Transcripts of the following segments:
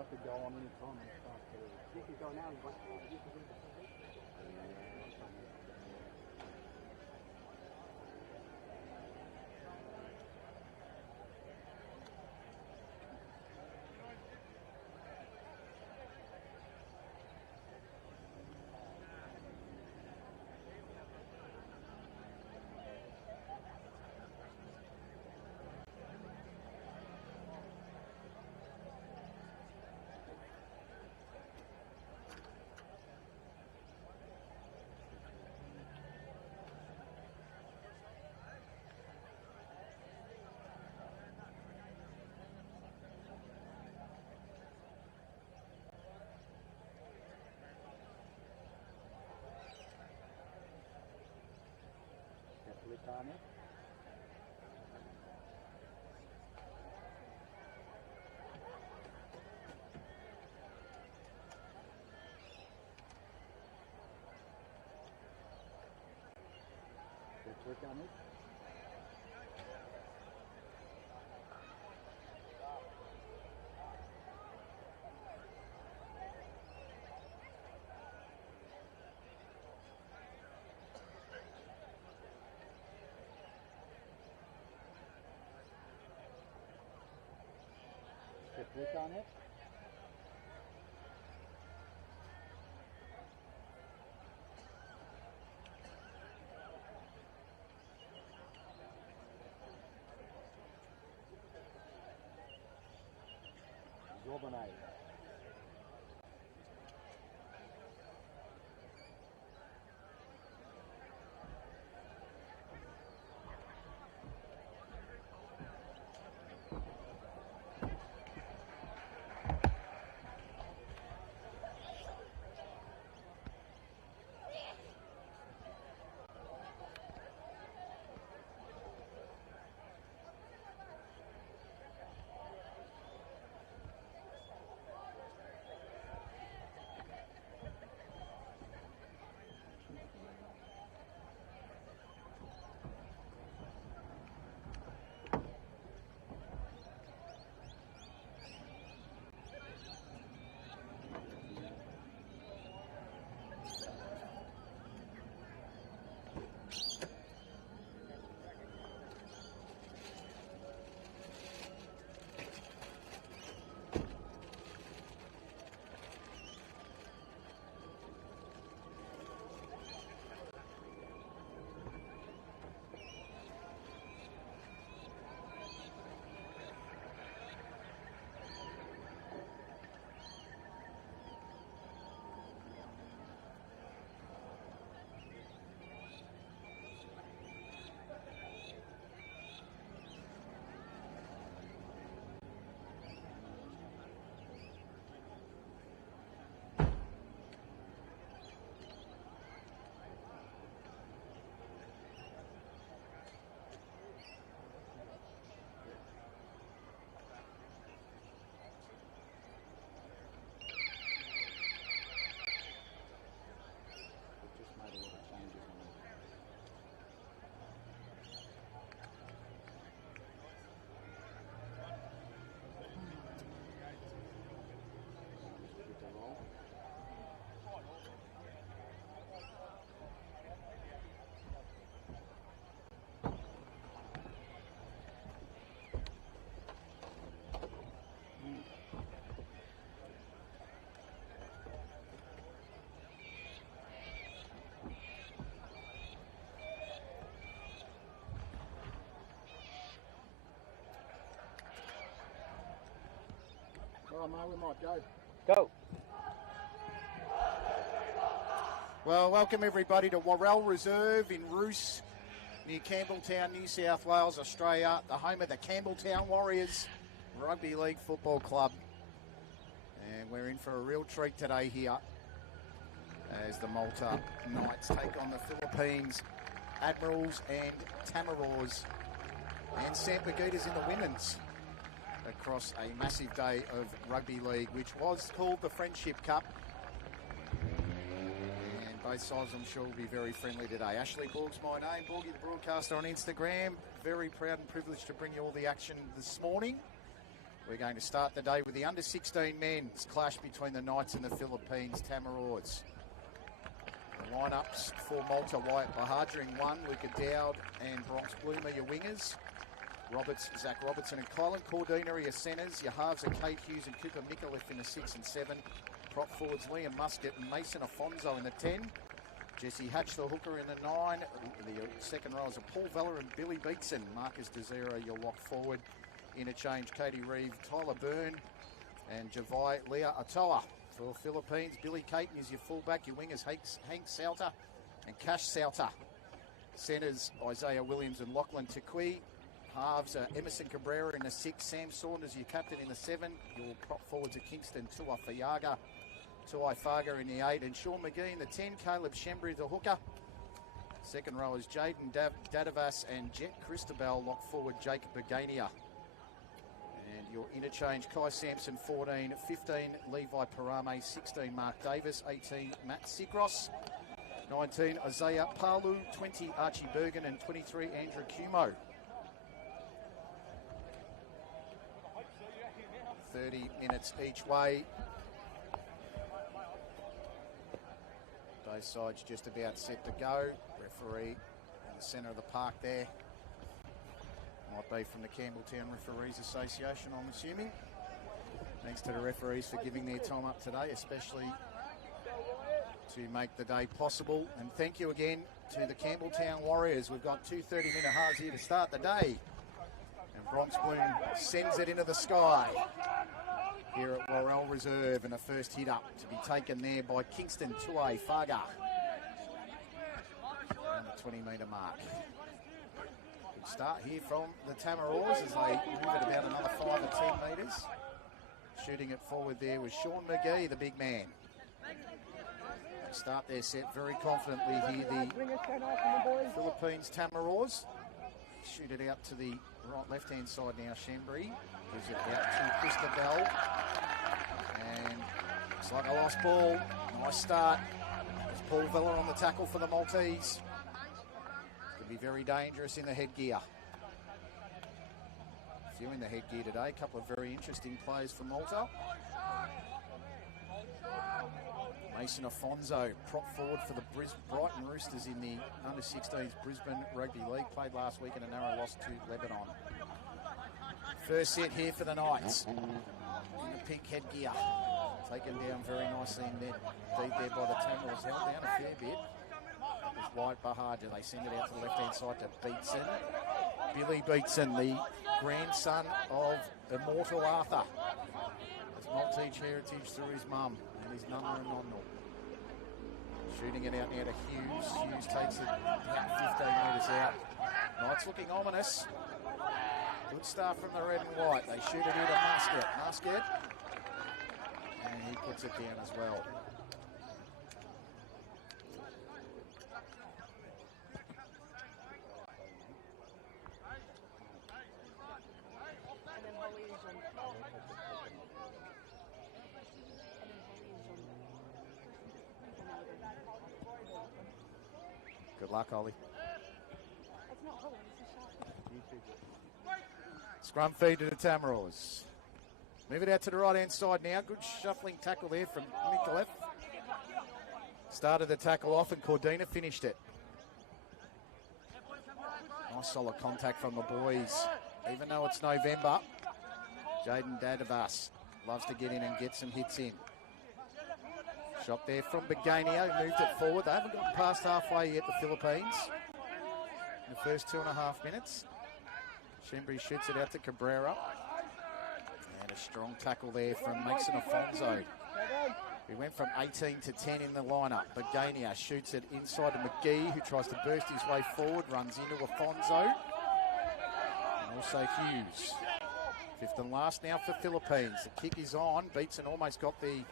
I could go on any time. You can go now. You can do the on it. Click on it. Click on it. Overnight. All right, mate, we might go. Go. Well, welcome everybody to Worrell Reserve in Ruse, near Campbelltown, New South Wales, Australia, the home of the Campbelltown Warriors Rugby League Football Club. And we're in for a real treat today here as the Malta Knights take on the Philippines Admirals and Tamaraws and St. Brigida's in the women's across a massive day of rugby league, which was called the Friendship Cup. And both sides, I'm sure, will be very friendly today. Ashley Borg's my name, Borgie the broadcaster on Instagram. Very proud and privileged to bring you all the action this morning. We're going to start the day with the under-16 men's clash between the Knights and the Philippines, Tamaraws. The lineups for Malta: Wyatt Bahadra in 1, Luca Dowd and Bronx Bloom are your wingers. Zach Robertson and Kylan Cordina are your centres. Your halves are Kate Hughes and Cooper Micallef in the 6 and 7. Prop forwards Liam Muscat and Mason Afonso in the 10. Jesse Hatch, the hooker, in the 9. The second rows are Paul Vella and Billy Beatson. Marcus DeZera, your lock forward. Interchange Katie Reeve, Tyler Byrne and Javai Leah Atoa. For Philippines, Billy Caton is your fullback. Your wingers Hank Sauter and Cash Sauter. Centres Isaiah Williams and Lachlan Tequi. Halves are Emerson Cabrera in the 6, Sam Saunders your captain in the 7. Your prop forwards are Kingston Tua Faga in the 8, and Sean McGee in the 10. Caleb Shembri the hooker. Second row is Jaden Dadavas and Jet Christabel. Lock forward Jake Begania. And your interchange, Kai Sampson 14, 15 Levi Parame, 16 Mark Davis, 18 Matt Sikros, 19 Isaiah Palu, 20 Archie Bergen and 23 Andrew Cumo. 30 minutes each way. Both sides just about set to go. Referee in the centre of the park there. Might be from the Campbelltown Referees Association, I'm assuming. Thanks to the referees for giving their time up today, especially to make the day possible. And thank you again to the Campbelltown Warriors. We've got 2 30-minute halves here to start the day. And Bronx Bloom sends it into the sky here at Worrell Reserve, and a first hit up to be taken there by Kingston Tua Faga on the 20-metre mark. Good start here from the Tamaraws as they move it about another 5 or 10 metres. Shooting it forward there was Sean McGee, the big man. They start their set very confidently here, the Philippines Tamaraws. Shoot it out to the left-hand side now, Shembri. Gives it out to Christabel. And looks like a lost ball. Nice start. There's Paul Vella on the tackle for the Maltese. Could be very dangerous in the headgear. A few in the headgear today. A couple of very interesting players for Malta. Mason Afonso, prop forward for the Brighton Roosters in the under-16s Brisbane Rugby League. Played last week in a narrow loss to Lebanon. First set here for the Knights. In the pink headgear. Taken down very nicely in there by the Tamaraws. Held down a fair bit. There's Wyatt Bahadra. They send it out to the left-hand side to Beatson. Billy Beatson, the grandson of Immortal Arthur. Has Maltese heritage through his mum and his nunna and nonnal. Shooting it out now to Hughes. Hughes takes it about 15 metres out. Knights looking ominous. Good start from the red and white. They shoot it here to Muscat. And he puts it down as well. Good luck, Ollie. Scrum feed to the Tamaraws. Move it out to the right-hand side now. Good shuffling tackle there from Micallef. Started the tackle off and Cordina finished it. Nice solid contact from the boys. Even though it's November, Jaden Dadavas loves to get in and get some hits in. Shot there from Beganio, moved it forward. They haven't gotten past halfway yet, the Philippines, in the first 2.5 minutes. Shembri shoots it out to Cabrera. And a strong tackle there from Mason Afonso. We went from 18 to 10 in the lineup. Begania shoots it inside to McGee, who tries to burst his way forward, runs into Afonso. And also Hughes. Fifth and last now for Philippines. The kick is on. Beatson almost got the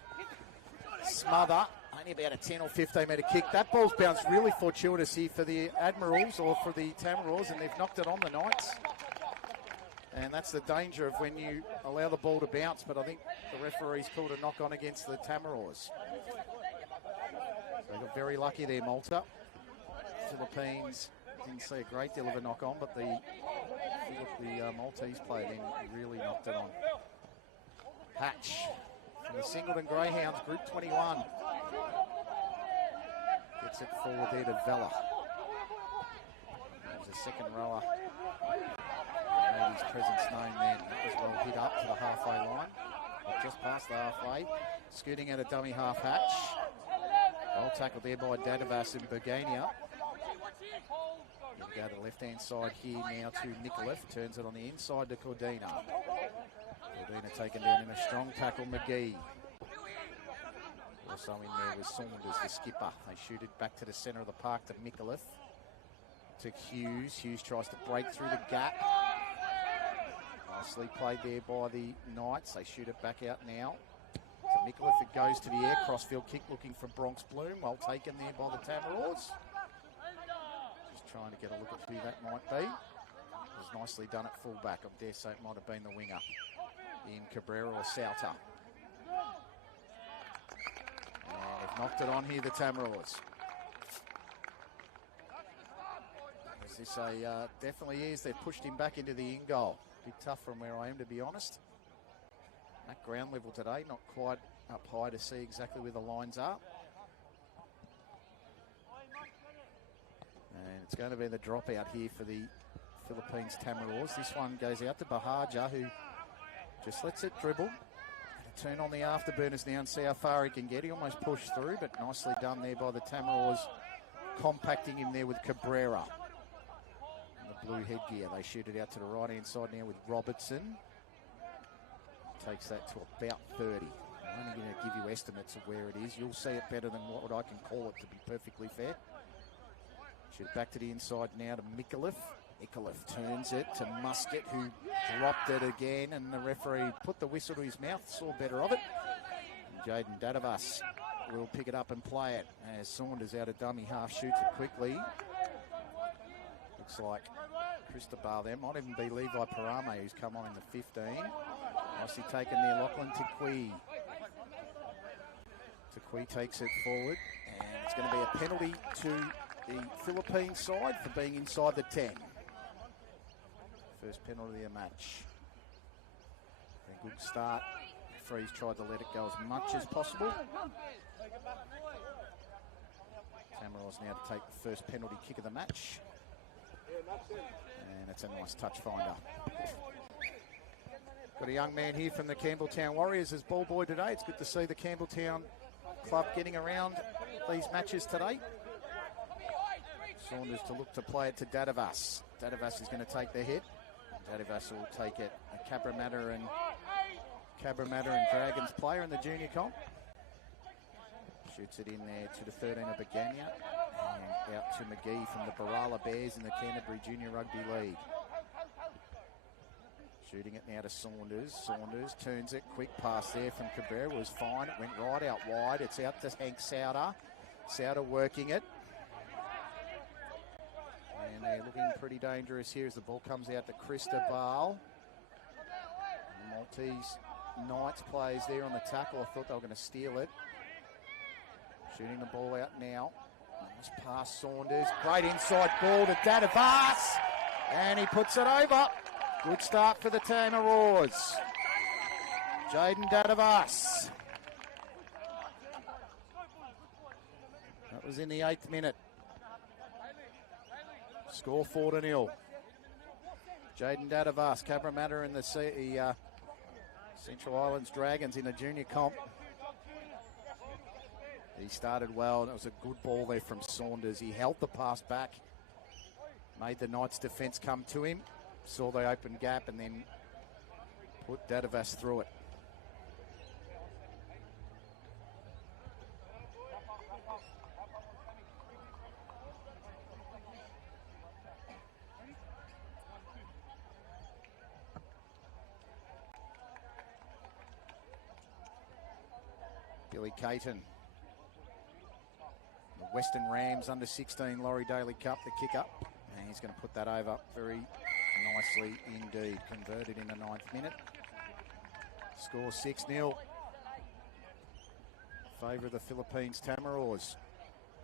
smother. Only about a 10 or 15 metre kick. That ball's bounced really fortuitous here for the Admirals or for the Tamaraws, and they've knocked it on the Knights. And that's the danger of when you allow the ball to bounce, but I think the referee's called a knock on against the Tamaraws. They got very lucky there, Malta. Philippines didn't see a great deal of a knock on, but the Maltese player then really knocked it on. Hatch from the Singleton Greyhounds, Group 21. Gets it forward there to Vella. There's a second rower. Made his presence known then. That was well hit up to the halfway line. Just past the halfway. Scooting out a dummy half, Hatch. Well tackled there by Dadavas and Bergania. Go to the left-hand side here now to Nicolef. Turns it on the inside to Cordina. Cordina taken down in a strong tackle, McGee. Also in there was Saunders, the skipper. They shoot it back to the centre of the park to Nicolef. To Hughes. Hughes tries to break through the gap. Nicely played there by the Knights. They shoot it back out now. To Nicolef, it goes to the air. Crossfield kick looking for Bronx Bloom. Well taken there by the Tamaraws. Trying to get a look at who that might be. It was nicely done at fullback. I dare say it might have been the winger in Cabrera or Sauter. And they've knocked it on here, the Tamaraws. Is this a definitely is. They've pushed him back into the in goal. Bit tough from where I am, to be honest. At ground level today, not quite up high to see exactly where the lines are. And it's going to be the dropout here for the Philippines Tamaraws. This one goes out to Bahaja, who just lets it dribble. Turn on the afterburners now and see how far he can get. He almost pushed through, but nicely done there by the Tamaraws, compacting him there with Cabrera. And the blue headgear. They shoot it out to the right-hand side now with Robertson. Takes that to about 30. I'm only going to give you estimates of where it is. You'll see it better than what I can call it, to be perfectly fair. Shoot back to the inside now to Mikulev. Mikulev turns it to Muscat, who dropped it again, and the referee put the whistle to his mouth, saw better of it. And Jaden Dadavas will pick it up and play it as Saunders out of dummy half shoots it quickly. Looks like Cristobal there. Might even be Levi Parame, who's come on in the 15. Nicely taken there, Lachlan Tequi. Tequi takes it forward, and it's going to be a penalty to the Philippine side for being inside the 10. First penalty of the match. A good start. Referees tried to let it go as much as possible. Tamaraws now to take the first penalty kick of the match. And it's a nice touch finder. Got a young man here from the Campbelltown Warriors as ball boy today. It's good to see the Campbelltown club getting around these matches today. Saunders to look to play it to Dadavas. Dadavas is going to take the hit. Dadavas will take it. Cabramatta and Dragons player in the junior comp. Shoots it in there to the 13 of Bagania. And out to McGee from the Barala Bears in the Canterbury Junior Rugby League. Shooting it now to Saunders. Saunders turns it. Quick pass there from Cabrera was fine. It went right out wide. It's out to Hank Sauter. Sauter working it. And they're looking pretty dangerous here as the ball comes out to Cristobal. Maltese Knights plays there on the tackle. I thought they were going to steal it. Shooting the ball out now. Nice pass, Saunders. Great inside ball to Dadavas. And he puts it over. Good start for the Tamaraws. Jaden Dadavas. That was in the 8th minute. Score 4-0. Jaden Dadavas, Cabramatta in the Central Islands Dragons in the junior comp. He started well, and it was a good ball there from Saunders. He held the pass back, made the Knights defence come to him, saw the open gap, and then put Dadavas through it. Billy Caton. The Western Rams under 16 Laurie Daly Cup, the kick up. And he's going to put that over very nicely indeed. Converted in the 9th minute. Score 6-0. Favour of the Philippines Tamaraws.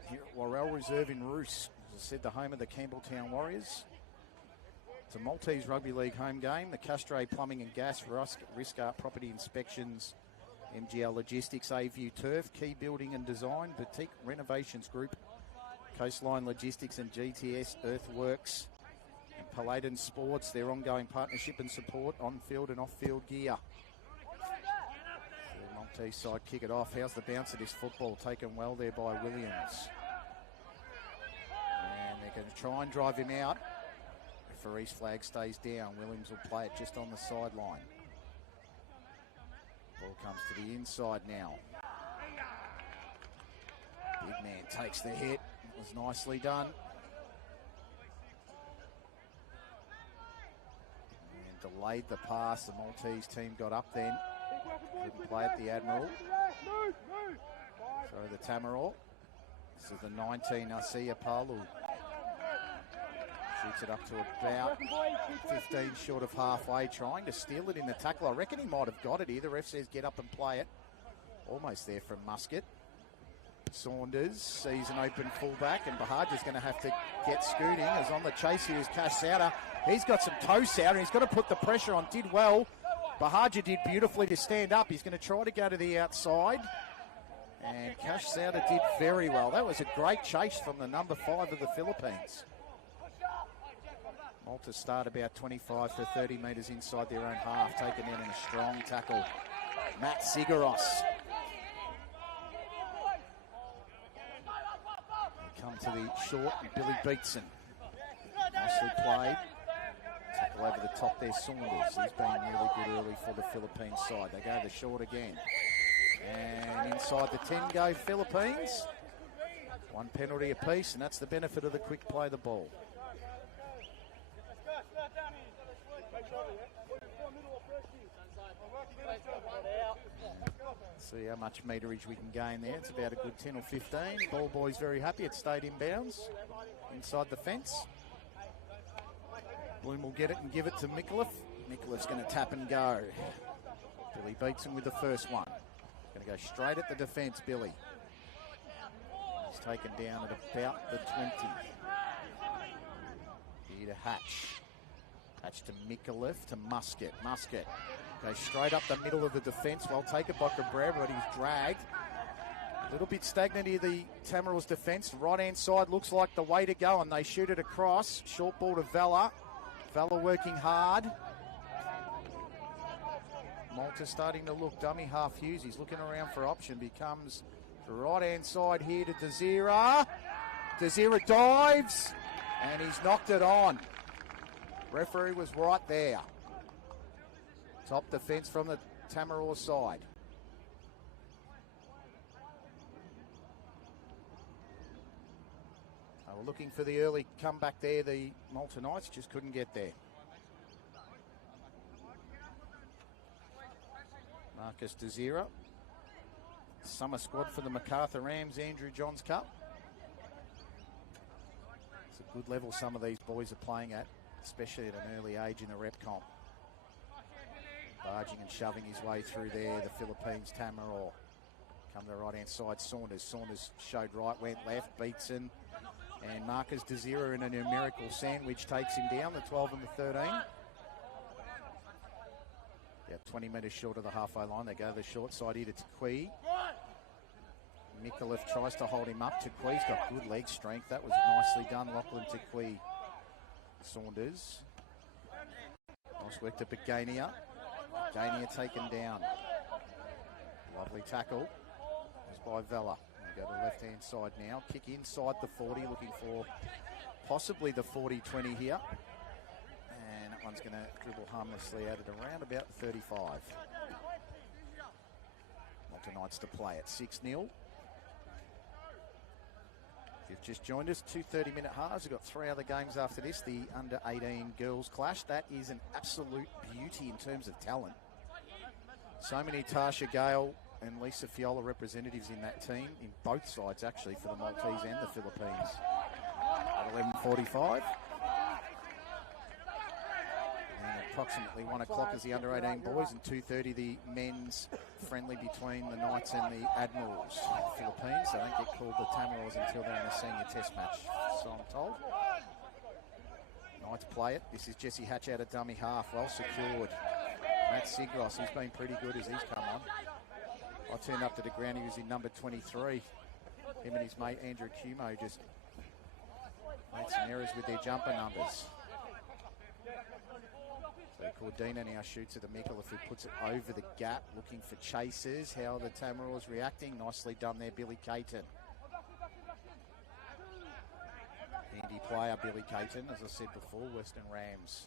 Here at Worrell Reserve in Ruse. As I said, the home of the Campbelltown Warriors. It's a Maltese Rugby League home game. The Castray Plumbing and Gas, Riscart Property Inspections, MGL Logistics, A-View Turf, Key Building and Design, Boutique Renovations Group, Coastline Logistics and GTS Earthworks, and Paladin Sports, their ongoing partnership and support on field and off field gear. The Maltese side kick it off. How's the bounce of this football? Taken well there by Williams. And they're going to try and drive him out. Referee's flag stays down. Williams will play it just on the sideline. Ball comes to the inside now. Big man takes the hit. It was nicely done. And delayed the pass. The Maltese team got up then. Couldn't play at the Admiral. So the Tamaraws. This is the 19, Asia Palu. Shoots it up to about 15 short of halfway, trying to steal it in the tackle. I reckon he might have got it here. The ref says get up and play it. Almost there from Muscat. Saunders sees an open fullback, and Bahaja's going to have to get scooting. As on the chase here is Cash Souter. He's got some toe Souter, and he's got to put the pressure on. Did well. Bahaja did beautifully to stand up. He's going to try to go to the outside. And Cash Souter did very well. That was a great chase from the number 5 of the Philippines. Malta start about 25 to 30 metres inside their own half, taken in a strong tackle. Matt Sigaros. They come to the short, and Billy Beatson. Nicely played. Tackle over the top there, Saunders. He's been really good early for the Philippines side. They go the short again. And inside the 10 go Philippines. One penalty apiece, and that's the benefit of the quick play of the ball. See how much meterage we can gain there. It's about a good 10 or 15. Ball boy's very happy. It stayed in bounds inside the fence. Bloom will get it and give it to Micallef. Micallef's going to tap and go. Billy beats him with the first one. Going to go straight at the defence, Billy. He's taken down at about the 20. Here to Hatch. Hatch to Micallef to Muscat. Muscat goes straight up the middle of the defence. Well taken by Cabrera, but he's dragged. A little bit stagnant here, the Tamaraws defence. Right-hand side looks like the way to go, and they shoot it across. Short ball to Vella. Vella working hard. Malta starting to look dummy half Hughes. He's looking around for option. Becomes the right-hand side here to Desira. Desira dives, and he's knocked it on. Referee was right there. Top defence from the Tamaraws side. They were looking for the early comeback there. The Malta Knights just couldn't get there. Marcus Desira. Summer squad for the MacArthur Rams, Andrew Johns Cup. It's a good level some of these boys are playing at, especially at an early age in the rep comp. Barging and shoving his way through there, the Philippines Tamaraw. Come to the right-hand side, Saunders. Saunders showed right, went left, Beatson. And Marcus Desira in a numerical sandwich takes him down, the 12 and the 13. Yeah, 20 metres short of the halfway line. They go to the short side here to Tequee. Micallef tries to hold him up. Tequee's got good leg strength. That was nicely done, Lachlan Tequee. Saunders. Nice work to Begania. Begania taken down. Lovely tackle. It's by Vella. We go to the left-hand side now. Kick inside the 40, looking for possibly the 40-20 here. And that one's going to dribble harmlessly out at around about 35. Malta Knights to play at 6-0. If you've just joined us, 2 30-minute halves. We've got 3 other games after this. The under-18 girls clash. That is an absolute beauty in terms of talent. So many Tasha Gale and Lisa Fiola representatives in that team, in both sides actually, for the Maltese and the Philippines. At 11:45. And approximately 1 o'clock is the under-18 boys, and 2:30 the men's friendly between the Knights and the Admirals. Philippines, they don't get called the Tamaraws until they're in a senior test match, so I'm told. Knights play it. This is Jesse Hatch out of dummy half. Well secured. Matt Sigros, he's been pretty good as he's come on. I turned up to the ground, he was in number 23. Him and his mate Andrew Cumo just made some errors with their jumper numbers. So Cordina now shoots at the Micallef, who puts it over the gap, looking for chasers. How are the Tamaraws reacting? Nicely done there, Billy Caton. Handy player, Billy Caton, as I said before, Western Rams.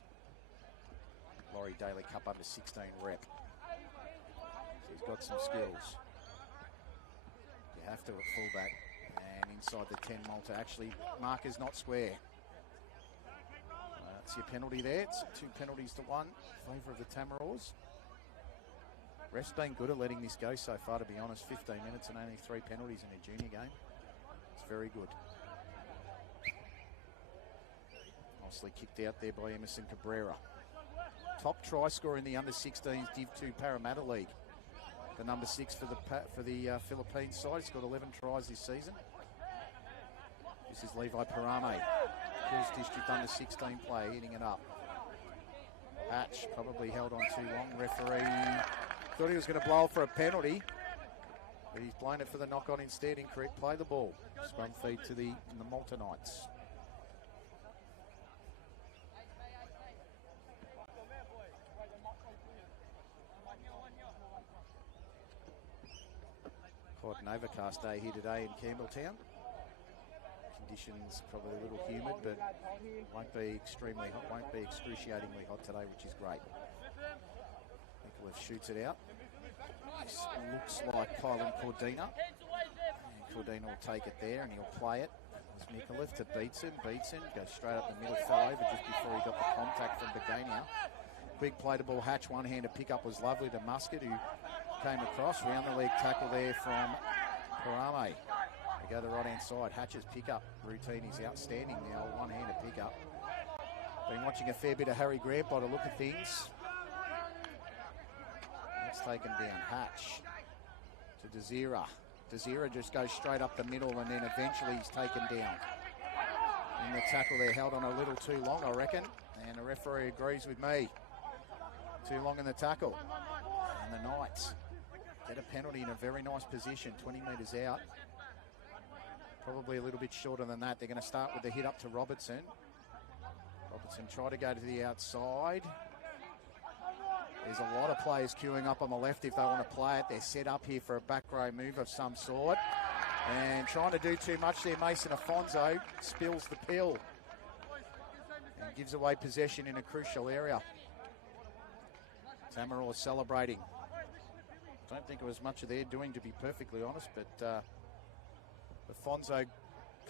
Laurie Daly Cup under 16 rep. So he's got some skills. You have to at fullback. And inside the 10, Malta. Actually, marker's not square. That's your penalty there. It's 2 penalties to 1 in favour of the Tamaraws. Ref's been good at letting this go so far, to be honest. 15 minutes and only 3 penalties in a junior game. It's very good. Nicely kicked out there by Emerson Cabrera. Top try scorer in the under-16s Div 2 Parramatta League. The number 6 for the Philippine side. He's got 11 tries this season. This is Levi Parame, Hills District under-16 player, hitting it up. Hatch probably held on too long. Referee thought he was going to blow for a penalty, but he's blown it for the knock-on instead. Incorrect. Play the ball. Scrum feed to the Malta Knights. Quite an overcast day here today in Campbelltown. Conditions probably a little humid, but won't be extremely hot, won't be excruciatingly hot today, which is great. Micallef shoots it out. This looks like Kylan Cordina. And Cordina will take it there and he'll play it. There's Micallef to Beatson. Beatson goes straight up the middle, fell over just before he got the contact from Begania. Quick play to ball, Hatch, one-handed pickup was lovely to Muscat, who came across. Round the leg tackle there from Parame. They go to the right-hand side. Hatch's pickup routine is outstanding now, one-handed pickup. Been watching a fair bit of Harry Grant by the look of things. That's taken down. Hatch to Desira. Desira just goes straight up the middle and then eventually he's taken down. In the tackle there, held on a little too long, I reckon. And the referee agrees with me. Too long in the tackle. And the Knights get a penalty in a very nice position, 20 metres out. Probably a little bit shorter than that. They're going to start with the hit up to Robertson. Robertson try to go to the outside. There's a lot of players queuing up on the left if they want to play it. They're set up here for a back row move of some sort. And trying to do too much there, Mason Afonso spills the pill. And gives away possession in a crucial area. Tamaraws celebrating. Don't think it was much of their doing, to be perfectly honest, but Afonso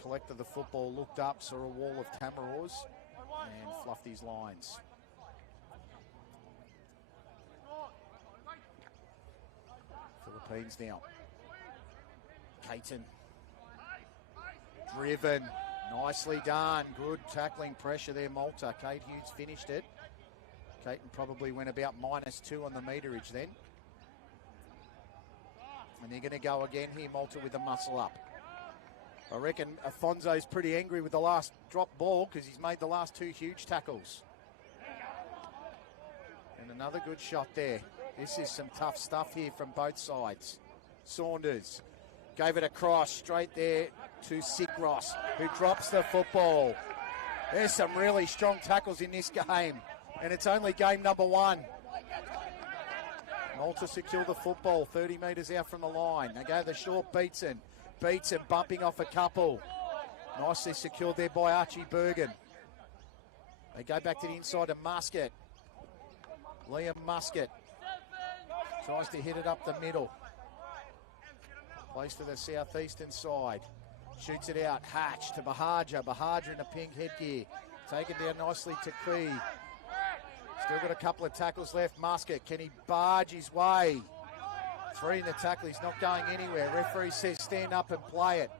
collected the football, looked up, saw a wall of Tamaraws and fluffed his lines. Philippines now. Caton. Driven. Nicely done. Good tackling pressure there, Malta. Kate Hughes finished it. Caton probably went about -2 on the meterage then. And they're going to go again here, Malta, with the muscle up. I reckon Afonso's pretty angry with the last drop ball because he's made the last 2 huge tackles. And another good shot there. This is some tough stuff here from both sides. Saunders gave it across straight there to Sigros, who drops the football. There's some really strong tackles in this game, and it's only game number 1. Malta secure the football 30 metres out from the line. They go the short Beatson. Beatson bumping off a couple. Nicely secured there by Archie Bergen. They go back to the inside of Muscat. Liam Muscat tries to hit it up the middle. Plays to the southeastern side. Shoots it out. Hatch to Bahaja. Bahaja in a pink headgear. Taken down nicely to Key. Still got a couple of tackles left. Muscat, can he barge his way? 3 in the tackle, he's not going anywhere. Referee says stand up and play it.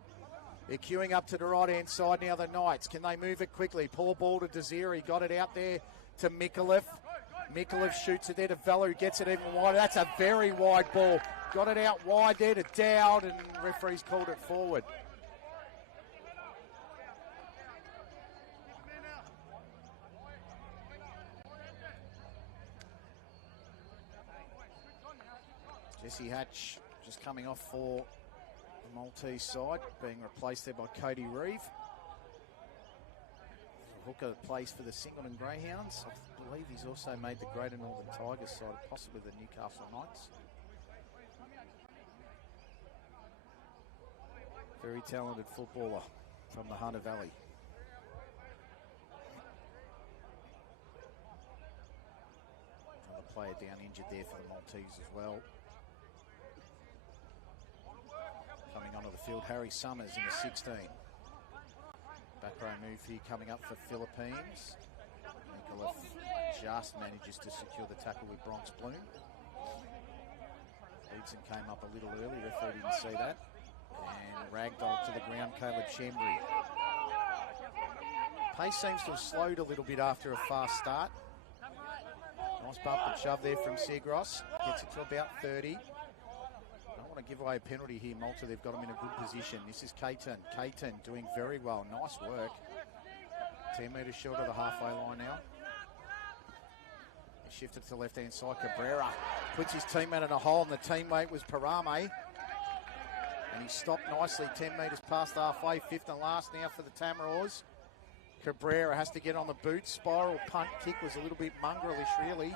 They're queuing up to the right-hand side now, the Knights. Can they move it quickly? Pull a ball to Desir. He got it out there to Micallef. Micallef shoots it there to Vella, who gets it even wider. That's a very wide ball. Got it out wide there to Dowd, and referee's called it forward. Jesse Hatch just coming off for the Maltese side, being replaced there by Cody Reeve. Hooker plays for the Singleton Greyhounds. I believe he's also made the Greater Northern Tigers side, possibly the Newcastle Knights. Very talented footballer from the Hunter Valley. Another player down injured there for the Maltese as well. Coming onto the field, Harry Summers in the 16. Back row move here coming up for Philippines. Nicola just manages to secure the tackle with Bronx Bloom. Beatson came up a little early, referee didn't see that. And ragdoll to the ground, Caleb Chembry. Pace seems to have slowed a little bit after a fast start. Nice bump and shove there from Sigros. Gets it to about 30. Don't want to give away a penalty here, Malta. They've got him in a good position. This is Caton. Caton doing very well. Nice work. 10 metres short of the halfway line now. He shifted to the left-hand side. Cabrera puts his teammate in a hole, and the teammate was Parame. And he stopped nicely 10 metres past halfway. Fifth and last now for the Tamaraws. Cabrera has to get on the boot. Spiral punt kick was a little bit mongrelish, really.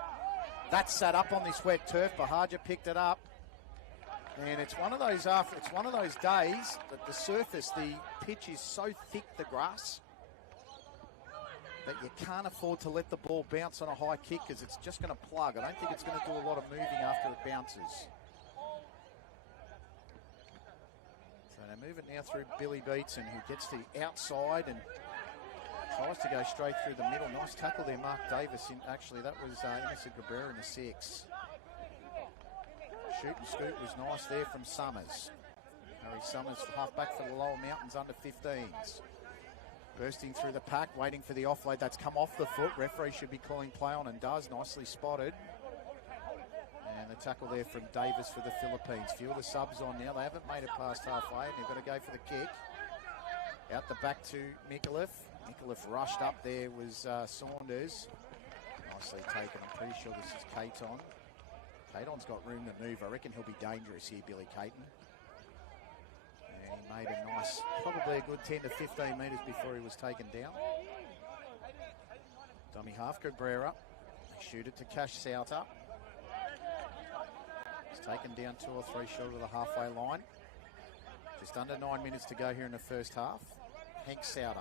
That sat up on this wet turf. Bahaja picked it up. And it's one of those days that the surface, the pitch is so thick, the grass, that you can't afford to let the ball bounce on a high kick because it's just going to plug. I don't think it's going to do a lot of moving after it bounces. So they move it now through Billy Beatson, who gets the outside and tries to go straight through the middle. Nice tackle there, Mark Davis. Actually, that was Innocent Cabrera in the 6. Shoot and scoot was nice there from Summers. Harry Summers, halfback for the Lower Mountains, under 15s. Bursting through the pack, waiting for the offload. That's come off the foot. Referee should be calling play on and does. Nicely spotted. And the tackle there from Davis for the Philippines. Few of the subs on now. They haven't made it past halfway, and they've got to go for the kick. Out the back to Mikulev. Mikulev rushed up there was Saunders. Nicely taken. I'm pretty sure this is Caton. Caton's got room to move. I reckon he'll be dangerous here, Billy Caton. And he made a nice, probably a good 10 to 15 metres before he was taken down. Dummy half Cabrera. They shoot it to Cash Sauter. He's taken down 2 or 3 short of the halfway line. Just under 9 minutes to go here in the first half. Hank Sauter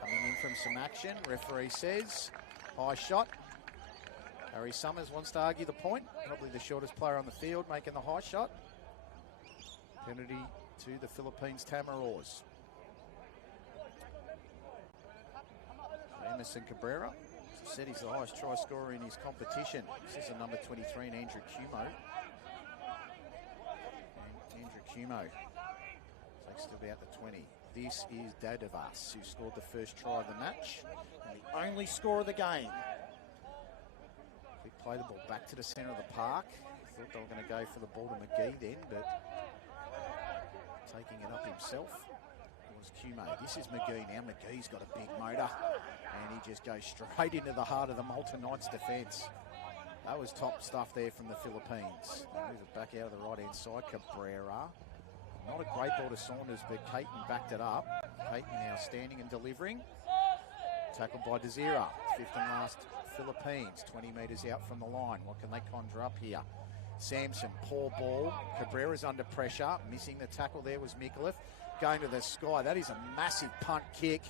coming in from some action. Referee says high shot. Harry Summers wants to argue the point. Probably the shortest player on the field making the high shot. Penalty to the Philippines Tamaraws. Emerson Cabrera, as I said, he's the highest try scorer in his competition. This is a number 23 in Andrew Cumo. And Andrew Cumo takes it about the 20. This is Dadavas, who scored the first try of the match and the only score of the game. He played the ball back to the centre of the park. Thought they were going to go for the ball to McGee then, but taking it up himself was Cumo. This is McGee now. McGee's got a big motor, and he just goes straight into the heart of the Malta Knights defence. That was top stuff there from the Philippines. Move it back out of the right-hand side. Cabrera. Not a great ball to Saunders, but Caton backed it up. Caton now standing and delivering. Tackled by Desira. Fifth and last Philippines. 20 metres out from the line. What can they conjure up here? Sampson, poor ball. Cabrera's under pressure. Missing the tackle there was Mikulev. Going to the sky. That is a massive punt kick.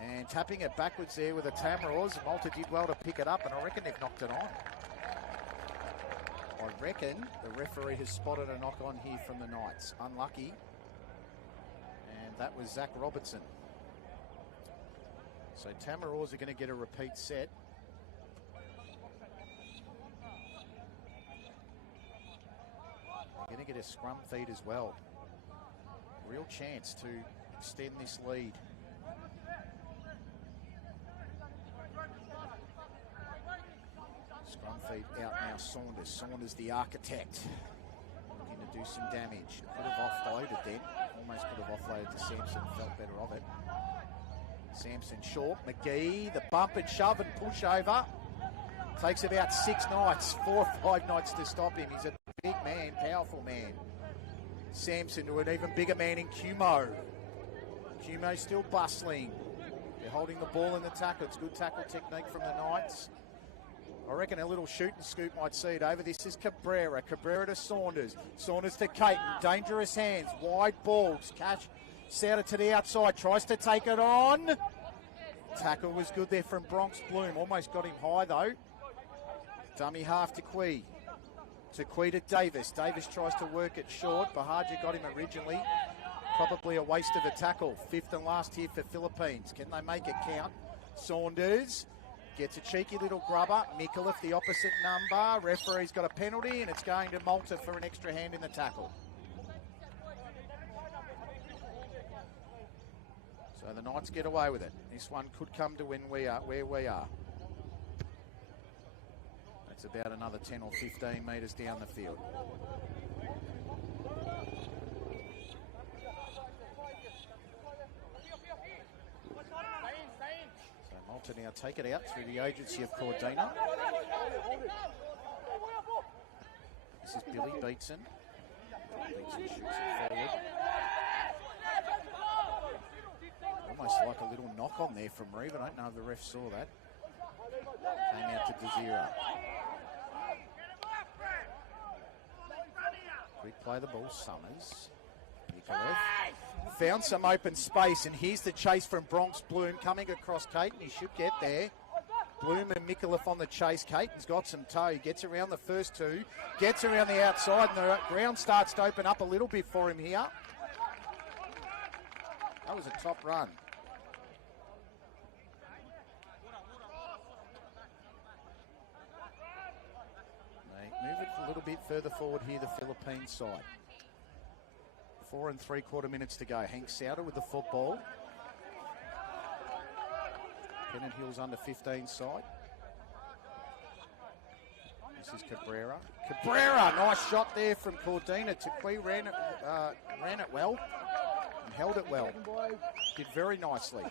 And tapping it backwards there with the Tamaraws. Malta did well to pick it up, and I reckon they've knocked it on. I reckon the referee has spotted a knock on here from the Knights. Unlucky. And that was Zach Robertson. So Tamaraws are going to get a repeat set. They're going to get a scrum feed as well. Real chance to extend this lead. Scrum feed out now, Saunders. Saunders the architect. Looking to do some damage. Could have offloaded then. Almost could have offloaded to Sampson. Felt better of it. Sampson short. McGee, the bump and shove and push over. Takes about 6 nights, 4 or 5 nights to stop him. He's a big man, powerful man. Sampson to an even bigger man in Cumo. Cumo still bustling. They're holding the ball in the tackle. It's good tackle technique from the Knights. I reckon a little shoot and scoop might see it over. This is Cabrera. Cabrera to Saunders. Saunders to Caton. Dangerous hands. Wide balls. Cash Souter to the outside. Tries to take it on. Tackle was good there from Bronx Bloom. Almost got him high though. Dummy half to Quee. To Quee to Davis. Davis tries to work it short. Bahaja got him originally. Probably a waste of a tackle. 5th and last here for Philippines. Can they make it count? Saunders gets a cheeky little grubber. Micallef the opposite number. Referee's got a penalty and it's going to Malta for an extra hand in the tackle. So the Knights get away with it. This one could come to where we are. That's about another 10 or 15 metres down the field. So Malta now take it out through the agency of Cordina. This is Billy Beatson. Beatson shoots it forward. Almost like a little knock on there from Reeve. I don't know if the ref saw that. Came out to Desira. Quick play the ball, Summers. Micallef found some open space, and here's the chase from Bronx Bloom coming across Caton. He should get there. Bloom and Micallef on the chase. Caton's got some toe. He gets around the first two, gets around the outside, and the ground starts to open up a little bit for him here. That was a top run. They move it a little bit further forward here, the Philippine side. 4 3/4 minutes to go. Hank Souter with the football. Pennant Hill's under 15 side. This is Cabrera. Cabrera, nice shot there from Cordina. Tequi ran it well and held it well. Did very nicely.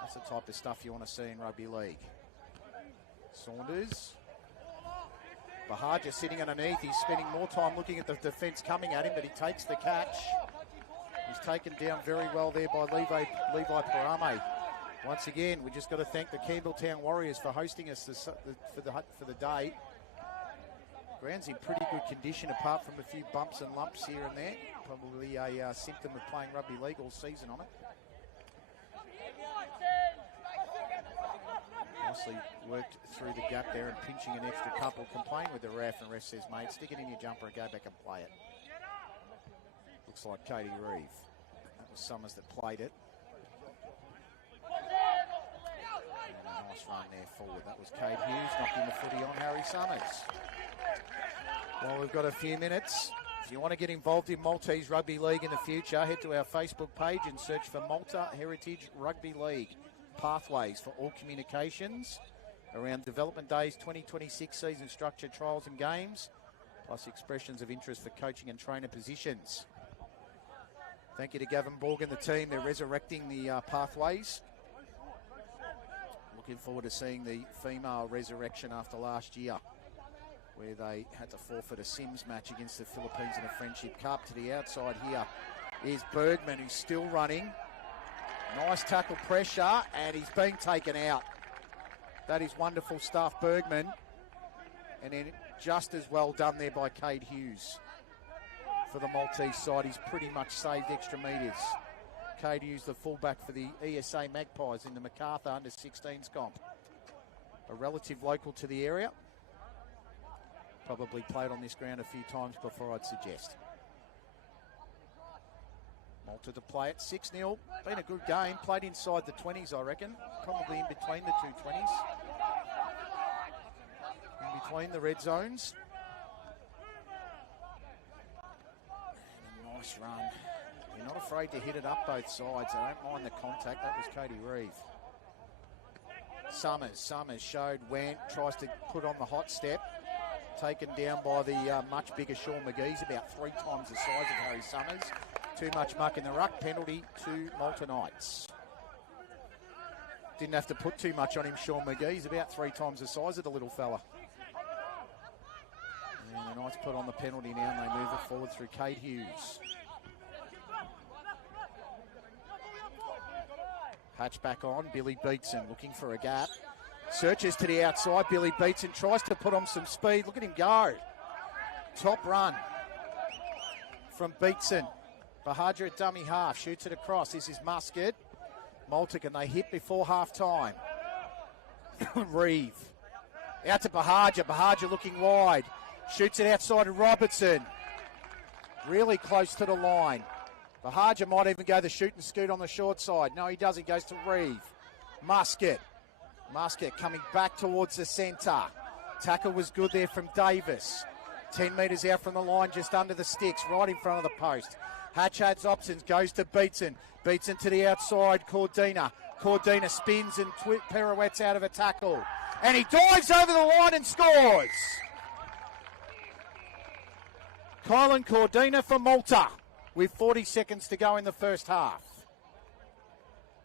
That's the type of stuff you want to see in rugby league. Saunders. Bahaja sitting underneath. He's spending more time looking at the defence coming at him, but he takes the catch. He's taken down very well there by Levi Parame. Once again, we just got to thank the Campbelltown Warriors for hosting us for the day. Ground's in pretty good condition, apart from a few bumps and lumps here and there. Probably a symptom of playing rugby league all season on it. Nicely worked through the gap there and pinching an extra couple. Complain with the ref, and ref says, mate, stick it in your jumper and go back and play it. Looks like Katie Reeve. That was Summers that played it. And a nice run there forward. That was Kate Hughes knocking the footy on Harry Summers. Well, we've got a few minutes. If you want to get involved in Maltese Rugby League in the future, head to our Facebook page and search for Malta Heritage Rugby League. Pathways for all communications around Development Days 2026 season structure, trials and games, plus expressions of interest for coaching and trainer positions. Thank you to Gavin Borg and the team. They're resurrecting the pathways. Looking forward to seeing the female resurrection after last year, where they had to forfeit a Sims match against the Philippines in a Friendship Cup. To the outside here is Bergman, who's still running. Nice tackle pressure, and he's being taken out. That is wonderful stuff, Bergman. And then just as well done there by Cade Hughes. For the Maltese side, he's pretty much saved extra metres. Cade Hughes, the fullback for the ESA Magpies in the MacArthur under-16s comp. A relative local to the area. Probably played on this ground a few times before, I'd suggest. Malta to play it, 6-0. Been a good game. Played inside the 20s, I reckon. Probably in between the two 20s. In between the red zones. And a nice run. You're not afraid to hit it up both sides. I don't mind the contact. That was Katie Reeve. Summers showed, went, tries to put on the hot step. Taken down by the much bigger Sean McGee's, about 3 times the size of Harry Summers. Too much muck in the ruck. Penalty to Malta Knights. Didn't have to put too much on him, Sean McGee. He's about 3 times the size of the little fella. And the Knights put on the penalty now, and they move it forward through Kate Hughes. Hatch back on. Billy Beatson looking for a gap. Searches to the outside. Billy Beatson tries to put on some speed. Look at him go. Top run from Beatson. Bahaja at dummy half. Shoots it across. This is Muscat. Malta, can they hit before half time? Reeve. Out to Bahaja. Bahaja looking wide. Shoots it outside to Robertson. Really close to the line. Bahaja might even go the shoot and scoot on the short side. No, he doesn't. He goes to Reeve. Muscat. Muscat coming back towards the centre. Tackle was good there from Davis. 10 metres out from the line, just under the sticks, right in front of the post. Hatch has options, goes to Beatson. Beatson to the outside, Cordina. Cordina spins and pirouettes out of a tackle. And he dives over the line and scores. Kylan Cordina for Malta with 40 seconds to go in the first half.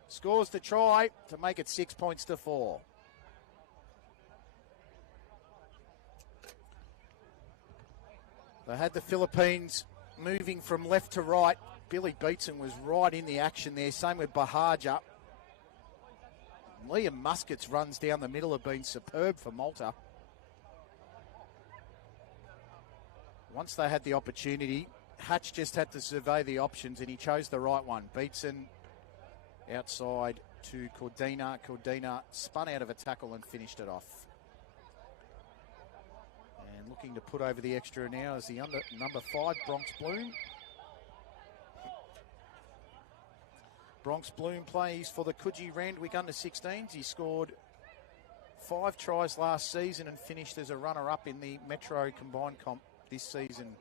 Scores the try to make it 6 points to 4. They had the Philippines moving from left to right. Billy Beatson was right in the action there. Same with Bahaja. Liam Muscat's runs down the middle have been superb for Malta. Once they had the opportunity, Hatch just had to survey the options and he chose the right one. Beatson outside to Cordina. Cordina spun out of a tackle and finished it off. And looking to put over the extra now is the number 5, Bronx Bloom. Bronx Bloom plays for the Coogee Randwick under-16s. He scored 5 tries last season and finished as a runner-up in the Metro Combined Comp this season,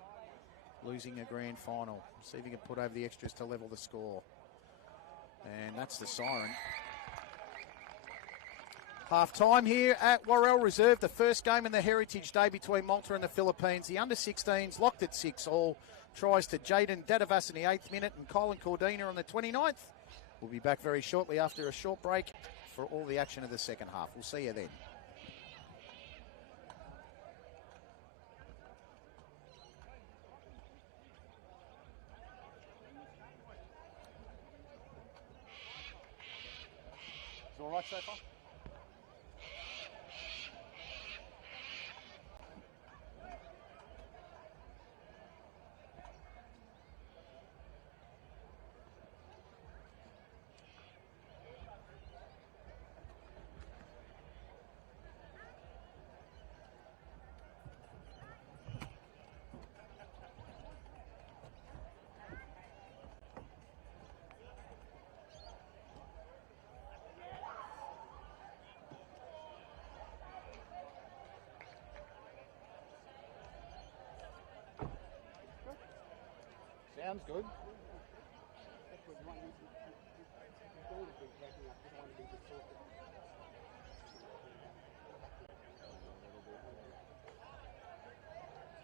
losing a grand final. See if he can put over the extras to level the score. And that's the siren. Half-time here at Worrell Reserve, the first game in the Heritage Day between Malta and the Philippines. The under-16s locked at 6-all. Tries to Jaden Dadavas in the 8th minute and Colin Cordina on the 29th. We'll be back very shortly after a short break for all the action of the second half. We'll see you then. Is it all right so far? Sounds good.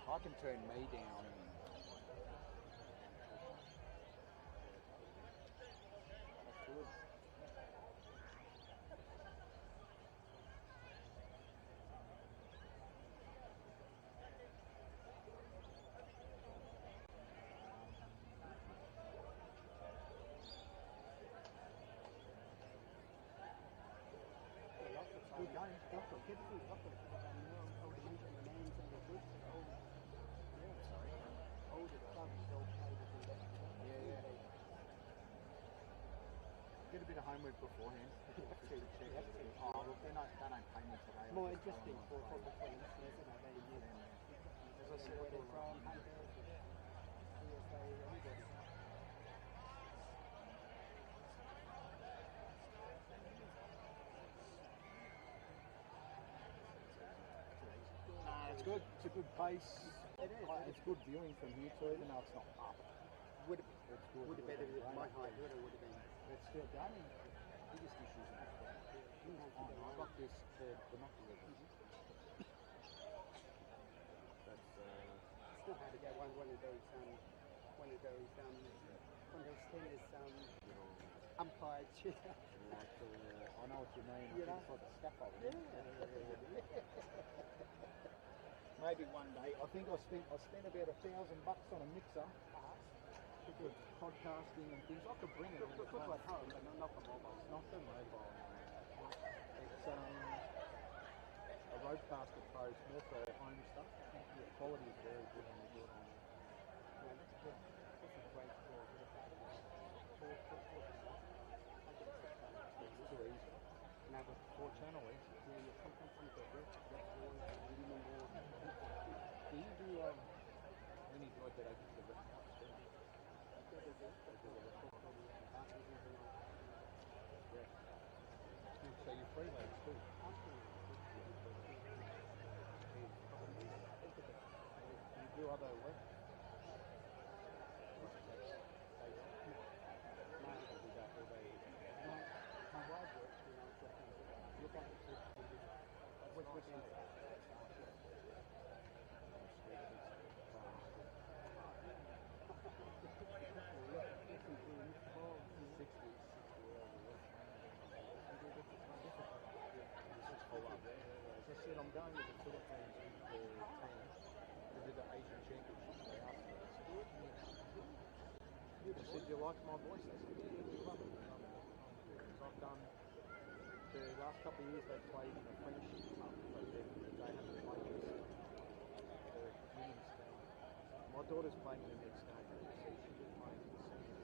I can turn me down. That's good. Good game. Get a bit of homework beforehand. Oh, look, they don't pay me today. More interesting for the players, isn't it? As I said, Where they're from, Hunter, USA, everybody. it's good. It's a good pace. It is. It's good viewing from here too, even though it's not up. Would have been my height, would have been. It's the only biggest issues in that. I've got this binocular. That's Still hard to get one of those tennis umpire chair. like I know what you mean. You know? It's like a scaffold. Yeah. Maybe one day. I think I spent about $1,000 on a mixer. With podcasting and things. I could bring it all the Look time. like home, but not the mobile. It's not the mobile. It's a Roadcaster Pro. It's more for home stuff. The quality is very good when you do it on there. Yeah, that's good. That's a great score. It's too easy. Now, but 4-channel is. yeah, you sometimes you get that board, minimum board. Do you do mini joint that I get the rest of the Yeah. So you freelance too. You do other work. My wife works, you know, look at it. Which As I said, I'm going to the Philippines with the team to do the Asian Championship. They asked me. I said, "Do you like my voice?" They said, "Yeah, we love it. We love it." Because I've done the last couple of years. They played in apprenticeship club, but then they haven't played this the women's game. My daughter's playing in the next game, so she'll be playing in the senior stuff.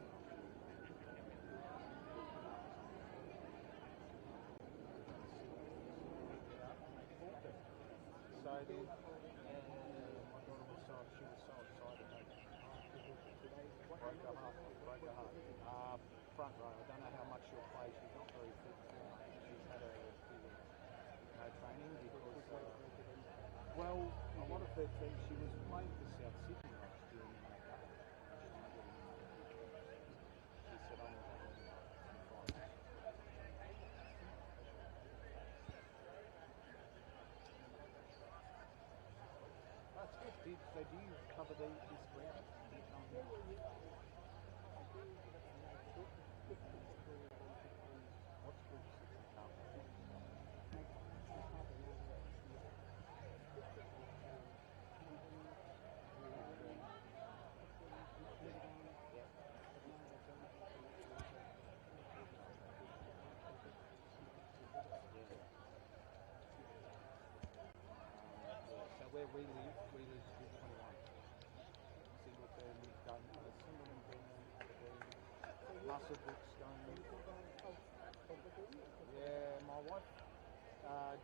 So then, my daughter was so excited. Broke her heart. Front row. I don't know how much she'll play. She's not very fit. She's had a no training because, well, a lot of her team, she was playing for South Sydney last year in the UK. She said, "I'm not having any fight." That's good. So do you cover this ground? What's good? So where we live with 21. Single family, Singleton, Muscle Books going. Yeah, my wife,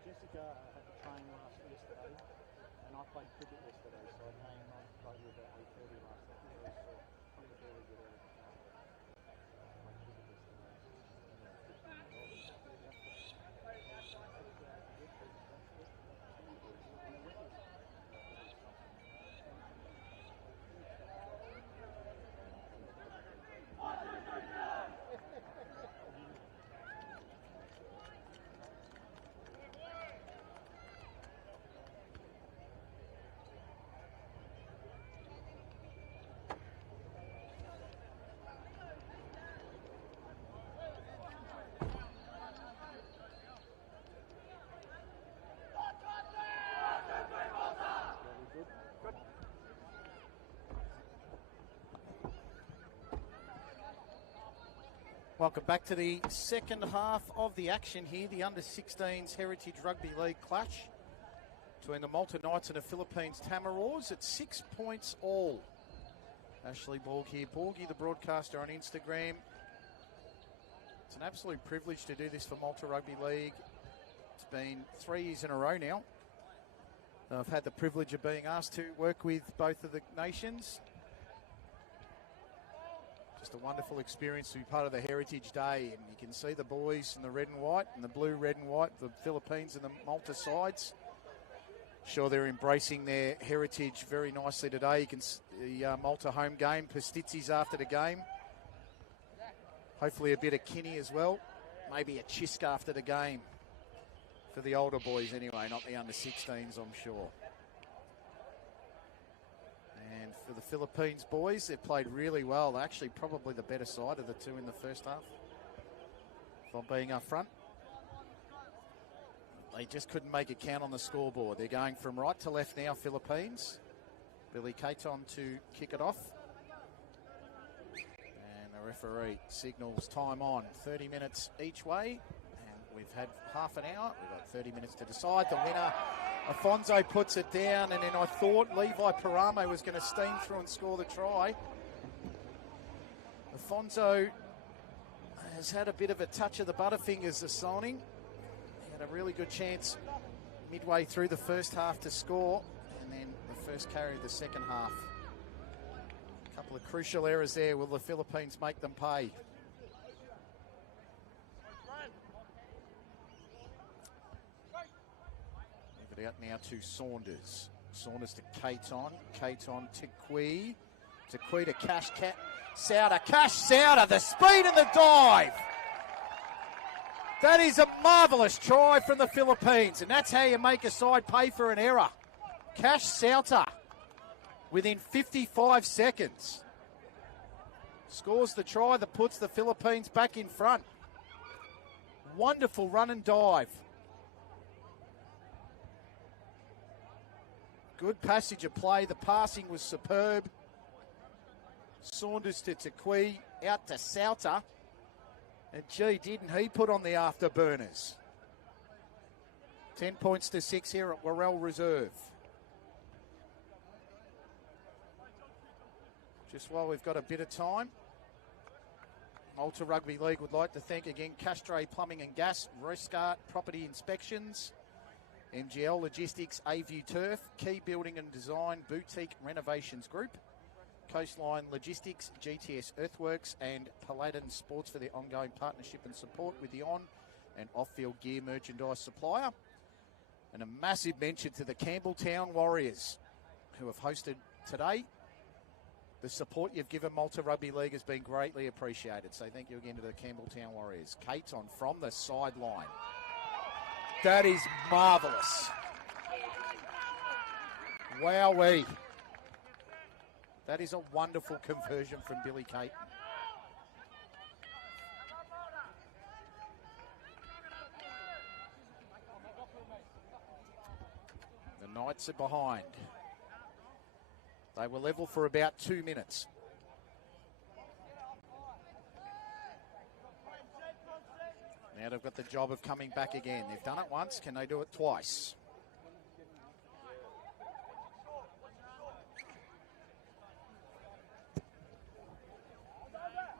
Jessica, had to train yesterday, and I played cricket yesterday, so I came on played with about 8:30 last night. Very sore. I could barely get out of the car. Played cricket Welcome back to the second half of the action here, the Under-16s Heritage Rugby League clash between the Malta Knights and the Philippines Tamaraws at 6 points all. Ashley Borg here. Borgie, the broadcaster on Instagram. It's an absolute privilege to do this for Malta Rugby League. It's been 3 years in a row now. I've had the privilege of being asked to work with both of the nations. Just a wonderful experience to be part of the Heritage Day, and you can see the boys in the red and white and the blue, red and white, the Philippines and the Malta sides. Sure, they're embracing their heritage very nicely today. You can see the Malta home game, Pastitzis after the game. Hopefully a bit of Kinney as well. Maybe a Chisk after the game. For the older boys anyway, not the under-16s, I'm sure. And for the Philippines boys, they've played really well. They're actually probably the better side of the two in the first half, if I'm being up front. they just couldn't make it count on the scoreboard. They're going from right to left now, Philippines. Billy Caton to kick it off. And the referee signals time on, 30 minutes each way. And we've had half an hour. We've got 30 minutes to decide. The winner, Afonso, puts it down. And then I thought Levi Paramo was going to steam through and score the try. Afonso has had a bit of a touch of the butterfingers this signing. He had a really good chance midway through the first half to score, and then the first carry of the second half. A couple of crucial errors there. Will the Philippines make them pay? Leave it out now to Saunders. Saunders to Caton. Caton to Kui. To Kui to Cash Sauter. Cash Sauter, the speed and the dive. That is a marvellous try from the Philippines, and that's how you make a side pay for an error. Cash Sauter, within 55 seconds, scores the try that puts the Philippines back in front. Wonderful run and dive. Good passage of play. The passing was superb. Saunders to Takui, out to Sauter. And gee, didn't he put on the afterburners? 10 points to 6 here at Worrell Reserve. Just while we've got a bit of time, Malta Rugby League would like to thank again Castre Plumbing and Gas, Rescart Property Inspections, MGL Logistics, AView Turf, Key Building and Design, Boutique Renovations Group, Coastline Logistics, GTS Earthworks, and Paladin Sports for their ongoing partnership and support with the on- and off-field gear merchandise supplier. And a massive mention to the Campbelltown Warriors, who have hosted today. The support you've given Malta Rugby League has been greatly appreciated. So thank you again to the Campbelltown Warriors. Caton from the sideline. That is marvellous. Wowee. That is a wonderful conversion from Billy Caton. The Knights are behind. They were level for about 2 minutes. Now they've got the job of coming back again. They've done it once. Can they do it twice?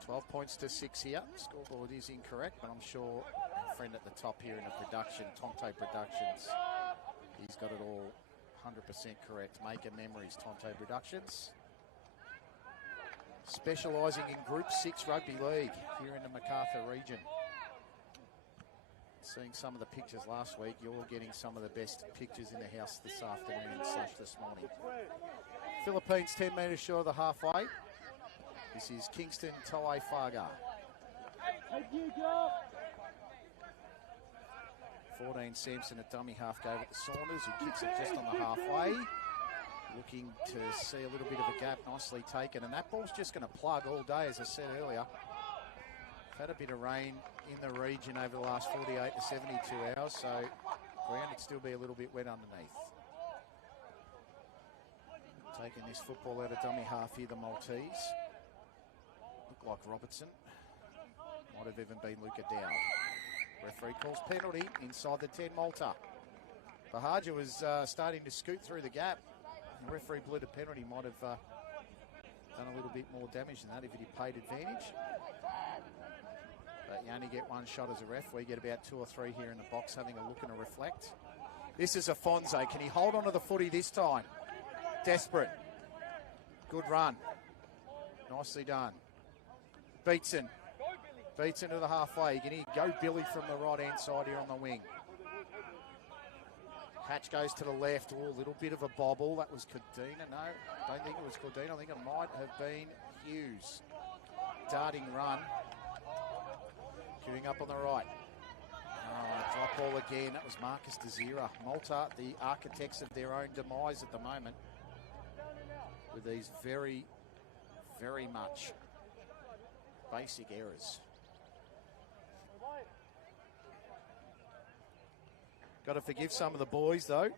12 points to 6 here. Scoreboard is incorrect, but I'm sure our friend at the top here in the production, Tonto Productions, he's got it all 100% correct. Maker Memories, Tonto Productions. Specialising in Group 6 Rugby League here in the Macarthur region. Seeing some of the pictures last week, you're getting some of the best pictures in the house this afternoon / this morning. Philippines 10 metres short of the halfway. This is Kingston Toa Faga. 14 Sampson at dummy half gave it to Saunders, who kicks it just on the halfway. Looking to see a little bit of a gap, nicely taken. And that ball's just going to plug all day, as I said earlier. We've had a bit of rain in the region over the last 48 to 72 hours, so ground would still be a little bit wet underneath. Taking this football out of dummy half here, the Maltese. Look like Robertson. Might have even been Luca Dowd. Referee calls penalty inside the 10 Malta. Bahaja was starting to scoot through the gap. The referee blew the penalty. Might have done a little bit more damage than that if he'd paid advantage. But you only get one shot as a ref. We get about 2 or 3 here in the box having a look and a reflect. This is Afonso. Can he hold on to the footy this time? Desperate. Good run. Nicely done. Beatson. Beatson to the halfway. Can he go Billy from the right-hand side here on the wing? Hatch goes to the left. Oh, a little bit of a bobble. That was Cordina. No, don't think it was Cordina. I think it might have been Hughes. Darting run. Queuing up on the right. Oh, drop ball again. That was Marcus Desira. Malta, the architects of their own demise at the moment, with these very, very much basic errors. Got to forgive some of the boys, though.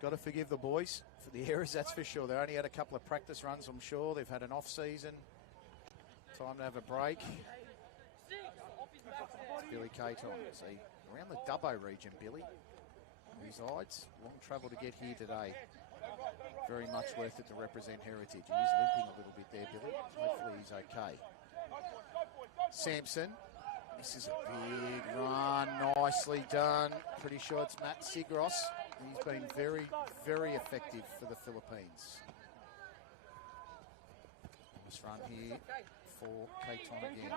Got to forgive the boys for the errors, that's for sure. They only had a couple of practice runs, I'm sure. They've had an off-season. Time to have a break. It's Billy Caton. See, around the Dubbo region, Billy resides. Long travel to get here today. Very much worth it to represent heritage. He's limping a little bit there, Billy. Hopefully he's okay. Sampson. This is a big run. Nicely done. Pretty sure it's Matt Sigros. He's been very, very effective for the Philippines. Nice run here for Caton again.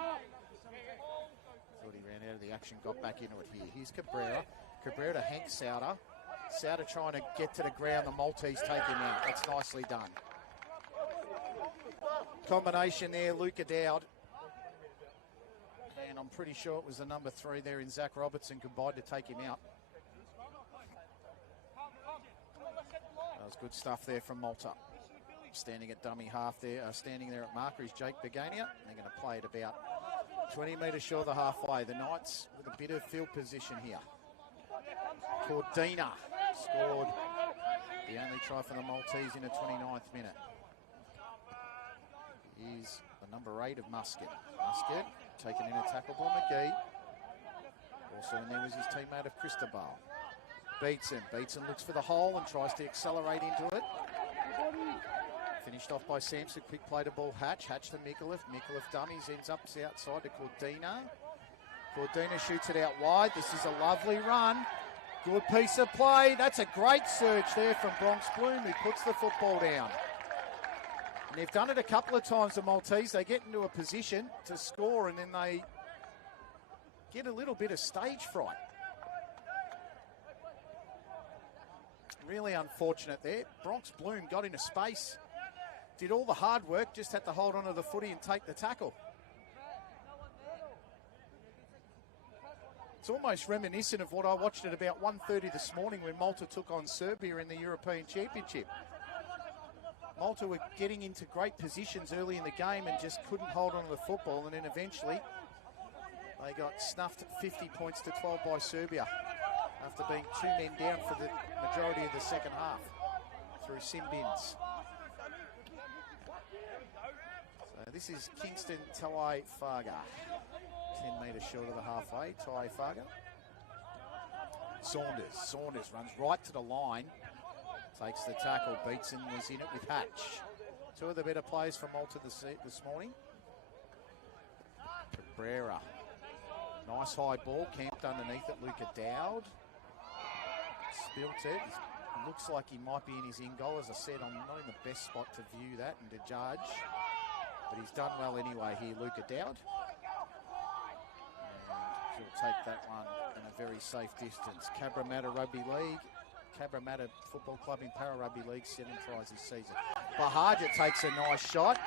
Thought he ran out of the action, got back into it here. Here's Cabrera. Cabrera to Hank Souter. Souter trying to get to the ground. The Maltese take him out. That's nicely done. Combination there, Luca Dowd. And I'm pretty sure it was the number 3 there in Zach Robertson combined to take him out. That was good stuff there from Malta. Standing at dummy half there, standing there at marker is Jake Begania. They're going to play it about 20 metres short of the halfway. The Knights with a bit of field position here. Cordina scored the only try for the Maltese in the 29th minute. He's the number 8 of Muscat. Muscat taken in a tackle by McGee. Also in there was his teammate of Cristobal. Beatson looks for the hole and tries to accelerate into it. Finished off by Sampson. Quick play to ball Hatch. Hatch to Mikulev. Mikulev dummies, ends up outside to Cordina. Cordina shoots it out wide. This is a lovely run. Good piece of play. That's a great search there from Bronx Bloom, who puts the football down. And they've done it a couple of times, the Maltese. They get into a position to score and then they get a little bit of stage fright. Really unfortunate there. Bronx Bloom got into space, did all the hard work, just had to hold onto the footy and take the tackle. It's almost reminiscent of what I watched at about 1:30 this morning when Malta took on Serbia in the European Championship. Malta were getting into great positions early in the game and just couldn't hold on to the football, and then eventually they got snuffed 50 points to 12 by Serbia after being 2 men down for the majority of the second half through sin bins. So this is Kingston Tawai Faga. 10 metres short of the halfway, Tawai Faga. Saunders runs right to the line. Takes the tackle. Beatson was in it with Hatch. 2 of the better players for Malta this morning. Cabrera. Nice high ball. Camped underneath it. Luca Dowd. Spilt it. Looks like he might be in his in goal. As I said, I'm not in the best spot to view that and to judge. But he's done well anyway here, Luca Dowd. And he'll take that one in a very safe distance. Cabramatta Rugby League. Cabramatta Football Club in Para Rugby League, 7 tries this season. Bahaja takes a nice shot.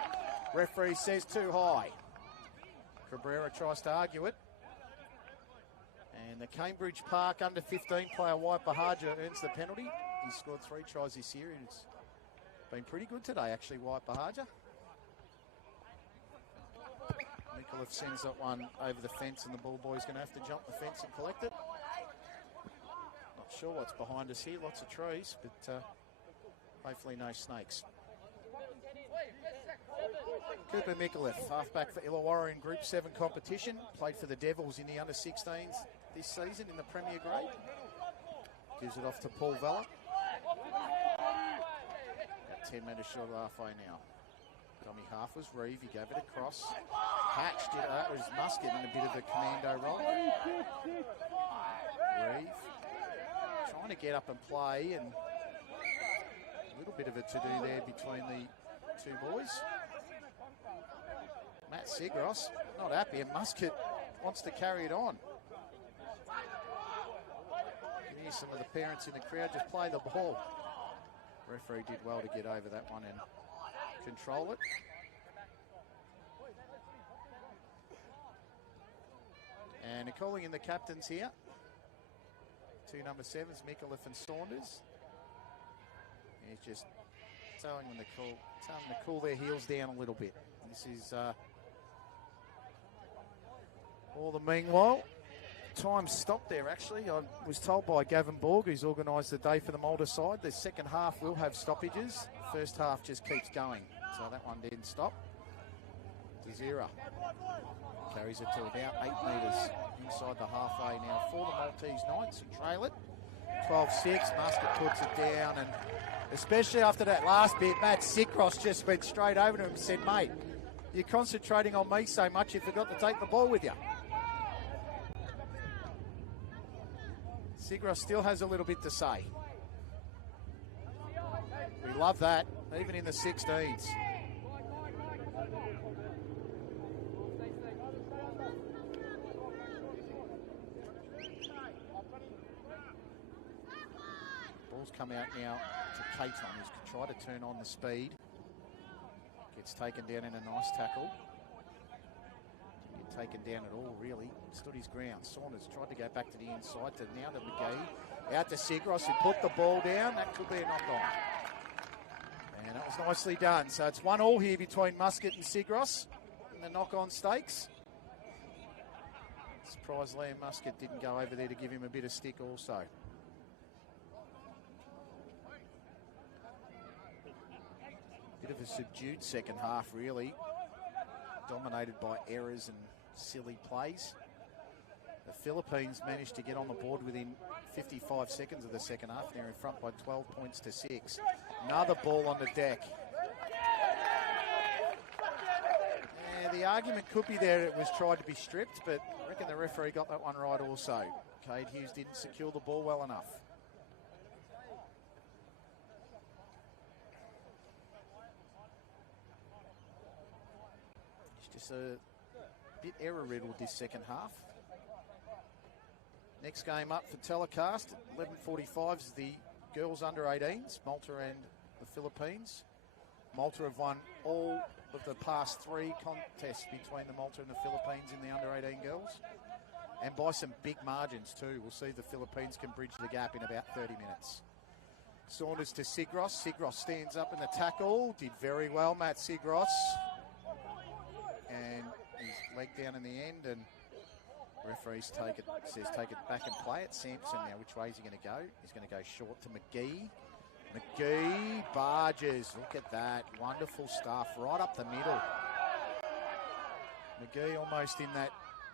Referee says too high. Cabrera tries to argue it. And the Cambridge Park under 15 player White Bahaja earns the penalty. He's scored 3 tries this year and it's been pretty good today actually, White Bahaja. Mikulev sends that one over the fence and the ball boy's going to have to jump the fence and collect it. Not sure what's behind us here, lots of trees, but hopefully no snakes. Cooper Mikulev, halfback for Illawarra in Group 7 competition. Played for the Devils in the under-16s this season in the Premier Grade. Gives it off to Paul Vella. About 10 metres short of halfway now. Dummy half was Reeve, he gave it across. Hatch did that, was Muscat in a bit of a commando role. Reeve trying to get up and play, and a little bit of a to-do there between the 2 boys. Matt Sigros not happy, and Muscat wants to carry it on. You can hear some of the parents in the crowd just play the ball. Referee did well to get over that one and control it. And they're calling in the captains here. 2 number 7s, Mikulev and Saunders. He's just telling them to cool their heels down a little bit. This is all the meanwhile. Time stopped there, actually. I was told by Gavin Borg, who's organised the day for the Malta side, the second half will have stoppages. First half just keeps going. So that one didn't stop. Zira carries it to about 8 metres inside the halfway now for the Maltese Knights, who trail it. 12-6, Muscat puts it down, and especially after that last bit, Matt Sikros just went straight over to him and said, mate, you're concentrating on me so much you forgot to take the ball with you. Sigros still has a little bit to say. We love that, even in the 16s. Ball's come out now to Caton, who's tried to turn on the speed. Gets taken down in a nice tackle. Taken down at all, really. Stood his ground. Saunders tried to go back to the inside, to now to McGee. Out to Sigros, who put the ball down. That could be a knock-on. And that was nicely done. So it's 1-1 here between Muscat and Sigros in the knock-on stakes. Surprised Liam Muscat didn't go over there to give him a bit of stick also. Bit of a subdued second half, really. Dominated by errors and silly plays. The Philippines managed to get on the board within 55 seconds of the second half. They're in front by 12 points to 6. Another ball on the deck. Yeah, the argument could be there it was tried to be stripped, but I reckon the referee got that one right also. Cade Hughes didn't secure the ball well enough. It's just a bit error-riddled this second half. Next game up for telecast at 11:45 is the girls under 18s, Malta and the Philippines. Malta have won all of the past 3 contests between the Malta and the Philippines in the under 18 girls, and by some big margins too. We'll see if the Philippines can bridge the gap in about 30 minutes. Saunders to Sigros. Sigros stands up in the tackle. Did very well, Matt Sigros. And his leg down in the end, and referees take it back and play it. Sampson now, which way is he going to go? He's going to go short to McGee. McGee barges. Look at that. Wonderful stuff. Right up the middle. McGee almost in that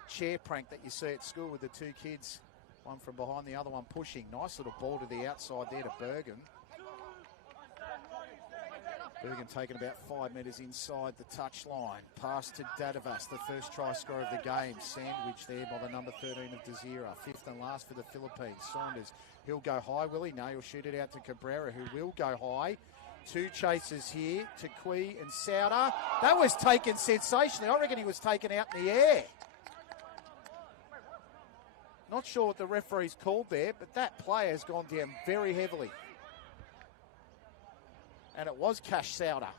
chair prank that you see at school with the 2 kids. One from behind, the other one pushing. Nice little ball to the outside there to Bergen. Bergen taking about 5 metres inside the touchline. Pass to Dadavas, the first try scorer of the game. Sandwich there by the number 13 of Desira. 5th and last for the Philippines. Saunders, he'll go high, will he? No, he'll shoot it out to Cabrera, who will go high. 2 chasers here, Tequi and Sauter. That was taken sensationally. I reckon he was taken out in the air. Not sure what the referee's called there, but that play has gone down very heavily. And it was Cash Sauter.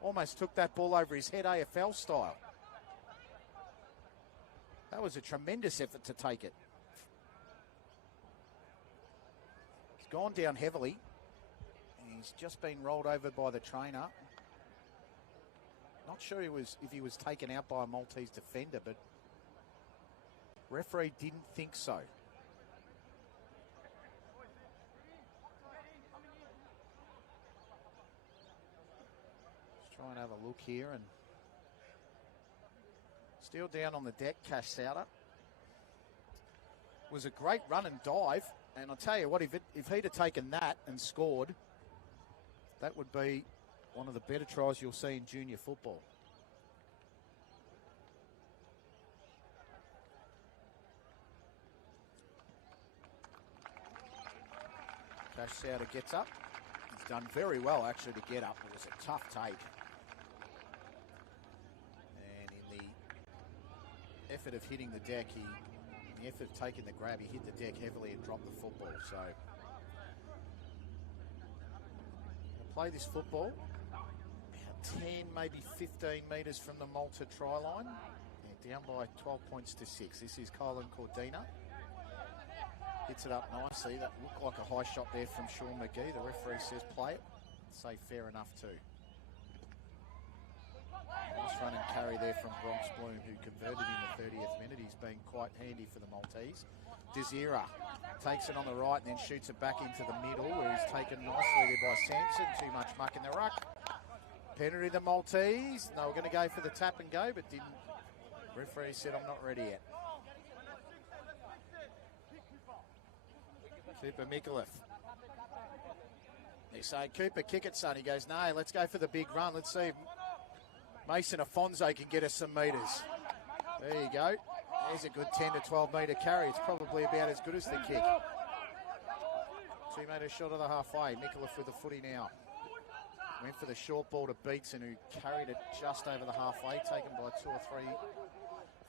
Almost took that ball over his head, AFL style. That was a tremendous effort to take it. He's gone down heavily. He's just been rolled over by the trainer. Not sure if he was taken out by a Maltese defender, but referee didn't think so. Try and have a look here, and still down on the deck, Cash Sauter. Was a great run and dive, and I'll tell you what, if he'd have taken that and scored, that would be one of the better tries you'll see in junior football. Cash Sauter gets up. He's done very well actually to get up. It was a tough take. Effort of hitting the deck, in the effort of taking the grab, he hit the deck heavily and dropped the football. So, we'll play this football about 10, maybe 15 metres from the Malta try line. Yeah, down by 12 points to 6. This is Colin Cordina. Hits it up nicely. That looked like a high shot there from Sean McGee. The referee says play it. Say fair enough too. Nice run and carry there from Bronx Bloom, who converted in the 30th minute. He's been quite handy for the Maltese. Desira takes it on the right and then shoots it back into the middle, where he's taken nicely there by Sampson. Too much muck in the ruck. Penalty the Maltese. They were going to go for the tap and go, but didn't. Referee said, I'm not ready yet. Cooper Mikulev. They say, Cooper, kick it, son. He goes, no, let's go for the big run. Let's see if Mason Afonso can get us some metres. There you go. There's a good 10 to 12 metre carry. It's probably about as good as the kick. 2 metres short of the halfway. Mikulev with the footy now. Went for the short ball to Beatson, who carried it just over the halfway, taken by 2 or 3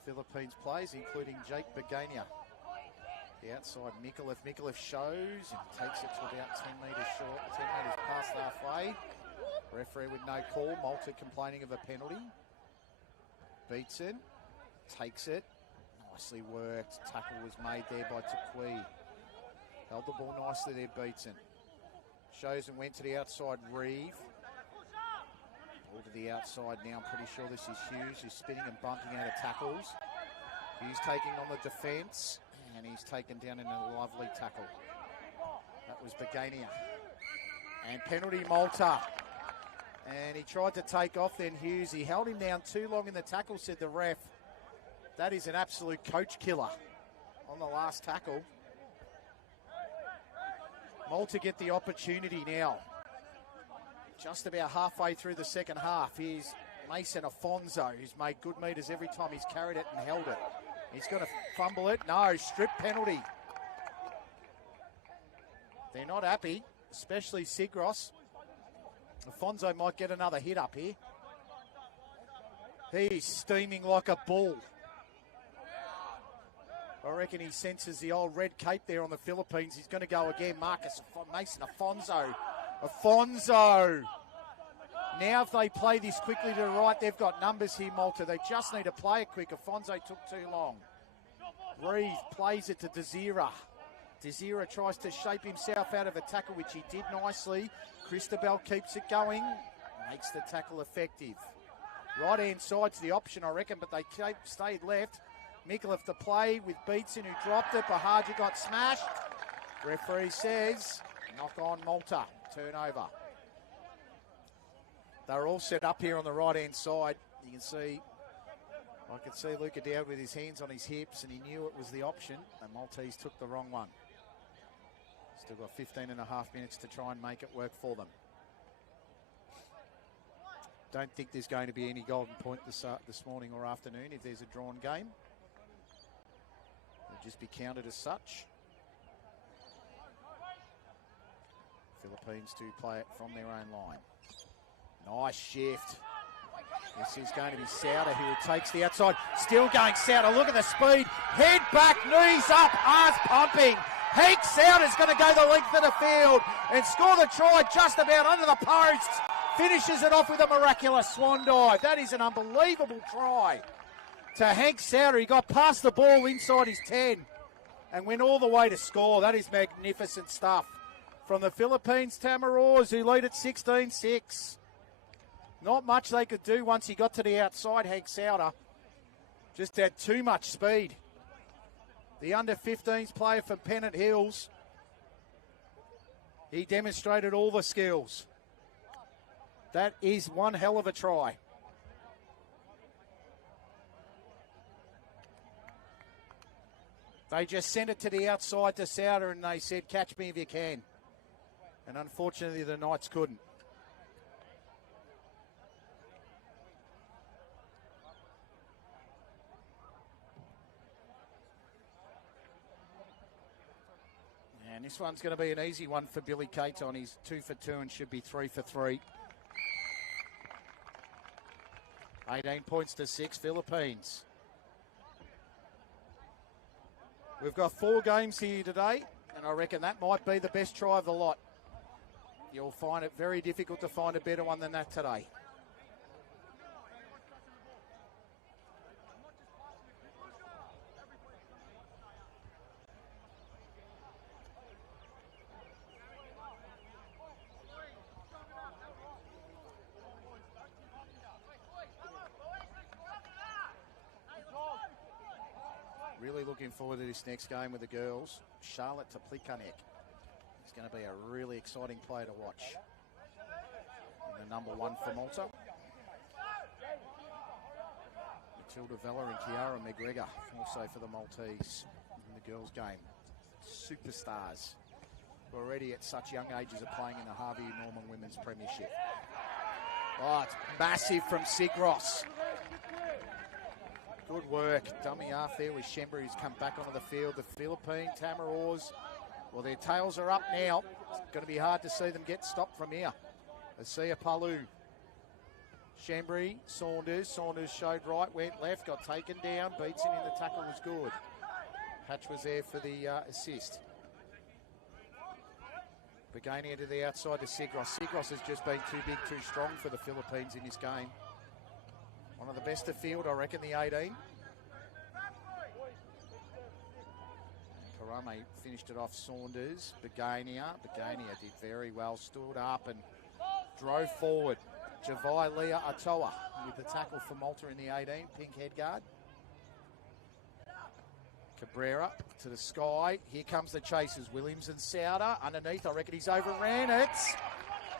Philippines players, including Jake Begania. The outside Mikulev. Mikulev shows and takes it to about 10 metres short, 10 metres past halfway. Referee with no call. Malta complaining of a penalty. Beatson takes it. Nicely worked. Tackle was made there by Tukui. Held the ball nicely there, Beatson. Shows and went to the outside, Reeve. Ball to the outside now. I'm pretty sure this is Hughes, who's spinning and bumping out of tackles. Hughes taking on the defence, and he's taken down in a lovely tackle. That was Begania. And penalty Malta. And he tried to take off then Hughes. He held him down too long in the tackle, said the ref. That is an absolute coach killer on the last tackle. Malta get the opportunity now. Just about halfway through the second half. Here's Mason Afonso, who's made good metres every time he's carried it and held it. He's going to fumble it. No, strip penalty. They're not happy, especially Sigros. Afonso might get another hit up here. He's steaming like a bull. I reckon he senses the old red cape there on the Philippines. He's going to go again. Mason Afonso. Afonso. Now if they play this quickly to the right, they've got numbers here, Malta. They just need to play it quick. Afonso took too long. Reeve plays it to Desira. Desira tries to shape himself out of a tackle, which he did nicely. Christabel keeps it going. Makes the tackle effective. Right-hand side's the option, I reckon, but they stayed left. Mikulev to play with Beatson, who dropped it. Bahaja got smashed. Referee says, knock on Malta. Turnover. They're all set up here on the right-hand side. You can see, I can see Luca Dowd with his hands on his hips, and he knew it was the option, and Maltese took the wrong one. Still got 15 and a half minutes to try and make it work for them. Don't think there's going to be any golden point this morning or afternoon if there's a drawn game. It'll just be counted as such. Philippines to play it from their own line. Nice shift. This is going to be Souter who takes the outside. Still going Souter. Look at the speed. Head back, knees up, arms pumping. Hank Souter's going to go the length of the field and score the try just about under the post. Finishes it off with a miraculous swan dive. That is an unbelievable try to Hank Souter. He got past the ball inside his 10 and went all the way to score. That is magnificent stuff from the Philippines Tamaraws, who lead at 16-6. Not much they could do once he got to the outside, Hank Souter. Just had too much speed. The under-15s player for Pennant Hills. He demonstrated all the skills. That is one hell of a try. They just sent it to the outside to Souter and they said, catch me if you can. And unfortunately, the Knights couldn't. And this one's going to be an easy one for Billy Caton. He's 2 for 2 and should be 3 for 3. 18 points to 6, Philippines. We've got 4 games here today, and I reckon that might be the best try of the lot. You'll find it very difficult to find a better one than that today. looking forward to this next game with the girls. Charlotte to Plikanek. It's going to be a really exciting player to watch. And the number 1 for Malta. Matilda Vella and Kiara McGregor also for the Maltese in the girls' game. Superstars who already at such young ages are playing in the Harvey Norman Women's Premiership. Oh, it's massive from Sigros. Good work. Dummy half there with Shembri, who's come back onto the field. The Philippine Tamaraws, well, their tails are up now. It's going to be hard to see them get stopped from here. Asia Palu. Shembri, Saunders. Saunders showed right, went left, got taken down. Beatson in the tackle was good. Hatch was there for the assist. Begania to the outside to Sigros. Sigros has just been too big, too strong for the Philippines in this game. One of the best of field, I reckon, the 18. Karame finished it off Saunders. Begania did very well, stood up and drove forward. Javai Leah Atoa with the tackle for Malta in the 18, pink head guard. Cabrera to the sky. Here comes the chasers. Williams and Souder underneath. I reckon he's overran it.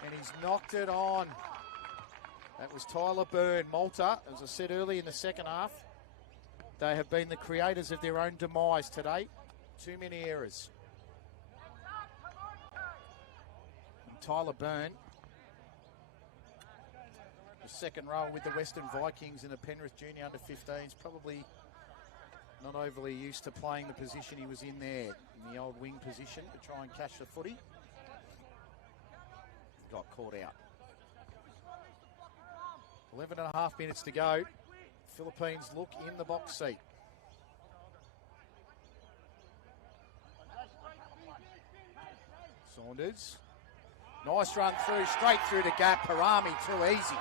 And he's knocked it on. That was Tyler Byrne. Malta, as I said early in the second half, they have been the creators of their own demise today. Too many errors. And Tyler Byrne, the second row with the Western Vikings in the Penrith Junior Under-15s, probably not overly used to playing the position he was in there, in the old wing position, to try and catch the footy. Got caught out. 11 and a half minutes to go. Philippines look in the box seat. Saunders. Nice run through, straight through the gap. Parami, too easy.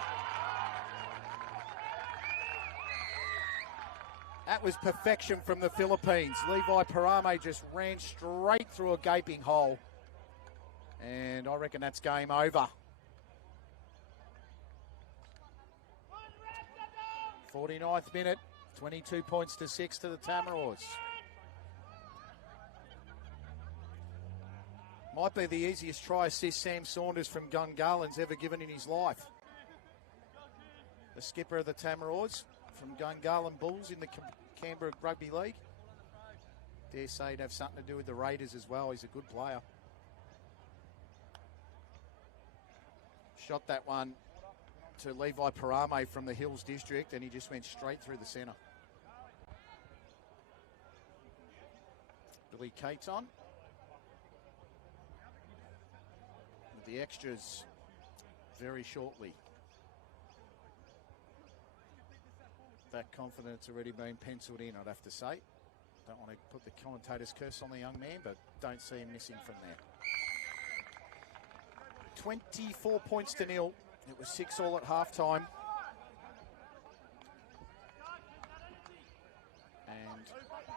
That was perfection from the Philippines. Levi Parame just ran straight through a gaping hole. And I reckon that's game over. 49th minute, 22 points to 6 to the Tamaraws. Might be the easiest try assist Sam Saunders from Gungahlon's ever given in his life. The skipper of the Tamaraws from Gungahlon Bulls in the Canberra Rugby League. Dare say he'd have something to do with the Raiders as well. He's a good player. Shot that one to Levi Parame from the Hills District, and he just went straight through the centre. Billy Cates on. With the extras very shortly. That confidence already been penciled in, I'd have to say. Don't want to put the commentator's curse on the young man, but don't see him missing from there. 24 points to 0. It was 6-all at halftime. And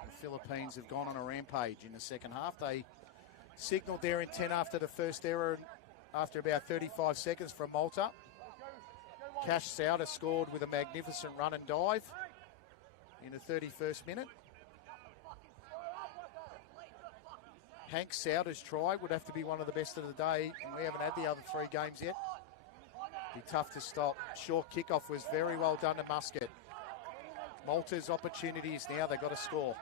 the Philippines have gone on a rampage in the second half. They signalled their intent after the first error, after about 35 seconds from Malta. Cash Souder scored with a magnificent run and dive in the 31st minute. Hank Souder's try would have to be one of the best of the day, and we haven't had the other 3 games yet. Be tough to stop. Short kickoff was very well done to Muscat. Malta's opportunities now, they've got to score.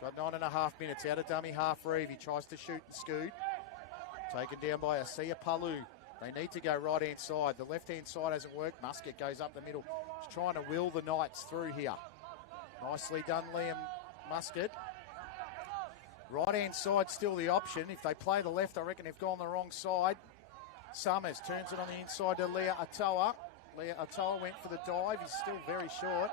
Got 9.5 minutes out of dummy half reeve. He tries to shoot and scoot. Taken down by Asia Palu. They need to go right-hand side. The left-hand side hasn't worked. Muscat goes up the middle. He's trying to will the Knights through here. Nicely done, Liam Muscat. Right-hand side still the option. If they play the left, I reckon they've gone the wrong side. Summers turns it on the inside to Leah Atoa. Leah Atoa went for the dive. He's still very short.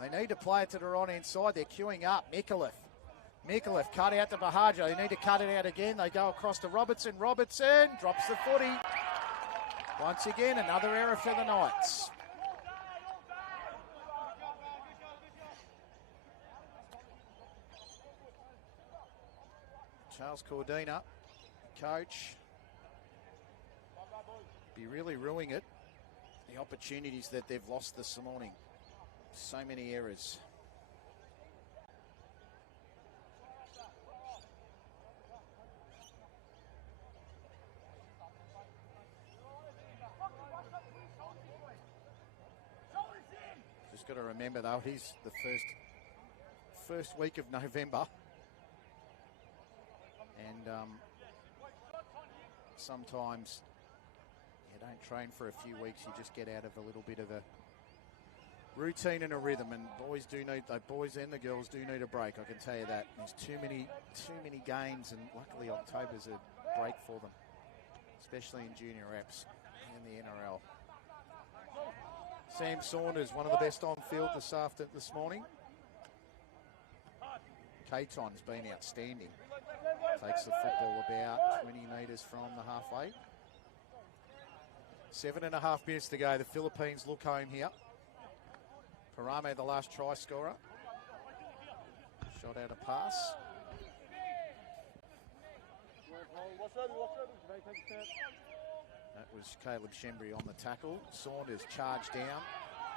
They need to play it to the right-hand side. They're queuing up. Mikulev cut out to Bahaja. They need to cut it out again. They go across to Robertson. Robertson drops the footy. Once again, another error for the Knights. Charles Cordina, coach, be really ruining it. The opportunities that they've lost this morning. So many errors. got to remember, though, he's the first week of November. And sometimes you don't train for a few weeks. You just get out of a little bit of a routine and a rhythm. And the boys and the girls do need a break, I can tell you that. There's too many games, and luckily October's a break for them, especially in junior reps in the NRL. Sam Saunders, one of the best on field this morning. Caton's been outstanding. Takes the football about 20 metres from the halfway. 7.5 minutes to go. The Philippines look home here. Parame, the last try scorer. Shot out a pass. That was Caleb Shembry on the tackle. Saunders charged down.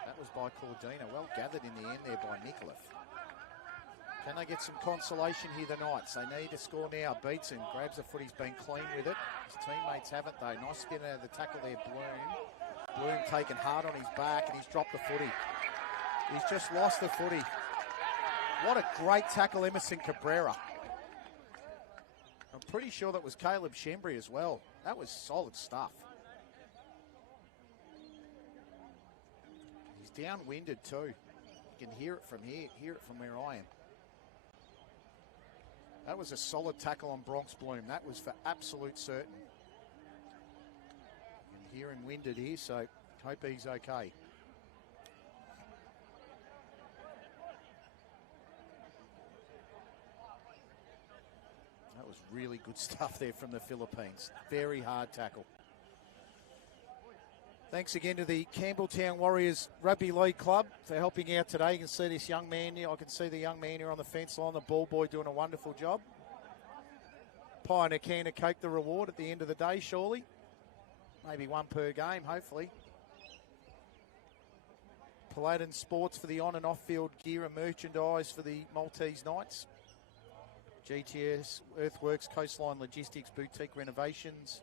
That was by Claudina. Well gathered in the end there by Nicholas. Can they get some consolation here, the Knights? They need to score now. Beatson grabs the foot. He's been clean with it. His teammates haven't, though. Nice spin out of the tackle there, Bloom. Bloom taken hard on his back, and he's dropped the footy. He's just lost the footy. What a great tackle, Emerson Cabrera. I'm pretty sure that was Caleb Shembry as well. That was solid stuff. He's downwinded too. You can hear it from here, hear it from where I am. That was a solid tackle on Bronx Bloom. That was for absolute certain. You can hear him winded here, so hope he's okay. That was really good stuff there from the Philippines. Very hard tackle. Thanks again to the Campbelltown Warriors Rugby League Club for helping out today. You can see this young man here. I can see the young man here on the fence line, the ball boy, doing a wonderful job. Pie and a can of Coke, the reward at the end of the day, surely. Maybe one per game, hopefully. Paladin Sports for the on and off field gear and merchandise for the Maltese Knights. GTS, Earthworks, Coastline Logistics, Boutique Renovations,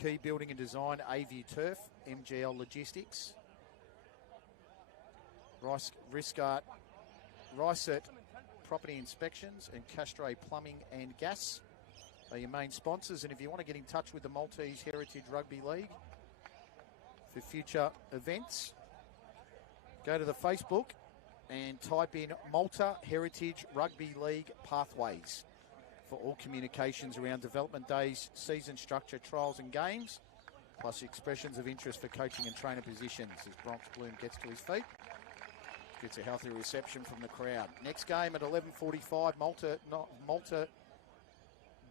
Key Building and Design, AV Turf, MGL Logistics, Riscart, Property Inspections, and Castro Plumbing and Gas are your main sponsors. And if you want to get in touch with the Maltese Heritage Rugby League for future events, go to the Facebook and type in Malta Heritage Rugby League Pathways for all communications around development days, season structure, trials and games, plus expressions of interest for coaching and trainer positions as Bronx Bloom gets to his feet. Gets a healthy reception from the crowd. Next game at 11:45, Malta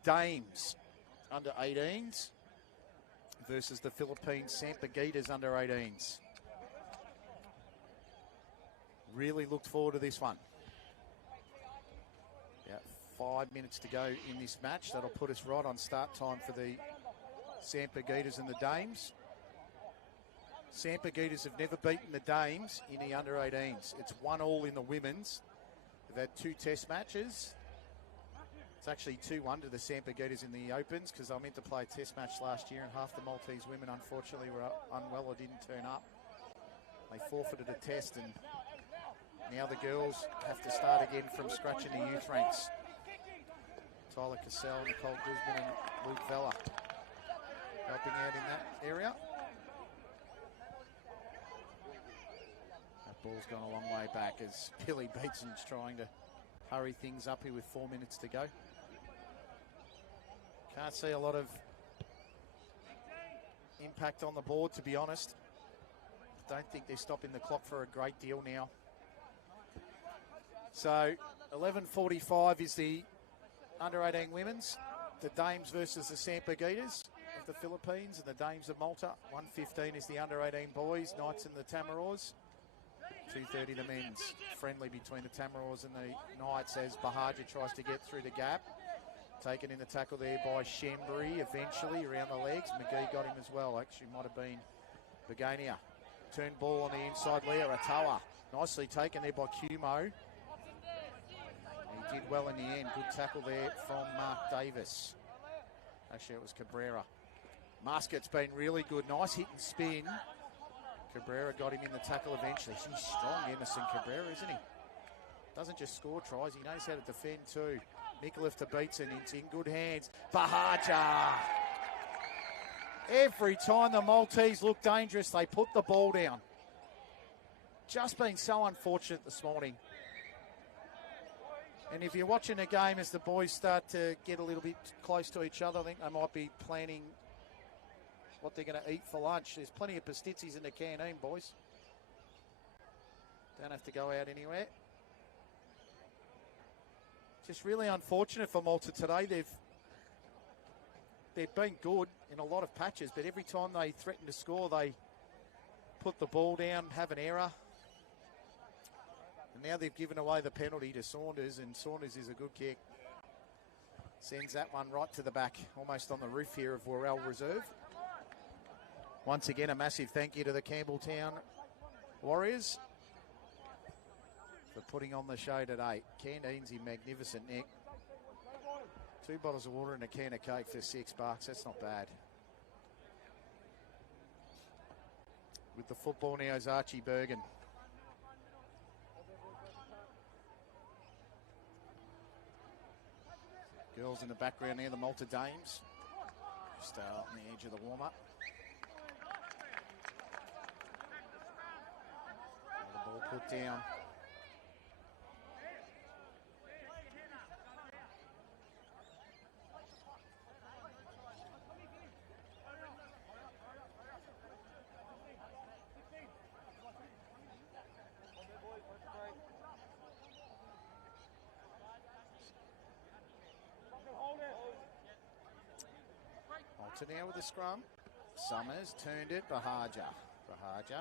Dames under 18s versus the Philippines Sampaguitas under 18s. Really looked forward to this one. About 5 minutes to go in this match. That'll put us right on start time for the Sampaguitas and the Dames. Sampaguitas have never beaten the Dames in the under 18s. It's 1-1 in the women's. They've had 2 test matches. It's actually 2-1 to the Sampaguitas in the opens because I meant to play a test match last year and half the Maltese women unfortunately were unwell or didn't turn up. They forfeited a test and now the girls have to start again from scratch in the youth ranks. Tyler Cassell, Nicole Guzman and Luke Vella helping out in that area. That ball's gone a long way back as Billy Beatson's trying to hurry things up here with 4 minutes to go. Can't see a lot of impact on the board, to be honest. Don't think they're stopping the clock for a great deal now. So 11:45 is the under-18 women's. The Dames versus the Sampaguitas of the Philippines and the Dames of Malta. 1:15 is the under-18 boys, Knights and the Tamaraws. 2:30 the men's. Friendly between the Tamaraws and the Knights as Bahaja tries to get through the gap. Taken in the tackle there by Shembry eventually around the legs. McGee got him as well. Actually might have been Begonia. Turn ball on the inside, Leo Atawa. Nicely taken there by Cumo. He did well in the end. Good tackle there from Mark Davis. Actually, it was Cabrera. Muscat's been really good. Nice hit and spin. Cabrera got him in the tackle eventually. He's strong, Emerson Cabrera, isn't he? Doesn't just score tries, he knows how to defend too. Micallef to Beatson, it's in good hands. Bahaja! Every time the Maltese look dangerous, they put the ball down. Just been so unfortunate this morning. And if you're watching the game as the boys start to get a little bit close to each other, I think they might be planning what they're going to eat for lunch. There's plenty of pastizzis in the canteen, boys. Don't have to go out anywhere. Just really unfortunate for Malta today. They've been good in a lot of patches, but every time they threaten to score, they put the ball down, have an error. And now they've given away the penalty to Saunders, and Saunders is a good kick. Sends that one right to the back, almost on the roof here of Worrell Reserve. Once again, a massive thank you to the Campbelltown Warriors for putting on the show today. Canteen's in magnificent nick. 2 bottles of water and a can of cake for $6. That's not bad. With the football now is Archie Bergen. Girls in the background there, the Malta Dames. Just on the edge of the warm-up. The ball put down. Malta now with the scrum. Summers turned it. Bahaja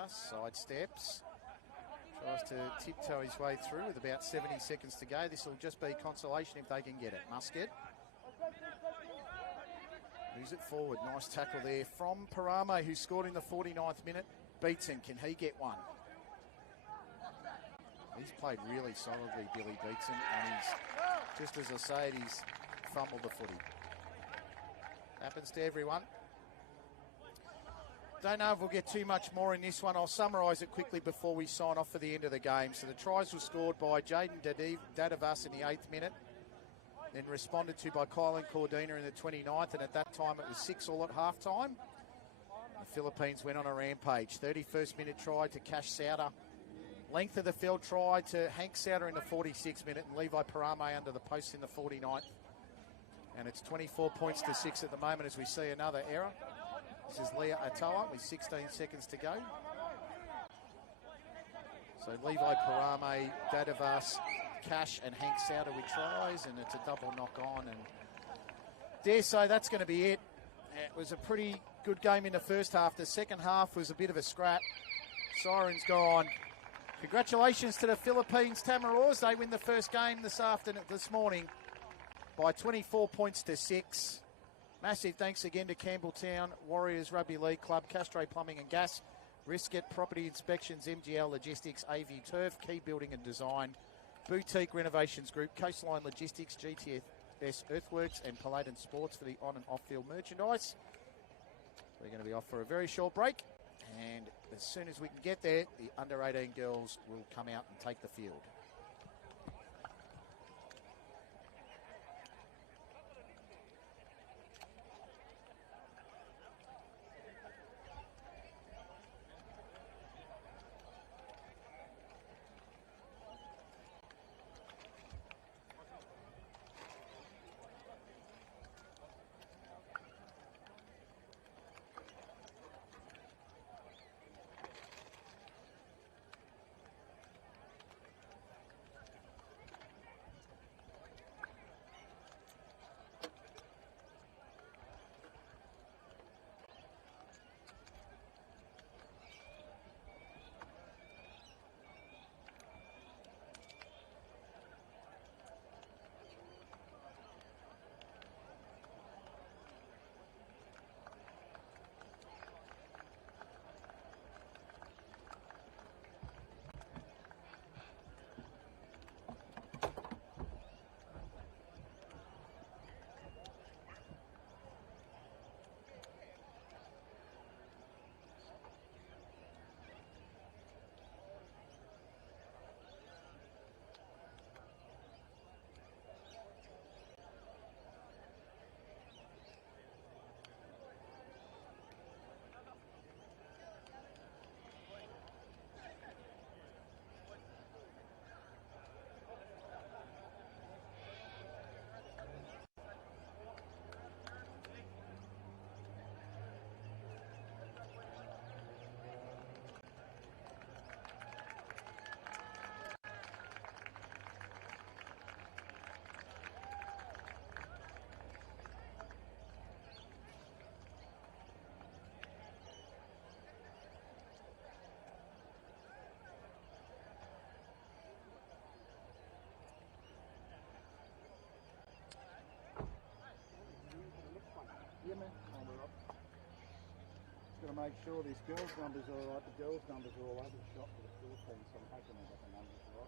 sidesteps. Tries to tiptoe his way through with about 70 seconds to go. This will just be consolation if they can get it. Musket. Moves it forward. Nice tackle there from Parame, who scored in the 49th minute. Beatson, can he get one? He's played really solidly, Billy Beatson, and he's, just as I say it, he's fumbled the footy. Happens to everyone. Don't know if we'll get too much more in this one. I'll summarise it quickly before we sign off for the end of the game. So the tries were scored by Jaden Dadavas in the 8th minute, then responded to by Kylan Cordina in the 29th, and at that time it was 6 all at half-time. The Philippines went on a rampage. 31st minute try to Cash Souter. Length of the field try to Hank Souter in the 46th minute, and Levi Parame under the post in the 49th. And it's 24 points to 6 at the moment as we see another error. This is Leah Atoa with 16 seconds to go. So Levi Parame, Dadavas, Cash and Hank Souter with tries, and it's a double knock on. And dare say that's going to be it. It was a pretty good game in the first half. The second half was a bit of a scrap. Siren's gone. Congratulations to the Philippines Tamaraws. They win the first game this morning by 24 points to 6. Massive thanks again to Campbelltown Warriors Rugby League Club, Castro Plumbing and Gas, Risket Property Inspections, MGL Logistics, AV Turf, Key Building and Design, Boutique Renovations Group, Coastline Logistics, GTS Earthworks and Paladin Sports for the on and off field merchandise. We're going to be off for a very short break, and as soon as we can get there, the under 18 girls will come out and take the field. make sure these girls' numbers are all right. The girls' numbers are all over the shop for the Philippines, so I'm hoping they got the numbers right.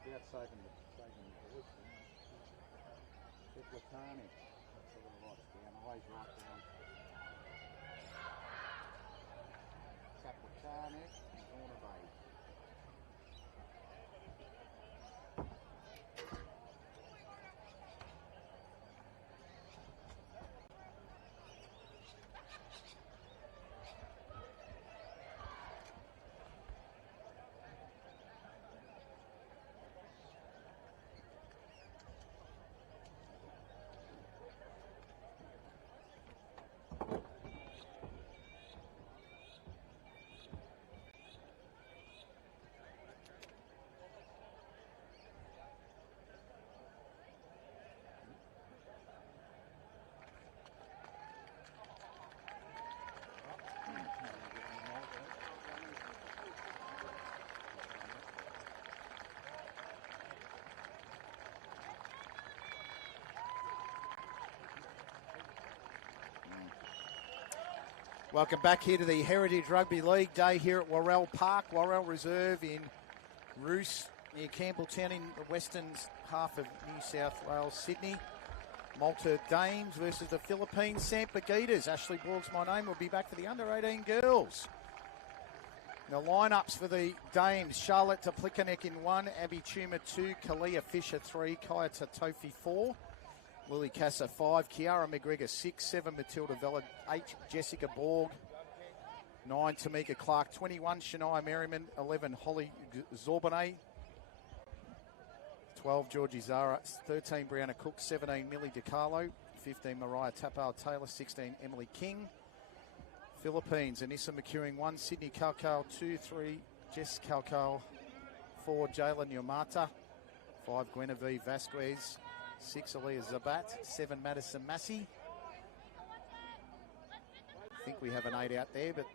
It's about saving the voice, isn't it? It's Latani. That's a little right down, always right down. Latani and Horner Bay. Welcome back here to the Heritage Rugby League Day here at Worrell Park, Worrell Reserve in Ruse, near Campbelltown in the western half of New South Wales, Sydney. Malta Dames versus the Philippines, Sampaguitas. Ashley Borg's my name. We'll be back for the under-18 girls. The lineups for the Dames: Charlotte Toplikanek in 1, Abby Tuma 2, Kalia Fisher 3, Kaya Tatofi 4, Lily Casa 5, Kiara McGregor 6, 7 Matilda Vella 8, Jessica Borg 9, Tamika Clark 21, Shania Merriman 11, Holly Zorbonnet 12, Georgie Zara 13, Brianna Cook 17, Millie DiCarlo 15, Mariah Tapao Taylor 16, Emily King. Philippines: Anissa McEwing 1, Sydney Calcal 2, 3, Jess Calcal 4, Jayla Nyamata 5, Guinevere Vasquez 6, Aaliyah Zabat 7, Madison Massey. I think we have an 8 out there, but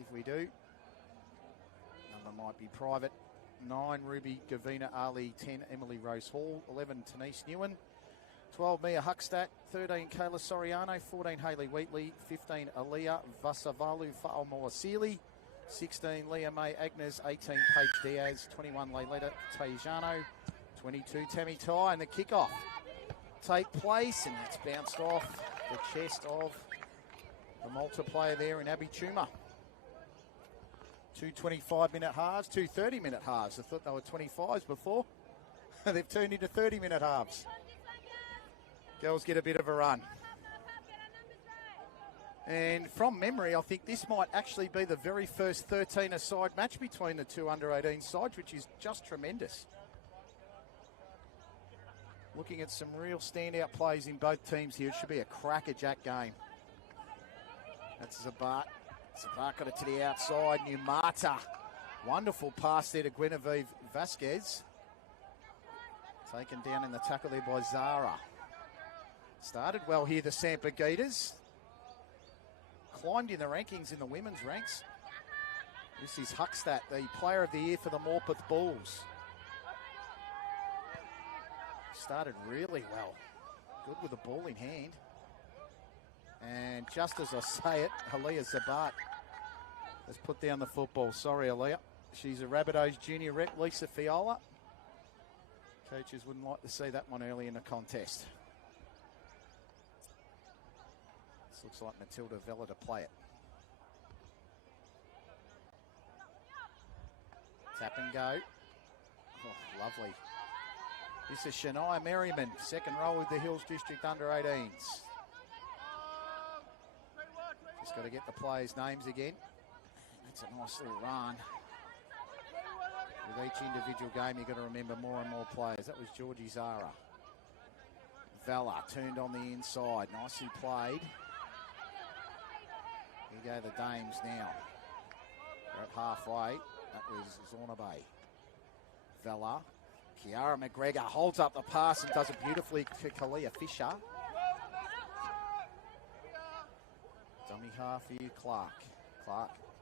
if we do, number might be private. 9, Ruby Gavina Ali 10, Emily Rose Hall 11, Denise Newen 12, Mia Huckstadt 13, Kayla Soriano 14, Hayley Wheatley 15, Aaliyah Vasavalu Fa'amoa Sealy 16, Leah May Agnes 18, Paige Diaz 21, Leileta Tejano 22, Tammy Ty, and the kickoff take place, and it's bounced off the chest of the Malta player there in Abby Tuma. 2 25-minute halves, 2 30-minute halves. I thought they were 25s before. They've turned into 30-minute halves. Girls get a bit of a run. And from memory, I think this might actually be the very first 13-a-side match between the two under-18 sides, which is just tremendous. Looking at some real standout plays in both teams here. It should be a crackerjack game. That's Zabat. Zabat got it to the outside. Numata. Wonderful pass there to Guinevere Vasquez. Taken down in the tackle there by Zara. Started well here, the Sampaguitas. Climbed in the rankings in the women's ranks. This is Huckstadt, the player of the year for the Morpeth Bulls. Started really well. Good with the ball in hand. And just as I say it, Aaliyah Zabat has put down the football. Sorry, Aaliyah. She's a Rabbitohs junior rep, Lisa Fiola. Coaches wouldn't like to see that one early in the contest. This looks like Matilda Vella to play it. Tap and go. Oh, lovely. This is Shania Merriman, second row with the Hills District under-18s. Just got to get the players' names again. That's a nice little run. With each individual game, you've got to remember more and more players. That was Georgie Zara. Vella turned on the inside. Nicely played. Here go the Dames now. They're at halfway. That was Zornaby. Vella. Kiara McGregor holds up the pass and does it beautifully to Kalia Fisher. Dummy half here, Clark.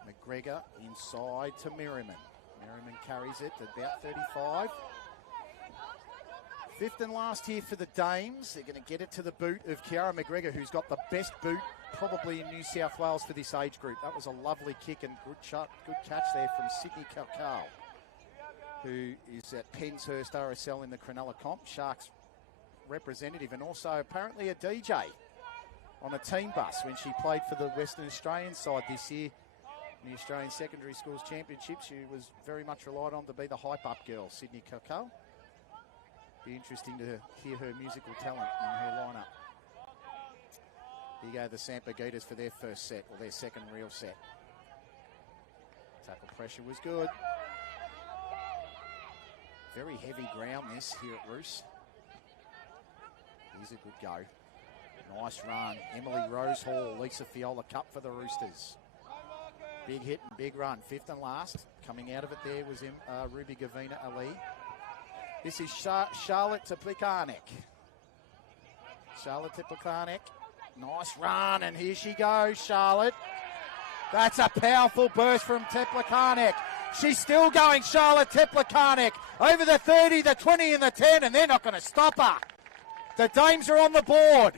McGregor inside to Merriman. Merriman carries it to about 35. Fifth and last here for the Dames. They're going to get it to the boot of Kiara McGregor, who's got the best boot probably in New South Wales for this age group. That was a lovely kick and good catch there from Sydney Calcal, who is at Penshurst RSL in the Cronulla comp, Sharks representative, and also apparently a DJ on a team bus when she played for the Western Australian side this year in the Australian Secondary Schools Championship. She was very much relied on to be the hype-up girl, Sydney Calcal. Be interesting to hear her musical talent in her lineup. Here go the Sampaguitas for their first set, or their second real set. Tackle pressure was good. Very heavy ground this here at Ruse. Here's a good go. Nice run. Emily Rose Hall, Lisa Fiola Cup for the Roosters. Big hit and big run. Fifth and last. Coming out of it there was Ruby Gavina Ali. This is Charlotte Teplikanek. Charlotte Teplikanek. Nice run, and here she goes, Charlotte. That's a powerful burst from Teplikanek. She's still going, Charlotte Teplikanek. Over the 30, the 20 and the 10, and they're not going to stop her. The Dames are on the board.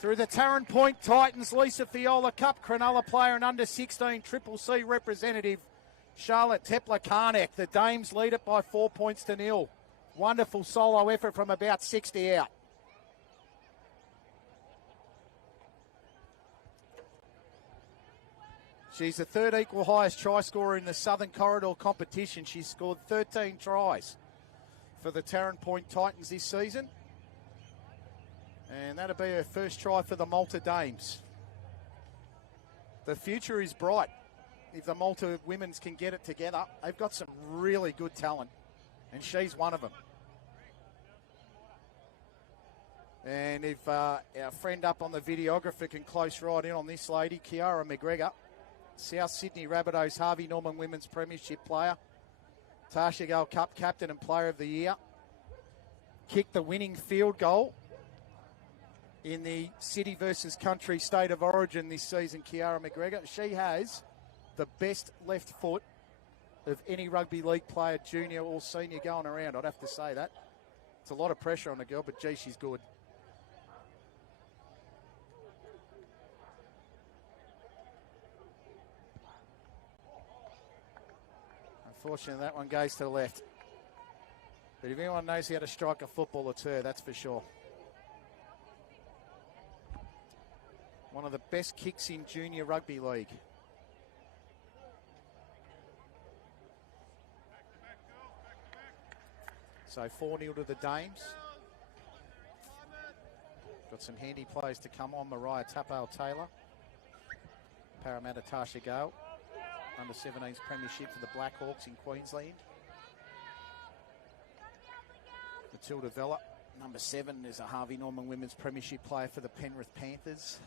Through the Tarrant Point Titans, Lisa Fiola Cup, Cronulla player and under 16 Triple C representative, Charlotte Teplikanek. The Dames lead it by 4 points to 0. Wonderful solo effort from about 60 out. She's the third equal highest try scorer in the Southern Corridor competition. She's scored 13 tries for the Tarrant Point Titans this season. And that'll be her first try for the Malta Dames. The future is bright if the Malta women's can get it together. They've got some really good talent, and she's one of them. And if our friend up on the videographer can close right in on this lady, Kiara McGregor, South Sydney Rabbitohs Harvey Norman Women's Premiership player, Tasha Gale Cup captain and player of the year, kicked the winning field goal in the City versus Country State of Origin this season, Kiara McGregor. She has the best left foot of any rugby league player, junior or senior, going around. I'd have to say that. It's a lot of pressure on the girl, but gee, she's good. Unfortunately, that one goes to the left. But if anyone knows how to strike a football, it's her, that's for sure. One of the best kicks in junior rugby league. So 4-0 to the Dames. Got some handy players to come on. Mariah Tapale-Taylor. Parramatta Tasha Gale. Under 17s premiership for the Blackhawks in Queensland. Matilda Vella, number 7, is a Harvey Norman Women's Premiership player for the Penrith Panthers.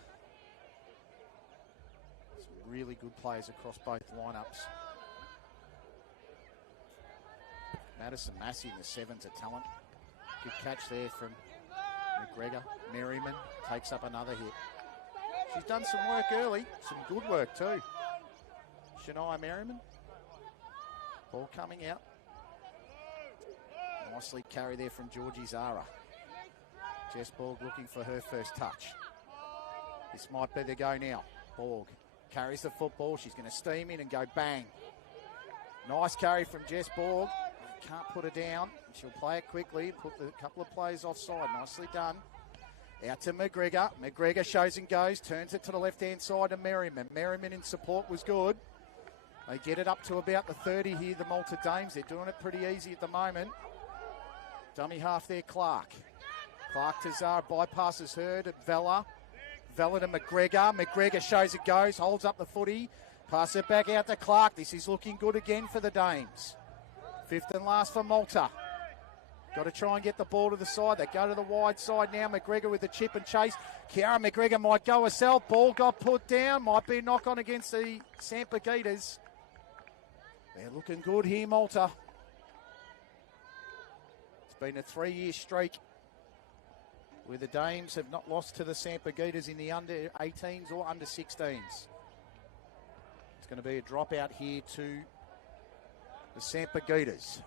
Some really good players across both lineups. Madison Massey in the 7's a talent. Good catch there from McGregor. Merriman takes up another hit. She's done some work early, some good work too. Shania Merriman. Ball coming out. Nicely carry there from Georgie Zara. Jess Borg looking for her first touch. This might be the go now. Borg carries the football. She's going to steam in and go bang. Nice carry from Jess Borg. Can't put her down. She'll play it quickly. Put a couple of players offside. Nicely done. Out to McGregor. McGregor shows and goes. Turns it to the left-hand side of Merriman. Merriman in support was good. They get it up to about the 30 here, the Malta Dames. They're doing it pretty easy at the moment. Dummy half there, Clark. Clark to Zara, bypasses her to Vella. Vella to McGregor. McGregor shows it goes, holds up the footy. Pass it back out to Clark. This is looking good again for the Dames. Fifth and last for Malta. Got to try and get the ball to the side. They go to the wide side now. McGregor with the chip and chase. Kiara McGregor might go herself. Ball got put down. Might be a knock on against the Sampaguitas. They're looking good here, Malta. It's been a 3-year streak where the Dames have not lost to the Sampaguitas in the under 18s or under 16s. It's going to be a dropout here to the Sampaguitas.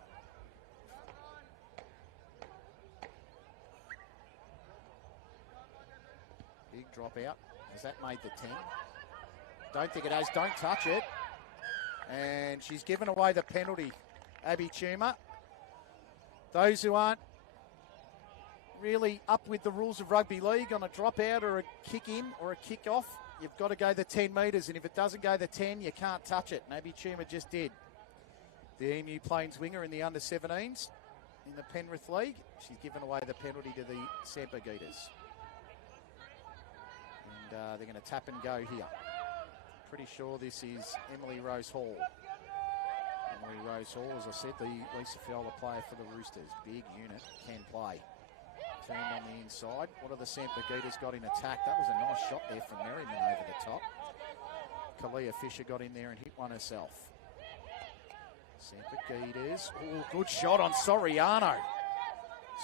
Big drop out. Has that made the 10? Don't think it has. Don't touch it. And she's given away the penalty, Abby Tuma. Those who aren't really up with the rules of rugby league, on a drop out or a kick in or a kick off, you've got to go the 10 metres, and if it doesn't go the 10, you can't touch it. And Abby Tuma just did. The Emu Plains winger in the under-17s in the Penrith League. She's given away the penalty to the Sampaguitas. And they're going to tap and go here. Pretty sure this is Emily Rose Hall. Emily Rose Hall, as I said, the Lisa Fiola player for the Roosters. Big unit, can play. Turned on the inside. What have the Sampaguitas got in attack? That was a nice shot there from Merriman over the top. Kalia Fisher got in there and hit one herself. Sampaguitas. Oh, good shot on Soriano.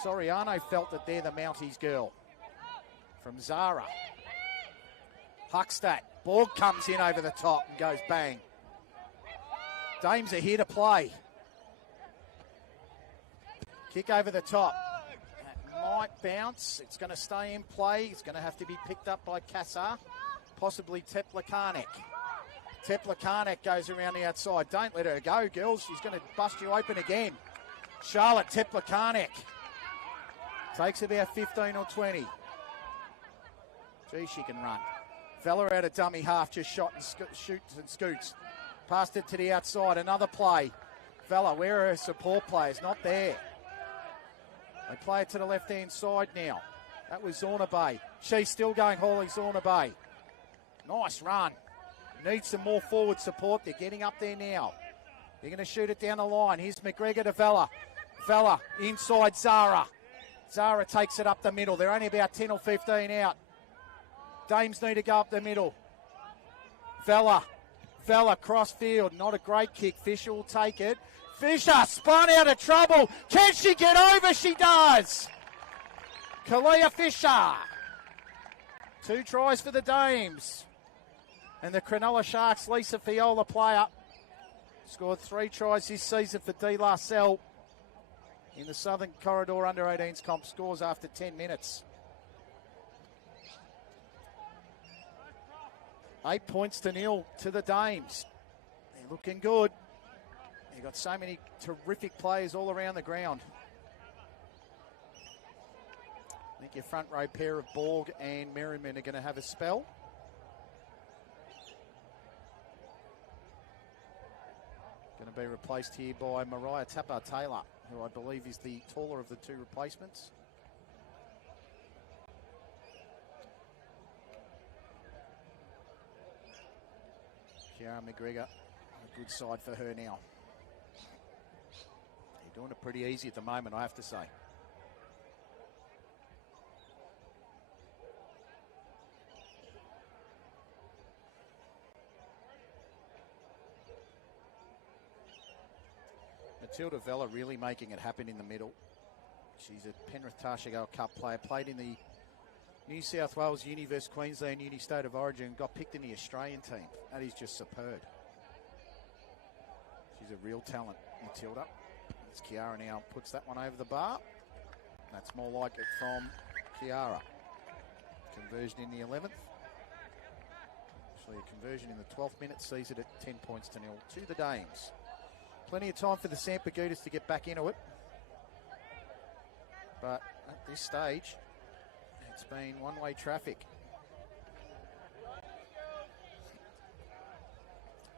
Soriano felt that they're the Mounties girl. From Zara. Huckstadt. Borg comes in over the top and goes bang. Dames are here to play. Kick over the top. That might bounce. It's going to stay in play. It's going to have to be picked up by Kassar. Possibly Teplakanek. Teplakanek goes around the outside. Don't let her go, girls. She's going to bust you open again. Charlotte Teplakanek. Takes about 15 or 20. Gee, she can run. Fella out of dummy half, just shot and shoots and scoots. Passed it to the outside, another play. Fella, where are her support players? Not there. They play it to the left-hand side now. That was Zorna Bay. She's still going, Hawley Zorna Bay. Nice run. Needs some more forward support. They're getting up there now. They're going to shoot it down the line. Here's McGregor to Vella. Vella inside Zara. Zara takes it up the middle. They're only about 10 or 15 out. Dames need to go up the middle. Vella cross field. Not a great kick. Fisher will take it. Fisher spun out of trouble. Can she get over? She does. Kalia Fisher. 2 tries for the Dames. And the Cronulla Sharks, Lisa Fiola player, scored 3 tries this season for De La Salle in the Southern Corridor Under-18s comp. Scores after 10 minutes. 8 points to 0 to the Dames. They're looking good. They've got so many terrific players all around the ground. I think your front row pair of Borg and Merriman are going to have a spell. Going to be replaced here by Mariah Tapper-Taylor, who I believe is the taller of the 2 replacements. Kiara McGregor, a good side for her now. They're doing it pretty easy at the moment, I have to say. Matilda Vella really making it happen in the middle. She's a Penrith Tarsha Cup player, played in the New South Wales Uni vs Queensland Uni State of Origin, got picked in the Australian team. That is just superb. She's a real talent, Matilda. It's Kiara now puts that one over the bar. That's more like it from Kiara. Conversion in the 11th. Actually, a conversion in the 12th minute sees it at 10 points to 0 to the Dames. Plenty of time for the Sampaguitas to get back into it. But at this stage, it's been one-way traffic.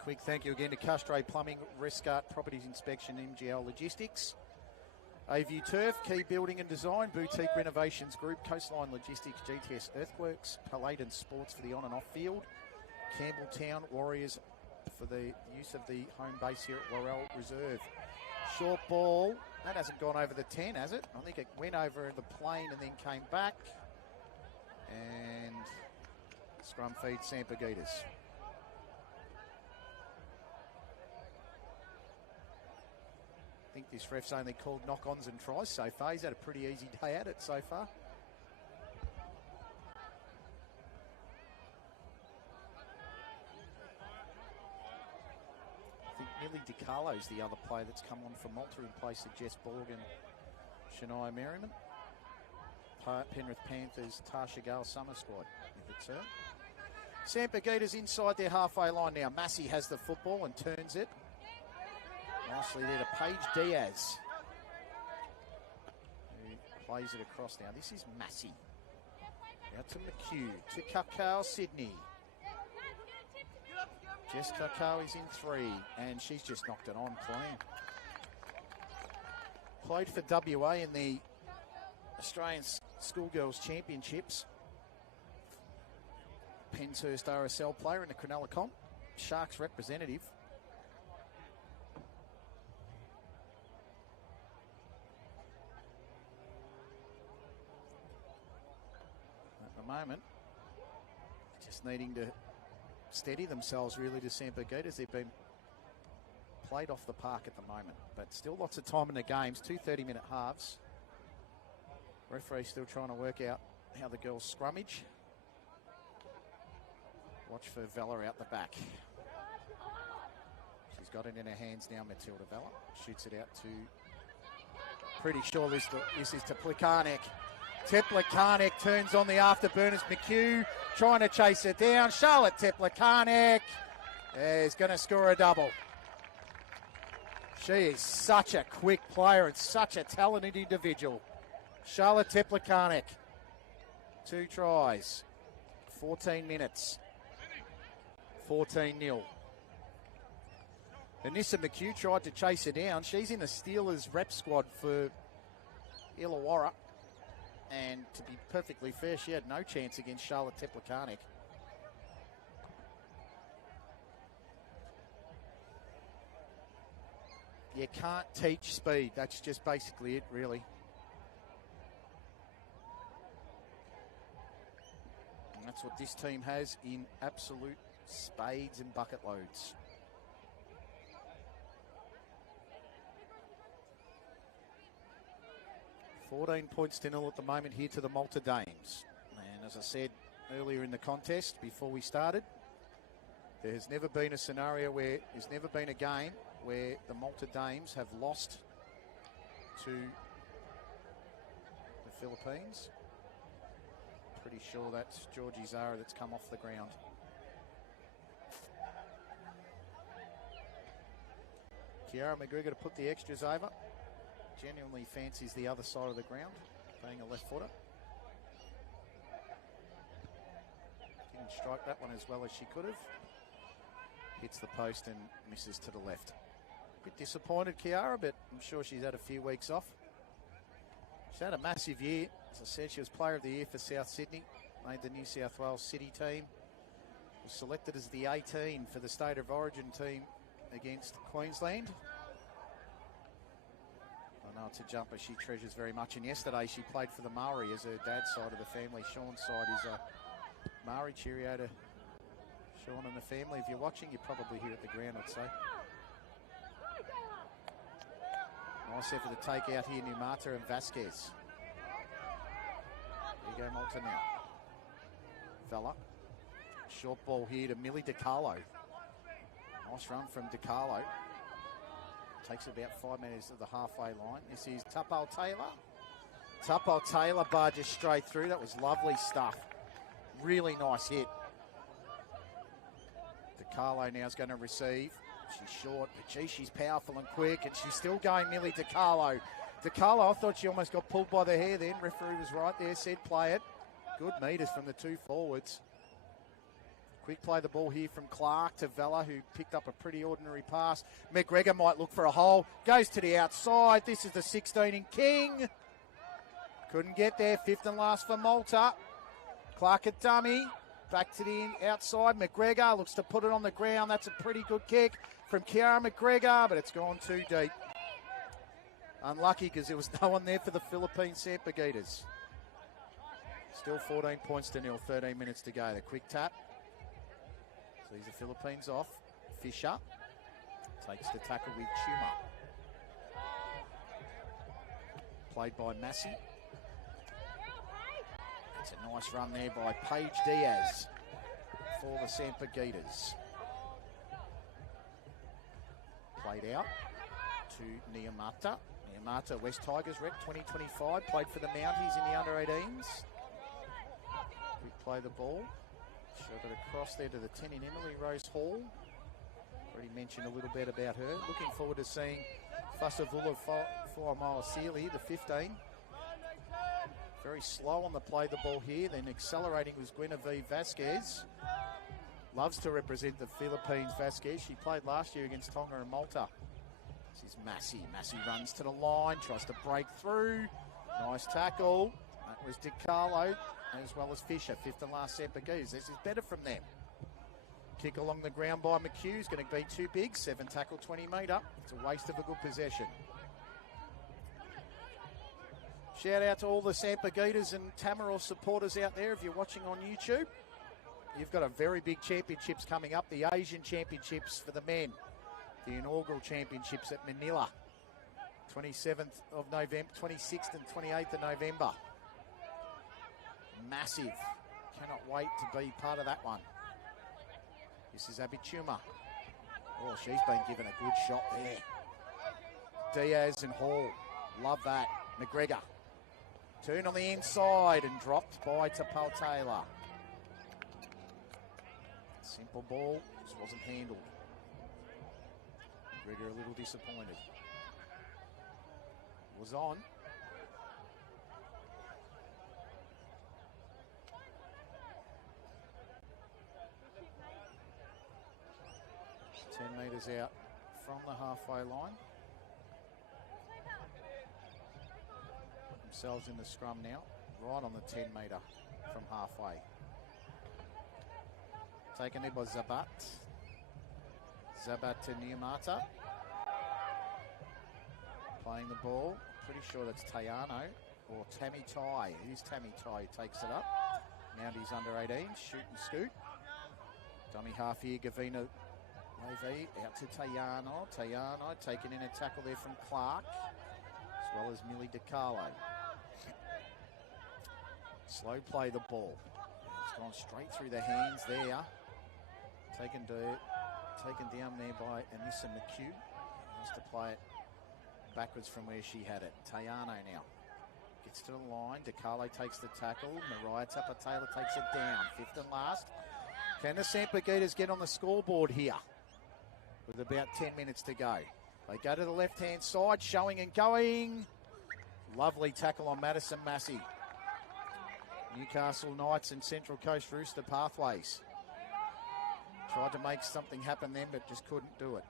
Quick thank you again to Castray Plumbing, Rescart Properties Inspection, MGL Logistics, AView Turf, Key Building and Design, Boutique Renovations Group, Coastline Logistics, GTS Earthworks, Paladin Sports for the on and off field, Campbelltown Warriors for the use of the home base here at Worrell Reserve. Short ball, that hasn't gone over the 10, has it? I think it went over the plane and then came back. And scrum feed Sampaguitas. I think this ref's only called knock-ons and tries so far. He's had a pretty easy day at it so far. I think Millie DiCarlo's the other player that's come on for Malta in place of Jess Borg and Shania Merriman. Penrith Panthers, Tasha Gale summer squad, if it's her. Sampigitas inside their halfway line now. Massey has the football and turns it. Nicely there to Paige Diaz, who plays it across now. This is Massey. Out to McHugh, to Kakao Sydney. Jess Kakao is in 3, and she's just knocked it on clean. Played for WA in the Australian Schoolgirls Championships. Penshurst RSL player in the Cronulla comp. Sharks representative. At the moment, just needing to steady themselves really to Sampigitas. They've been played off the park at the moment, but still lots of time in the games. 2 30-minute halves. Referee still trying to work out how the girls scrummage. Watch for Vella out the back. She's got it in her hands now, Matilda Vella. Shoots it out to... Pretty sure this is to Plekarnik. Teplikanek turns on the afterburners. McHugh trying to chase it down. Charlotte Teplikanek is going to score a double. She is such a quick player and such a talented individual. Charlotte Teplikanek. 2 tries. 14 minutes. 14-0. Anissa McHugh tried to chase her down. She's in the Steelers rep squad for Illawarra. And to be perfectly fair, she had no chance against Charlotte Teplikanek. You can't teach speed. That's just basically it, really. And that's what this team has in absolute spades and bucket loads. $14 points to 0 at the moment here to the Malta Dames. And as I said earlier in the contest, before we started, there has never been a scenario where there's never been a game where the Malta Dames have lost to the Philippines. Pretty sure that's Georgie Zara that's come off the ground. Kiara McGregor to put the extras over. Genuinely fancies the other side of the ground, playing a left footer. Didn't strike that one as well as she could have. Hits the post and misses to the left. Bit disappointed, Kiara, but I'm sure she's had a few weeks off. She's had a massive year. As I said, she was Player of the Year for South Sydney. Made the New South Wales City team. Was selected as the 18 for the State of Origin team against Queensland. I know it's a jumper she treasures very much. And yesterday she played for the Maori as her dad's side of the family. Sean's side is a Maori. Cheerio to Sean and the family. If you're watching, you're probably here at the ground, I'd say. Nice effort to take out here, Numata and Vasquez. There you go, Malta now. Vella. Short ball here to Millie DiCarlo. Nice run from DiCarlo. Takes about 5 minutes to the halfway line. This is Tapal Taylor. Tapal Taylor barges straight through. That was lovely stuff. Really nice hit. DiCarlo now is going to receive. She's short, but gee, she's powerful and quick, and she's still going, Millie DiCarlo. DiCarlo, I thought she almost got pulled by the hair then. Referee was right there, said play it. Good meters from the 2 forwards. Quick play the ball here from Clark to Vella, who picked up a pretty ordinary pass. McGregor might look for a hole. Goes to the outside. This is the 16 in King. Couldn't get there. 5th and last for Malta. Clark at dummy. Back to the outside. McGregor looks to put it on the ground. That's a pretty good kick from Kiara McGregor, but it's gone too deep. Unlucky because there was no one there for the Philippine Sampigitas. Still 14 points to 0. 13 minutes to go. The quick tap. Sees the Philippines off. Fisher takes the tackle with Chuma. Played by Massey. It's a nice run there by Paige Diaz for the Sampigitas. played out to Niamata. Niamata, West Tigers rep 2025, played for the Mounties in the under-18s. We play the ball. Shot it across there to the 10 in Emily Rose Hall. Already mentioned a little bit about her. Looking forward to seeing Fasavula Sealy, the 15. Very slow on the play the ball here. Then accelerating was Guinevere Vasquez. Loves to represent the Philippines, Vasquez. She played last year against Tonga and Malta. This is Massey. Massey runs to the line, tries to break through. Nice tackle. That was DiCarlo, as well as Fisher. Fifth and last set Baghees. This is better from them. Kick along the ground by McHugh is going to be too big. 7 tackle, 20 metre. It's a waste of a good possession. Shout out to all the Sampaguitas and Tamaraws supporters out there if you're watching on YouTube. You've got a very big championships coming up. The Asian Championships for the men. The inaugural championships at Manila. 27th of November, 26th and 28th of November. Massive. Cannot wait to be part of that one. This is Abituma. Oh, she's been given a good shot there. Diaz and Hall. Love that. McGregor. Turn on the inside and dropped by Tapal Taylor. Simple ball. Just wasn't handled. McGregor a little disappointed. Was on. Metres out from the halfway line. Themselves in the scrum now, right on the 10 metre from halfway. Taken there by Zabat. Zabat to Niamata. Playing the ball. Pretty sure that's Tayano or Tammy Tai. It is Tammy Tai who takes it up. Mounties under 18, shoot and scoot. Dummy half here, Gavina Levy out to Tayano. Tayano taking in a tackle there from Clark, as well as Millie DiCarlo. Slow play the ball. It's gone straight through the hands there. Taken down there by Anissa McHugh. Wants to play it backwards from where she had it. Tayano now. Gets to the line. DiCarlo takes the tackle. Mariah Tapper-Taylor takes it down. Fifth and last. Can the Sampaguitas get on the scoreboard here? With about 10 minutes to go. They go to the left-hand side, showing and going. Lovely tackle on Madison Massey. Newcastle Knights and Central Coast Rooster pathways. Tried to make something happen then, but just couldn't do it.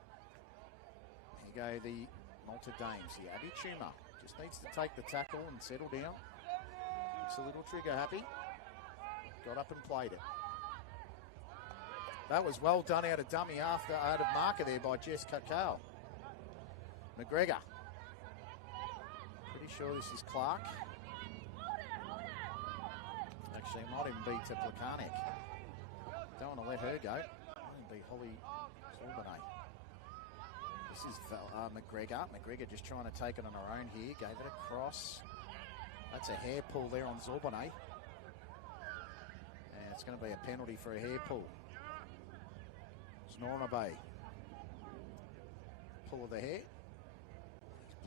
Here go the Malta Dames. The Abby Tuma just needs to take the tackle and settle down. Looks a little trigger happy. Got up and played it. That was well done out of dummy out of marker there by Jess Cacao. McGregor. Pretty sure this is Clark. Actually, it might even be to Plakanek. Don't want to let her go. Might be Holly Zorbanay. This is McGregor. McGregor just trying to take it on her own here. Gave it across. That's a hair pull there on Zorbanay. And it's going to be a penalty for a hair pull. Norma Bay. Pull of the hair.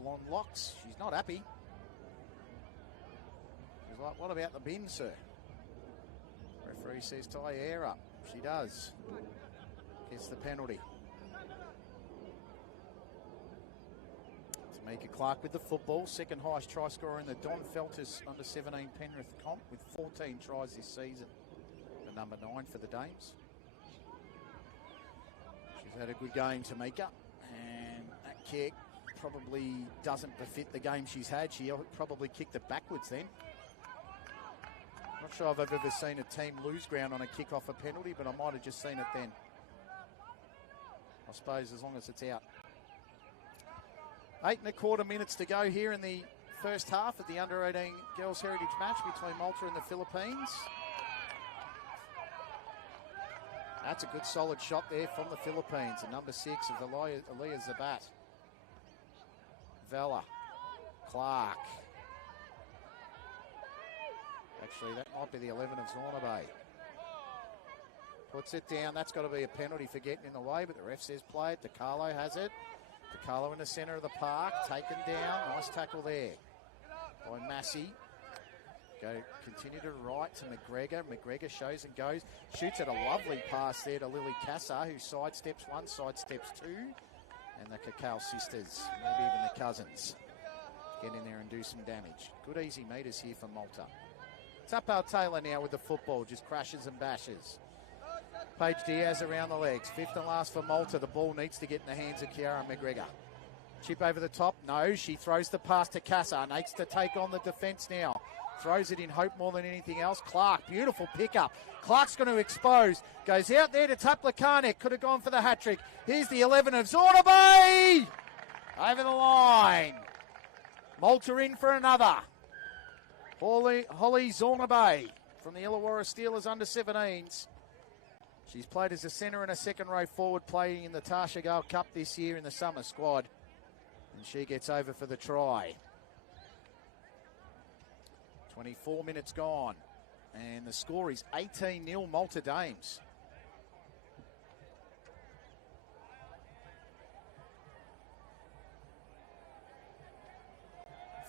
Blonde locks. She's not happy. She's like, what about the bin, sir? Referee says tie your hair up. She does. Gets the penalty. Tamika Clark with the football. Second highest try scorer in the Don Feltus under 17 Penrith comp with 14 tries this season. The number 9 for the Dames. Had a good game, Tamika, and that kick probably doesn't befit the game she's had. She probably kicked it backwards then. Not sure if I've ever seen a team lose ground on a kick off a penalty, but I might have just seen it then. I suppose as long as it's out. 8.25 minutes to go here in the first half of the under-18 Girls Heritage match between Malta and the Philippines. That's a good solid shot there from the Philippines. The number 6 of Aliyah Zabat. Vela. Clark. Actually, that might be the 11 of Zornaby. Puts it down. That's got to be a penalty for getting in the way, but the ref says play it. DiCarlo has it. DiCarlo in the centre of the park, taken down. Nice tackle there by Massey. Continue to right to McGregor. McGregor shows and goes. Shoots at a lovely pass there to Lily Cassar, who sidesteps one, sidesteps two. And the Cacao sisters, maybe even the cousins, get in there and do some damage. Good easy meters here for Malta. Tapao Taylor now with the football, just crashes and bashes. Paige Diaz around the legs. Fifth and last for Malta. The ball needs to get in the hands of Kiara McGregor. Chip over the top. No, she throws the pass to Cassar. Needs to take on the defence now. Throws it in hope more than anything else. Clark, beautiful pickup. Clark's going to expose. Goes out there to Taplakanek. Could have gone for the hat-trick. Here's the 11 of Zornaby. Over the line. Malta in for another. Holly Zornaby from the Illawarra Steelers under-17s. She's played as a centre and a second row forward, playing in the Tasha Gale Cup this year in the summer squad. And she gets over for the try. 24 minutes gone. And the score is 18-0 Malta Dames.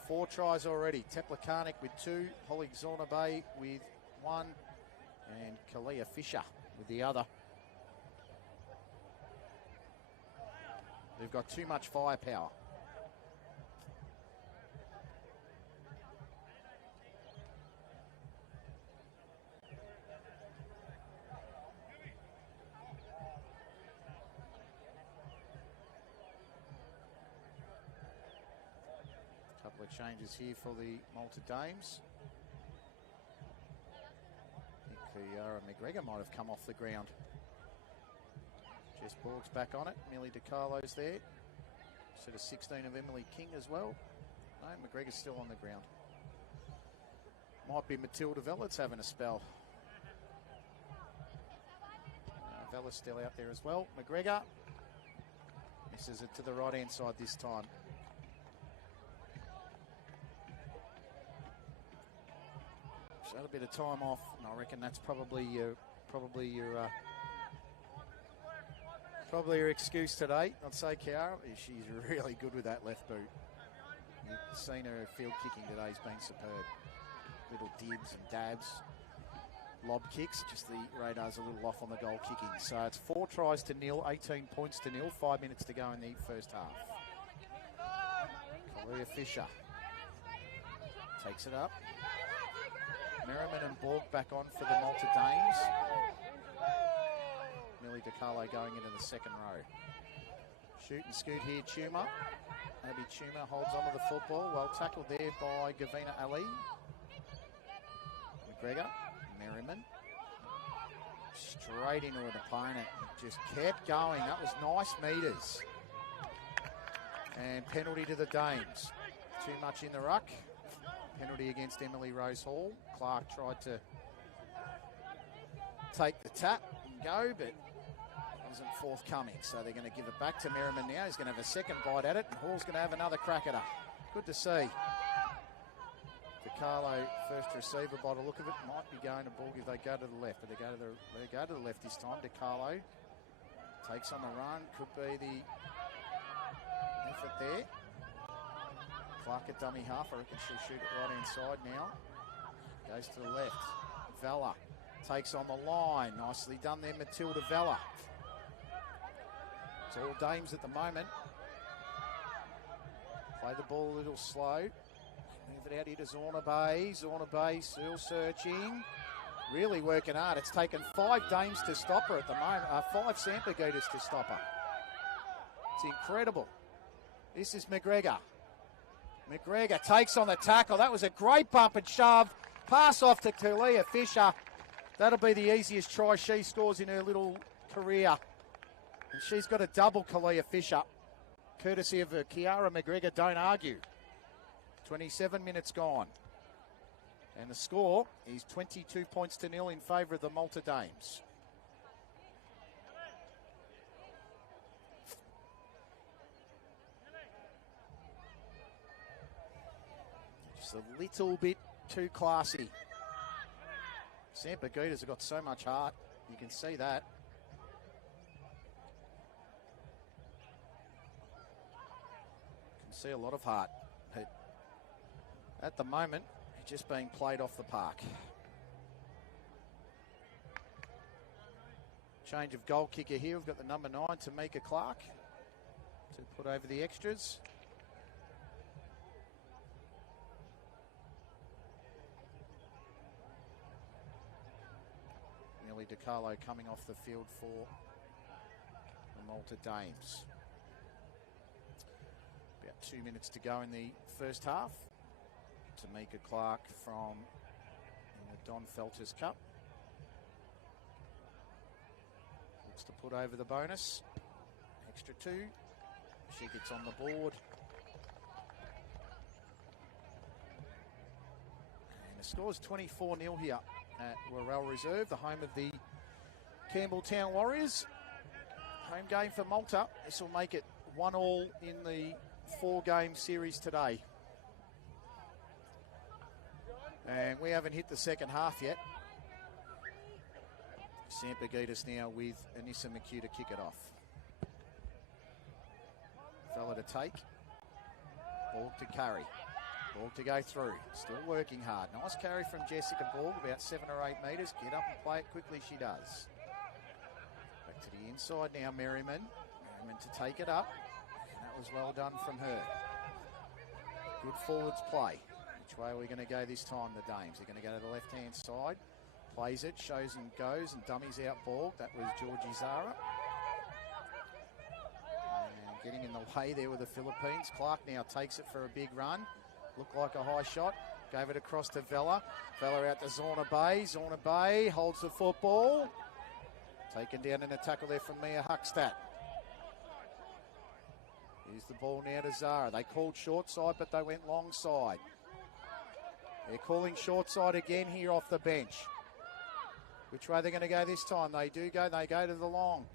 Four tries already. Teplakanek with 2, Holly Zornaby with 1, and Kalia Fisher with the other. They've got too much firepower. Couple of changes here for the Malta Dames. I think Kiara McGregor might have come off the ground. Jess Borg's back on it. Millie DiCarlo's there. Set of 16 of Emily King as well. No, McGregor's still on the ground. Might be Matilda Vella's having a spell. Vella's still out there as well. McGregor misses it to the right-hand side this time. She's had a bit of time off, and I reckon that's probably your excuse today. I'd say Kiara, she's really good with that left boot. You've seen her field kicking today's been superb. Little dibs and dabs, lob kicks. Just the radar's a little off on the goal kicking. So it's 4 tries to 0, 18 points to 0, 5 minutes to go in the first half. Kalia Fisher takes it up. Merriman and Borg back on for the Malta Dames. Millie DiCarlo going into the second row. Shoot and scoot here, Tuma. Abby Tuma holds onto the football. Well tackled there by Gavina Ali. McGregor, Merriman. Straight into an opponent. Just kept going. That was nice meters. And penalty to the Dames. Too much in the ruck. Penalty against Emily Rose Hall. Clark tried to take the tap and go, but wasn't forthcoming. So they're going to give it back to Merriman now. He's going to have a second bite at it, and Hall's going to have another crack at her. Good to see. DiCarlo, first receiver by the look of it, might be going to Borg if they go to the left, but they go to the left this time. DiCarlo takes on the run. Could be the effort there. Clark at dummy half. I reckon she'll shoot it right hand side now. Goes to the left. Vella takes on the line. Nicely done there, Matilda Vella. It's all Dames at the moment. Play the ball a little slow. Move it out here to Zornaby. Zornaby still searching. Really working hard. It's taken 5 Dames to stop her at the moment. 5 Sampagutas to stop her. It's incredible. This is McGregor. McGregor takes on the tackle. That was a great bump and shove. Pass off to Kalia Fisher. That'll be the easiest try she scores in her little career. And she's got a double, Kalia Fisher. Courtesy of Kiara McGregor, don't argue. 27 minutes gone. And the score is 22 points to 0 in favour of the Malta Dames. Just a little bit too classy. Sampagutas have got so much heart. You can see that. see a lot of heart. But at the moment, he's just being played off the park. Change of goal kicker here. We've got the number 9, Tamika Clark, to put over the extras. Nelly DiCarlo coming off the field for the Malta Dames. About 2 minutes to go in the first half. Tamika Clark from the Don Felters Cup. Looks to put over the bonus. Extra 2. She gets on the board. And the score's 24-0 here at Worrell Reserve, the home of the Campbelltown Warriors. Home game for Malta. This will make it 1-1 in the 4-game series today. And we haven't hit the second half yet. Sampaguitas now with Anissa McHugh to kick it off. Fella to take. Borg to carry. Borg to go through. Still working hard. Nice carry from Jessica Borg, about 7 or 8 metres. Get up and play it quickly, she does. Back to the inside now, Merriman. Merriman to take it up. And that was well done from her. Good forwards play. Which way are we going to go this time, the Dames? They're going to go to the left-hand side. Plays it, shows and goes, and dummies out Borg. That was Georgie Zara. And getting in the way there with the Philippines. Clark now takes it for a big run. Looked like a high shot. Gave it across to Vella. Vella out to Zorna Bay. Zorna Bay holds the football. Taken down in a tackle there from Mia Huckstadt. Here's the ball now to Zara. They called short side, but they went long side. They're calling short side again here off the bench. Which way they're going to go this time? They do go. They go to the long.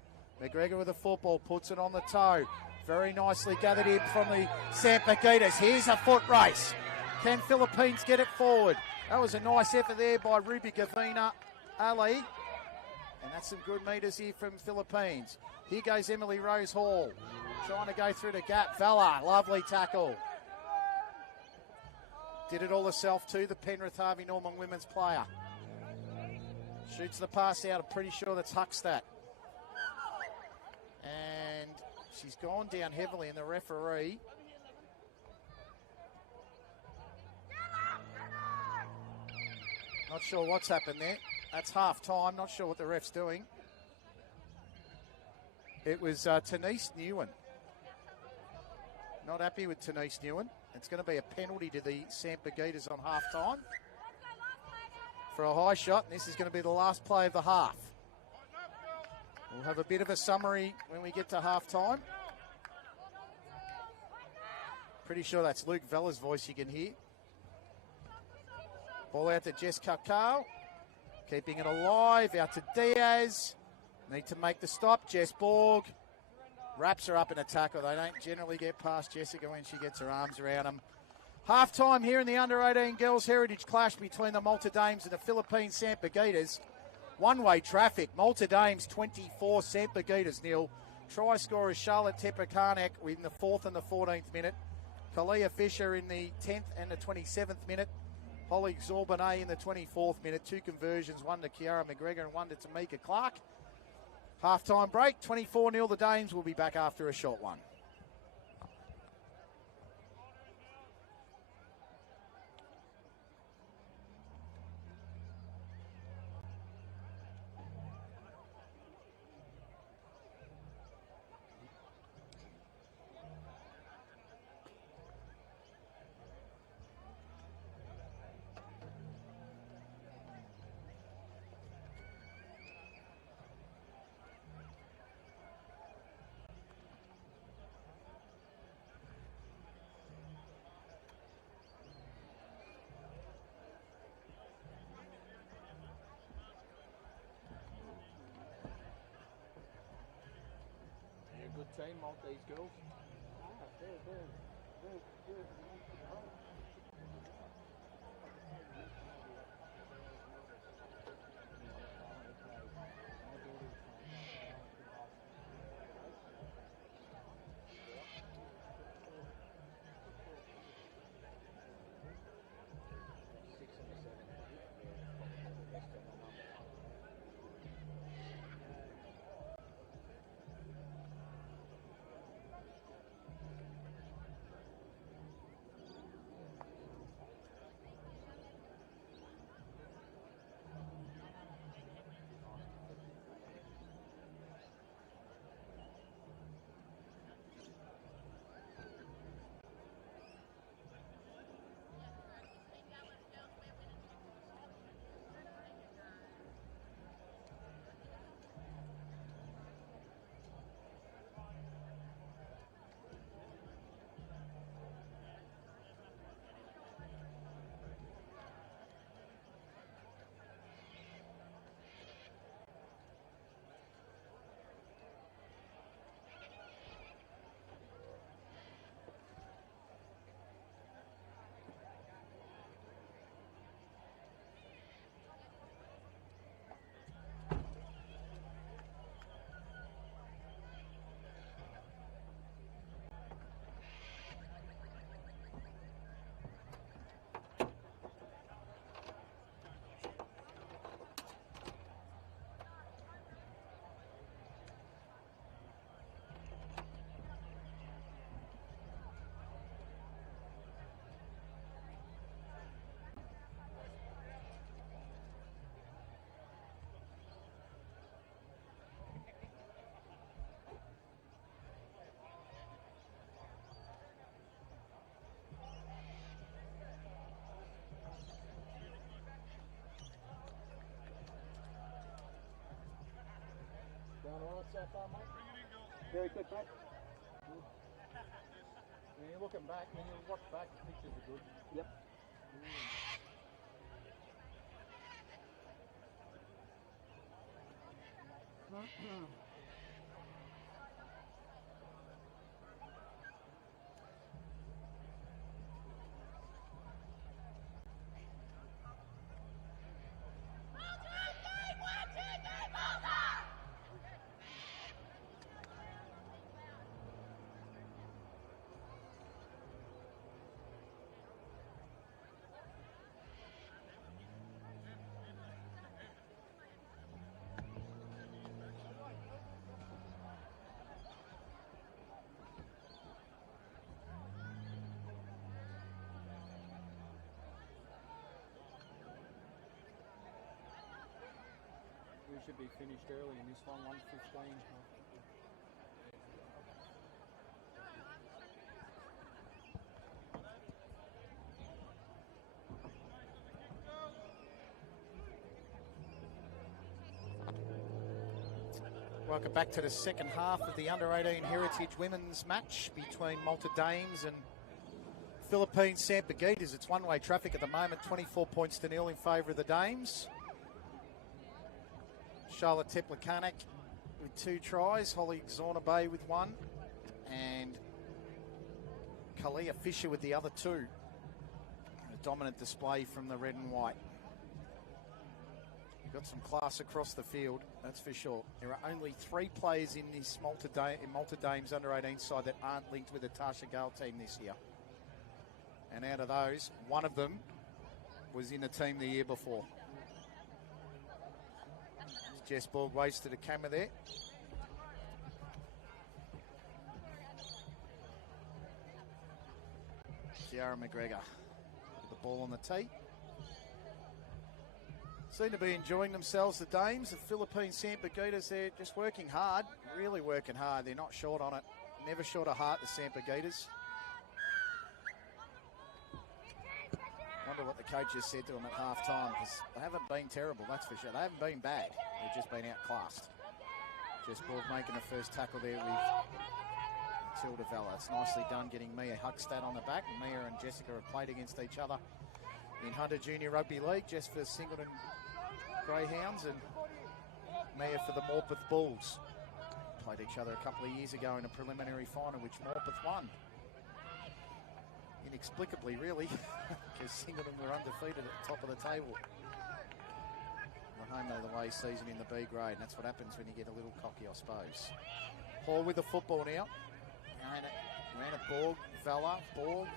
McGregor with the football. Puts it on the toe. Very nicely gathered in from the Sampaguitas. Here's a foot race. Can Philippines get it forward? That was a nice effort there by Ruby Gavina Ali. And that's some good metres here from Philippines. Here goes Emily Rose Hall. Trying to go through the gap. Vella, lovely tackle. Did it all herself too, the Penrith Harvey Norman women's player. Shoots the pass out. I'm pretty sure that's Huckstadt. And she's gone down heavily, and the referee not sure what's happened there. That's half time. Not sure what the ref's doing. It was Tanise Newen. Not happy with Tanise Newen. It's going to be a penalty to the Sampaguitas on half time for a high shot, and this is going to be the last play of the half. We'll have a bit of a summary when we get to half time. Pretty sure that's Luke Vella's voice you can hear. Ball out to Jess Kakao. Keeping it alive. Out to Diaz. Need to make the stop. Jess Borg wraps her up in a tackle. They don't generally get past Jessica when she gets her arms around them. Half time here in the under-18 Girls Heritage Clash between the Malta Dames and the Philippine Sampaguitas. One-way traffic. Malta Dames 24, Sampaguitas 0. Try scorers Charlotte Tepakarnak in the 4th and the 14th minute. Kalia Fisher in the 10th and the 27th minute. Holly Zorbanet in the 24th minute. 2 conversions, one to Kiara McGregor and one to Tamika Clark. Half-time break, 24-0 the Dames. Will be back after a short one. Good team, Maltese girls. Very good, mate. When you're looking back, when you watch back, the pictures are good. Yep. We should be finished early in this one, 1:15. Welcome back to the second half of the Under-18 Heritage Women's match between Malta Dames and Philippine Sampigitas. It's one-way traffic at the moment, 24 points to 0 in favour of the Dames. Charlotte Teplikanek with 2 tries, Holly Zornabay with 1, and Kalia Fisher with the other 2. A dominant display from the red and white. Got some class across the field, that's for sure. There are only 3 players in this Malta Dames Under-18 side that aren't linked with the Tasha Gale team this year. And out of those, one of them was in the team the year before. Jess Borg waits to the camera there. Ciara McGregor with the ball on the tee. Seem to be enjoying themselves, the Dames. The Philippine Sampigitas, they're just working hard, really working hard. They're not short on it. Never short of heart, the Sampigitas. Wonder what the coaches said to them at half-time, because they haven't been terrible, that's for sure. They haven't been bad. They've just been outclassed. Jess Borg making the first tackle there with Matilda Vella. It's nicely done, getting Mia Huckstad on the back. Mia and Jessica have played against each other in Hunter Junior Rugby League, Jess for Singleton Greyhounds and Mia for the Morpeth Bulls. Played each other a couple of years ago in a preliminary final, which Morpeth won. Inexplicably, really, because Singleton were undefeated at the top of the table. The home of the way season in the B grade, and that's what happens when you get a little cocky, I suppose. Hall with the football now. Ran at Borg, Vella, Borg,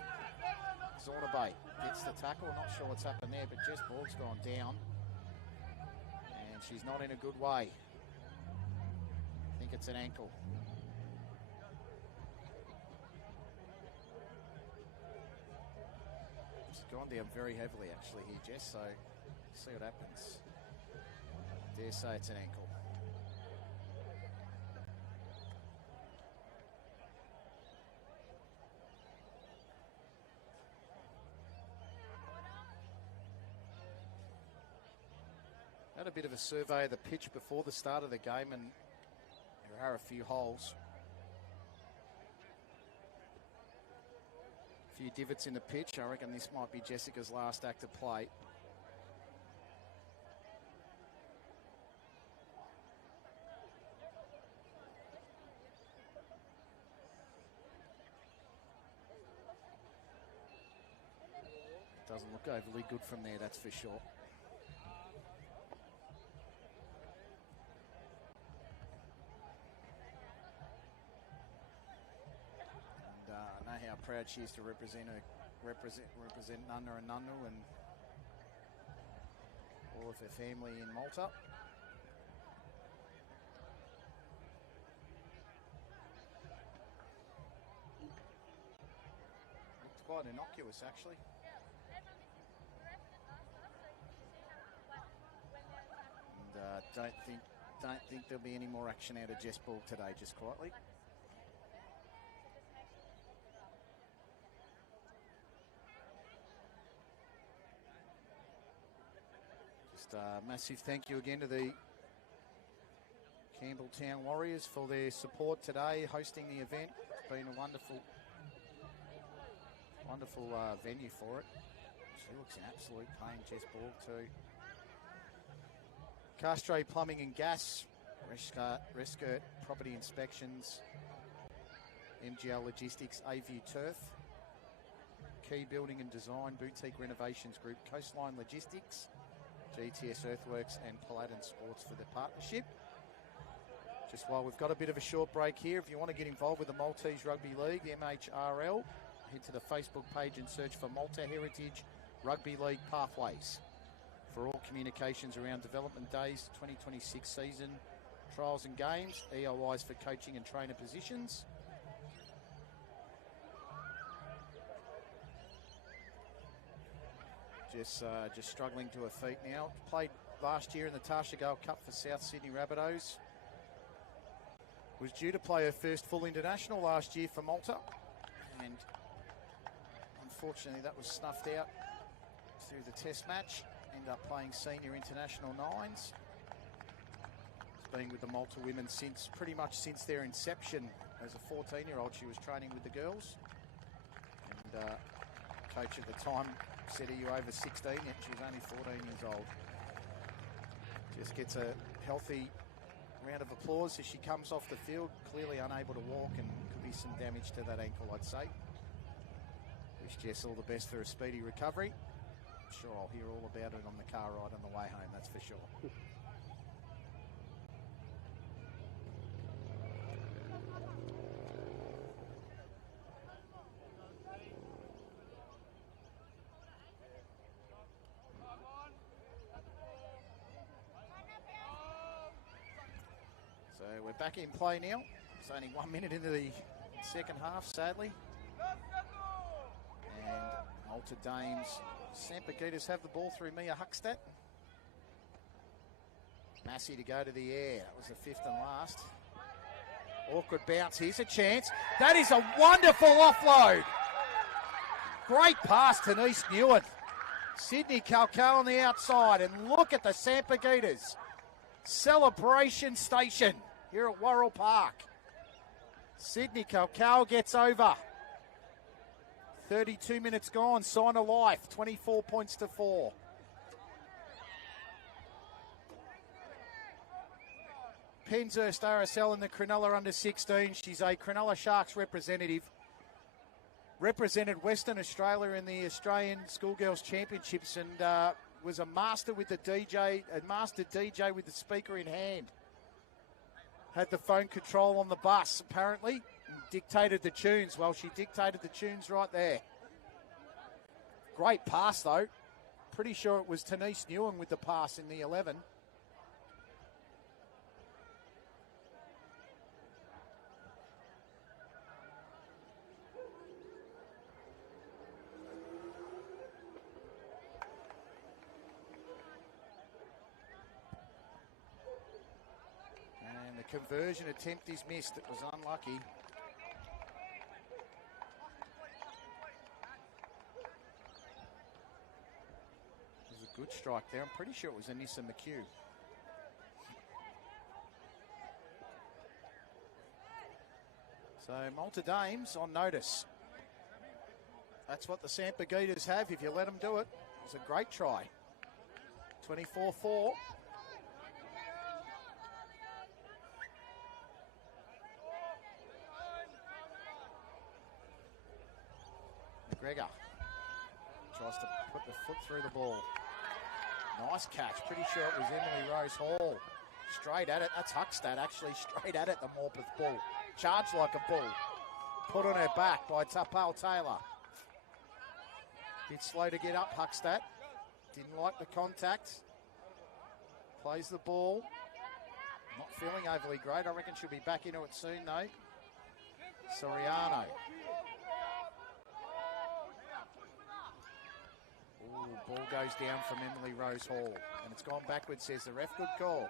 Zornabay gets the tackle. Not sure what's happened there, but Jess Borg's gone down. And she's not in a good way. I think it's an ankle. She's gone down very heavily actually here, Jess, so see what happens. Dare say it's an ankle. Had a bit of a survey of the pitch before the start of the game, and there are a few holes. A few divots in the pitch. I reckon this might be Jessica's last act of play. Doesn't look overly good from there, that's for sure. I know how proud she is to represent Nunna and Nunnu and all of her family in Malta. Looked quite innocuous, actually. And don't think there'll be any more action out of Jess Borg today, just quietly. Just a massive thank you again to the Campbelltown Warriors for their support today, hosting the event. It's been a wonderful venue for it. She looks an absolute pain, Jess Borg too. Castro Plumbing and Gas, Rescurt Property Inspections, MGL Logistics, AView Turf, Key Building and Design, Boutique Renovations Group, Coastline Logistics, GTS Earthworks and Paladin Sports for the partnership. Just while we've got a bit of a short break here, if you want to get involved with the Maltese Rugby League, the MHRL, head to the Facebook page and search for Malta Heritage Rugby League Pathways. For all communications around development days, 2026 season, trials and games, EOIs for coaching and trainer positions. Just struggling to her feet now. Played last year in the Tasha Gold Cup for South Sydney Rabbitohs. Was due to play her first full international last year for Malta, and unfortunately that was snuffed out through the test match. Ended up playing senior international nines. Has been with the Malta women pretty much since their inception. As a 14-year-old, she was training with the girls, and coach at the time said, "Are you over 16 yet?" She was only 14 years old. Just gets a healthy round of applause as she comes off the field, clearly unable to walk, and could be some damage to that ankle, I'd say. Wish Jess all the best for a speedy recovery. I'm sure I'll hear all about it on the car ride on the way home, that's for sure. So we're back in play now. It's only 1 minute into the second half, sadly. And Malta Dames, Sampaguitas have the ball through Mia Huckstadt. Massey to go to the air. That was the fifth and last. Awkward bounce. Here's a chance. That is a wonderful offload. Great pass to Denise Newen. Sydney Calcal on the outside. And look at the Sampaguitas celebration station here at Worrell Park. Sydney Calcal gets over. 32 minutes gone, sign of life, 24 points to 4. Penshurst RSL in the Cronulla under 16. She's a Cronulla Sharks representative. Represented Western Australia in the Australian Schoolgirls Championships and was a master with the DJ, a master DJ with the speaker in hand. Had the phone control on the bus, apparently, and dictated the tunes. Well, she dictated the tunes right there. Great pass, though. Pretty sure it was Denise Newen with the pass in the 11. And the conversion attempt is missed. It was unlucky. It was a good strike there. I'm pretty sure it was Anissa McHugh. So Malta Dames on notice. That's what the Sampaguitas have if you let them do it. It was a great try. 24-4. McGregor tries to put the foot through the ball. Nice catch. Pretty sure it was Emily Rose Hall. Straight at it. That's Huckstadt actually straight at it, the Morpeth bull. Charged like a bull. Put on her back by Tapal Taylor. Bit slow to get up, Huckstadt. Didn't like the contact. Plays the ball. Not feeling overly great. I reckon she'll be back into it soon though. Soriano. Ooh, ball goes down from Emily Rose Hall. And it's gone backwards, says the ref. Good call.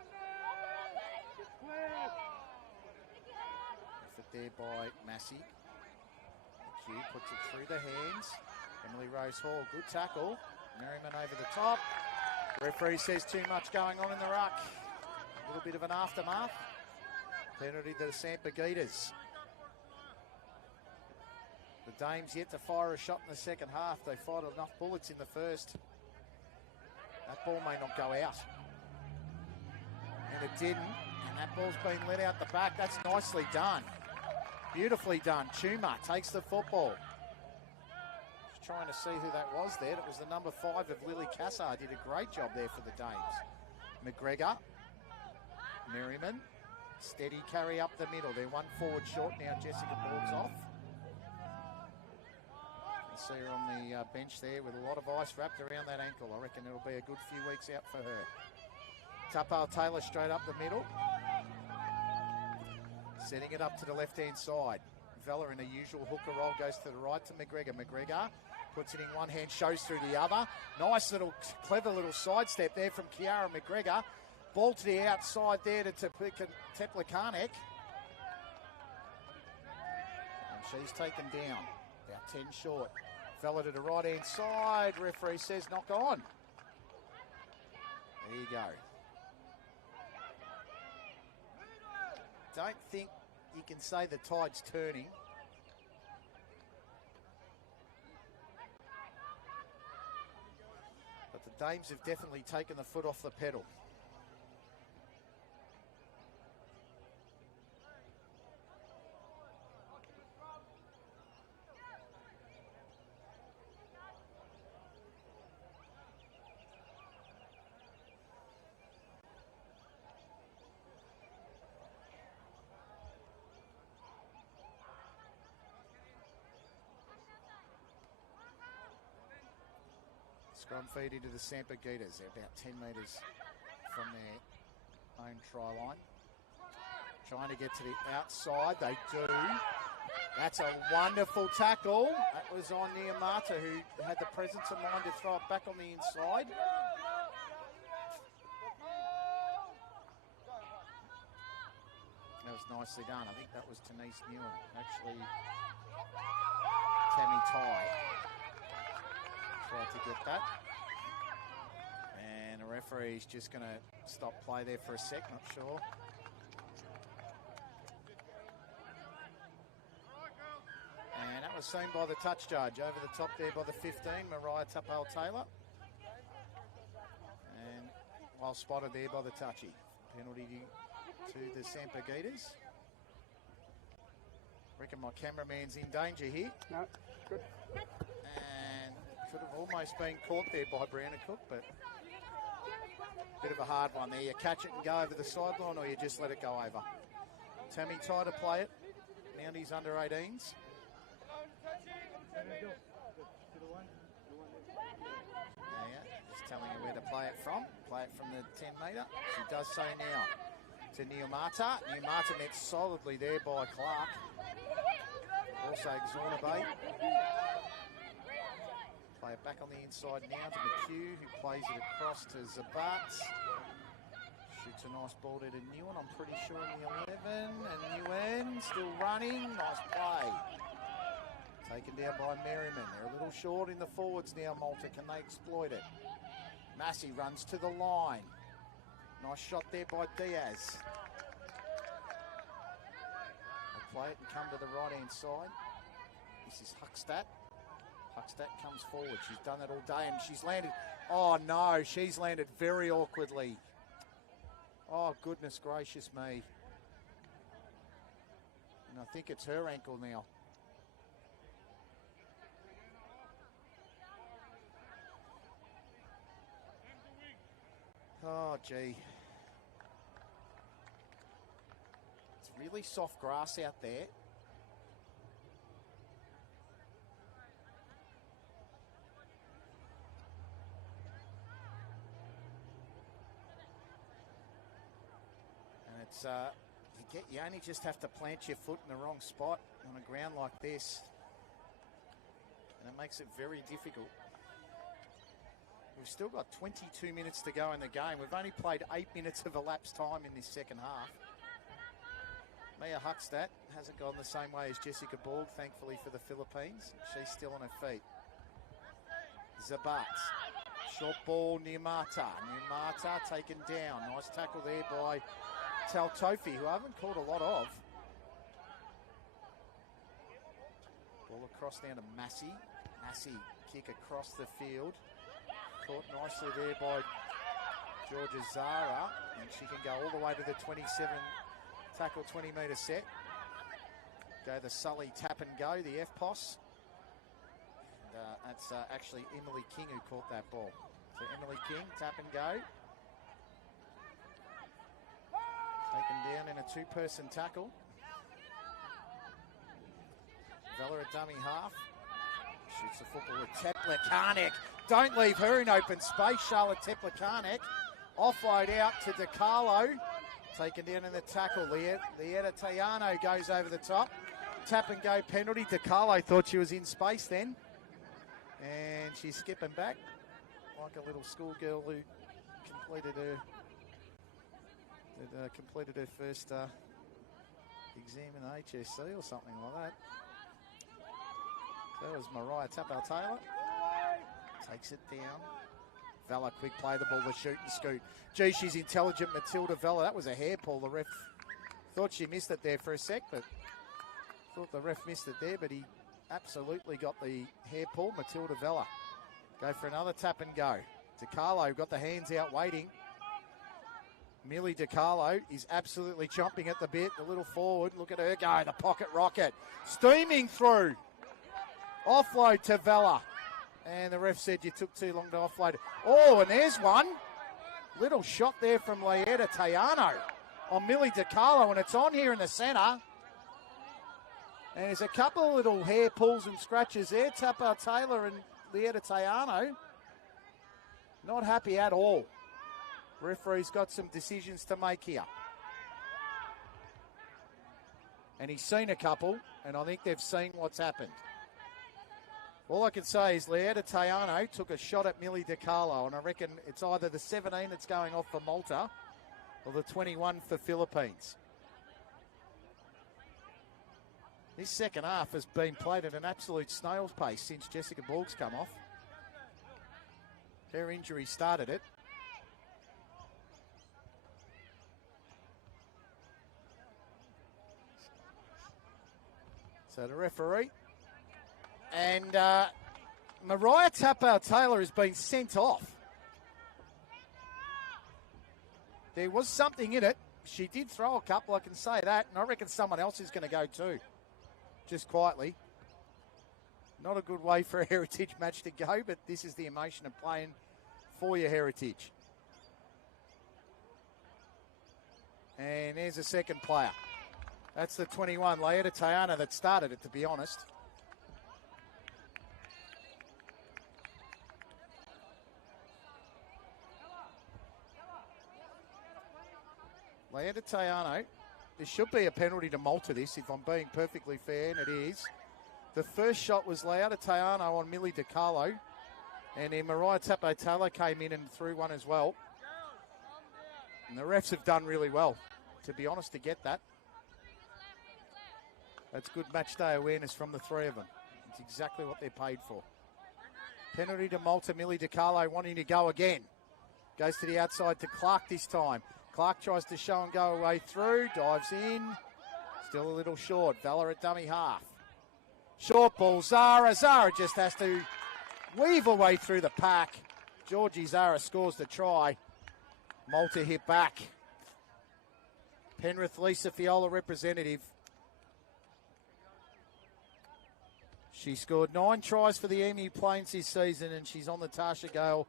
Effort there by Massey. Q puts it through the hands. Emily Rose Hall, good tackle. Merriman over the top. Referee says too much going on in the ruck. A little bit of an aftermath. Penalty to the Sampaguitas. The Dames yet to fire a shot in the second half. They fired enough bullets in the first. That ball may not go out. And it didn't. And that ball's been let out the back. That's nicely done. Beautifully done. Chuma takes the football. Just trying to see who that was there. It was the number 5 of Lily Cassar. Did a great job there for the Dames. McGregor. Merriman. Steady carry up the middle. They're one forward short now. Jessica Borg's off. You see her on the bench there with a lot of ice wrapped around that ankle. I reckon it'll be a good few weeks out for her. Tapal Taylor straight up the middle. Setting it up to the left-hand side. Vella in a usual hooker roll goes to the right to McGregor. McGregor puts it in one hand, shows through the other. Nice little, clever little sidestep there from Kiara McGregor. Ball to the outside there to Teplikanek. And she's taken down. About 10 short. Vella to the right-hand side. Referee says knock on. There you go. Don't think you can say the tide's turning. But the Dames have definitely taken the foot off the pedal. Scrum feed into the Sampaguitas. They're about 10 metres from their own try line. Trying to get to the outside. They do. That's a wonderful tackle. That was on Niamata, who had the presence of mind to throw it back on the inside. That was nicely done. I think that was Denise Newen. Actually, Tammy Ty tried to get that. And the referee's just going to stop play there for a sec, not sure. And that was seen by the touch judge over the top there by the 15, Mariah Tapal-Taylor. And well spotted there by the touchy. Penalty to the Sampaguitas. Reckon my cameraman's in danger here. No, good. And could have almost been caught there by Brianna Cook, but bit of a hard one there. You catch it and go over the sideline, or you just let it go over. Tammy tried to play it. Mounties under 18s. Just telling her where to play it from. Play it from the 10 metre. She does so now to Niamata. Niamata met solidly there by Clark. Also Zornabe. Play it back on the inside now to McHugh, who plays it across to Zabats. Shoots a nice ball there to Newen, I'm pretty sure in the 11. And Newen still running. Nice play. Taken down by Merriman. They're a little short in the forwards now, Malta. Can they exploit it? Massey runs to the line. Nice shot there by Diaz. They play it and come to the right-hand side. This is Huckstadt. Huckstadt comes forward. She's done that all day and she's landed. Oh, no. She's landed very awkwardly. Oh, goodness gracious me. And I think it's her ankle now. Oh, gee. It's really soft grass out there. And it's, you only just have to plant your foot in the wrong spot on a ground like this. And it makes it very difficult. We've still got 22 minutes to go in the game. We've only played 8 minutes of elapsed time in this second half. Mia Huckstadt hasn't gone the same way as Jessica Borg, thankfully for the Philippines. She's still on her feet. Zabats. Short ball, Niamata. Niamata taken down. Nice tackle there by Taltofi, who I haven't caught a lot of. Ball across down to Massey. Massey kick across the field. Caught nicely there by Georgia Zara, and she can go all the way to the 27 tackle 20 metre set. Go the Sully tap and go, the FPOS. And that's actually Emily King who caught that ball. So Emily King, tap and go. Taken down in a two-person tackle. Vella a dummy half. Shoots the football with Teplikanek. Don't leave her in open space, Charlotte Teplikanek. Offload out to DiCarlo. Taken down in the tackle. Lieta Tayano goes over the top. Tap and go penalty. DiCarlo thought she was in space then. And she's skipping back like a little schoolgirl who completed her first exam in HSC or something like that. So that was Mariah Tapau-Taylor. Takes it down. Vella, quick play the ball, the shoot and scoot. Gee, she's intelligent, Matilda Vella. That was a hair pull. The ref thought she missed it there for a sec, but thought the ref missed it there, but he absolutely got the hair pull, Matilda Vella. Go for another tap and go. DiCarlo got the hands out waiting. Millie DiCarlo is absolutely chomping at the bit. The little forward, look at her go, the pocket rocket. Steaming through. Offload to Vella. And the ref said you took too long to offload it. Oh, and there's one. Little shot there from Lieta Tayano on Millie DiCarlo, and it's on here in the centre. And there's a couple of little hair pulls and scratches there. Tapau-Taylor and Lieta Tayano. Not happy at all. Referee's got some decisions to make here. And he's seen a couple, and I think they've seen what's happened. All I can say is Lieta Tayano took a shot at Millie DiCarlo, and I reckon it's either the 17 that's going off for Malta or the 21 for Philippines. This second half has been played at an absolute snail's pace since Jessica Borg's come off. Her injury started it. So the referee. And Mariah Tapau-Taylor has been sent off. There was something in it. She did throw a couple, I can say that. And I reckon someone else is going to go too. Just quietly. Not a good way for a Heritage match to go, but this is the emotion of playing for your Heritage. And there's a second player. That's the 21, Lieta Tayano, that started it, to be honest. Lieta Tayano. There should be a penalty to Malta this, if I'm being perfectly fair, and it is. The first shot was Lieta Tayano on Millie DiCarlo, and then Mariah Tapau-Taylor came in and threw one as well. And the refs have done really well, to be honest, to get that. That's good match day awareness from the three of them. It's exactly what they're paid for. Penalty to Malta, Millie DiCarlo wanting to go again. Goes to the outside to Clark this time. Clark tries to show and go away through, dives in. Still a little short. Vella at dummy half. Short ball, Zara. Zara just has to weave away through the pack. Georgie Zara scores the try. Malta hit back. Penrith Lisa Fiola representative. She scored 9 tries for the Emu Plains this season, and she's on the Tasha Gale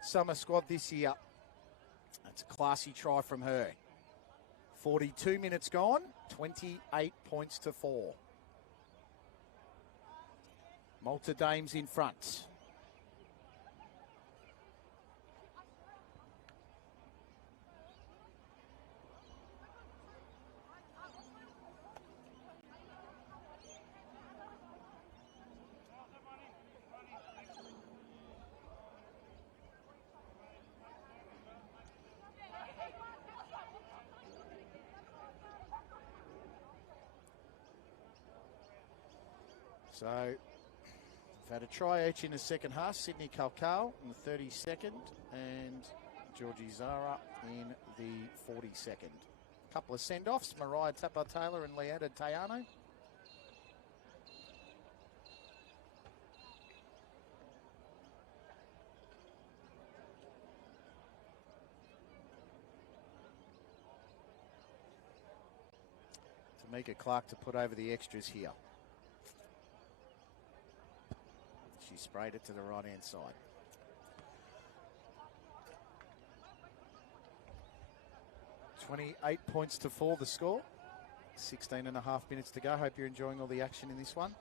summer squad this year. That's a classy try from her. 42 minutes gone, 28 points to 4. Malta Dames in front. So, we've had a try each in the second half. Sydney Kalkal in the 32nd and Georgie Zara in the 42nd. Couple of send-offs, Mariah Tapper-Taylor and Leanna Tayano. Tamika Clark to put over the extras here. She sprayed it to the right-hand side. $28 points to 4 the score. 16 and a half minutes to go. Hope you're enjoying all the action in this one.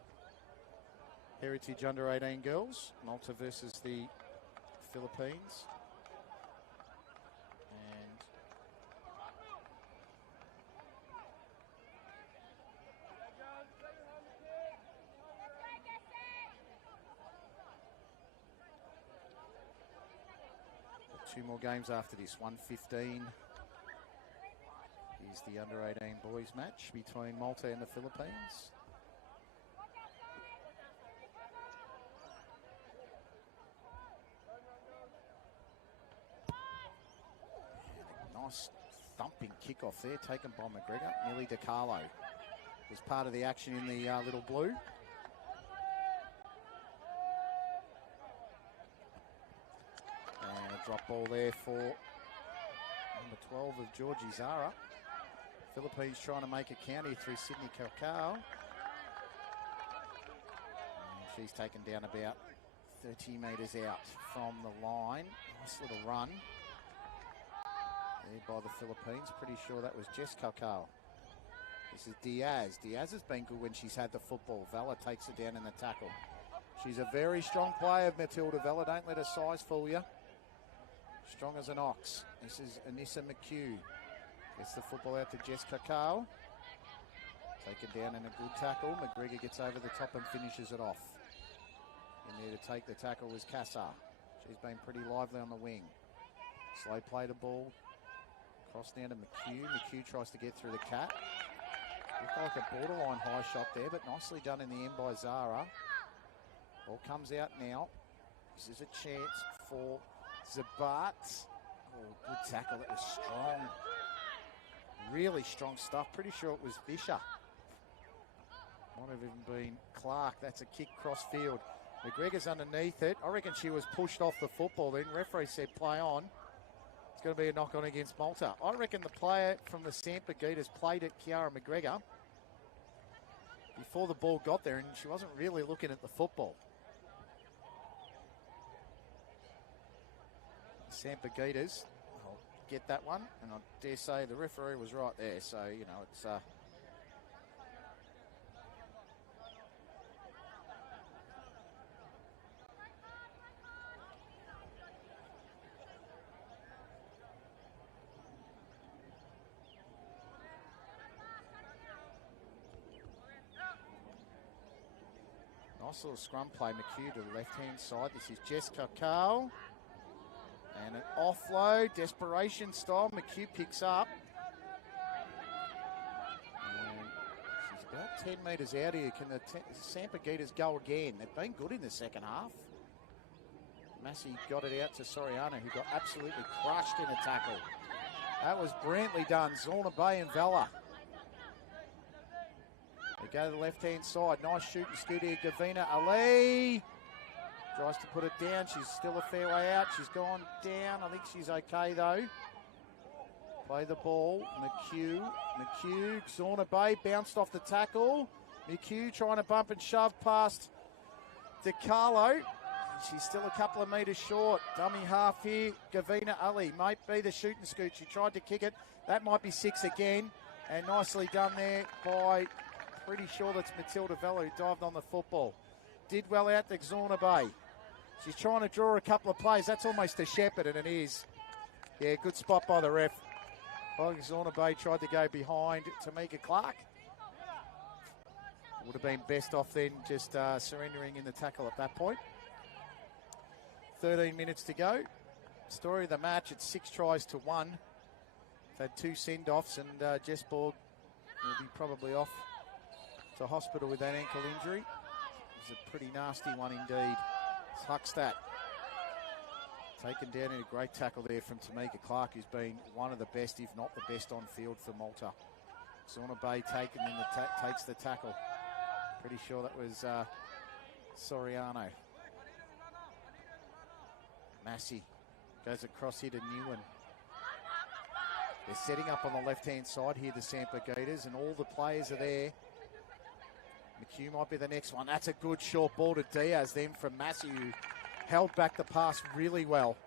Heritage under 18 girls. Malta versus the Philippines. And two more games after this. 1:15 is the under-18 boys match between Malta and the Philippines. Nice thumping kickoff there, taken by McGregor. Millie DiCarlo was part of the action in the little blue. And a drop ball there for number 12 of Georgie Zara. Philippines trying to make a count here through Sydney Cacao. And she's taken down about 30 metres out from the line. Nice little run there by the Philippines. Pretty sure that was Jess Cacao. This is Diaz. Diaz has been good when she's had the football. Vella takes her down in the tackle. She's a very strong player, Matilda Vella. Don't let her size fool you. Strong as an ox. This is Anissa McHugh. Gets the football out to Jess Cacao. Taken down in a good tackle. McGregor gets over the top and finishes it off. In there to take the tackle was Cassar. She's been pretty lively on the wing. Slow play the ball. Cross down to McHugh. McHugh tries to get through the cat. Looked like a borderline high shot there, but nicely done in the end by Zara. Ball comes out now. This is a chance for Zabat. Oh, good tackle. That was strong. Really strong stuff. Pretty sure it was Fisher. Might have even been Clark. That's a kick cross field. McGregor's underneath it. I reckon she was pushed off the football then. Referee said play on. It's going to be a knock on against Malta. I reckon the player from the Sampigitas played at Kiara McGregor before the ball got there, and she wasn't really looking at the football. Sampigitas get that one, and I dare say the referee was right there, so you know it's nice little scrum play. McHugh to the left hand side. This is Jess Cacao. And an offload, desperation style. McHugh picks up. And she's about 10 metres out here. Can the Sampigitas go again? They've been good in the second half. Massey got it out to Soriano, who got absolutely crushed in a tackle. That was brilliantly done. Zorna Bay and Vella. They go to the left-hand side. Nice shoot and scoot here. Gavina Ali. Tries to put it down. She's still a fair way out. She's gone down. I think she's okay, though. Play the ball. McHugh. Zorna Bay bounced off the tackle. McHugh trying to bump and shove past DiCarlo. She's still a couple of metres short. Dummy half here. Gavina Ali might be the shoot and scoot. She tried to kick it. That might be 6 again. And nicely done there by, pretty sure that's Matilda Vella, who dived on the football. Did well out to Zorna Bay. She's trying to draw a couple of plays. That's almost a shepherd, and it is. Yeah, good spot by the ref. Zorna Bay tried to go behind Tamika Clark. Would have been best off then just surrendering in the tackle at that point. 13 minutes to go. Story of the match, it's 6 tries to 1. They've had 2 send-offs, and Jess Borg will be probably off to hospital with that ankle injury. It's a pretty nasty one indeed. It's Huckstadt Taken down in a great tackle there from Tamika Clark, who's been one of the best, if not the best, on field for Malta. Zona Bay takes the tackle. Pretty sure that was Soriano. Massey goes across here to Newen. They're setting up on the left-hand side here, the Sampa Gators, and all the players are there. McHugh might be the next one. That's a good short ball to Diaz then from Massey, who held back the pass really well.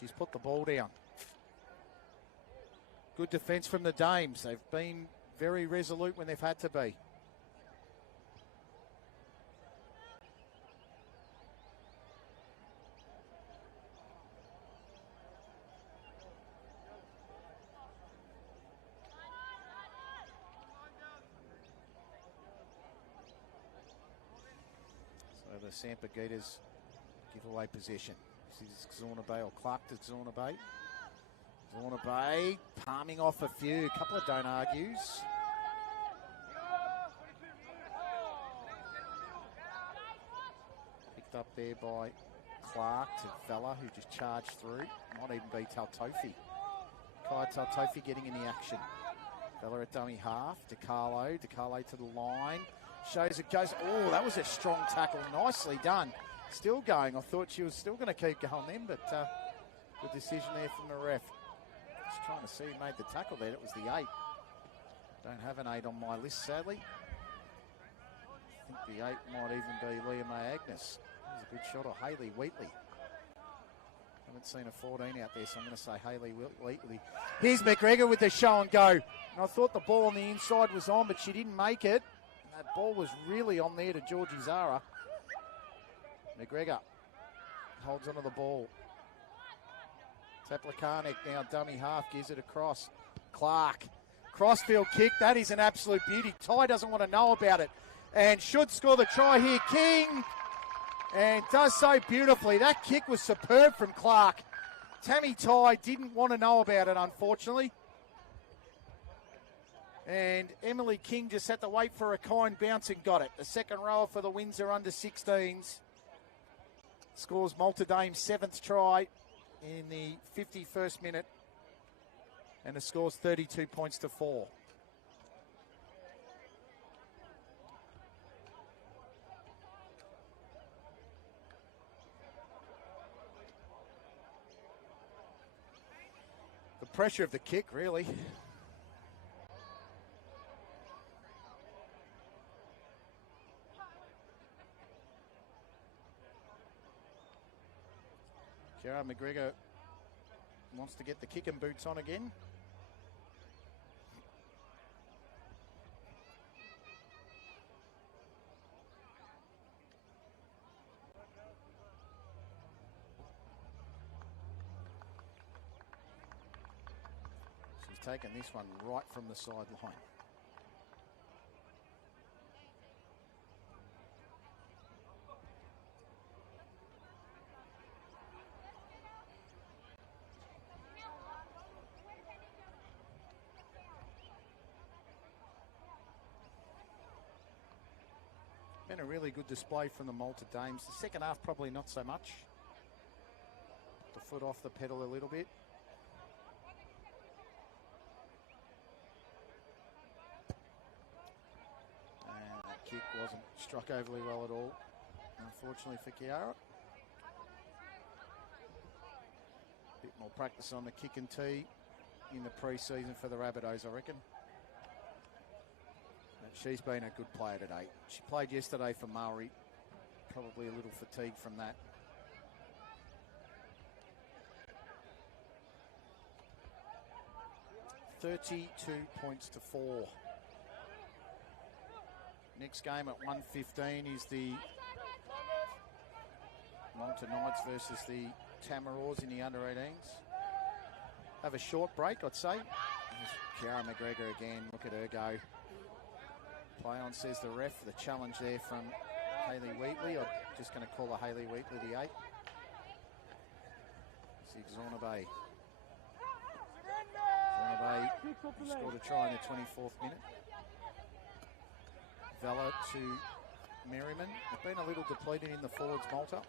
She's put the ball down. Good defence from the Dames. They've been very resolute when they've had to be. So the Sampa Gators give away possession. This is Zona Bay, or Clark to Zona Bay. Zona Bay palming off a few, a couple of don't argues. Picked up there by Clark to Fella, who just charged through. Might even be Taltofi. Kai Taltofi getting in the action. Fella at dummy half. DiCarlo to the line. Shows it goes. Oh, that was a strong tackle. Nicely done. Still going. I thought she was still going to keep going then, but good decision there from the ref. Just trying to see who made the tackle there. It was the 8. Don't have an 8 on my list, sadly. I think the 8 might even be Leah May Agnes. That was a good shot, or Hayley Wheatley. Haven't seen a 14 out there, so I'm going to say Hayley Wheatley. Here's McGregor with the show and go. And I thought the ball on the inside was on, but she didn't make it. That ball was really on there to Georgie Zara. McGregor holds onto the ball. Teplakanek now dummy half, gives it across. Clark, crossfield kick, that is an absolute beauty. Ty doesn't want to know about it and should score the try here. King, and does so beautifully. That kick was superb from Clark. Tammy Ty didn't want to know about it, unfortunately. And Emily King just had to wait for a kind bounce and got it. The second rower for the Windsor under-16s. Scores Malta Dame's 7th try in the 51st minute. And it scores 32 points to 4. The pressure of the kick, really. Kiara McGregor wants to get the kicking boots on again. She's taken this one right from the sideline. Been a really good display from the Malta Dames. The second half probably not so much. The foot off the pedal a little bit. And that kick wasn't struck overly well at all, unfortunately for Kiara. Bit more practice on the kick and tee in the pre-season for the Rabbitohs, I reckon. She's been a good player today. She played yesterday for Maori. Probably a little fatigued from that. $32 points to 4. Next game at 1:15 is the Malta Knights versus the Tamaraws in the under-18s. Have a short break, I'd say. Kiara McGregor again. Look at her go. Play on, says the ref. The challenge there from Hayley Wheatley. I'm just going to call her Hayley Wheatley the 8. Zona Bay. Zona Bay scored a try in the 24th minute. Vella to Merriman. They've been a little depleted in the forwards, Malta.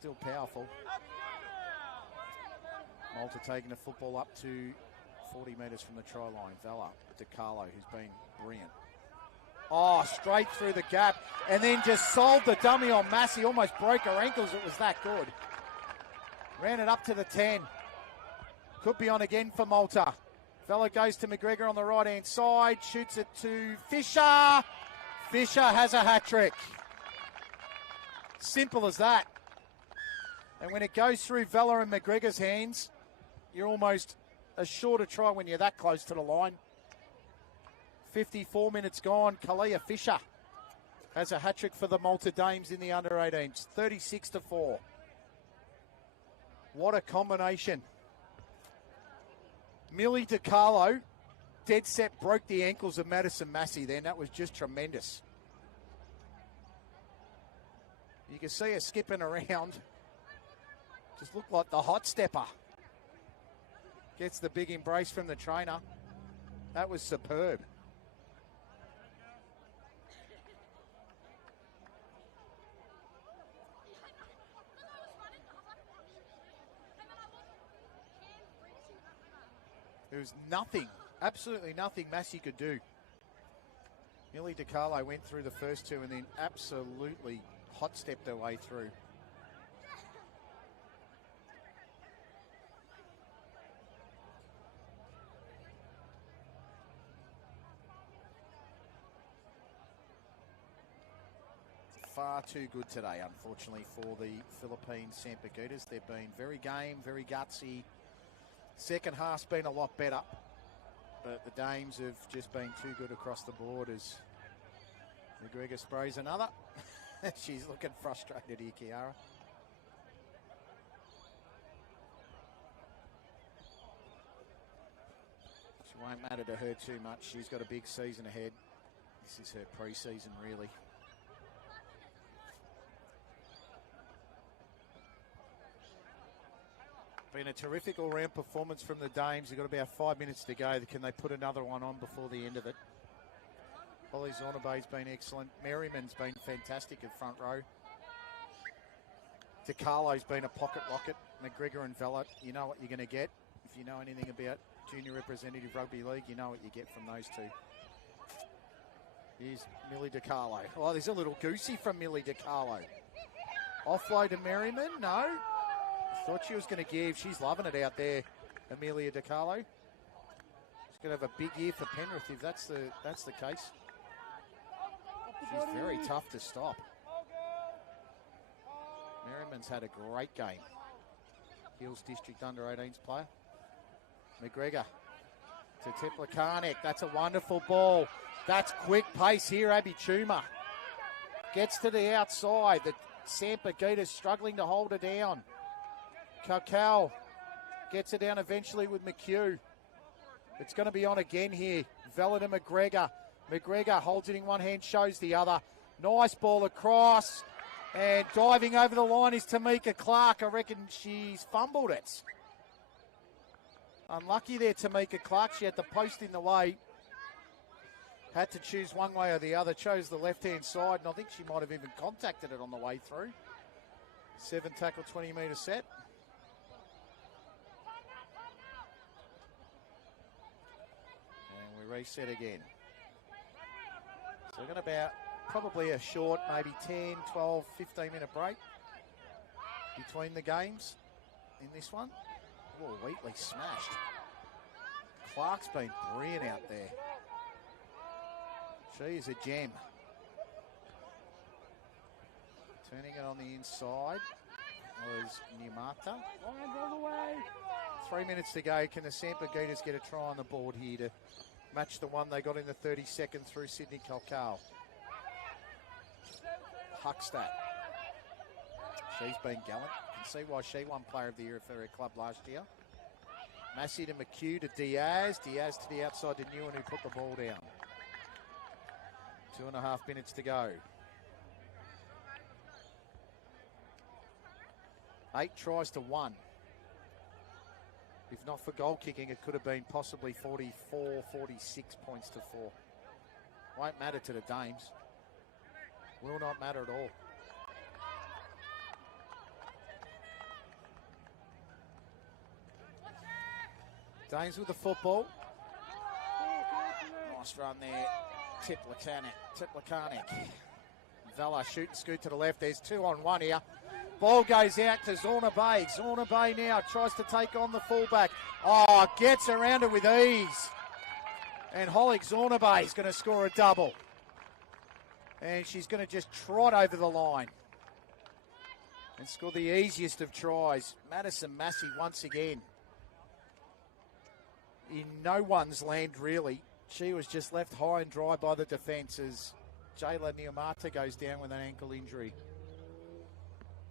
still powerful. Malta taking the football up to 40 metres from the try line. Vella, DiCarlo, who's been brilliant. Oh, straight through the gap, and then just solved the dummy on Massey. Almost broke her ankles, it was that good. Ran it up to the 10. Could be on again for Malta. Vella goes to McGregor on the right-hand side, shoots it to Fisher. Fisher has a hat-trick. Simple as that. And when it goes through Vella and McGregor's hands, you're almost assured to try when you're that close to the line. 54 minutes gone. Kalia Fisher has a hat-trick for the Malta Dames in the under-18s. 36-4. What a combination. Millie DiCarlo, dead set, broke the ankles of Madison Massey then. That was just tremendous. You can see her skipping around. Just looked like the hot stepper. Gets the big embrace from the trainer. That was superb. There was nothing, absolutely nothing Massey could do. Millie DiCarlo went through the first two and then absolutely hot-stepped her way through. Far too good today, unfortunately, for the Philippine Sampaguitas. They've been very game, very gutsy. Second half's been a lot better, but the Dames have just been too good across the board as McGregor sprays another. She's looking frustrated here, Kiara. She won't matter to her too much. She's got a big season ahead. This is her pre-season, really. Been a terrific all-round performance from the Dames. They've got about 5 minutes to go. Can they put another one on before the end of it? Holly Zornabay's been excellent. Merriman's been fantastic at front row. DiCarlo's been a pocket rocket. McGregor and Vella, you know what you're going to get. If you know anything about junior representative rugby league, you know what you get from those two. Here's Millie DiCarlo. Oh, there's a little goosey from Millie DiCarlo. Offload to Merriman? No. Thought she was going to give. She's loving it out there, Amelia DiCarlo. She's going to have a big year for Penrith if that's the case. She's very tough to stop. Merriman's had a great game. Hills District Under-18s player. McGregor to Tiplakanek. That's a wonderful ball. That's quick pace here, Abby Chuma. Gets to the outside. The Sampaguitas struggling to hold her down. Cacao gets it down eventually with McHugh. It's going to be on again here. Vella to McGregor. McGregor holds it in one hand, shows the other. Nice ball across. And diving over the line is Tamika Clark. I reckon she's fumbled it. Unlucky there, Tamika Clark. She had the post in the way. Had to choose one way or the other. Chose the left-hand side, and I think she might have even contacted it on the way through. 7 tackle, 20-metre set. Reset again. So we've got about probably a short, maybe 10, 12, 15-minute break between the games in this one. Oh, Wheatley smashed. Clark's been brilliant out there. She is a gem. Turning it on the inside was Numata. 3 minutes to go. Can the Sampaguitas get a try on the board here to match the one they got in the 32nd through Sydney Calcal? Huckstadt. She's been gallant. You can see why she won Player of the Year for her club last year. Massey to McHugh to Diaz. Diaz to the outside to Newen, who put the ball down. 2.5 minutes to go. 8 tries to 1. If not for goal kicking, it could have been possibly 44, 46 points to 4. Won't matter to the Dames. Will not matter at all. Danes with the football. Nice run there. Tiplakanik. Vella shoot and scoot to the left. There's 2-on-1 here. Ball goes out to Zorna Bay. Zorna Bay now tries to take on the fullback. Oh, gets around it with ease. And Holick Zorna Bay is going to score a double. And she's going to just trot over the line and score the easiest of tries. Madison Massey once again in no one's land, really. She was just left high and dry by the defence as Jayla Niamata goes down with an ankle injury.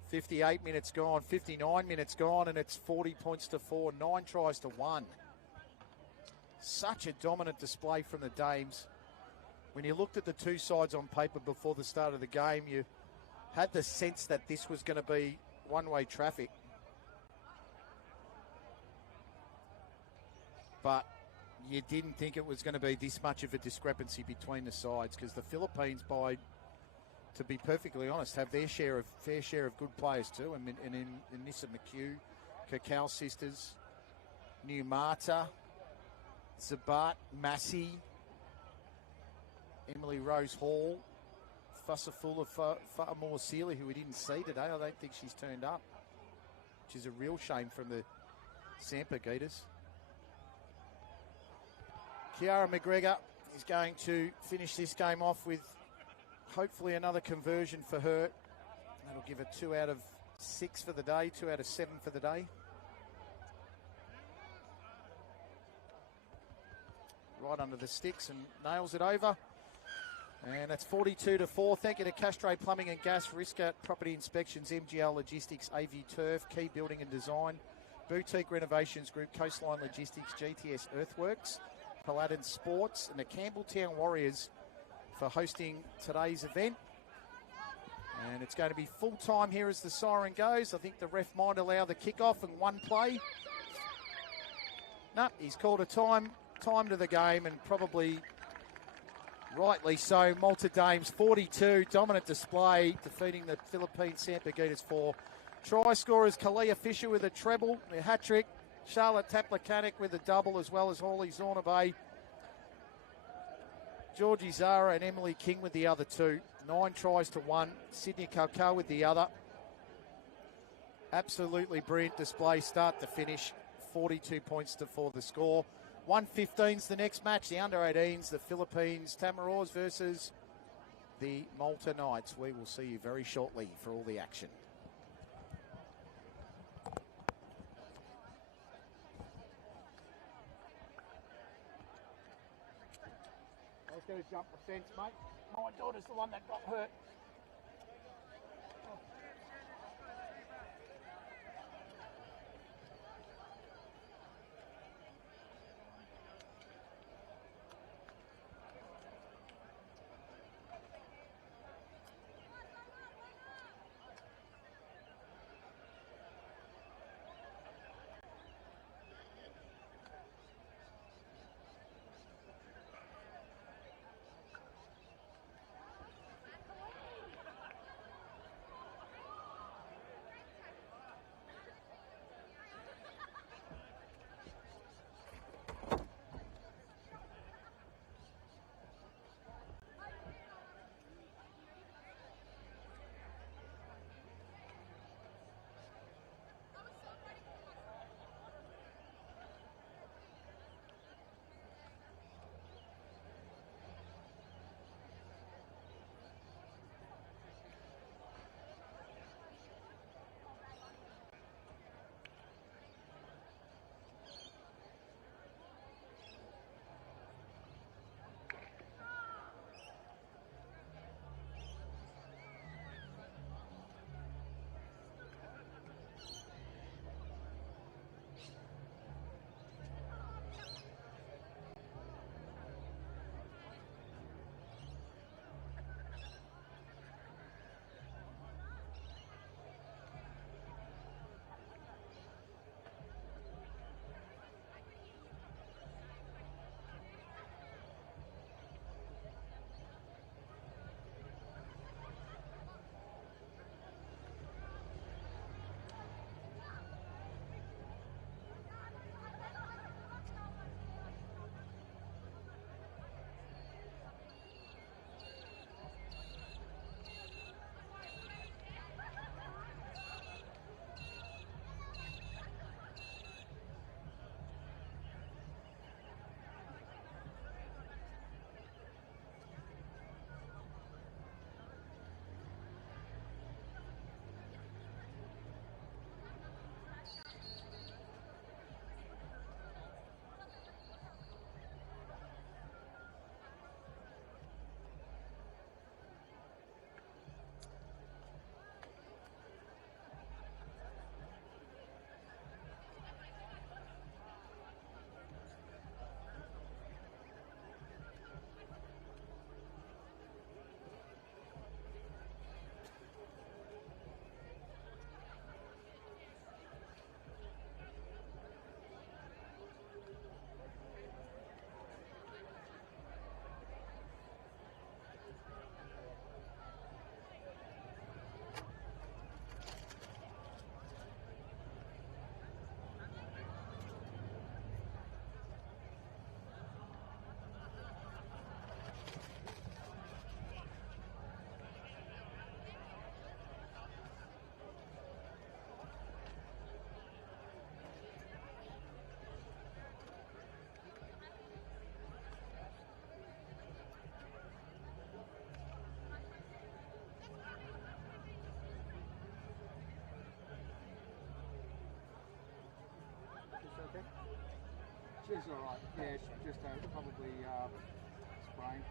58 minutes gone, 59 minutes gone, and it's 40 points to 4, 9 tries to 1. Such a dominant display from the Dames. When you looked at the two sides on paper before the start of the game, you had the sense that this was going to be one-way traffic. But you didn't think it was going to be this much of a discrepancy between the sides, because the Philippines, to be perfectly honest, have their fair share of good players too. And in Nissa McHugh, Cacao sisters, Niamata, Zabat, Massey, Emily Rose Hall, Fussafula Fatamore Sealy, who we didn't see today. I don't think she's turned up, which is a real shame from the Sampa Gators. Kiara McGregor is going to finish this game off with hopefully another conversion for her. That'll give her 2 out of 6 for the day, 2 out of 7 for the day. Right under the sticks and nails it over. And that's 42-4. Thank you to Castro Plumbing and Gas, Riscat Property Inspections, MGL Logistics, AV Turf, Key Building and Design, Boutique Renovations Group, Coastline Logistics, GTS Earthworks, Paladin Sports, and the Campbelltown Warriors for hosting today's event. And it's going to be full time here as the siren goes. I think the ref might allow the kickoff and one play. No, he's called a time to the game, and probably rightly so. Malta Dames 42, dominant display, defeating the Philippine Sampa Gators 4. Try scorers Kalia Fisher with a treble, a hat-trick. Charlotte Taplakanik with a double, as well as Hawley Zorna Bay. Georgie Zara and Emily King with the other 2. 9 tries to 1. Sydney Kalkar with the other. Absolutely brilliant display, start to finish. 42 points to 4 the score. 1:15's the next match. The under-18s, the Philippines Tamaraws versus the Malta Knights. We will see you very shortly for all the action. Let's get a jump for sense, mate. My daughter's the one that got hurt. She's all right. Yeah, she just probably sprained.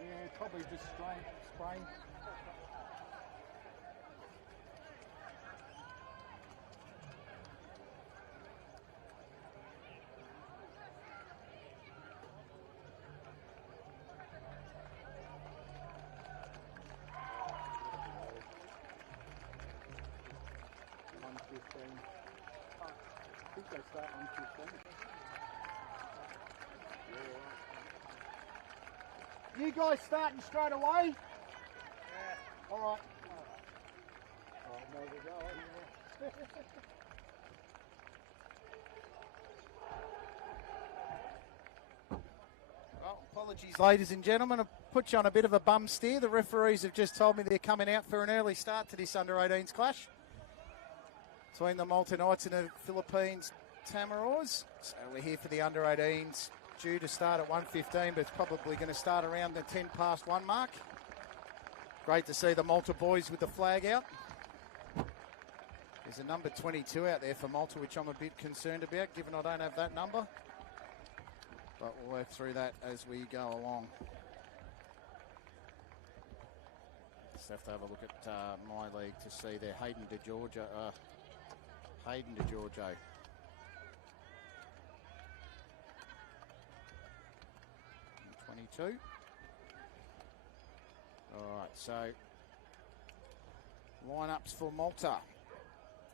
Yeah, probably just sprained. I think they start 1:15. You guys starting straight away? Yeah. All right. All right, there we go. Well, apologies, ladies and gentlemen. I put you on a bit of a bum steer. The referees have just told me they're coming out for an early start to this under-18s clash between the Malta Knights and the Philippines Tamaraws. So we're here for the under-18s, due to start at 1:15, but it's probably going to start around the 1 mark. Great to see the Malta boys with the flag out. There's a number 22 out there for Malta, which I'm a bit concerned about, given I don't have that number. But we'll work through that as we go along. Just have to have a look at my league to see there. Hayden DeGiorgio. 22. All right, so lineups for Malta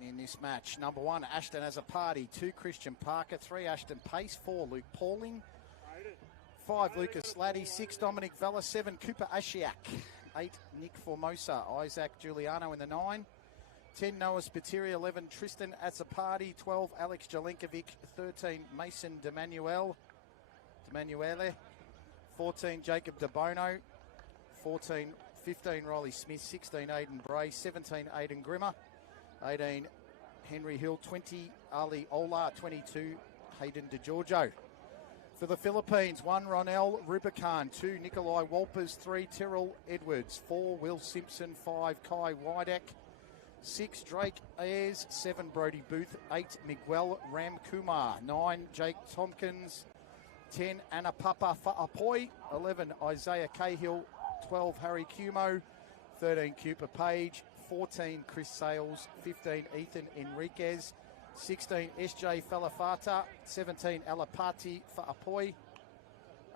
in this match. Number 1, Ashton Azzopardi. 2, Christian Parker. 3, Ashton Pace. 4, Luke Pauling. 5, Lucas Laddie. 6, Dominic Vella. 7, Cooper Ashiak. 8, Nick Formosa. Isaac Giuliano in the 9. 10, Noah Spiteri. 11, Tristan Azzopardi. 12, Alex Jelenkovic. 13, Mason D'Emanuele. 14, Jacob DeBono. 15, Riley Smith. 16, Aidan Bray. 17, Aidan Grimmer. 18, Henry Hill. 20, Ali Ola. 22, Hayden DeGiorgio. For the Philippines, 1, Ronel Rubicon. 2, Nikolai Walpers. 3, Terrell Edwards. 4, Will Simpson. 5, Kai Wydek. 6, Drake Ayers. 7, Brody Booth. 8, Miguel Ramkumar. 9, Jake Tompkins. 10, Anapapa Fa'apoi. 11, Isaiah Cahill. 12, Harry Cumo. 13, Cooper Page. 14, Chris Sales. 15, Ethan Enriquez. 16, SJ Falafata. 17, Alapati Fa'apoi.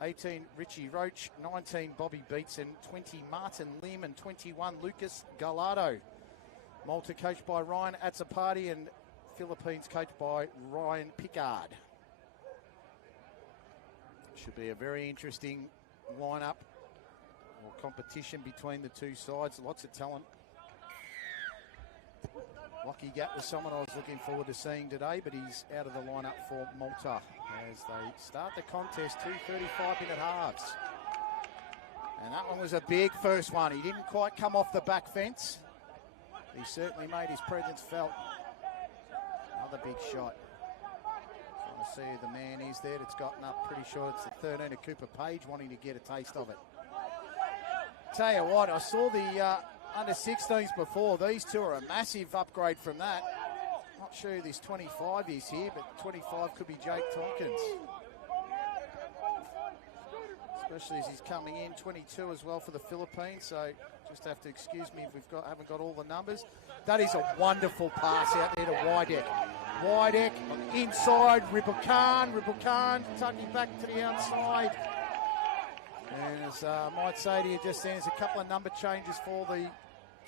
18, Richie Roach. 19, Bobby Beatson. 20, Martin Lim. And 21, Lucas Gallardo. Malta coached by Ryan Azzopardi and Philippines coached by Ryan Pickard. Should be a very interesting lineup or competition between the two sides. Lots of talent. Lockie Gatt was someone I was looking forward to seeing today, but he's out of the lineup for Malta as they start the contest. 2:35 minute halves. And that one was a big first one. He didn't quite come off the back fence. He certainly made his presence felt. Another big shot. Trying to see who the man is there that's gotten up. Pretty sure it's the 13 of Cooper Page wanting to get a taste of it. Tell you what, I saw the under 16s before. These two are a massive upgrade from that. Not sure who this 25 is here, but 25 could be Jake Tompkins. Especially as he's coming in. 22 as well for the Philippines, so just have to excuse me if haven't got all the numbers. That is a wonderful pass out there to Wydek. Wydek inside, Ribukhan tucking back to the outside. And as I might say to you just then, there's a couple of number changes for the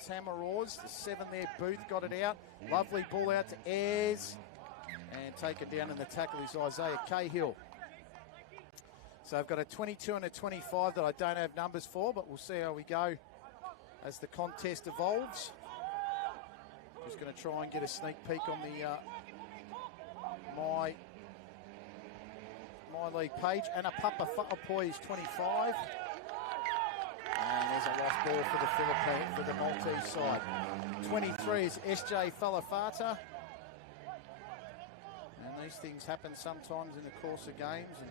Tamaraws. The 7 there, Booth got it out. Lovely ball out to Ayres. And taken down in the tackle is Isaiah Cahill. So I've got a 22 and a 25 that I don't have numbers for, but we'll see how we go as the contest evolves. Just going to try and get a sneak peek on the my My league page. And a Papa Wha'apoi is 25. And there's a lost ball for the Philippine, for the Maltese side. 23 is SJ Falafata. And these things happen sometimes in the course of games. And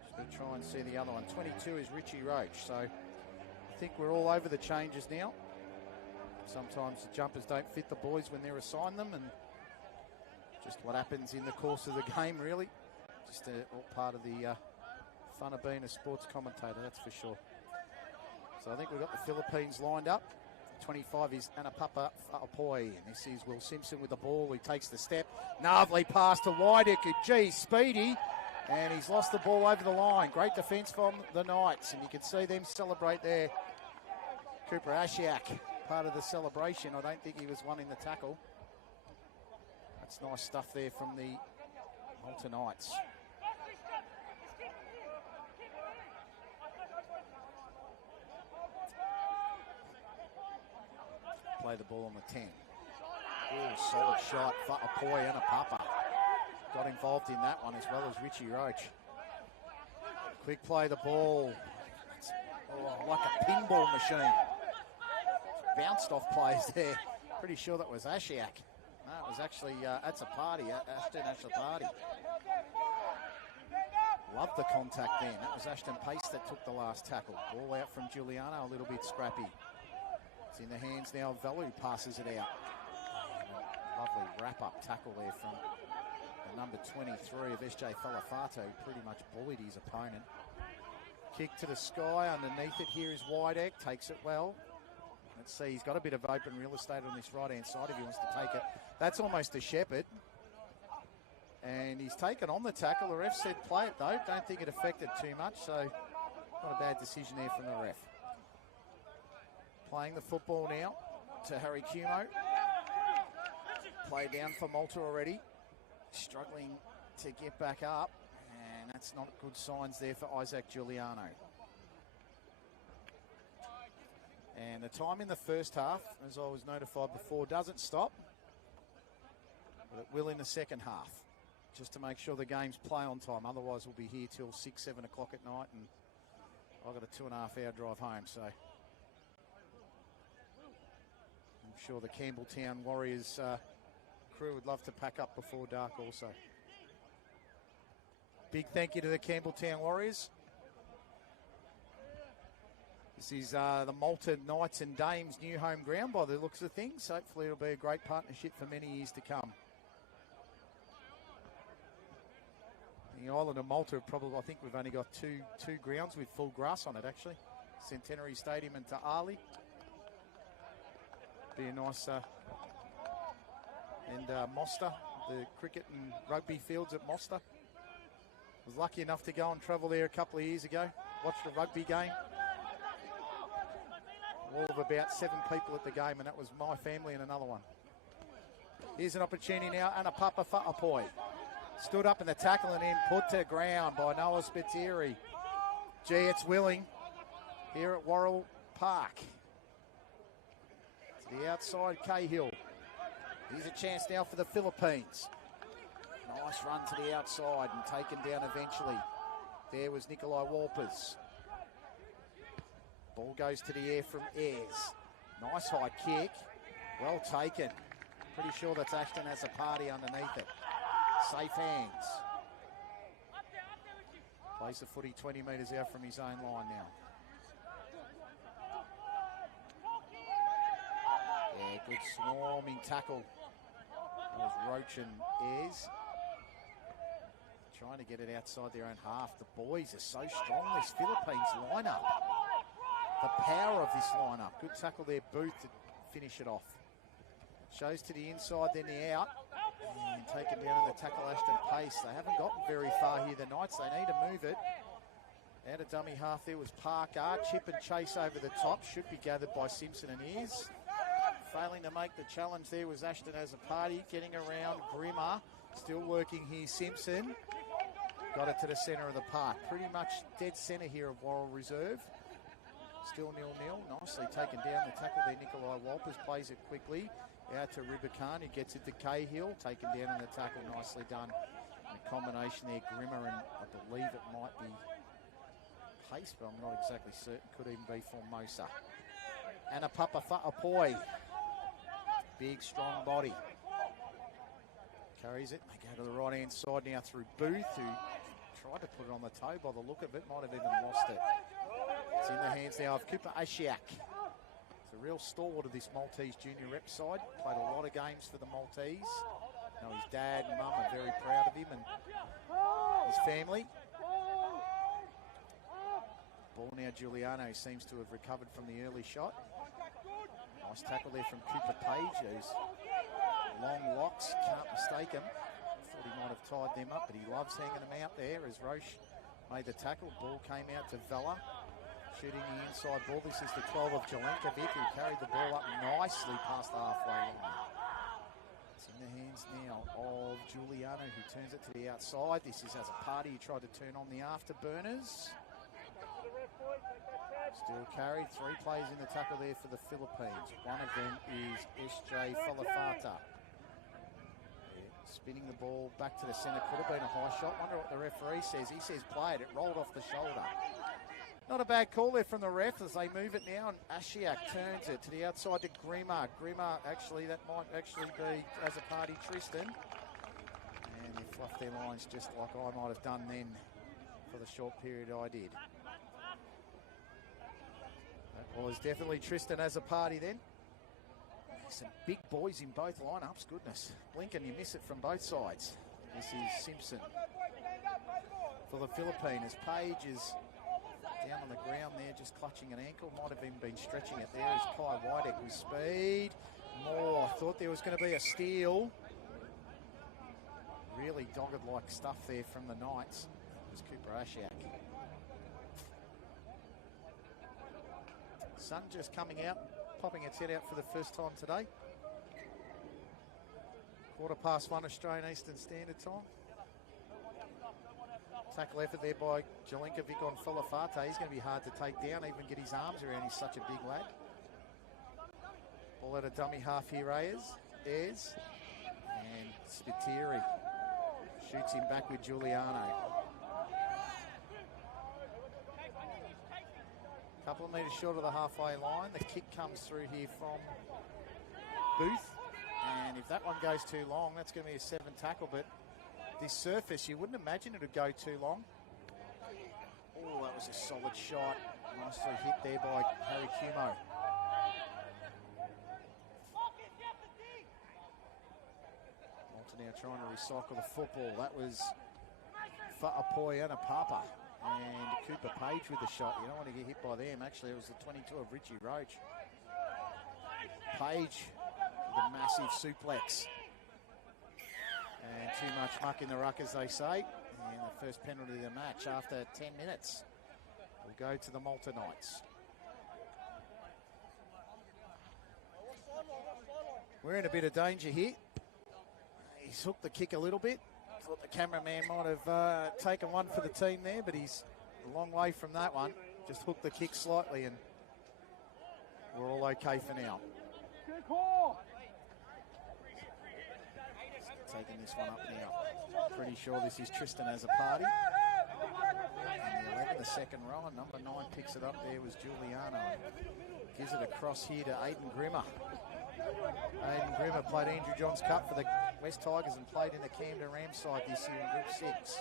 just going to try and see the other one. 22 is Richie Roach. So I think we're all over the changes now. Sometimes the jumpers don't fit the boys when they're assigned them, and just what happens in the course of the game, really. Just all part of the fun of being a sports commentator, that's for sure. So I think we've got the Philippines lined up. 25 is Anapapa Wha'apoi, and this is Will Simpson with the ball. He takes the step. Lovely pass to Waideku. Gee, speedy. And he's lost the ball over the line. Great defence from the Knights, and you can see them celebrate there. Cooper Ashiak, part of the celebration. I don't think he was one in the tackle. That's nice stuff there from the Malta Knights. Play the ball on the 10. Oh, solid shot. Wha'apoi and a Papa got involved in that one, as well as Richie Roach. Quick play the ball. Like a pinball machine. Bounced off plays there. Pretty sure that was Ashiak. No, it was actually, that's a party, Ashton Ashley. Love the contact then. That was Ashton Pace that took the last tackle. Ball out from Giuliano, a little bit scrappy. It's in the hands now of Valu, passes it out. Lovely wrap-up tackle there from the number 23 of SJ Falafato, who pretty much bullied his opponent. Kick to the sky, underneath it here is Wideck, takes it well. Let's see, he's got a bit of open real estate on this right-hand side if he wants to take it. That's almost a Shepherd. And he's taken on the tackle. The ref said play it though. Don't think it affected too much, so not a bad decision there from the ref. Playing the football now to Harry Cumo. Play down for Malta already. Struggling to get back up. And that's not good signs there for Isaac Giuliano. And the time in the first half, as I was notified before, doesn't stop. But it will in the second half, just to make sure the games play on time. Otherwise, we'll be here till 6, 7 o'clock at night, and I've got a 2.5 hour drive home. So I'm sure the Campbelltown Warriors crew would love to pack up before dark also. Big thank you to the Campbelltown Warriors. This is the Malta Knights and Dames new home ground by the looks of things. Hopefully it'll be a great partnership for many years to come. The island of Malta, probably, I think we've only got two grounds with full grass on it actually. Centenary Stadium and Ta'ali. Be a nice, and Mosta, the cricket and rugby fields at Mosta. Was lucky enough to go and travel there a couple of years ago. Watched a rugby game. All of about 7 people at the game, and that was my family and another one. Here's an opportunity now, and a Papa Wha'apoi. Stood up in the tackle and then put to ground by Noah Spiteri. Gee, it's willing here at Worrell Park. To the outside, Cahill. Here's a chance now for the Philippines. Nice run to the outside and taken down eventually. There was Nikolai Walpers. Ball goes to the air from Ayres. Nice high kick. Well taken. Pretty sure that's Ashton has a party underneath it. Safe hands. Plays the footy 20 metres out from his own line now. Yeah, good swarming tackle. That was Roach and Ayres. Trying to get it outside their own half. The boys are so strong, this Philippines lineup. The power of this lineup. Good tackle there, Booth, to finish it off. Shows to the inside, then the out. And taken down in the tackle, Ashton Pace. They haven't gotten very far here, the Knights. They need to move it. Out of dummy half there was Parker. Chip and chase over the top. Should be gathered by Simpson and Ayres. Failing to make the challenge there was Ashton as a party. Getting around Grimmer. Still working here, Simpson. Got it to the centre of the park. Pretty much dead centre here of Worrell Reserve. Still 0-0. Nicely taken down the tackle there. Nikolai Walpers plays it quickly. Out to Ribican, who gets it to Cahill. Taken down in the tackle. Nicely done A combination there, Grimmer, and I believe it might be Pace, but I'm not exactly certain. Could even be Formosa. And a Papa Fa'apoi. Big, strong body. Carries it. They go to the right-hand side now through Booth, who tried to put it on the toe by the look of it. Might have even lost it. It's in the hands now of Cooper Ashiak. It's a real stalwart of this Maltese junior rep side. Played a lot of games for the Maltese. Now his dad and mum are very proud of him and his family. Ball now, Giuliano seems to have recovered from the early shot. Nice tackle there from Cooper Page, whose long locks, can't mistake him. Thought he might have tied them up, but he loves hanging them out there as Roche made the tackle. Ball came out to Vella, shooting the inside ball. This is the 12 of Jelenkovic, who carried the ball up nicely past the halfway line. It's in the hands now of Giuliano, who turns it to the outside. This is as a party, he tried to turn on the afterburners. Still carried. 3 players in the tackle there for the Philippines. One of them is SJ Falafata. Spinning the ball back to the centre. Could have been a high shot. Wonder what the referee says. He says play it. It rolled off the shoulder. Not a bad call there from the ref as they move it now. And Ashiak turns it to the outside to Grimmer. Grimmer, actually, that might actually be, as a party, Tristan. And they fluffed their lines just like I might have done then for the short period I did. That was definitely Tristan as a party then. Some big boys in both lineups. Goodness. Blink and you miss it from both sides. This is Simpson for the Philippines. Page is down on the ground there, just clutching an ankle. Might have even been stretching it there as Kai Whitehead with speed. More. Thought there was going to be a steal. Really dogged-like stuff there from the Knights. It was Cooper Ashiak. Sun just coming out, popping its head out for the first time today. 1:15 Australian Eastern Standard Time. Tackle effort there by Jelenkovic on Falafate. He's going to be hard to take down, even get his arms around. He's such a big lad. Ball at a dummy half here, Ayers. Ayers. And Spiteri shoots him back with Giuliano. Couple of metres short of the halfway line. The kick comes through here from Booth. And if that one goes too long, that's going to be a 7 tackle. But this surface, you wouldn't imagine it would go too long. Oh, that was a solid shot. Nicely hit there by Harry Cumo. Malta now trying to recycle the football. That was Fa'apoi and a Papa. And Cooper Page with the shot. You don't want to get hit by them. Actually, it was the 22 of Richie Roach. Page with a massive suplex. And too much muck in the ruck, as they say. And the first penalty of the match after 10 minutes will go to the Malta Knights. We're in a bit of danger here. He's hooked the kick a little bit. Thought the cameraman might have taken one for the team there, but he's a long way from that one. Just hooked the kick slightly and we're all okay for now. Taking this one up now. Pretty sure this is Tristan as a party. And the 11, the second row, and number 9 picks it up there was Giuliano. Gives it across here to Aiden Grimmer. Aiden Grimmer played Andrew Johns Cup for the West Tigers and played in the Camden Rams side this year in Group 6.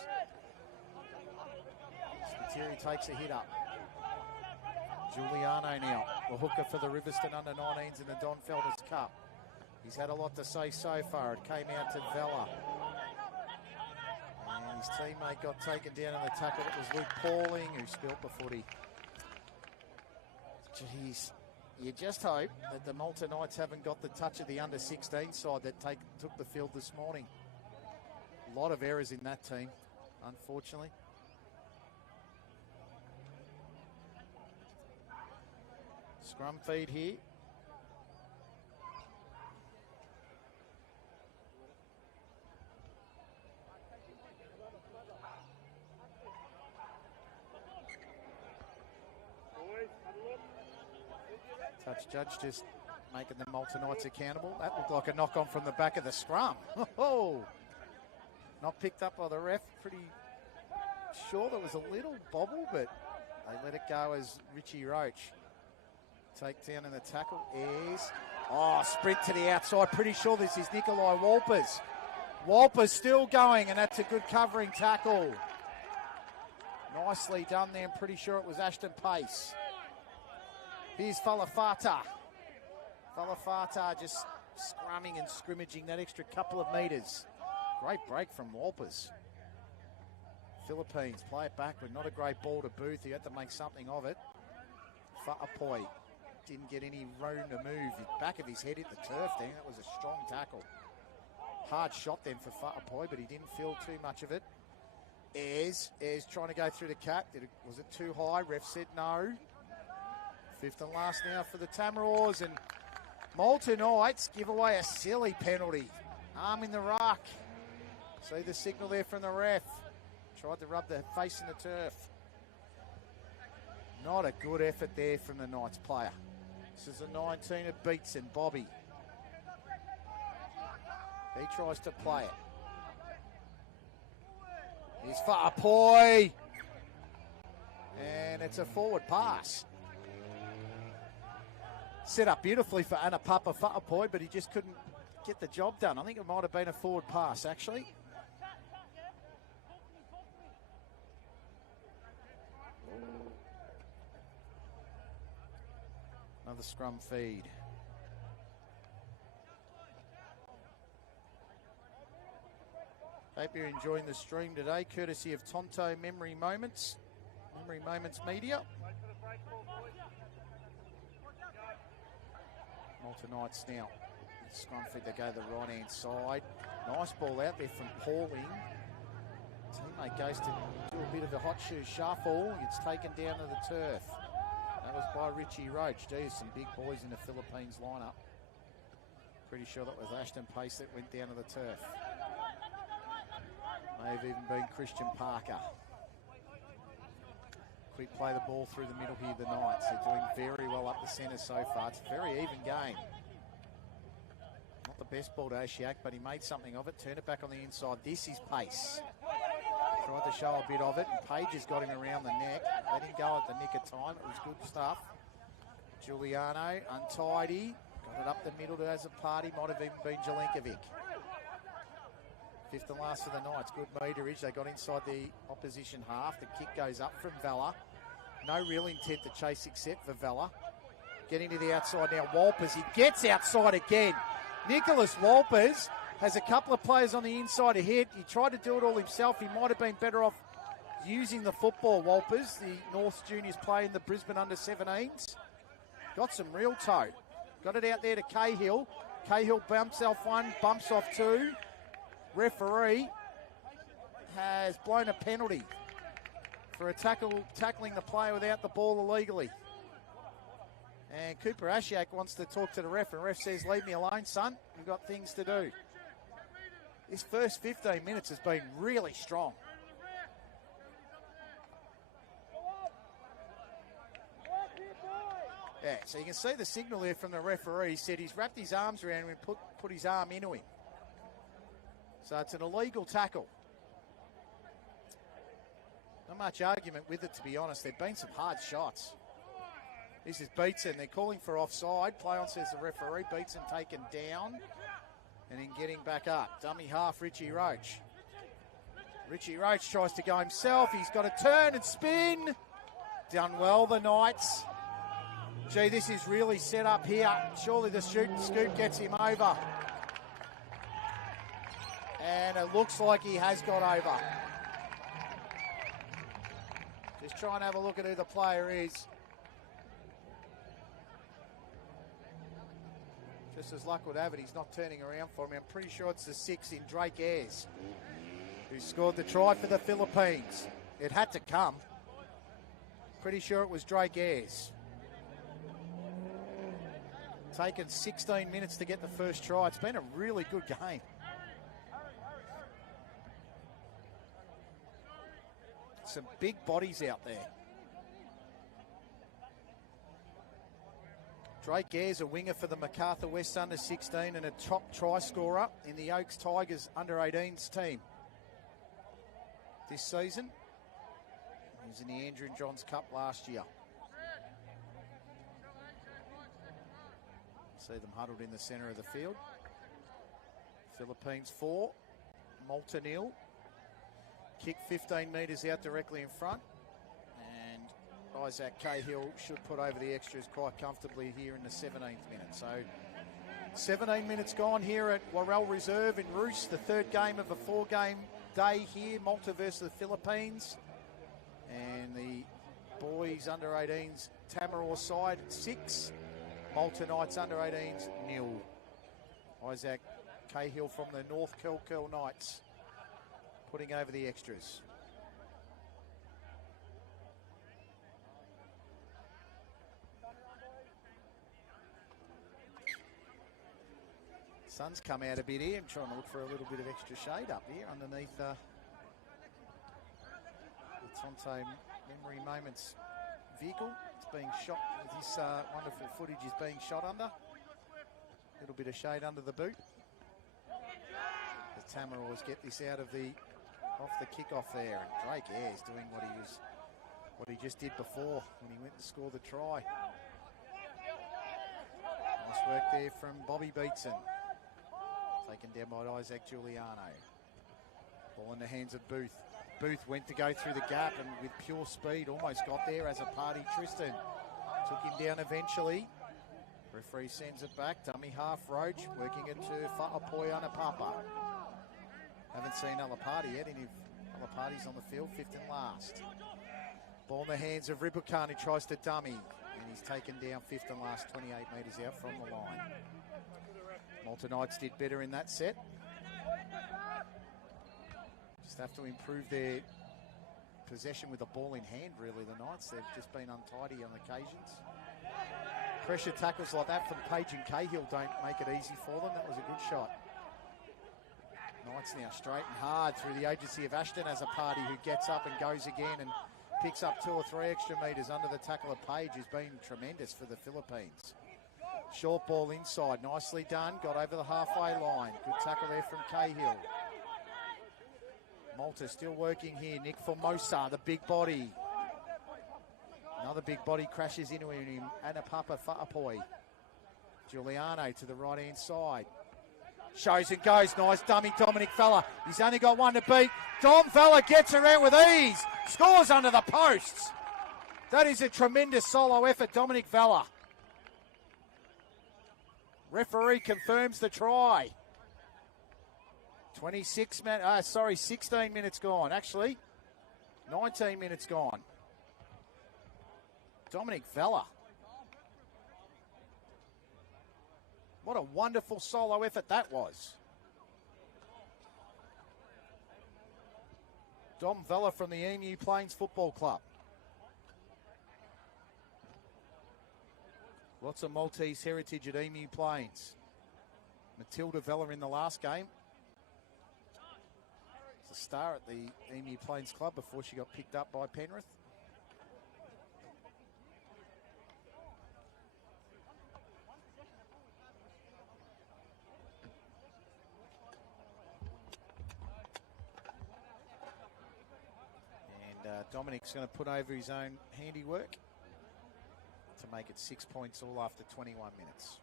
Spiteri takes a hit up. Giuliano now, the hooker for the Riverston under-19s in the Don Felder's Cup. He's had a lot to say so far. It came out to Vella. And his teammate got taken down in the tackle. It was Luke Pauling who spilt the footy. Jeez. You just hope that the Malta Knights haven't got the touch of the under-16 side that took the field this morning. A lot of errors in that team, unfortunately. Scrum feed here. Touch judge just making the Malta Knights accountable. That looked like a knock-on from the back of the scrum. Oh! Not picked up by the ref. Pretty sure there was a little bobble, but they let it go as Richie Roach. Takedown in the tackle. Ayres. Oh, sprint to the outside. Pretty sure this is Nikolai Walpers. Walpers still going, and that's a good covering tackle. Nicely done there. I'm pretty sure it was Ashton Pace. Here's Falafata. Falafata just scrumming and scrimmaging that extra couple of metres. Great break from Walpers. Philippines play it backward. Not a great ball to Booth. He had to make something of it. Fa'apoi didn't get any room to move. The back of his head hit the turf then. That was a strong tackle. Hard shot then for Fa'apoi, but he didn't feel too much of it. Ayres trying to go through the cap. Was it too high? Ref said no. Fifth and last now for the Tamaraws, and Malta Knights give away a silly penalty. Arm in the ruck. See the signal there from the ref. Tried to rub the face in the turf. Not a good effort there from the Knights player. This is a 19 of Beatson, Bobby. He tries to play it. Here's Fa'apoi. And it's a forward pass. Set up beautifully for Anapapa Fa'apoi, but he just couldn't get the job done. I think it might have been a forward pass, actually. Another scrum feed. Hope you're enjoying the stream today, courtesy of Tonto Memory Moments Media. Malta Knights now. Scrum feed, they go to the right-hand side. Nice ball out there from Pauling. Teammate goes to do a bit of a hot shoe shuffle. It's taken down to the turf. That was by Richie Roach. Geez, some big boys in the Philippines lineup. Pretty sure that was Ashton Pace that went down to the turf. May have even been Christian Parker. Quick play the ball through the middle here, the Knights. They're doing very well up the centre so far. It's a very even game. Not the best ball to Ashiak, but he made something of it. Turned it back on the inside. This is Pace. Tried to show a bit of it, and Page has got him around the neck. Let him go at the nick of time. It was good stuff. Giuliano, untidy. Got it up the middle to as a party. Might have even been Jelinkovic. Fifth and last for the Knights. Good meterage. They got inside the opposition half. The kick goes up from Vella. No real intent to chase except for Vella. Getting to the outside now. Walpers. He gets outside again. Nicholas Walpers has a couple of players on the inside ahead. He tried to do it all himself. He might have been better off using the football, Walpers. The North Juniors play in the Brisbane under-17s. Got some real toe. Got it out there to Cahill. Cahill bumps off one, bumps off two. Referee has blown a penalty for a tackling the player without the ball illegally. And Cooper Ashiak wants to talk to the ref, and the ref says, leave me alone, son. We've got things to do. This first 15 minutes has been really strong. Yeah, so you can see the signal there from the referee. He said he's wrapped his arms around him and put his arm into him. So it's an illegal tackle. Not much argument with it, to be honest. There have been some hard shots. This is Beatson. They're calling for offside. Play on, says the referee. Beatson taken down and then getting back up. Dummy half, Richie Roach. Richie Roach tries to go himself. He's got to turn and spin. Done well, the Knights. Gee, this is really set up here. Surely the shoot and scoop gets him over. And it looks like he has got over. Just try and have a look at who the player is. Just as luck would have it, he's not turning around for me. I'm pretty sure it's the 6 in Drake Ayres who scored the try for the Philippines. It had to come. Pretty sure it was Drake Ayres. Taken 16 minutes to get the first try. It's been a really good game. Some big bodies out there. Drake Ayres, a winger for the Macarthur West under-16 and a top try scorer in the Oaks Tigers under-18s team. this season. He was in the Andrew and Johns Cup last year. See them huddled in the centre of the field. Philippines 4, Malta 0. Kick 15 metres out directly in front. And Isaac Cahill should put over the extras quite comfortably here in the 17th minute. So 17 minutes gone here at Worrell Reserve in Ruse, the third game of a 4-game day here, Malta versus the Philippines. And the boys under 18s Tamaraws side 6, Malta Knights under 18s 0. Isaac Cahill from the North Curl Knights putting over the extras. Sun's come out a bit here. I'm trying to look for a little bit of extra shade up here underneath the Tonto Memory Moments vehicle. It's being shot, this wonderful footage is being shot under. A little bit of shade under the boot. The Tamaraws get this out of off the kickoff there. And Drake Ayres doing what he just did before when he went to score the try. Nice work there from Bobby Beatson. Taken down by Isaac Giuliano. Ball in the hands of Booth. Booth went to go through the gap and with pure speed almost got there as a party. Tristan took him down eventually. Referee sends it back. Dummy half Roach working it to Fa'apoy Anapapa. Haven't seen Alapati yet. Any Alapati's on the field, 5th and last. Ball in the hands of Ribukan, who tries to dummy. And he's taken down 5th and last, 28 metres out from the line. Malta Knights did better in that set. Just have to improve their possession with the ball in hand, really, the Knights. They've just been untidy on occasions. Pressure tackles like that from Page and Cahill don't make it easy for them. That was a good shot. Knights now straight and hard through the agency of Ashton as a party who gets up and goes again and picks up 2 or 3 extra metres under the tackle of Page, who's been tremendous for the Philippines. Short ball inside, nicely done, got over the halfway line. Good tackle there from Cahill. Malta still working here. Nick Formosa, the big body. Another big body crashes into him. Anapapa Fa'apoy. Giuliano to the right-hand side. Shows and goes. Nice dummy, Dominic Vella. He's only got one to beat. Dom Vella gets around with ease. Scores under the posts. That is a tremendous solo effort, Dominic Vella. Referee confirms the try. 16 minutes gone. Actually, 19 minutes gone. Dominic Vella. What a wonderful solo effort that was. Dom Vella from the Emu Plains Football Club. Lots of Maltese heritage at Emu Plains. Matilda Vella in the last game. A star at the Emu Plains Club before she got picked up by Penrith. And Dominic's going to put over his own handiwork to make it 6 points all after 21 minutes.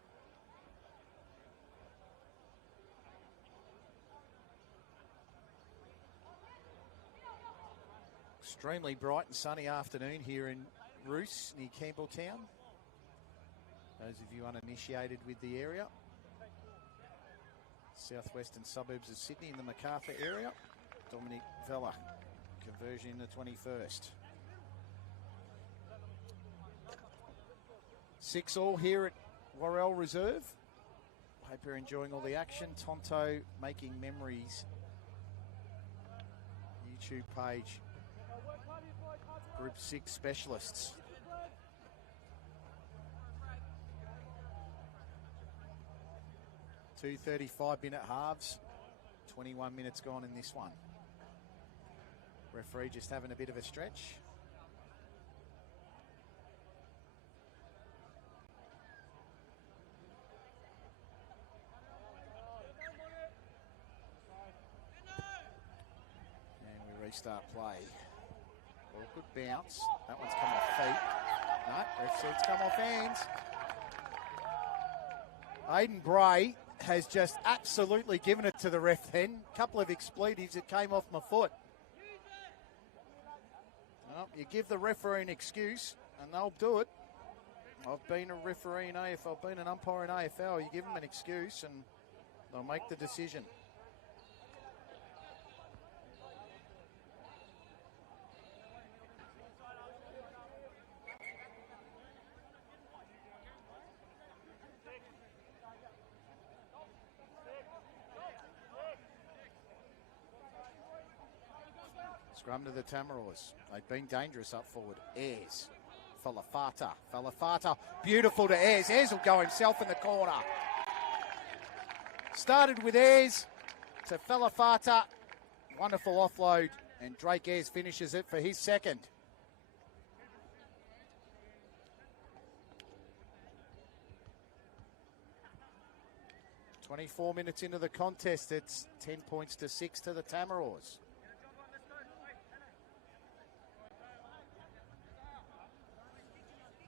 Extremely bright and sunny afternoon here in Ruse near Campbelltown. Those of you uninitiated with the area. Southwestern suburbs of Sydney in the Macarthur area. Dominic Vella, conversion in the 21st. 6-6 here at Worrell Reserve. Hope you're enjoying all the action. Tonto Making Memories YouTube page. Group 6 specialists. .235 minute halves. 21 minutes gone in this one. Referee just having a bit of a stretch. Restart play. Well, good bounce. That one's come off feet. No, ref said it's come off hands. Aidan Bray has just absolutely given it to the ref then. A couple of expletives, it came off my foot. Well, you give the referee an excuse and they'll do it. I've been a referee in AFL, I've been an umpire in AFL. You give them an excuse and they'll make the decision. Scrum to the Tamaraws. They've been dangerous up forward. Ayres. Falafata. Beautiful to Ayres. Ayres will go himself in the corner. Started with Ayres to Falafata. Wonderful offload. And Drake Ayres finishes it for his second. "24 minutes into the contest, it's 10 points to 6 to the Tamaraws.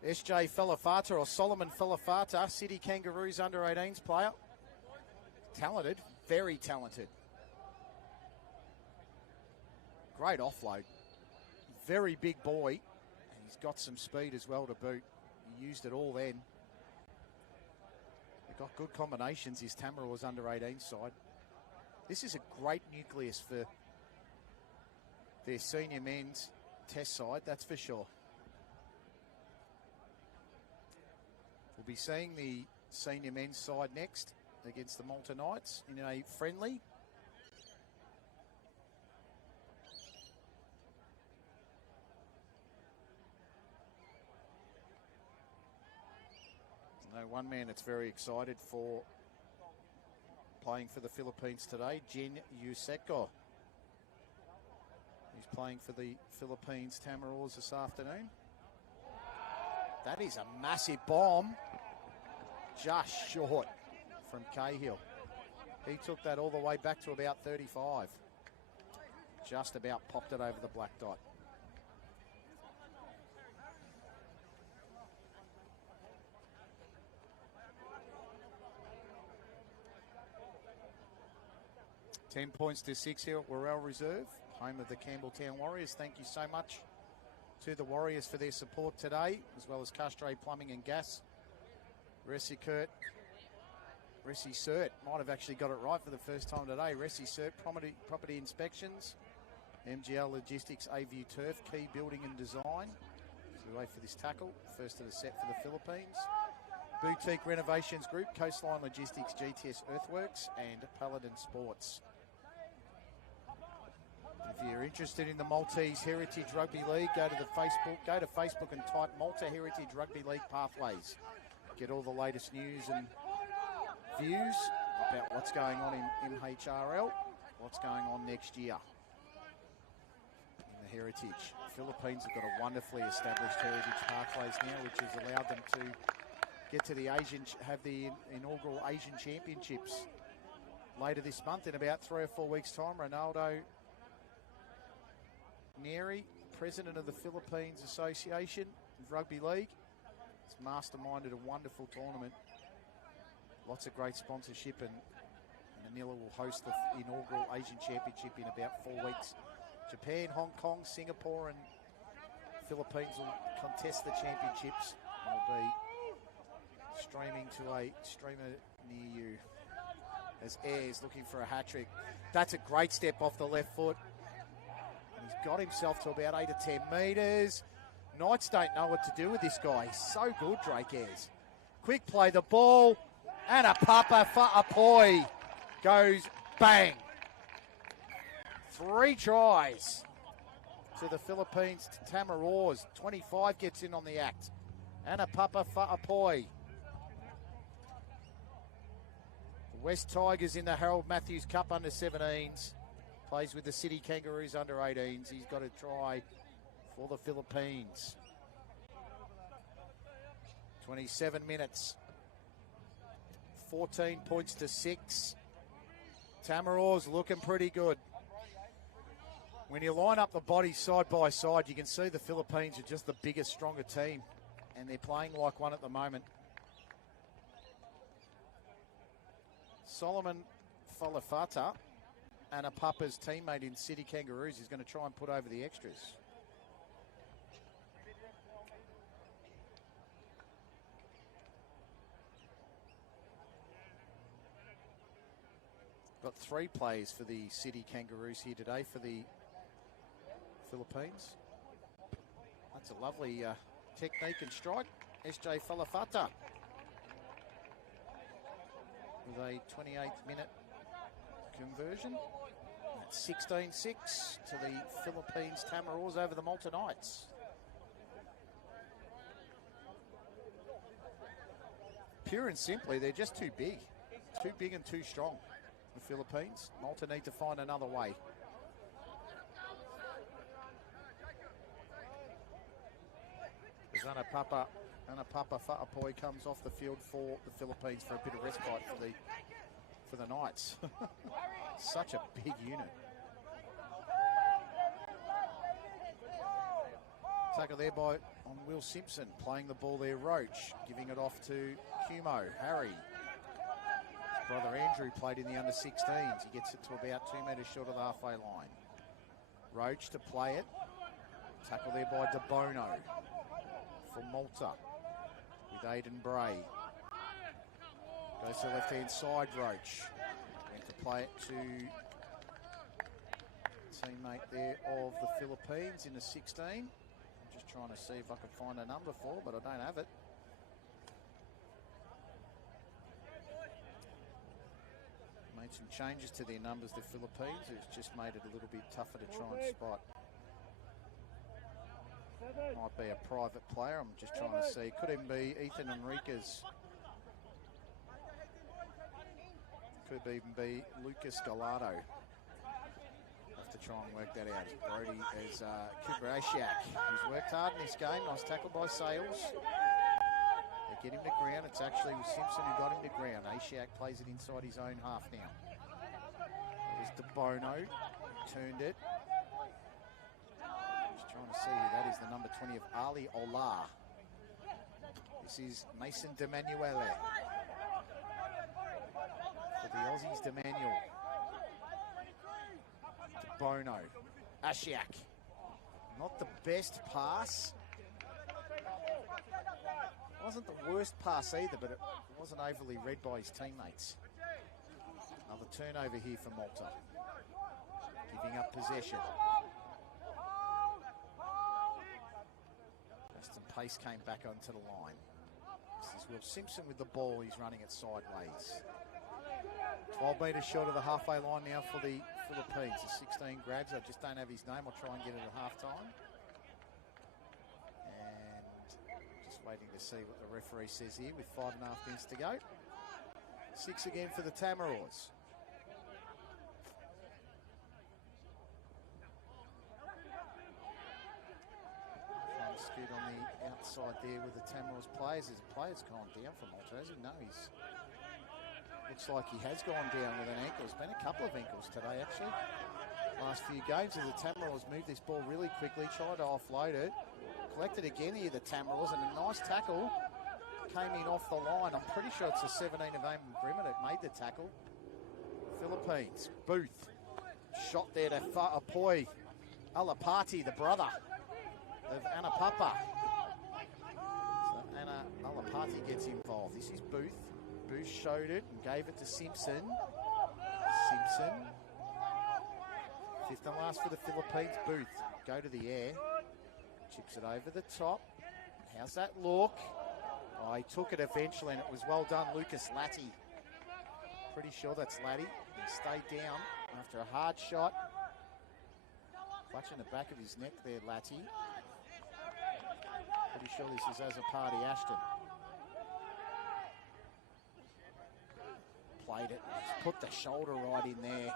SJ Falafata or Solomon Falafata, City Kangaroos under-18s player. Talented, very talented. Great offload. Very big boy. And he's got some speed as well to boot. He used it all then. They've got good combinations, his Tamaraws under-18 side. This is a great nucleus for their senior men's test side, that's for sure. We'll be seeing the senior men's side next against the Malta Knights in a friendly. No one man that's very excited for playing for the Philippines today, Jin Yuseko. He's playing for the Philippines Tamaraws this afternoon. That is a massive bomb. Just short from Cahill. He took that all the way back to about 35. Just about popped it over the black dot. "10 points to 6 here at Worrell Reserve, home of the Campbelltown Warriors. Thank you so much to the Warriors for their support today, as well as Castro Plumbing and Gas. Ressi Cert might have actually got it right for the first time today. Ressi Cert Property Inspections, MGL Logistics, A-View Turf, Key Building and Design. So we wait for this tackle, first to the set for the Philippines. Boutique Renovations Group, Coastline Logistics, GTS Earthworks, and Paladin Sports. If you're interested in the Maltese Heritage Rugby League, go to Facebook and type Malta Heritage Rugby League Pathways. Get all the latest news and views about what's going on in MHRL, what's going on next year in the Heritage. Philippines have got a wonderfully established Heritage Pathways now, which has allowed them to get to have the inaugural Asian Championships later this month in about 3 or 4 weeks' time. Ronaldo Neri, president of the Philippines Association of Rugby League, has masterminded a wonderful tournament. Lots of great sponsorship, and Manila will host the inaugural Asian Championship in about 4 weeks. Japan, Hong Kong, Singapore and Philippines will contest the championships. They'll be streaming to a streamer near you as Ayres looking for a hat-trick. That's a great step off the left foot. He's got himself to about 8 or 10 metres. Knights don't know what to do with this guy. He's so good, Drake Ayres. Quick play the ball, and a papa for Apoy goes bang. 3 tries to the Philippines Tamaraws. 25 gets in on the act. And a papa for Apoy. The West Tigers in the Harold Matthews Cup under-17s. Plays with the City Kangaroos under-18s. He's got a try for the Philippines. 27 minutes. 14 points to 6. Tamaraws looking pretty good. When you line up the bodies side by side, you can see the Philippines are just the bigger, stronger team, and they're playing like one at the moment. Solomon Falafata, Anna Papa's teammate in City Kangaroos, is going to try and put over the extras. Got 3 players for the City Kangaroos here today for the Philippines. That's a lovely technique and strike. SJ Falafata with a 28th minute conversion. That's 16-6 to the Philippines Tamaraws over the Malta Knights. Pure and simply, they're just too big. Too big and too strong, the Philippines. Malta need to find another way. Anna Papa Fa'apoi comes off the field for the Philippines for a bit of respite for the Knights. Such a big unit. Tackle there on Will Simpson, playing the ball there. Roach giving it off to Kumo. Harry. His brother Andrew played in the under-16s. He gets it to about 2 metres short of the halfway line. Roach to play it. Tackle there by De Bono for Malta with Aidan Bray. Goes to the left-hand side, Roach. And to play it to teammate there of the Philippines in the 16. I'm just trying to see if I can find a number for, but I don't have it. Made some changes to their numbers, the Philippines. It's just made it a little bit tougher to try and spot. Might be a private player. I'm just trying to see. Could even be Ethan Enriquez. Could even be Lucas Gallardo. Have to try and work that out. Brody is Cooper Asiak, who's worked hard in this game. Nice tackle by Sales. They get him to ground. It's actually Simpson who got him to ground. Asiak plays it inside his own half now. There's De Bono. Turned it. Trying to see who that is, the number 20 of Ali Ola. This is Mason D'Emanuele. For the Aussies, D'Emanuel. De Bono. Asiak. Not the best pass. Wasn't the worst pass either, but it wasn't overly read by his teammates. Another turnover here for Malta. Giving up possession. Pace came back onto the line. This is Will Simpson with the ball. He's running it sideways. 12 metres short of the halfway line now for the Philippines. The 16 grabs. I just don't have his name. I'll try and get it at halftime. And just waiting to see what the referee says here with 5.5 minutes to go. 6 again for the Tamaraws. Scoot on the outside there with the Tamaraws players. His player's gone down for Malta, has he? No, looks like he has gone down with an ankle. There's been a couple of ankles today, actually. Last few games as the Tamaraws moved this ball really quickly, tried to offload it. Collected again here, the Tamaraws, and a nice tackle came in off the line. I'm pretty sure it's the 17 of Eamon Grimmett that made the tackle. Philippines, Booth. Shot there to Fa'apoi. Alapati, the brother of Anna Papa. So Anna Alapati gets involved. This is Booth. Booth showed it and gave it to Simpson. Simpson. 5th and last for the Philippines. Booth. Go to the air. Chips it over the top. How's that look? Oh, he took it eventually and it was well done, Lucas Latty. Pretty sure that's Latty. He stayed down after a hard shot. Clutching the back of his neck there, Latty. Pretty sure this is Azapati Ashton. Played it, he's put the shoulder right in there.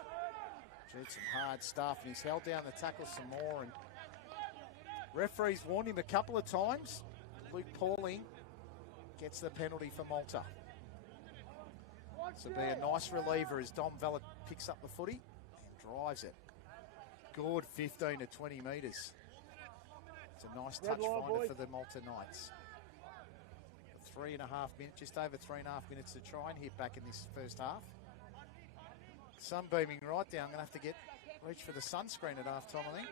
Did some hard stuff and he's held down the tackle some more. And referees warned him a couple of times. Luke Pauling gets the penalty for Malta. This will be a nice reliever as Dom Vella picks up the footy and drives it. good 15 to 20 metres. It's a nice touch finder for the Malta Knights. 3.5 minutes, just over 3.5 minutes to try and hit back in this first half. Sun beaming right down. I'm going to have to reach for the sunscreen at half time, I think.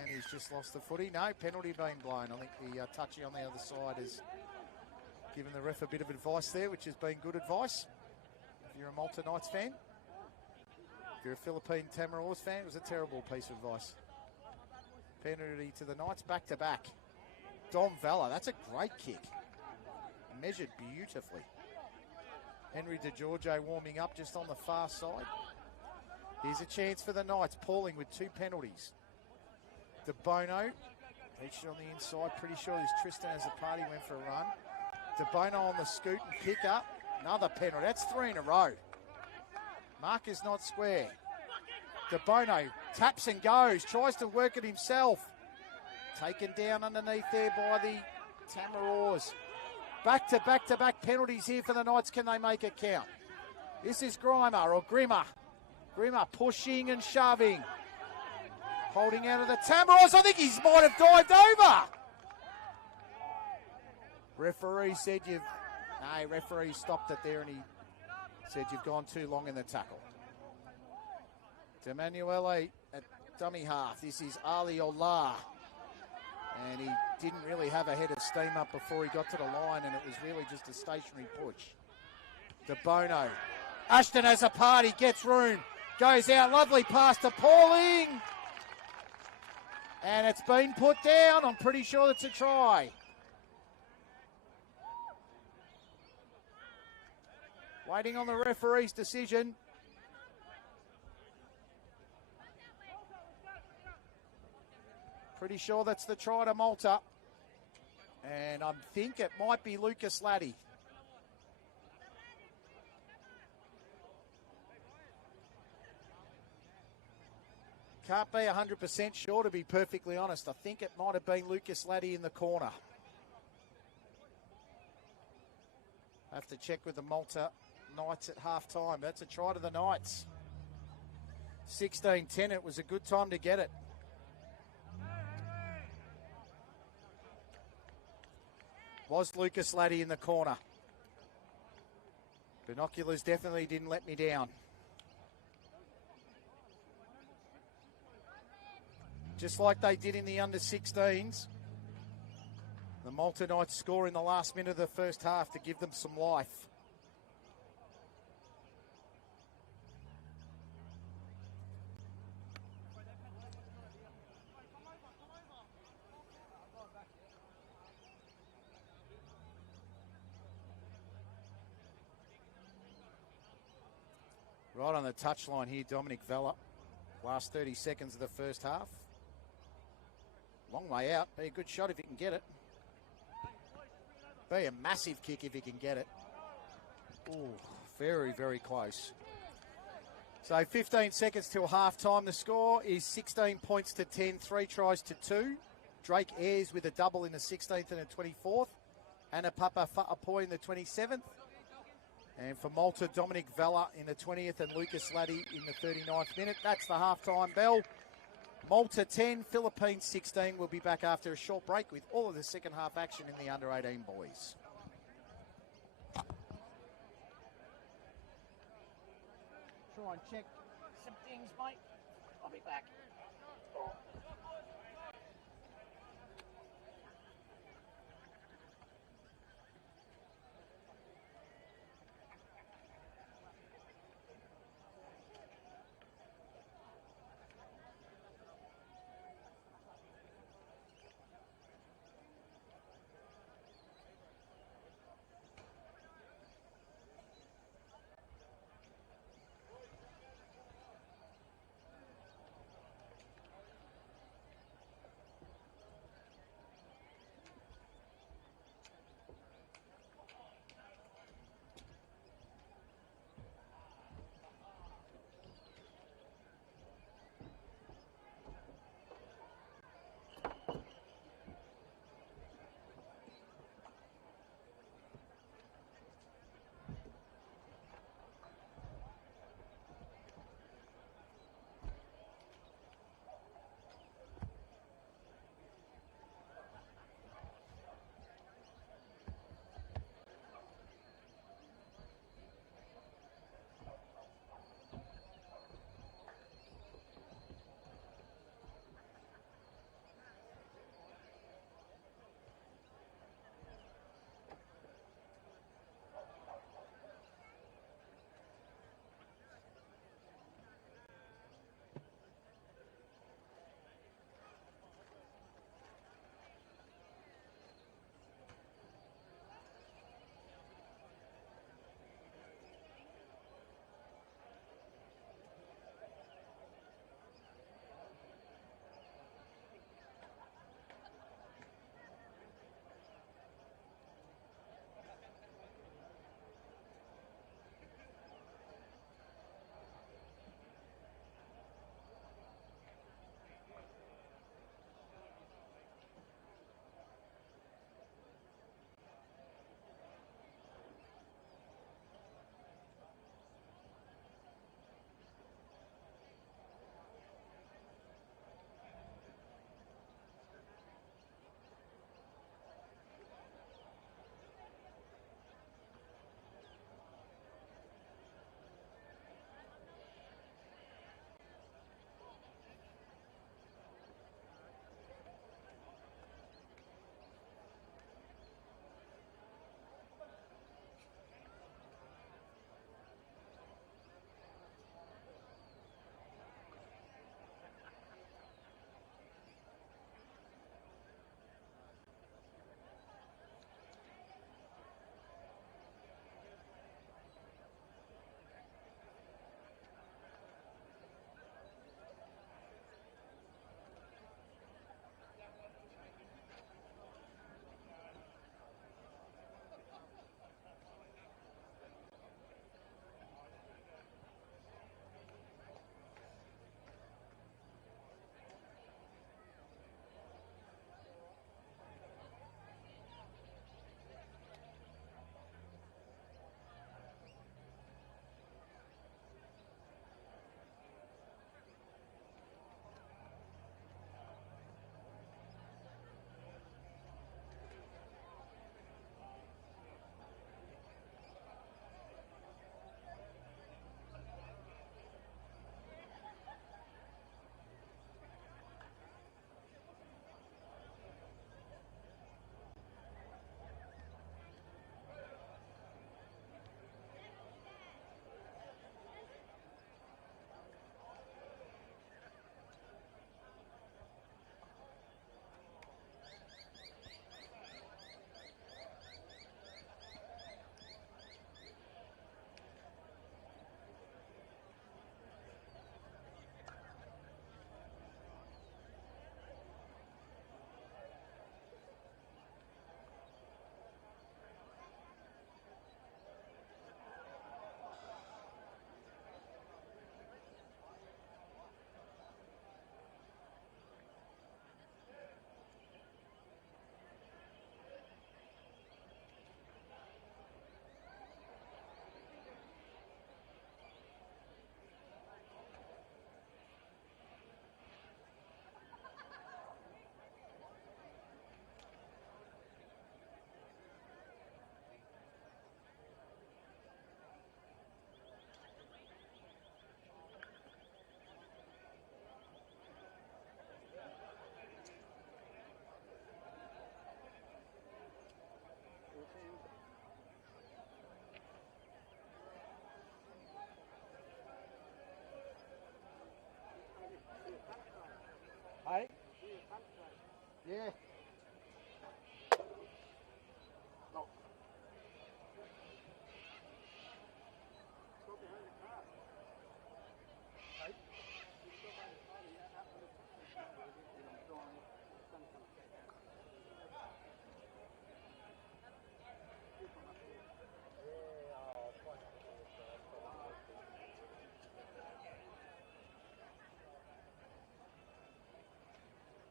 And he's just lost the footy. No, penalty being blown. I think the touchy on the other side has given the ref a bit of advice there, which has been good advice. If you're a Malta Knights fan, if you're a Philippine Tamaraws fan, it was a terrible piece of advice. Penalty to the Knights, back to back. Dom Vella, that's a great kick. Measured beautifully. Henry DeGiorgio warming up just on the far side. Here's a chance for the Knights, Pauling with 2 penalties. De Bono, reached on the inside, pretty sure this Tristan as a party went for a run. De Bono on the scoot and pick up. Another penalty, that's 3 in a row. Mark is not square. De Bono taps and goes, tries to work it himself. Taken down underneath there by the Tamaraws. Back to back penalties here for the Knights. Can they make it count? This is Grimmer. Grimmer pushing and shoving. Holding out of the Tamaraws. I think he might have dived over. Referee said referee stopped it there and he said you've gone too long in the tackle. D'Emanuele at dummy half. This is Ali Ola. And he didn't really have a head of steam up before he got to the line, and it was really just a stationary push. De Bono. Ashton has a party, gets room, goes out, lovely pass to Pauling. And it's been put down. I'm pretty sure it's a try. Waiting on the referee's decision. Pretty sure that's the try to Malta. And I think it might be Lucas Laddie. Can't be 100% sure, to be perfectly honest. I think it might have been Lucas Laddie in the corner. Have to check with the Malta Knights at half-time. That's a try to the Knights. 16-10, it was a good time to get it. Was Lucas Laddie in the corner. Binoculars definitely didn't let me down. Just like they did in the under-16s, the Malta Knights score in the last minute of the first half to give them some life. Right on the touchline here, Dominic Vella. Last 30 seconds of the first half. Long way out. Be a good shot if he can get it. Be a massive kick if he can get it. Ooh, very, very close. So 15 seconds till half-time. The score is 16 points to 10, 3 tries to 2. Drake Ayres with a double in the 16th and the 24th. Anna Papa Fa'apoy in the 27th. And for Malta, Dominic Vella in the 20th and Lucas Laddie in the 39th minute. That's the half-time bell. Malta 10, Philippines 16. We'll be back after a short break with all of the second half action in the under-18 boys. Try and check some things, mate. I'll be back. Hey? Yeah. No.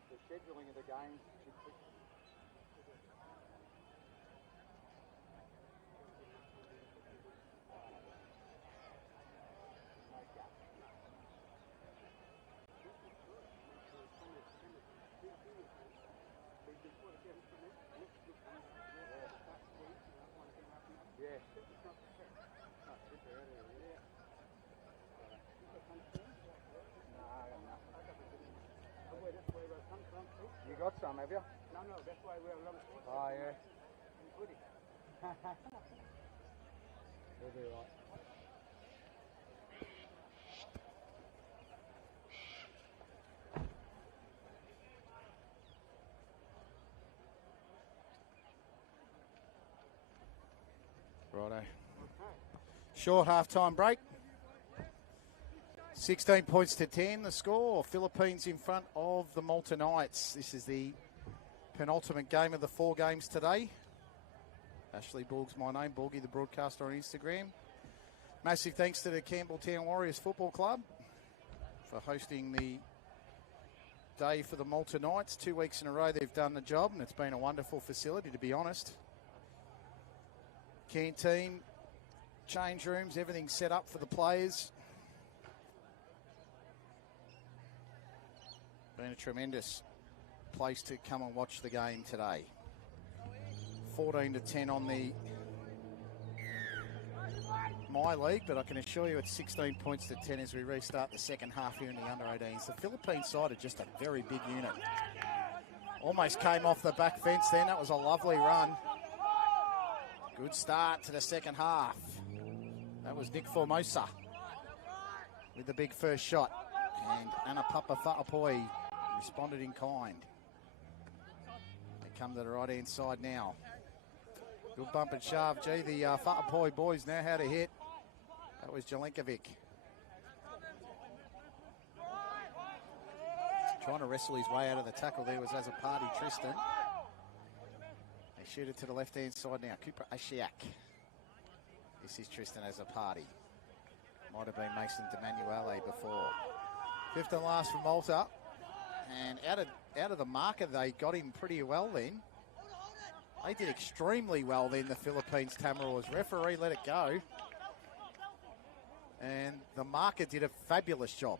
The scheduling of the game should be. Yeah. You got some, have you? No, that's why we're along. Oh, yeah. We'll be right. Righto. Short half-time break. 16 points to 10, the score. Philippines in front of the Malta Knights. This is the penultimate game of the 4 games today. Ashley Borg's my name, Borgie the broadcaster on Instagram. Massive thanks to the Campbelltown Warriors Football Club for hosting the day for the Malta Knights. 2 weeks in a row they've done the job, and it's been a wonderful facility, to be honest. Canteen, change rooms, everything set up for the players. Been a tremendous place to come and watch the game today. 14 to 10 on the My League, but I can assure you it's 16 points to 10 as we restart the second half here in the under-18s. The Philippine side are just a very big unit. Almost came off the back fence then. That was a lovely run. Good start to the second half. That was Nick Formosa with the big first shot. And Anna Papa Fa'apoi responded in kind. They come to the right-hand side now. Good bump and shove. Gee, the Fa'apoi boys know how to hit. That was Jelenkovic. Trying to wrestle his way out of the tackle there was as a party Tristan. They shoot it to the left-hand side now. Cooper Ashiak. This is Tristan as a party. Might have been Mason D'Emanuele before. 5th and last for Malta. And out of the marker, they got him pretty well then. They did extremely well then, the Philippines Tamaraws. Referee let it go. And the marker did a fabulous job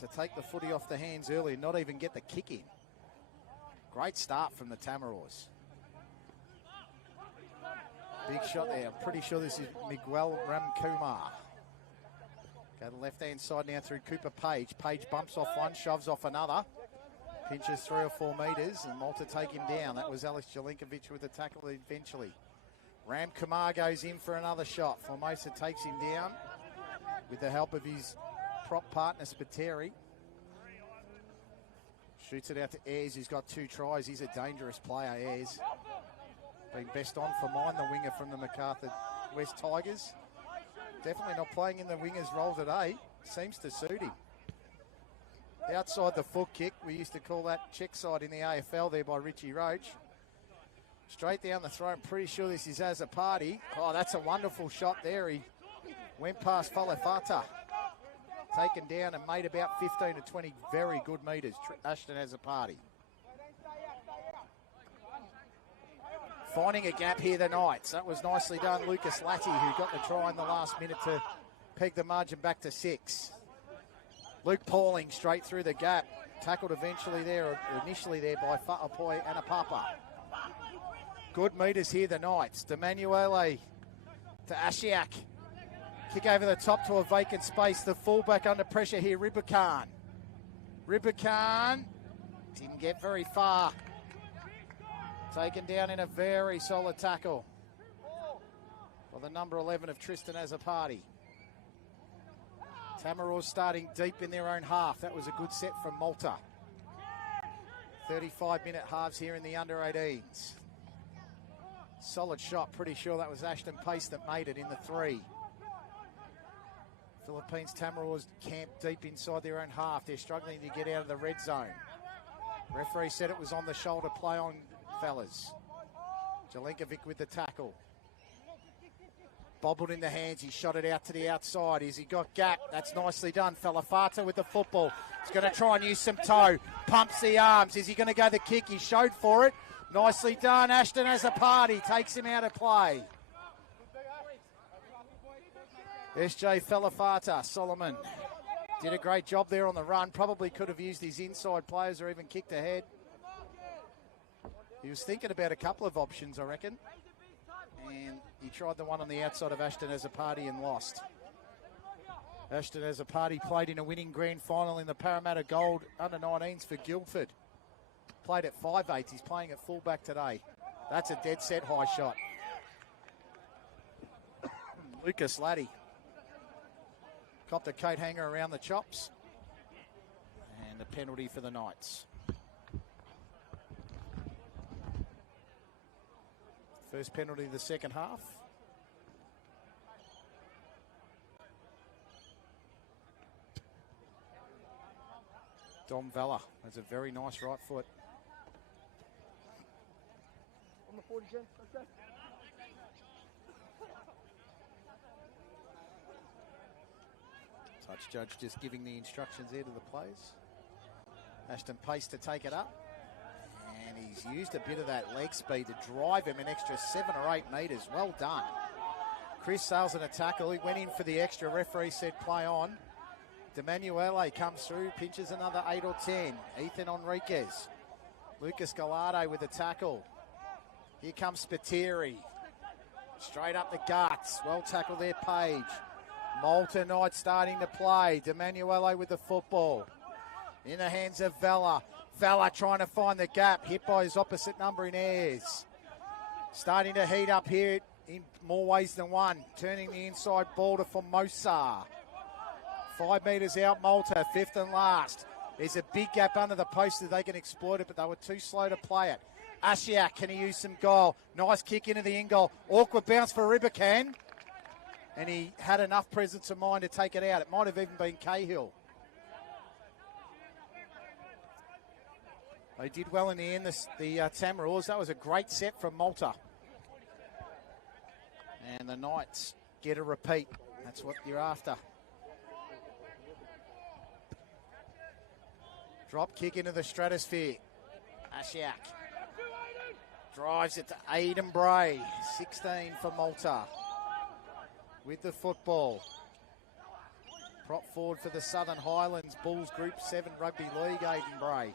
to take the footy off the hands early and not even get the kick in. Great start from the Tamaraws. Big shot there. I'm pretty sure this is Miguel Ramkumar. Go to the left-hand side now through Cooper Page. Page bumps off one, shoves off another. Pinches 3 or 4 metres, and Malta take him down. That was Alex Jelenkovic with the tackle eventually. Ramkumar goes in for another shot. Formosa takes him down with the help of his prop partner, Spiteri. Shoots it out to Ayres, who's got 2 tries. He's a dangerous player, Ayres. Been best on for mine, the winger from the MacArthur West Tigers. Definitely not playing in the winger's role today. Seems to suit him. Outside the foot kick, we used to call that check side in the AFL there by Richie Roach. Straight down the throat, pretty sure this is as a party. Oh, that's a wonderful shot there. He went past Falefata. Taken down and made about 15 to 20 very good metres. Ashton as a party. Finding a gap here, the Knights. That was nicely done. Lucas Latti, who got the try in the last minute to peg the margin back to 6. Luke Pauling straight through the gap. Tackled eventually there, or initially there by Fa'apoi and Apapa. Good metres here, the Knights. D'Emanuele to Ashiak. Kick over the top to a vacant space. The fullback under pressure here, Ribukan. Ribukan didn't get very far. Taken down in a very solid tackle by the number 11 of Tristan as a party. Tamaraws starting deep in their own half. That was a good set from Malta. 35-minute halves here in the under-18s. Solid shot. Pretty sure that was Ashton Pace that made it in the 3. Philippines Tamaraws camped deep inside their own half. They're struggling to get out of the red zone. Referee said it was on the shoulder. Play on, fellas. Jelenkovic with the tackle. Bobbled in the hands. He shot it out to the outside. Has he got gap? That's nicely done. Falafata with the football. He's going to try and use some toe. Pumps the arms. Is he going to go the kick? He showed for it. Nicely done. Ashton has a party. Takes him out of play. SJ Falafata, Solomon, did a great job there on the run. Probably could have used his inside players or even kicked ahead. He was thinking about a couple of options, I reckon. And he tried the one on the outside of Ashton as a party and lost. Ashton as a party played in a winning grand final in the Parramatta Gold under-19s for Guildford. Played at 5'8". He's playing at fullback today. That's a dead set high shot. Lucas Laddie copped a coat hanger around the chops. And a penalty for the Knights. First penalty of the second half. Dom Vella has a very nice right foot. On the 40, Jen. Okay. Touch judge just giving the instructions there to the players. Ashton Pace to take it up. And he's used a bit of that leg speed to drive him an extra 7 or 8 metres. Well done. Chris Sales in a tackle. He went in for the extra. Referee said play on. D'Emanuele comes through, pinches another 8 or 10. Ethan Enriquez. Lucas Gallardo with a tackle. Here comes Spiteri. Straight up the guts. Well tackled there, Page. Malta Knight starting to play. D'Emanuele with the football. In the hands of Vella. Vella trying to find the gap. Hit by his opposite number in Ayres. Starting to heat up here in more ways than one. Turning the inside ball to Formosa. 5 metres out, Malta, 5th and last. There's a big gap under the post that they can exploit it, but they were too slow to play it. Ashiak, can he use some goal? Nice kick into the in goal. Awkward bounce for Ribican. And he had enough presence of mind to take it out. It might have even been Cahill. They did well in the end, the Tamaraws. That was a great set from Malta. And the Knights get a repeat. That's what you're after. Drop kick into the stratosphere. Ashiak drives it to Aidan Bray. 16 for Malta. With the football. Prop forward for the Southern Highlands Bulls Group 7 Rugby League, Aidan Bray.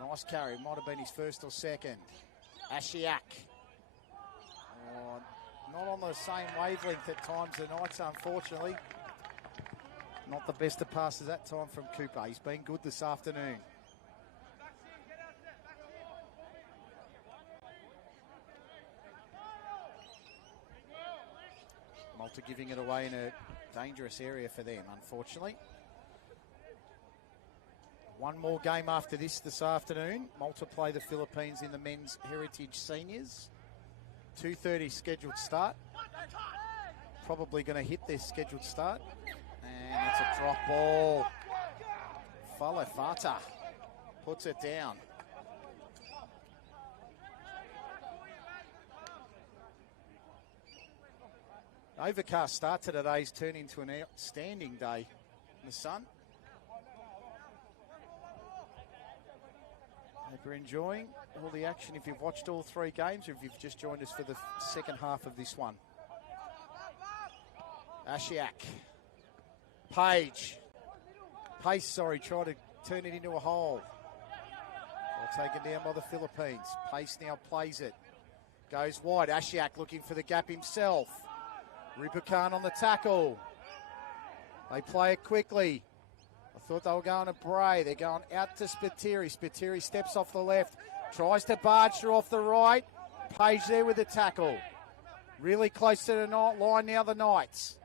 Nice carry. Might have been his first or second. Ashiak. Oh, not on the same wavelength at times, the Knights, unfortunately. Not the best of passes that time from Cooper. He's been good this afternoon. Malta giving it away in a dangerous area for them, unfortunately. One more game after this afternoon. Malta play the Philippines in the Men's Heritage Seniors. 2:30 scheduled start. Probably going to hit their scheduled start. And it's a drop ball. Falafata puts it down. Overcast start to today's turned into an outstanding day in the sun. Hope you're enjoying all the action if you've watched all 3 games or if you've just joined us for the second half of this one. Ashiak. Page. Pace, sorry, trying to turn it into a hole. Well taken down by the Philippines. Pace now plays it. Goes wide. Ashiak looking for the gap himself. Rubican on the tackle. They play it quickly. I thought they were going to Bray. They're going out to Spiteri. Spiteri steps off the left. Tries to barge through off the right. Page there with the tackle. Really close to the line now, the Knights.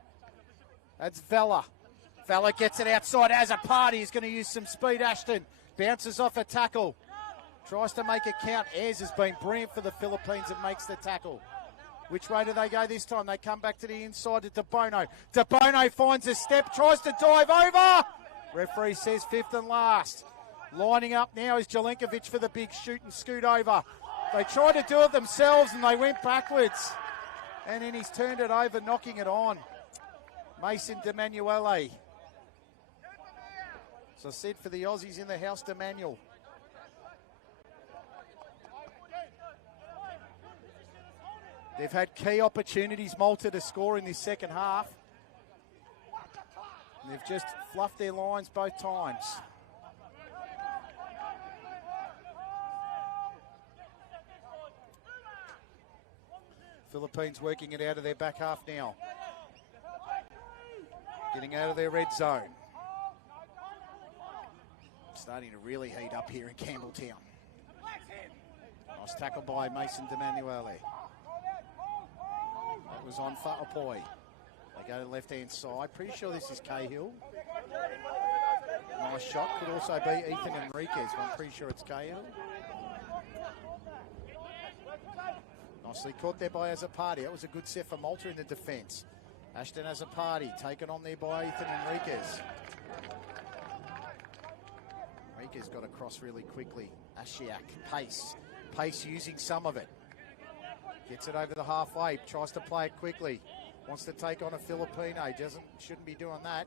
That's Vella. Fella gets it outside as a party. He's going to use some speed, Ashton. Bounces off a tackle. Tries to make it count. Ayres has been brilliant for the Philippines and makes the tackle. Which way do they go this time? They come back to the inside to DeBono. DeBono finds a step, tries to dive over. Referee says fifth and last. Lining up now is Jelenkovic for the big shoot and scoot over. They tried to do it themselves and they went backwards. And then he's turned it over, knocking it on. Mason D'Emanuele. So I said for the Aussies in the house, D'Emanuel. They've had key opportunities, Malta, to score in this second half. And they've just fluffed their lines both times. Philippines working it out of their back half now. Getting out of their red zone. Starting to really heat up here in Campbelltown. Nice tackle by Mason D'Emanuele. That was on Fa'apoi. They go to the left-hand side. Pretty sure this is Cahill. Nice shot. Could also be Ethan Enriquez, but I'm pretty sure it's Cahill. Nicely caught there by Azzopardi. That was a good set for Malta in the defence. Ashton Azzopardi taken on there by Ethan Enriquez. Enriquez got across really quickly. Ashiak, pace. Pace using some of it. Gets it over the halfway, tries to play it quickly. Wants to take on a Filipino, shouldn't be doing that.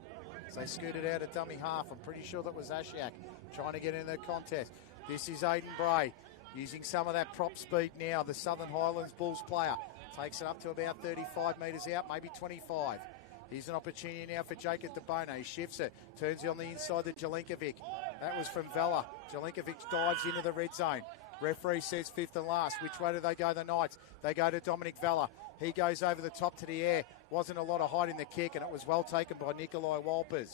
So they scooted out a dummy half. I'm pretty sure that was Ashiak trying to get in the contest. This is Aiden Bray using some of that prop speed now. The Southern Highlands Bulls player takes it up to about 35 metres out, maybe 25. Here's an opportunity now for Jacob DeBono. He shifts it, turns it on the inside to Jelenkovic. That was from Vela. Jelenkovic dives into the red zone. Referee says fifth and last. Which way do they go, the Knights? They go to Dominic Vela. He goes over the top to the air. Wasn't a lot of height in the kick, and it was well taken by Nikolai Walpers.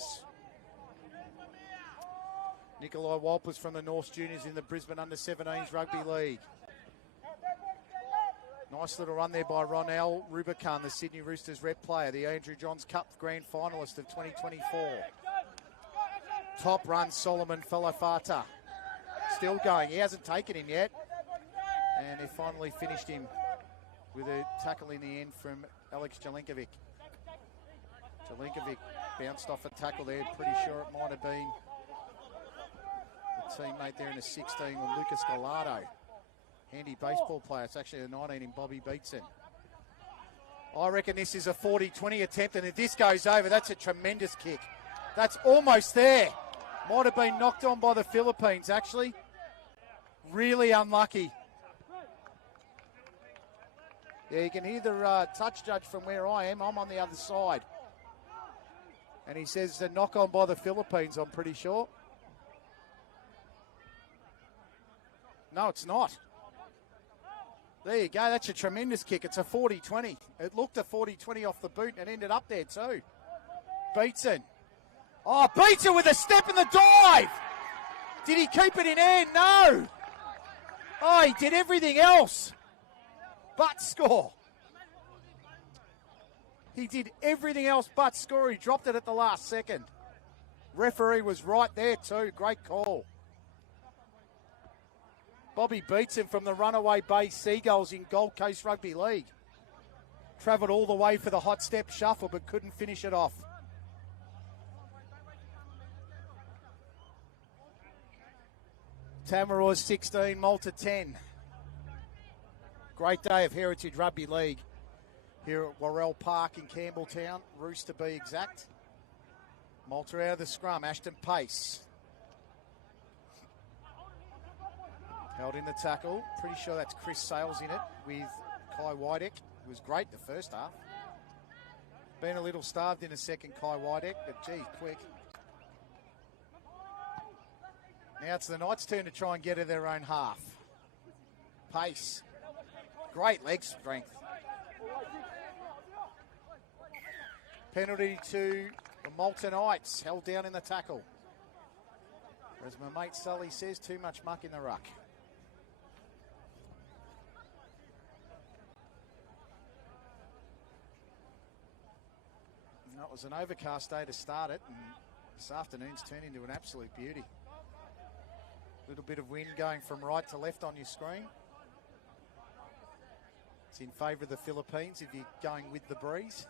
Nikolai Walpers from the North Juniors in the Brisbane Under-17s Rugby League. Nice little run there by Ronel Rubicon, the Sydney Roosters rep player, the Andrew Johns Cup grand finalist of 2024. Top run, Solomon Falafata. Still going. He hasn't taken him yet. And they finally finished him with a tackle in the end from Alex Jelenkovic. Jelenkovic bounced off a tackle there. Pretty sure it might have been the teammate there in the 16 with Lucas Gallardo. Handy baseball player. It's actually a 19 in Bobby Beatson. I reckon this is a 40-20 attempt, and if this goes over, that's a tremendous kick. That's almost there. Might have been knocked on by the Philippines, actually. Really unlucky. Yeah, you can hear the touch judge from where I am. I'm on the other side. And he says a knock on by the Philippines, I'm pretty sure. No, it's not. There you go. That's a tremendous kick. It's a 40-20. It looked a 40-20 off the boot and ended up there too. Beatson. Oh, Beatson with a step in the dive. Did he keep it in hand? No. Oh, he did everything else but score. He did everything else but score. He dropped it at the last second. Referee was right there too. Great call. Bobby Beatson from the Runaway Bay Seagulls in Gold Coast Rugby League. Travelled all the way for the hot step shuffle but couldn't finish it off. Tamaraws 16, Malta 10. Great day of Heritage Rugby League here at Worrell Park in Campbelltown. Ruse to be exact. Malta out of the scrum. Ashton Pace. Held in the tackle. Pretty sure that's Chris Sales in it with Kai Wydek. It was great the first half. Been a little starved in the second, Kai Wydek, but gee, quick. Now it's the Knights' turn to try and get to their own half. Pace. Great leg strength. Penalty to the Malta Knights. Held down in the tackle. As my mate Sully says, too much muck in the ruck. That was an overcast day to start it, and this afternoon's turned into an absolute beauty. A little bit of wind going from right to left on your screen. It's in favour of the Philippines if you're going with the breeze.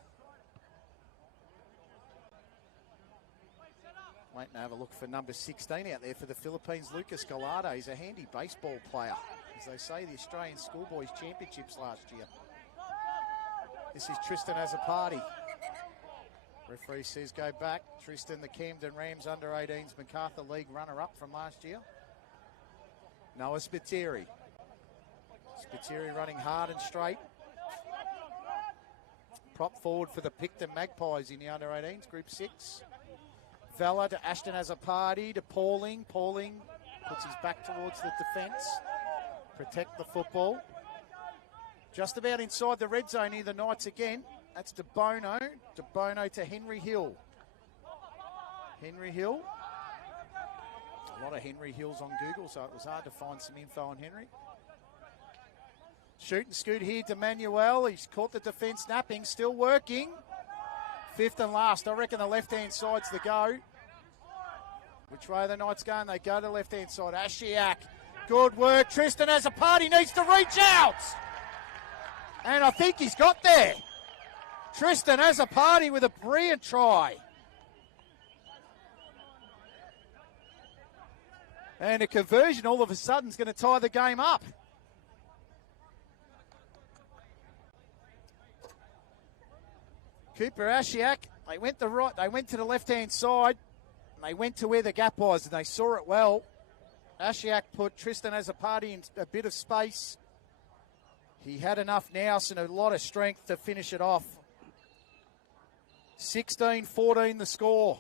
Waiting to have a look for number 16 out there for the Philippines. Lucas Gallardo. He's a handy baseball player. As they say, the Australian Schoolboys Championships last year. This is Tristan Azzopardi. Referee says go back. Tristan, the Camden Rams under-18s MacArthur League runner-up from last year. Noah Spiteri. Spiteri running hard and straight. Prop forward for the Picton Magpies in the under-18s, Group 6. Vella to Ashton Azzopardi to Pauling. Pauling puts his back towards the defence. Protect the football. Just about inside the red zone here, the Knights again. That's De Bono. De Bono to Henry Hill. Henry Hill. A lot of Henry Hills on Google, so it was hard to find some info on Henry. Shoot and scoot here to Manuel. He's caught the defence napping, still working. Fifth and last. I reckon the left-hand side's the go. Which way are the Knights going? They go to the left-hand side. Ashiak. Good work. Tristan Azzopardi needs to reach out. And I think he's got there. Tristan Azzopardi with a brilliant try. And a conversion all of a sudden is going to tie the game up. Cooper Ashiak, they went to the left-hand side, and they went to where the gap was, and they saw it well. Ashiak put Tristan Azzopardi in a bit of space. He had enough nous and a lot of strength to finish it off. 16-14 the score.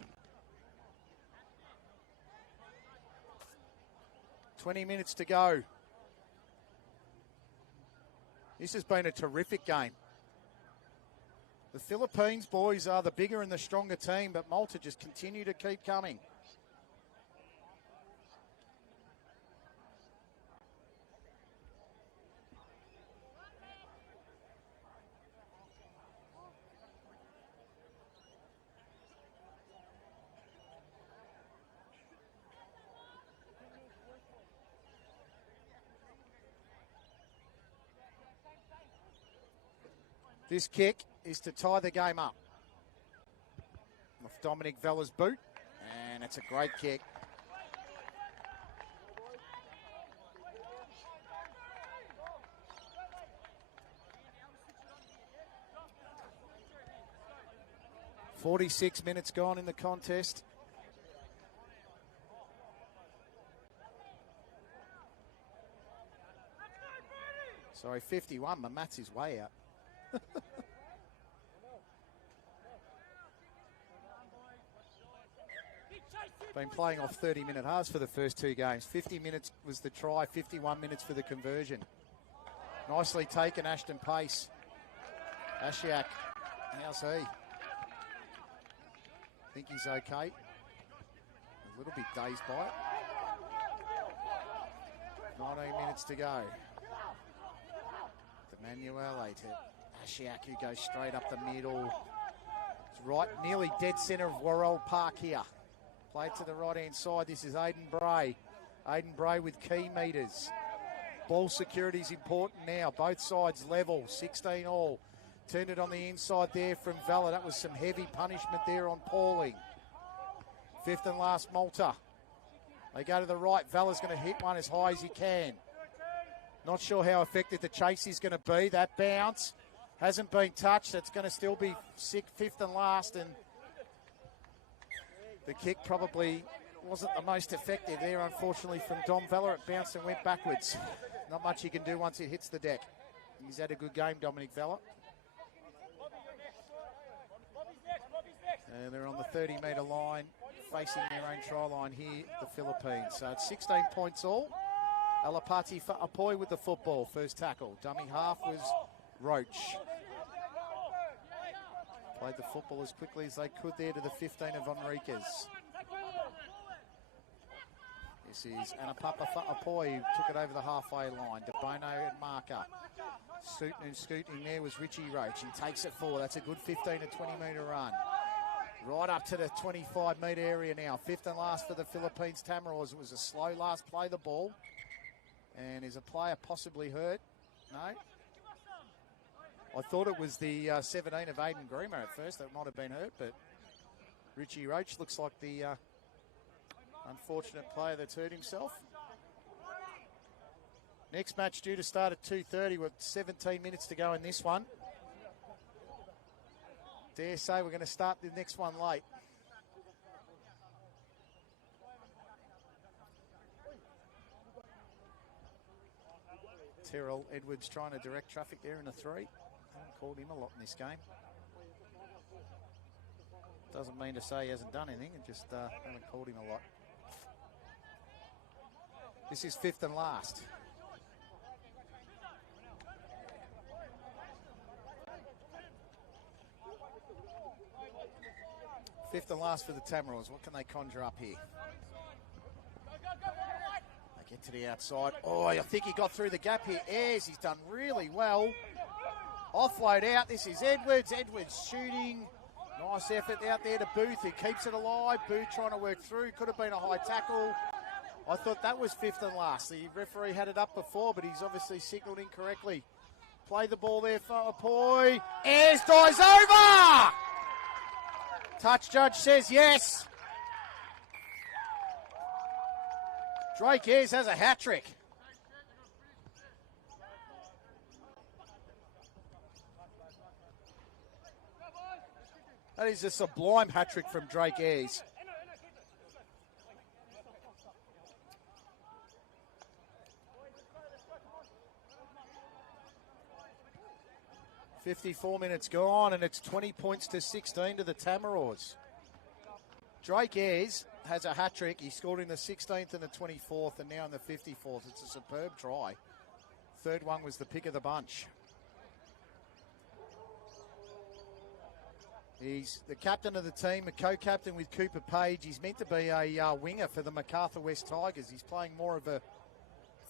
20 minutes to go. This has been a terrific game. The Philippines boys are the bigger and the stronger team, but Malta just continue to keep coming. This kick is to tie the game up. Off Dominic Vella's boot, and it's a great kick. .46 gone in the contest. Sorry, 51. My maths is way out. Been playing off 30-minute halves for the first two games. 50 minutes was the try, 51 minutes for the conversion. Nicely taken, Ashton Pace. Ashiak, how's he? I think he's okay. A little bit dazed by it. 19 minutes to go. Emmanuel to Ashiak, who goes straight up the middle. It's right, nearly dead centre of Worrell Park here. Played to the right-hand side. This is Aiden Bray. Aiden Bray with key meters. Ball security is important now. Both sides level, 16 all. Turned it on the inside there from Vella. That was some heavy punishment there on Pauling. Fifth and last, Malta. They go to the right. Vella's going to hit one as high as he can. Not sure how effective the chase is going to be. That bounce hasn't been touched. That's going to still be fifth and last. And the kick probably wasn't the most effective there, unfortunately, from Dom Vella. It bounced and went backwards. Not much he can do once it hits the deck. He's had a good game, Dominic Vella. And they're on the 30-metre line, facing their own try line here, the Philippines. So it's 16 points all. Alapati Fa'apoy with the football. First tackle. Dummy half was Roach. Played the football as quickly as they could there to the 15 of Enriquez. This is Anapapa Fa'apoy, who took it over the halfway line. De Bono at marker. Scooting there was Richie Roach. He takes it forward. That's a good 15 to 20 metre run. Right up to the 25-metre area now. Fifth and last for the Philippines Tamaraws. It was a slow last play the ball. And is a player possibly hurt? No. I thought it was the 17 of Aiden Grima at first. That might have been hurt, but Richie Roach looks like the unfortunate player that's hurt himself. Next match due to start at 2:30 with 17 minutes to go in this one. Dare say we're going to start the next one late. Terrell Edwards trying to direct traffic there in a 3. Haven't called him a lot in this game. Doesn't mean to say he hasn't done anything, and just haven't called him a lot. This is fifth and last. Fifth and last for the Tamaraws. What can they conjure up here? They get to the outside. Oh, I think he got through the gap here. Ayres, he's done really well. Offload out. This is Edwards. Edwards shooting. Nice effort out there to Booth, who keeps it alive. Booth trying to work through. Could have been a high tackle. I thought that was fifth and last. The referee had it up before, but he's obviously signalled incorrectly. Play the ball there for Apoy. Ayres dives over! Touch judge says yes. Drake Ayres has a hat-trick. That is a sublime hat-trick from Drake Ayres. .54 minutes gone, and it's 20 points to 16 to the Tamaraws. Drake Ayres has a hat-trick. He scored in the 16th and the 24th, and now in the 54th. It's a superb try. Third one was the pick of the bunch. He's the captain of the team, a co-captain with Cooper Page. He's meant to be a winger for the Macarthur West Tigers. He's playing more of a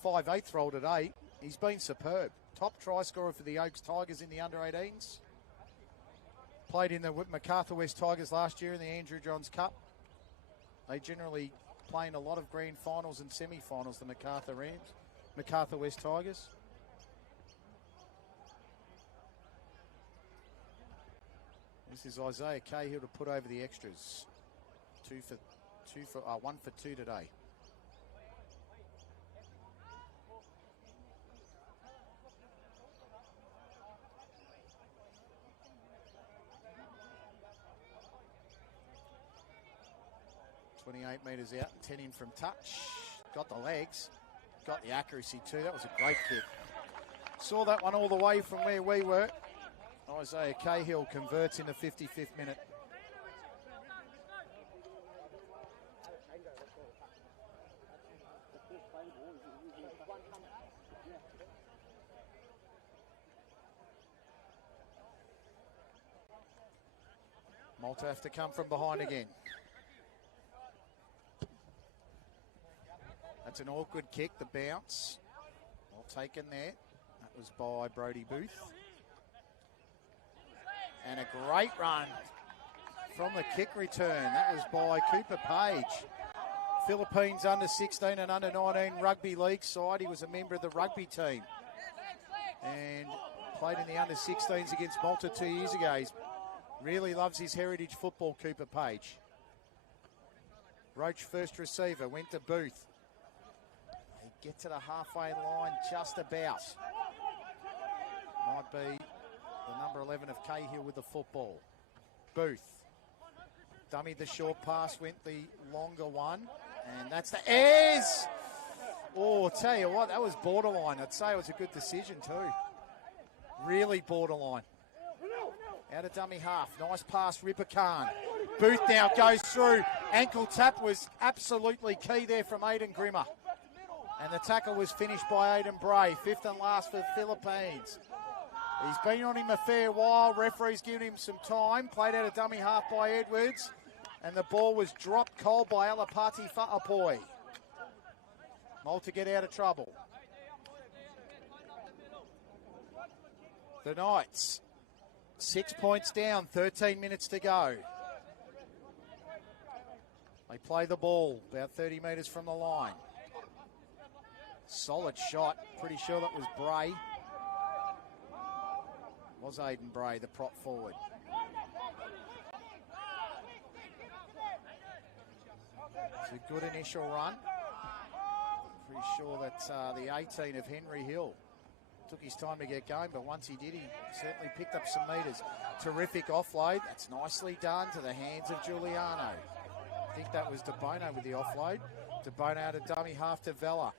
5/8 role today. He's been superb. Top try scorer for the Oaks Tigers in the under-18s. Played in the Macarthur West Tigers last year in the Andrew Johns Cup. They generally play in a lot of grand finals and semi-finals, the Macarthur West Tigers. This is Isaiah Cahill to put over the extras. 1 for 2 today. .28 metres out and 10 in from touch. Got the legs, got the accuracy too. That was a great kick. Saw that one all the way from where we were. Isaiah Cahill converts in the 55th minute. Malta have to come from behind again. That's an awkward kick, the bounce. Well taken there. That was by Brodie Booth. And a great run from the kick return. That was by Cooper Page. Philippines under 16 and under 19 rugby league side. He was a member of the rugby team and played in the under 16s against Malta 2 years ago. He really loves his heritage football, Cooper Page. Roach first receiver, went to Booth. They get to the halfway line just about. Might be the number 11 of Cahill with the football. Booth. Dummied the short pass, went the longer one. And that's the Ayres! Oh, I'll tell you what, that was borderline. I'd say it was a good decision too. Really borderline. Out of dummy half. Nice pass, Ripper Khan. Booth now goes through. Ankle tap was absolutely key there from Aiden Grimmer. And the tackle was finished by Aiden Bray. Fifth and last for the Philippines. He's been on him a fair while. Referee's giving him some time. Played out of dummy half by Edwards. And the ball was dropped cold by Alapati Fa'apoy. Malta get out of trouble. The Knights, 6 points down, 13 minutes to go. They play the ball about 30 metres from the line. Solid shot. Pretty sure that was Bray. Was Aiden Bray, the prop forward. It's a good initial run. Pretty sure that the 18 of Henry Hill took his time to get going, but once he did, he certainly picked up some metres. Terrific offload. That's nicely done to the hands of Giuliano. I think that was DeBono with the offload. DeBono out of dummy half to Vella.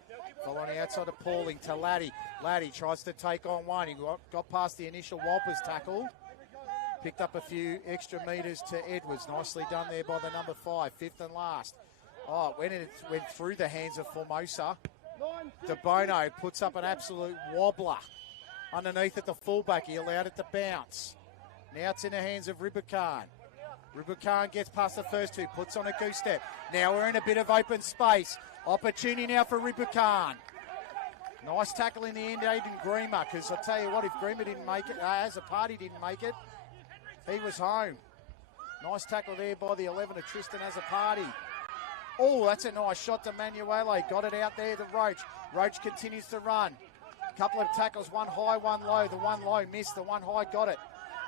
Vella on the outside of Pauling to Laddie. Laddie tries to take on one. He got past the initial Walpers tackle. Picked up a few extra metres to Edwards. Nicely done there by the number 5, fifth and last. Oh, when it went through the hands of Formosa, DeBono puts up an absolute wobbler underneath at the fullback. He allowed it to bounce. Now it's in the hands of Ribukan. Ribukan gets past the first two, puts on a goose step. Now we're in a bit of open space. Opportunity now for Ribukan. Nice tackle in the end, Aiden Greener, because I'll tell you what, if Greener didn't make it, as a party didn't make it, he was home. Nice tackle there by the 11 of Tristan as a party. Oh, that's a nice shot to Manuele. Got it out there to Roach. Roach continues to run. Couple of tackles, one high, one low. The one low missed, the one high got it.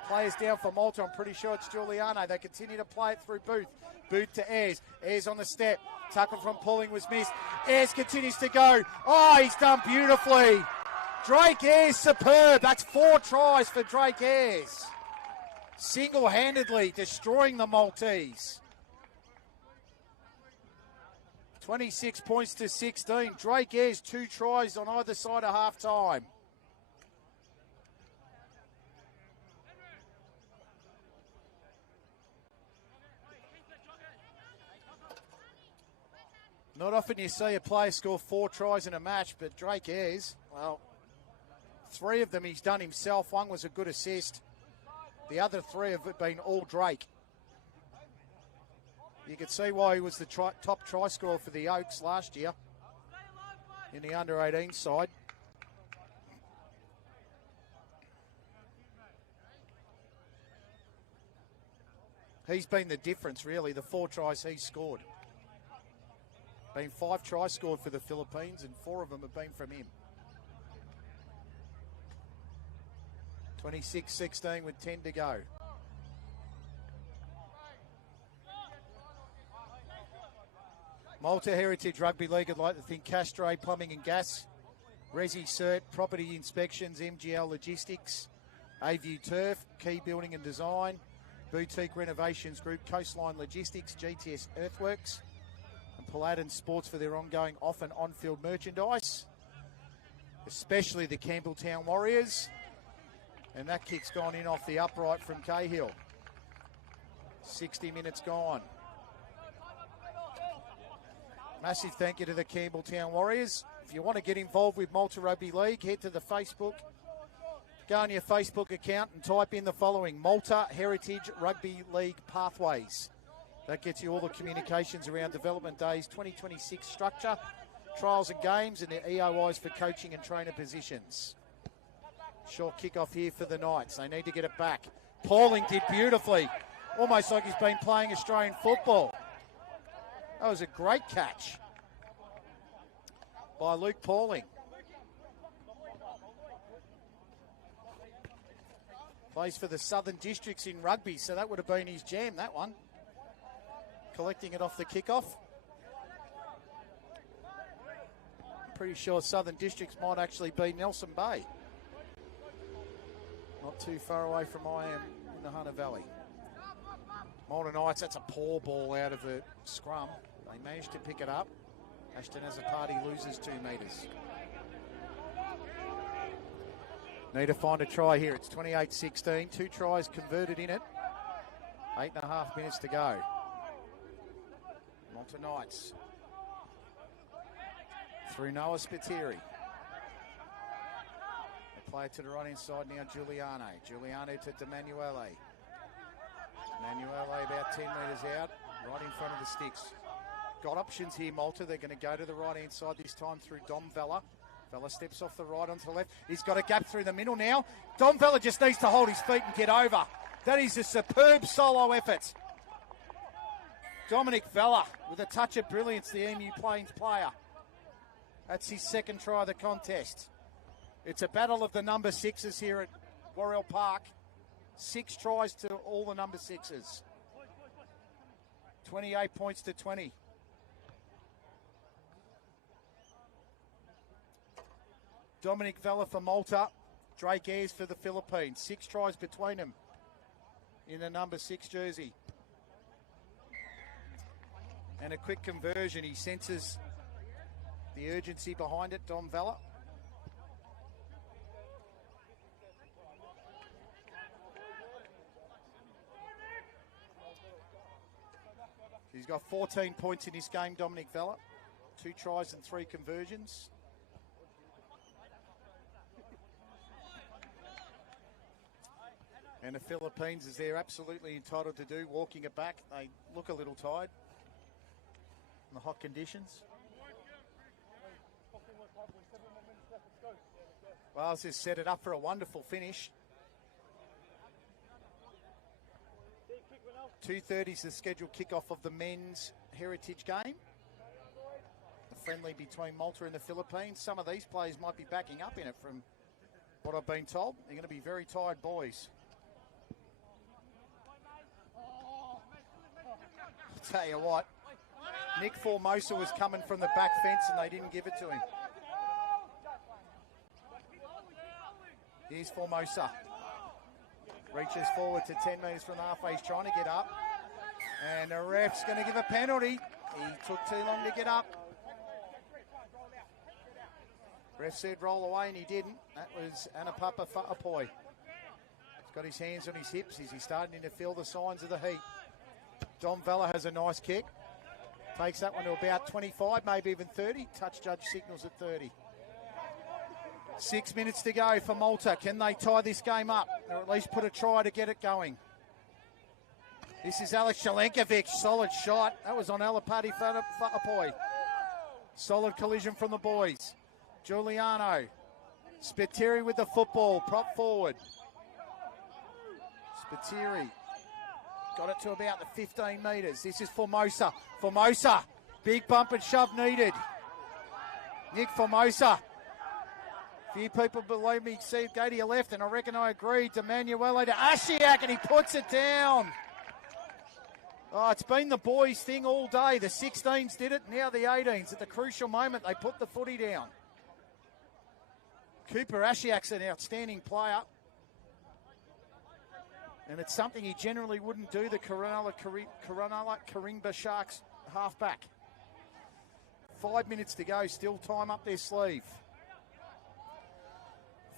Players down for Malta. I'm pretty sure it's Giuliano. They continue to play it through Booth. Booth to Ayres. Ayres on the step. Tackle from Pauling was missed. Ayres continues to go. Oh, he's done beautifully. Drake Ayres, superb. That's 4 tries for Drake Ayres. Single-handedly destroying the Maltese. 26 points to 16. Drake Ayres, 2 tries on either side of half-time. Not often you see a player score 4 tries in a match, but Drake Ayres, well, 3 of them he's done himself. 1 was a good assist. The other 3 have been all Drake. You could see why he was the top try scorer for the Oaks last year in the under-18 side. He's been the difference, really, the 4 tries he's scored. Been 5 tries scored for the Philippines, and 4 of them have been from him. 26-16 with 10 to go. Malta Heritage Rugby League would like to thank Castro Plumbing and Gas, Resi Cert, Property Inspections, MGL Logistics, AView Turf, Key Building and Design, Boutique Renovations Group, Coastline Logistics, GTS Earthworks, and Paladin Sports for their ongoing off and on-field merchandise, especially the Campbelltown Warriors. And that kick's gone in off the upright from Cahill. 60 minutes gone. Massive thank you to the Campbelltown Warriors. If you want to get involved with Malta Rugby League, head to the Facebook. Go on your Facebook account and type in the following: Malta Heritage Rugby League Pathways. That gets you all the communications around Development Days 2026 structure, trials and games, and the EOIs for coaching and trainer positions. Short kick-off here for the Knights. They need to get it back. Pauling did beautifully. Almost like he's been playing Australian football. That was a great catch by Luke Pauling. Plays for the Southern Districts in rugby, so that would have been his jam, that one. Collecting it off the kickoff. I'm pretty sure Southern Districts might actually be Nelson Bay. Not too far away from I am in the Hunter Valley. Malta Knights, that's a poor ball out of the scrum. They managed to pick it up. Ashton as a party loses 2 metres. Need to find a try here. It's 28-16. 2 tries converted in it. 8.5 minutes to go. Malta Knights. Through Noah Spiteri. They play it to the right inside now, Giuliano. Giuliano to Emanuele. Emanuele about 10 metres out, right in front of the sticks. Got options here, Malta. They're going to go to the right-hand side this time through Dom Vella. Vella steps off the right onto the left. He's got a gap through the middle now. Dom Vella just needs to hold his feet and get over. That is a superb solo effort. Dominic Vella with a touch of brilliance, the Emu Plains player. That's his second try of the contest. It's a battle of the number sixes here at Worrell Park. 6 tries to all the number sixes. 28 points to 20. Dominic Vella for Malta. Drake Ayres for the Philippines. 6 tries between them in the number 6 jersey. And a quick conversion. He senses the urgency behind it, Dom Vella. He's got 14 points in this game, Dominic Vella. 2 tries and 3 conversions. And the Philippines, as they're absolutely entitled to do, walking it back. They look a little tired in the hot conditions. Wales has set it up for a wonderful finish. 2:30 is the scheduled kickoff of the men's heritage game. A friendly between Malta and the Philippines. Some of these players might be backing up in it from what I've been told. They're going to be very tired boys. I'll tell you what, Nick Formosa was coming from the back fence and they didn't give it to him. Here's Formosa. Reaches forward to 10 metres from the halfway. He's trying to get up. And the ref's going to give a penalty. He took too long to get up. Ref said roll away and he didn't. That was Anapapa Fa'apoi. He's got his hands on his hips. Is he starting to feel the signs of the heat? Dom Vella has a nice kick. Takes that one to about 25, maybe even 30. Touch judge signals at 30. 6 minutes to go for Malta. Can they tie this game up? Or at least put a try to get it going? This is Alex Jelenkovic. Solid shot. That was on Alapati Fa'apoi. Solid collision from the boys. Giuliano. Spiteri with the football. Prop forward. Spiteri. Got it to about the 15 metres. This is Formosa. Formosa. Big bump and shove needed. Nick Formosa. Few people believe me see it go to your left, and I reckon I agree. D'Emanuele to Ashiak, and he puts it down. Oh, it's been the boys' thing all day. The 16s did it, now the 18s. At the crucial moment, they put the footy down. Cooper Ashiak's an outstanding player. And it's something he generally wouldn't do, the Coronella Karimba Sharks halfback. 5 minutes to go, still time up their sleeve.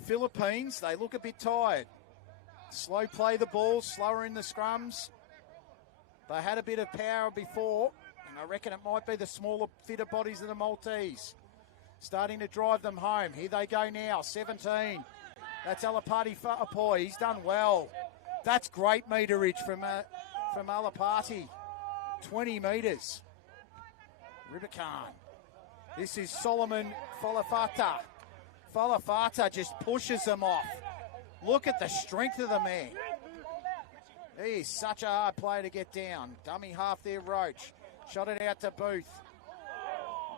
Philippines, they look a bit tired. Slow play the ball, slower in the scrums. They had a bit of power before, and I reckon it might be the smaller, fitter bodies of the Maltese. Starting to drive them home. Here they go now, 17. That's Alapati Fa'apoi. He's done well. That's great meterage from Alapati. 20 metres. Rubicon. This is Solomon Falafata. Falafata just pushes them off. Look at the strength of the man. He is such a hard player to get down. Dummy half there, Roach. Shot it out to Booth.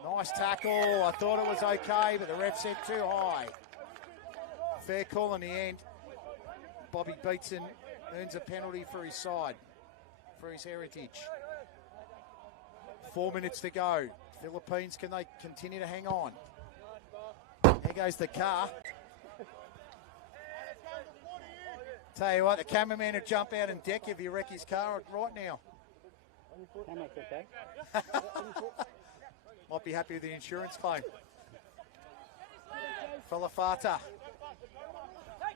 Nice tackle. I thought it was okay, but the ref said too high. Fair call in the end. Bobby Beatson earns a penalty for his side, for his heritage. 4 minutes to go. Philippines, can they continue to hang on? There goes the car. Tell you what, the cameraman would jump out and deck if you wreck his car right now. Might be happy with the insurance claim. Falafata.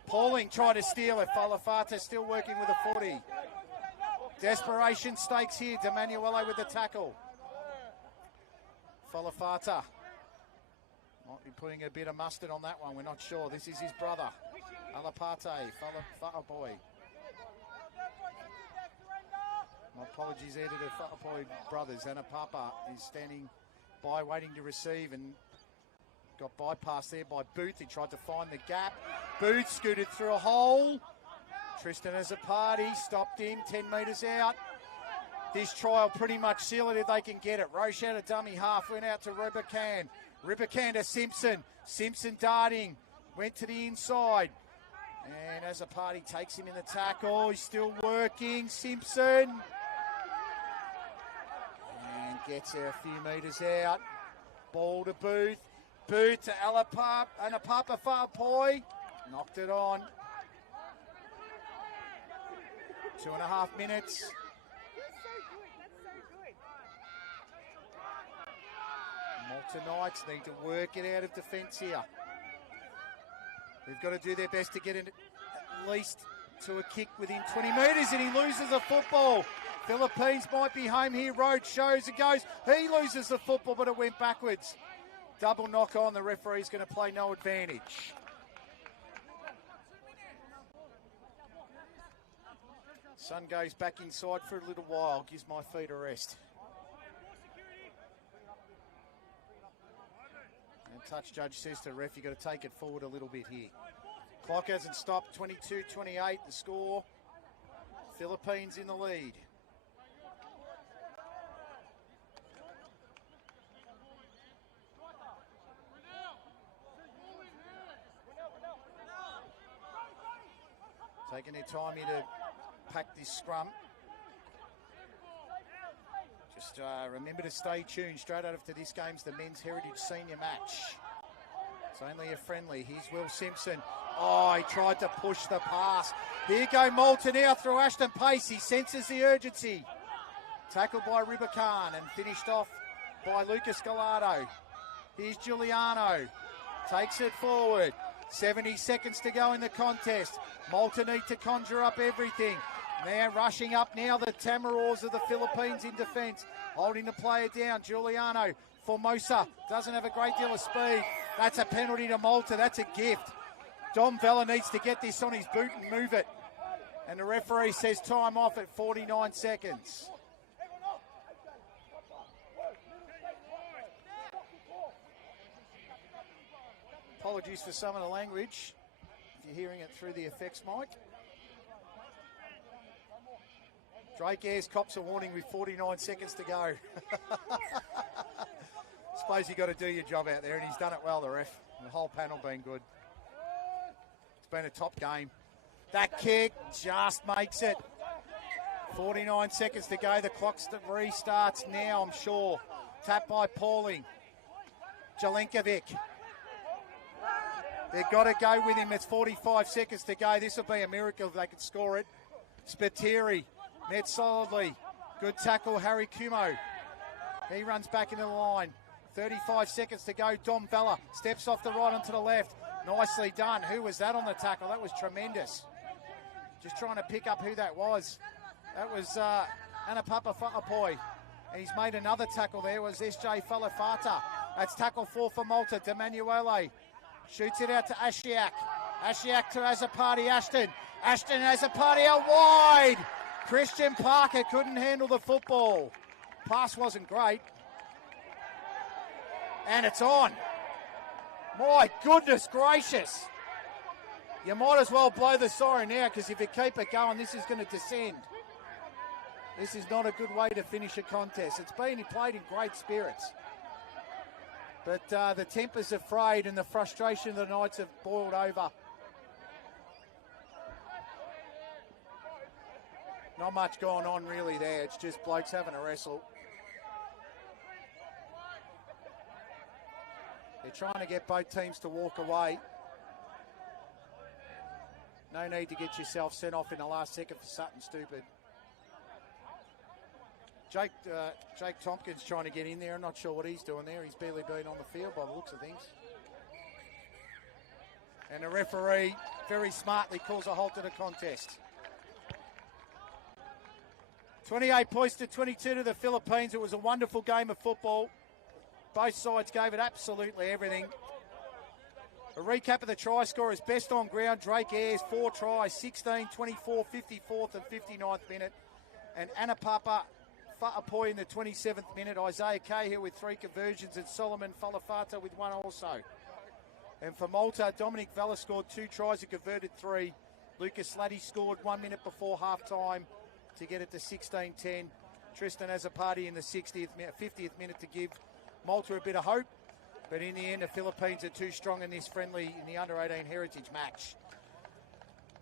Pauling tried to steal it. Falafata still working with a 40. Desperation stakes here. D'Emanuele with the tackle. Falafata. Might be putting a bit of mustard on that one. We're not sure. This is his brother. Alapate. Fa'apoi. My apologies there to the Fa'apoi brothers. Anapapa is standing by waiting to receive and got bypassed there by Booth. He tried to find the gap. Booth scooted through a hole. Tristan as a party, stopped him 10 metres out. This trial pretty much seal it if they can get it. Roche had a dummy half, went out to Rubicam. Rubicam to Simpson. Simpson darting, went to the inside. And as a party takes him in the tackle, he's still working. Simpson. And gets a few metres out. Ball to Booth. Booth to Alapap and a Papa Farpoi. Knocked it on. 2.5 minutes. Malta Knights need to work it out of defence here. They've got to do their best to get it at least to a kick within 20 metres, and he loses the football. Philippines might be home here. Road shows and goes. He loses the football, but it went backwards. Double knock on. The referee's going to play no advantage. Sun goes back inside for a little while. Gives my feet a rest. And touch judge says to the ref, you've got to take it forward a little bit here. Clock hasn't stopped. 22-28 the score. Philippines in the lead. Taking their time here to pack this scrum. Just remember to stay tuned. Straight out after this game's the Men's Heritage Senior match. It's only a friendly. Here's Will Simpson. Oh, he tried to push the pass. Here go Malta now through Ashton Pace. He senses the urgency. Tackled by Rubicam and finished off by Lucas Gallardo. Here's Giuliano. Takes it forward. 70 seconds to go in the contest. Malta need to conjure up everything. Now rushing up now the Tamaraws of the Philippines in defence. Holding the player down. Giuliano. Formosa doesn't have a great deal of speed. That's a penalty to Malta. That's a gift. Dom Vella needs to get this on his boot and move it. And the referee says time off at 49 seconds. Apologies for some of the language, if you're hearing it through the effects mic. Drake Ayres cops a warning with 49 seconds to go. Suppose you got to do your job out there, and he's done it well, the ref. The whole panel been good. It's been a top game. That kick just makes it. 49 seconds to go. The clock restarts now, I'm sure. Tap by Pauling. Jelenkovic. They've got to go with him. It's 45 seconds to go. This will be a miracle if they can score it. Spiteri met solidly. Good tackle, Harry Kumo. He runs back into the line. 35 seconds to go. Dom Vella steps off the right onto the left. Nicely done. Who was that on the tackle? That was tremendous. Just trying to pick up who that was. That was Anapapa Fa'apoi. And he's made another tackle there. It was SJ Falafata. That's tackle 4 for Malta. D'Emanuele shoots it out to Ashiak. Ashiak to Azapati Ashton. Ashton Azapati out wide. Christian Parker couldn't handle the football. Pass wasn't great. And it's on. My goodness gracious. You might as well blow the siren now, because if you keep it going, this is going to descend. This is not a good way to finish a contest. It's been played in great spirits. But the tempers are frayed and the frustration of the Knights have boiled over. Not much going on really there. It's just blokes having a wrestle. They're trying to get both teams to walk away. No need to get yourself sent off in the last second for something stupid. Jake Tompkins trying to get in there. I'm not sure what he's doing there. He's barely been on the field by the looks of things. And the referee very smartly calls a halt to the contest. 28 points to 22 to the Philippines. It was a wonderful game of football. Both sides gave it absolutely everything. A recap of the try scorers. Best on ground, Drake Ayres, 4 tries, 16, 24, 54th and 59th minute. And Anapapa Fa'apoi in the 27th minute. Isaiah Cahill with 3 conversions and Solomon Falafata with 1 also. And for Malta, Dominic Vella scored 2 tries and converted 3. Lucas Laddie scored 1 minute before half-time to get it to 16-10. Tristan has a party in the 50th minute to give Malta a bit of hope. But in the end, the Philippines are too strong in this friendly in the under-18 heritage match.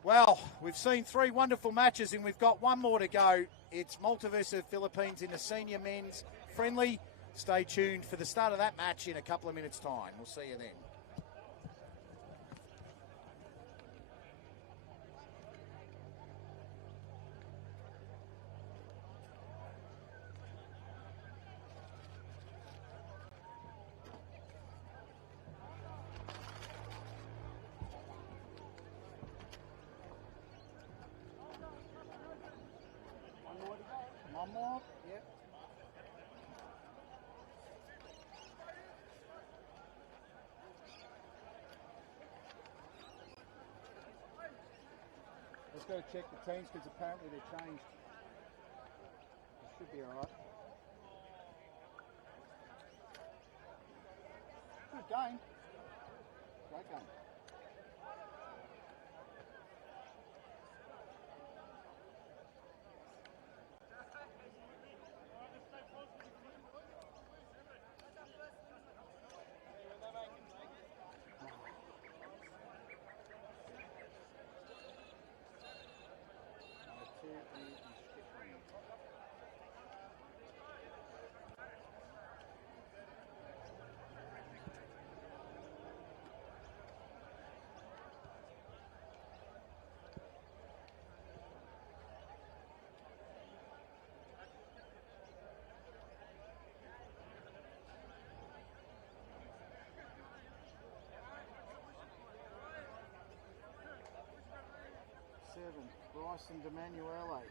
Well, we've seen 3 wonderful matches and we've got one more to go. It's Malta versus Philippines in the senior men's friendly. Stay tuned for the start of that match in a couple of minutes' time. We'll see you then. One more? Yep. Let's go check the teams because apparently they've changed. It should be alright. Good game. Great game. Bryson DeManuele.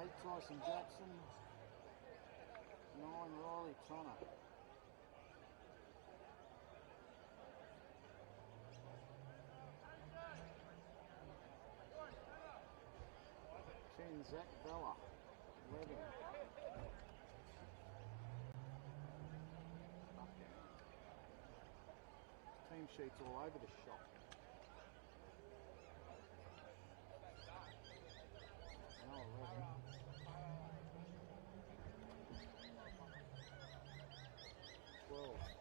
Eight, Tyson Jackson. 9, Riley Tonner. 10, Zach Bella. 11. Team sheets all over the shop. Now 11. 12.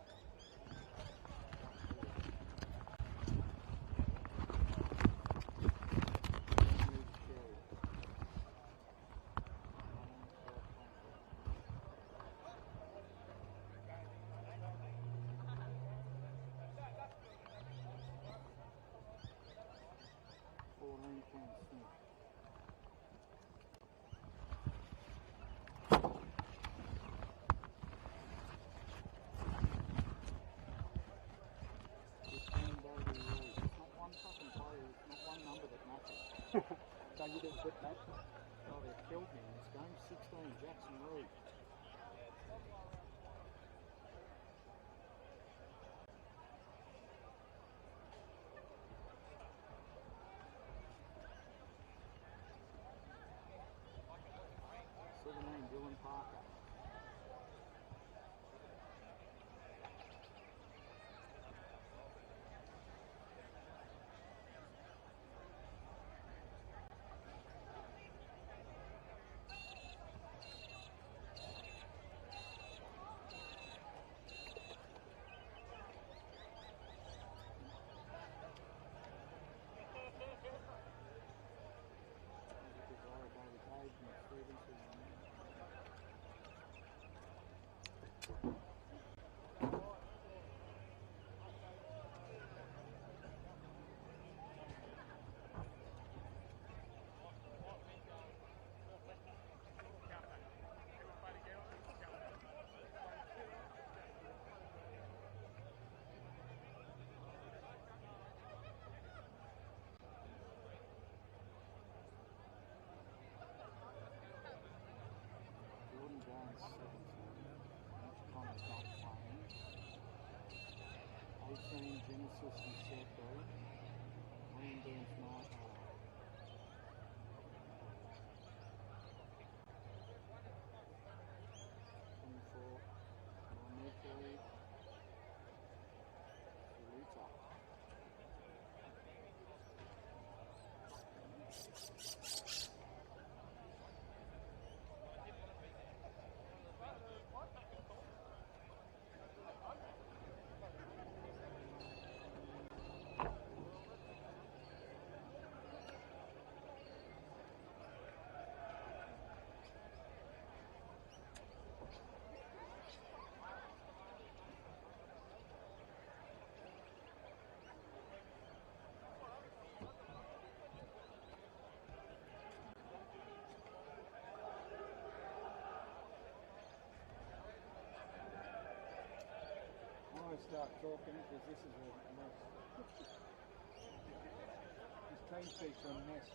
to start talking because this is a mess. These train streets are a mess.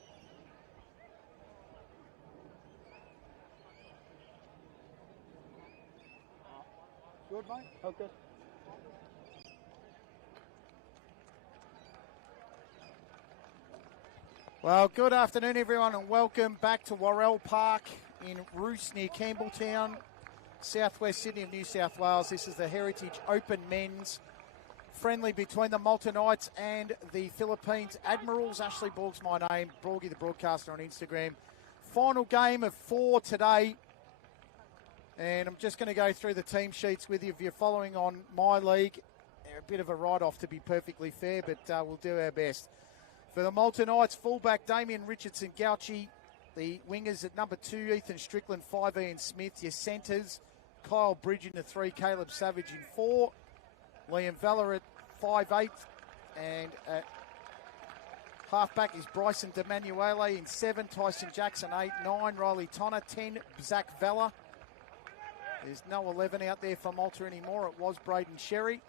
Good, mate? Okay. Well, good afternoon, everyone, and welcome back to Worrell Park in Ruse near Campbelltown, southwest Sydney of New South Wales. This is the Heritage Open Men's friendly between the Malta Knights and the Philippines Admirals. Ashley Borg's my name, Borgie the broadcaster on Instagram. Final game of 4 today, and I'm just going to go through the team sheets with you. If you're following on my league, they're a bit of a write-off to be perfectly fair, but we'll do our best. For the Malta Knights, fullback Damien Richardson Gauchi. The wingers at number 2, Ethan Strickland, 5, Ian Smith. Your centres, Kyle Bridge in the 3, Caleb Savage in 4. Liam Vella at 5'8". And at halfback is Bryson DeManuele in 7, Tyson Jackson 8, 9, Riley Tonner 10, Zach Vella. There's no 11 out there for Malta anymore. It was Braden Sherry.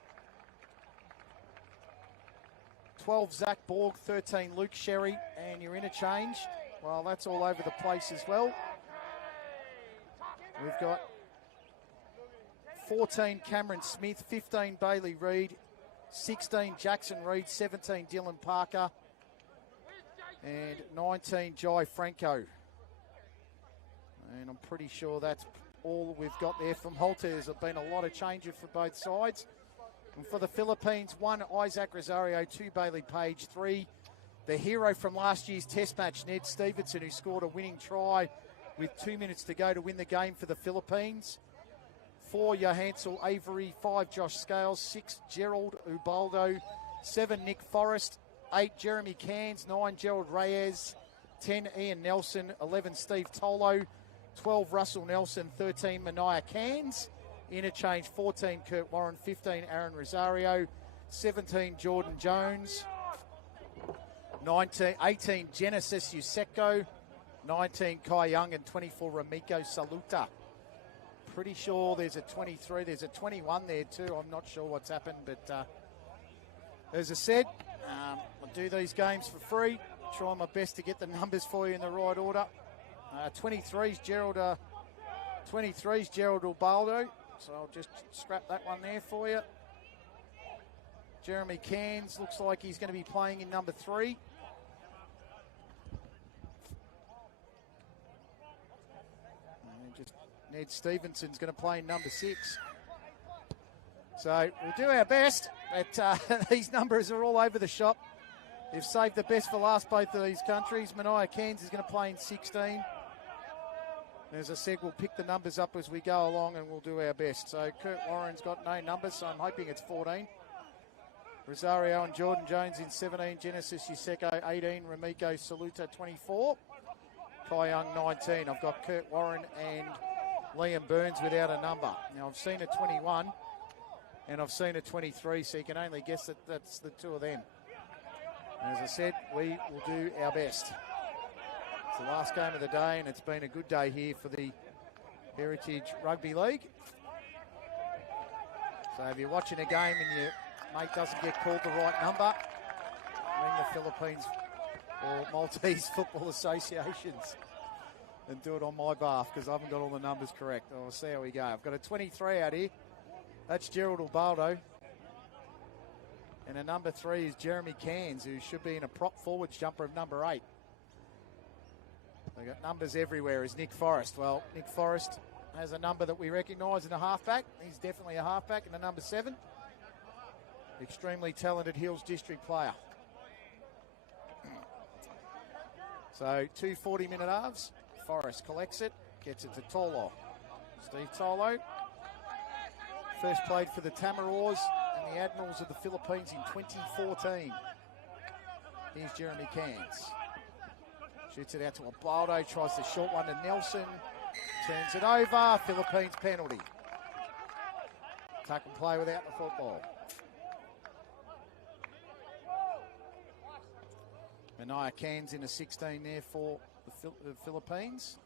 12, Zach Borg, 13, Luke Sherry, and your interchange. Well, that's all over the place as well. We've got 14, Cameron Smith, 15, Bailey Reid, 16, Jackson Reid, 17, Dylan Parker, and 19, Jai Franco. And I'm pretty sure that's all we've got there from Malta. There's been a lot of changes for both sides. And for the Philippines, 1, Isaac Rosario, 2, Bailey Page, 3, the hero from last year's test match, Ned Stevenson, who scored a winning try with 2 minutes to go to win the game for the Philippines. 4, Johansel Avery, 5, Josh Scales, 6, Gerald Ubaldo, 7, Nick Forrest, 8, Jeremy Cairns, 9, Gerald Reyes, 10, Ian Nelson, 11, Steve Tolo, 12, Russell Nelson, 13, Mania Cairns. Interchange 14, Kurt Warren, 15, Aaron Rosario, 17, Jordan Jones, 18, Genesis Yuseko, 19, Kai Young, and 24, Ramiko Saluta. Pretty sure there's a 23, there's a 21 there too. I'm not sure what's happened, but as I said, I'll do these games for free. Try my best to get the numbers for you in the right order. 23's Gerald Ubaldo. So I'll just scrap that one there for you. Jeremy Cairns looks like he's going to be playing in number 3. And just Ned Stevenson's going to play in number 6. So we'll do our best, but these numbers are all over the shop. They've saved the best for last, both of these countries. Mania Cairns is going to play in 16. As I said, we'll pick the numbers up as we go along and we'll do our best. So Kurt Warren's got no numbers, so I'm hoping it's 14. Rosario and Jordan Jones in 17. Genesis Yuseko 18. Ramiko Saluta 24. Kai Young 19. I've got Kurt Warren and Liam Burns without a number. Now I've seen a 21 and I've seen a 23, so you can only guess that that's the two of them. And as I said, we will do our best. It's the last game of the day, and it's been a good day here for the Heritage Rugby League. So if you're watching a game and your mate doesn't get called the right number, ring the Philippines or Maltese Football Associations and do it on my behalf because I haven't got all the numbers correct. We'll see how we go. I've got a 23 out here. That's Gerald Ubaldo. And a number 3 is Jeremy Cairns, who should be in a prop forwards jumper of number 8. They've got numbers everywhere. Is Nick Forrest. Well, Nick Forrest has a number that we recognise in a halfback. He's definitely a halfback and a number 7. Extremely talented Hills District player. So 2 40-minute halves. Forrest collects it, gets it to Tolo. Steve Tolo. First played for the Tamaraws and the Admirals of the Philippines in 2014. Here's Jeremy Cairns. Shoots it out to Ubaldo, tries the short one to Nelson. Turns it over, Philippines penalty. Tuck and play without the football. Mania Cairns in a 16 there for the Philippines.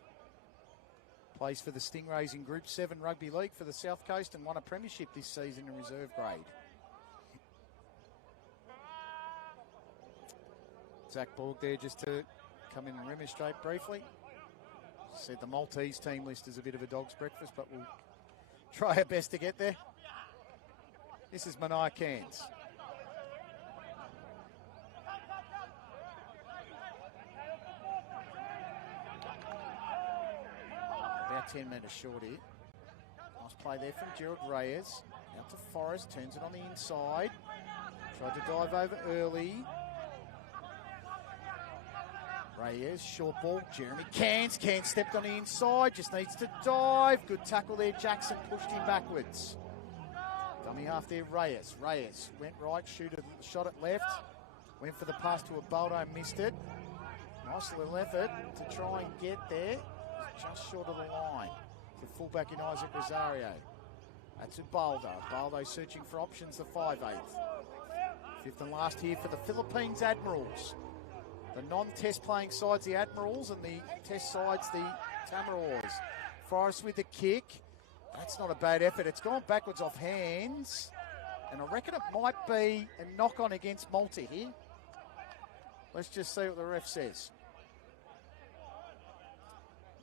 Plays for the Stingrays in Group 7 Rugby League for the South Coast and won a premiership this season in reserve grade. Zach Borg there just to come in and remonstrate briefly. Said the Maltese team list is a bit of a dog's breakfast, but we'll try our best to get there. This is Mania Cairns. About 10 metres short here. Nice play there from Gerald Reyes. Out to Forrest, turns it on the inside. Tried to dive over early. Reyes, short ball. Jeremy Cairns. Cairns stepped on the inside, just needs to dive. Good tackle there. Jackson pushed him backwards. Dummy half there, Reyes. Reyes went right, shot it left. Went for the pass to Ubaldo, missed it. Nice little effort to try and get there. Just short of the line. The fullback in Isaac Rosario. That's Ubaldo. Ubaldo searching for options, the 5'8". Fifth and last here for the Philippines Admirals. The non-test playing sides, the Admirals, and the test sides, the Tamaraws. Forrest with the kick. That's not a bad effort. It's gone backwards off hands. And I reckon it might be a knock-on against Malta here. Let's just see what the ref says.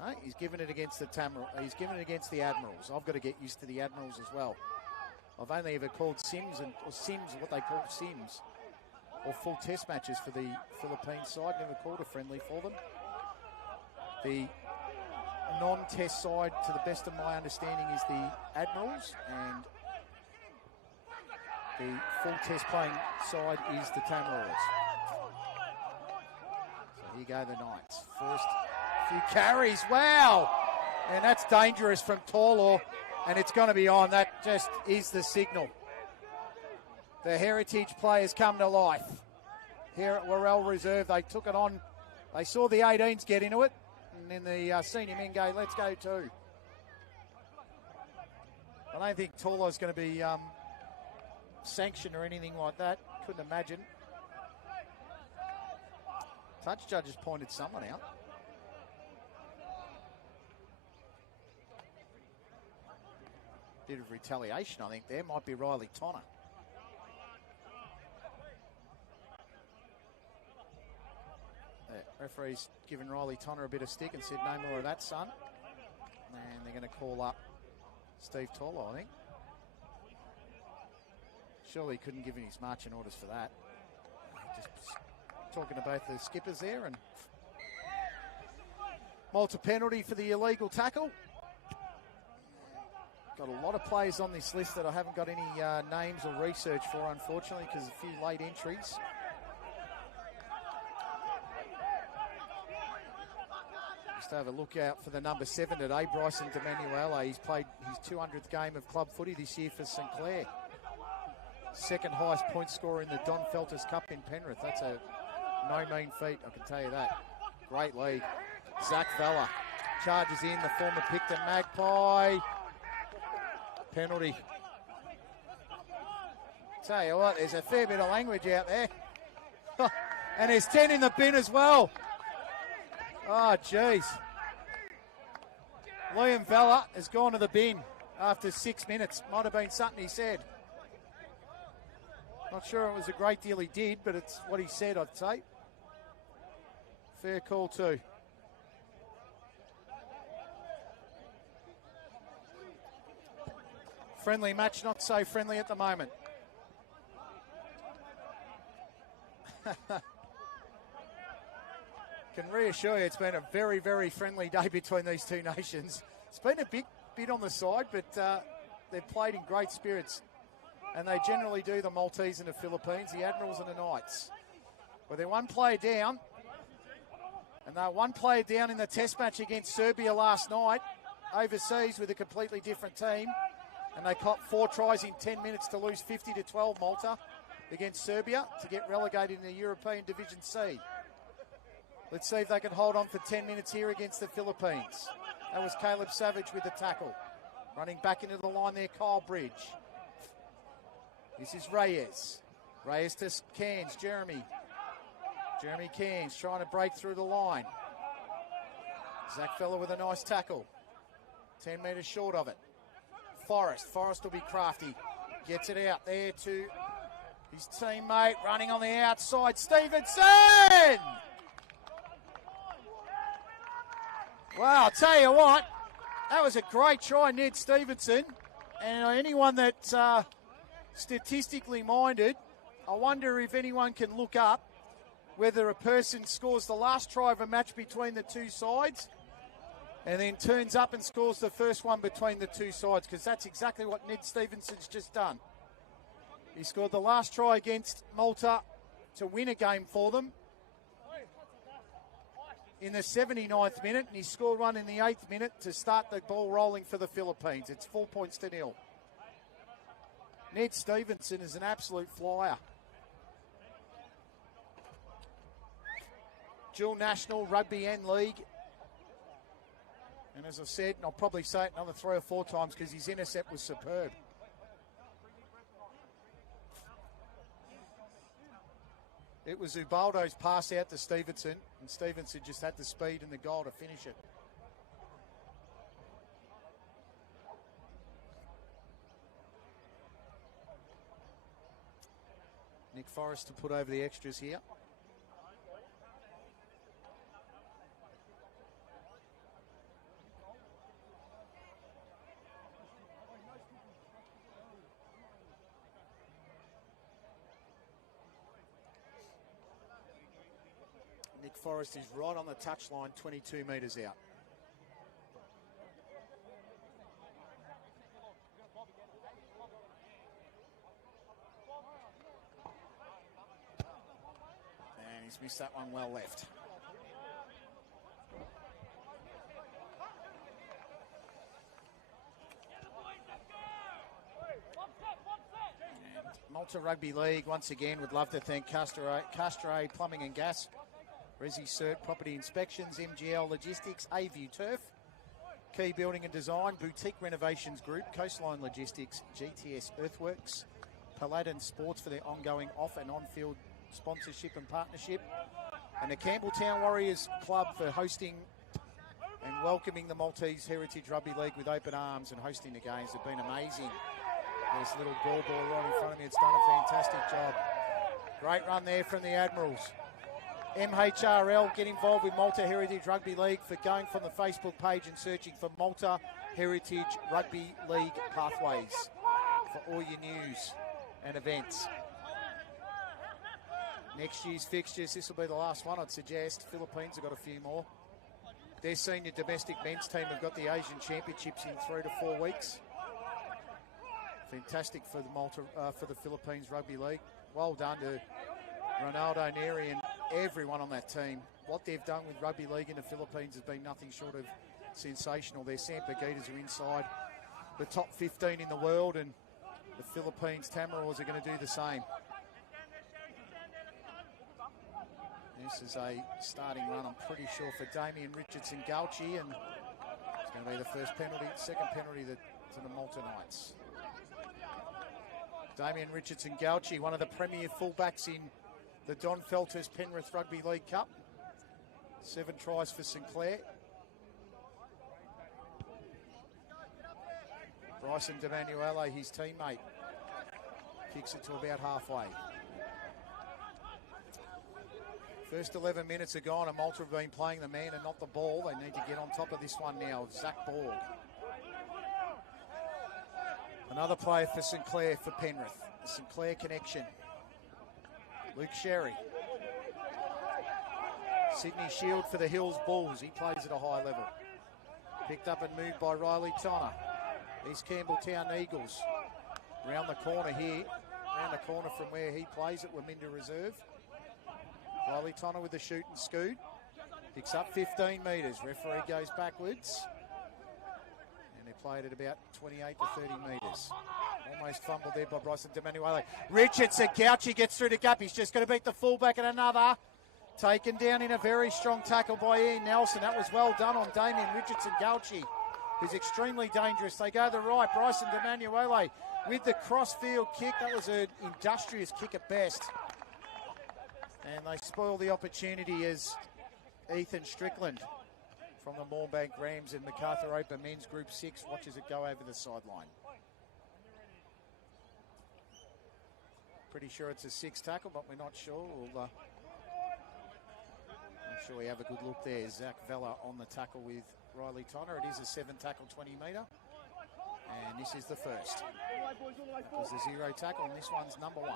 No, he's given it against the He's given it against the Admirals. I've got to get used to the Admirals as well. I've only ever called Sims, what they call Sims, or full test matches for the Philippine side. Never called a friendly for them. The non-test side, to the best of my understanding, is the Admirals, and the full test playing side is the Tamaraws. So here go the Knights. First few carries, wow! And that's dangerous from Torlaw, and it's going to be on. That just is the signal. The heritage players come to life. Here at Worrell Reserve, they took it on. They saw the 18s get into it, and then the senior men go, let's go too. I don't think Torlaw's going to be sanctioned or anything like that. Couldn't imagine. Touch judges pointed someone out. Bit of retaliation, I think, there. Might be Riley Tonner. The referee's given Riley Tonner a bit of stick and said, no more of that, son. And they're going to call up Steve Torlaw, I think. Surely he couldn't give him his marching orders for that. Just talking to both the skippers there. And Malta penalty for the illegal tackle. Got a lot of players on this list that I haven't got any names or research for, unfortunately, because a few late entries. Just have a look out for the number 7 today, Bryson Demanuele. He's played his 200th game of club footy this year for St Clair. Second highest point scorer in the Don Feltus Cup in Penrith. That's a no mean feat, I can tell you that. Great lead. Zach Vella charges in, the former Picton Magpie. Penalty. Tell you what, there's a fair bit of language out there. And there's 10 in the bin as well. Oh, jeez. Liam Vella has gone to the bin after 6 minutes. Might have been something he said. Not sure it was a great deal he did, but it's what he said, I'd say. Fair call too. Friendly match, not so friendly at the moment. Can reassure you it's been a very, very friendly day between these two nations. It's been a bit on the side, but they've played in great spirits. And they generally do, the Maltese and the Philippines, the Admirals and the Knights. Well, they're one player down. And they're one player down in the test match against Serbia last night, overseas with a completely different team. And they caught 4 tries in 10 minutes to lose 50-12, Malta, against Serbia to get relegated in the European Division C. Let's see if they can hold on for 10 minutes here against the Philippines. That was Caleb Savage with the tackle. Running back into the line there, Kyle Bridge. This is Reyes. Reyes to Cairns, Jeremy. Jeremy Cairns trying to break through the line. Zach Feller with a nice tackle. 10 metres short of it. Forrest will be crafty. Gets it out there to His teammate running on the outside, Stevenson! Wow, I'll tell you what, that was a great try, Ned Stevenson. And anyone that's statistically minded, I wonder if anyone can look up whether a person scores the last try of a match between the two sides and then turns up and scores the first one between the two sides, because that's exactly what Ned Stevenson's just done. He scored the last try against Malta to win a game for them in the 79th minute, and he scored one in the 8th minute to start the ball rolling for the Philippines. It's 4-0. Ned Stevenson is an absolute flyer. Dual national, rugby and league. And as I said, and I'll probably say it another 3 or 4 times because his intercept was superb. It was Ubaldo's pass out to Stevenson, and Stevenson just had the speed and the goal to finish it. Nick Forrest to put over the extras here. Nick Forrest is right on the touchline, 22 metres out. And he's missed that one well left. And Malta Rugby League, once again, would love to thank Castre Plumbing and Gas, Resi Cert Property Inspections, MGL Logistics, A-View Turf, Key Building and Design, Boutique Renovations Group, Coastline Logistics, GTS Earthworks, Paladin Sports for their ongoing off and on-field sponsorship and partnership, and the Campbelltown Warriors Club for hosting and welcoming the Maltese Heritage Rugby League with open arms and hosting the games. Have been amazing. There's a little ball right in front of me. It's done a fantastic job. Great run there from the Admirals. MHRL, get involved with Malta Heritage Rugby League for going from the Facebook page and searching for Malta Heritage Rugby League Pathways for all your news and events. Next year's fixtures, this will be the last one, I'd suggest. Philippines have got a few more. Their senior domestic men's team have got the Asian Championships in 3 to 4 weeks. Fantastic for the Philippines Rugby League. Well done to Ronaldo, Neri and everyone on that team. What they've done with rugby league in the Philippines has been nothing short of sensational. Their Sampaguitas are inside the top 15 in the world, and the Philippines Tamaraws are going to do the same. This is a starting run, I'm pretty sure, for Damien Richardson-Galchi, and it's going to be the second penalty to the Malta Knights. Damien Richardson-Galchi, one of the premier fullbacks in the Don Feltus Penrith Rugby League Cup. 7 tries for Sinclair. Bryson D'Emanuele, his teammate, kicks it to about halfway. First 11 minutes are gone, and Malta have been playing the man and not the ball. They need to get on top of this one now. Zach Borg. Another player for Sinclair for Penrith. The Sinclair connection. Luke Sherry. Sydney Shield for the Hills Bulls. He plays at a high level. Picked up and moved by Riley Tonner. These Campbelltown Eagles. Round the corner here. Round the corner from where he plays at Waminda Reserve. Riley Tonner with the shoot and scoot. Picks up 15 metres. Referee goes backwards. And they played at about 28 to 30 metres. Almost fumbled there by Bryson D'Emanuele. Richardson, Gauchi gets through the gap. He's just going to beat the fullback and another. Taken down in a very strong tackle by Ian Nelson. That was well done on Damien Richardson-Galchi, who's extremely dangerous. They go to the right. Bryson D'Emanuele with the cross-field kick. That was an industrious kick at best. And they spoil the opportunity as Ethan Strickland from the Moorbank Rams and MacArthur Open Men's Group 6 watches it go over the sideline. Pretty sure it's a 6 tackle, but we're not sure. We'll, I'm sure we have a good look there. Zach Vella on the tackle with Riley Tonner. It is a 7 tackle, 20 metre. And this is the first. That was the 0 tackle, and this one's number 1.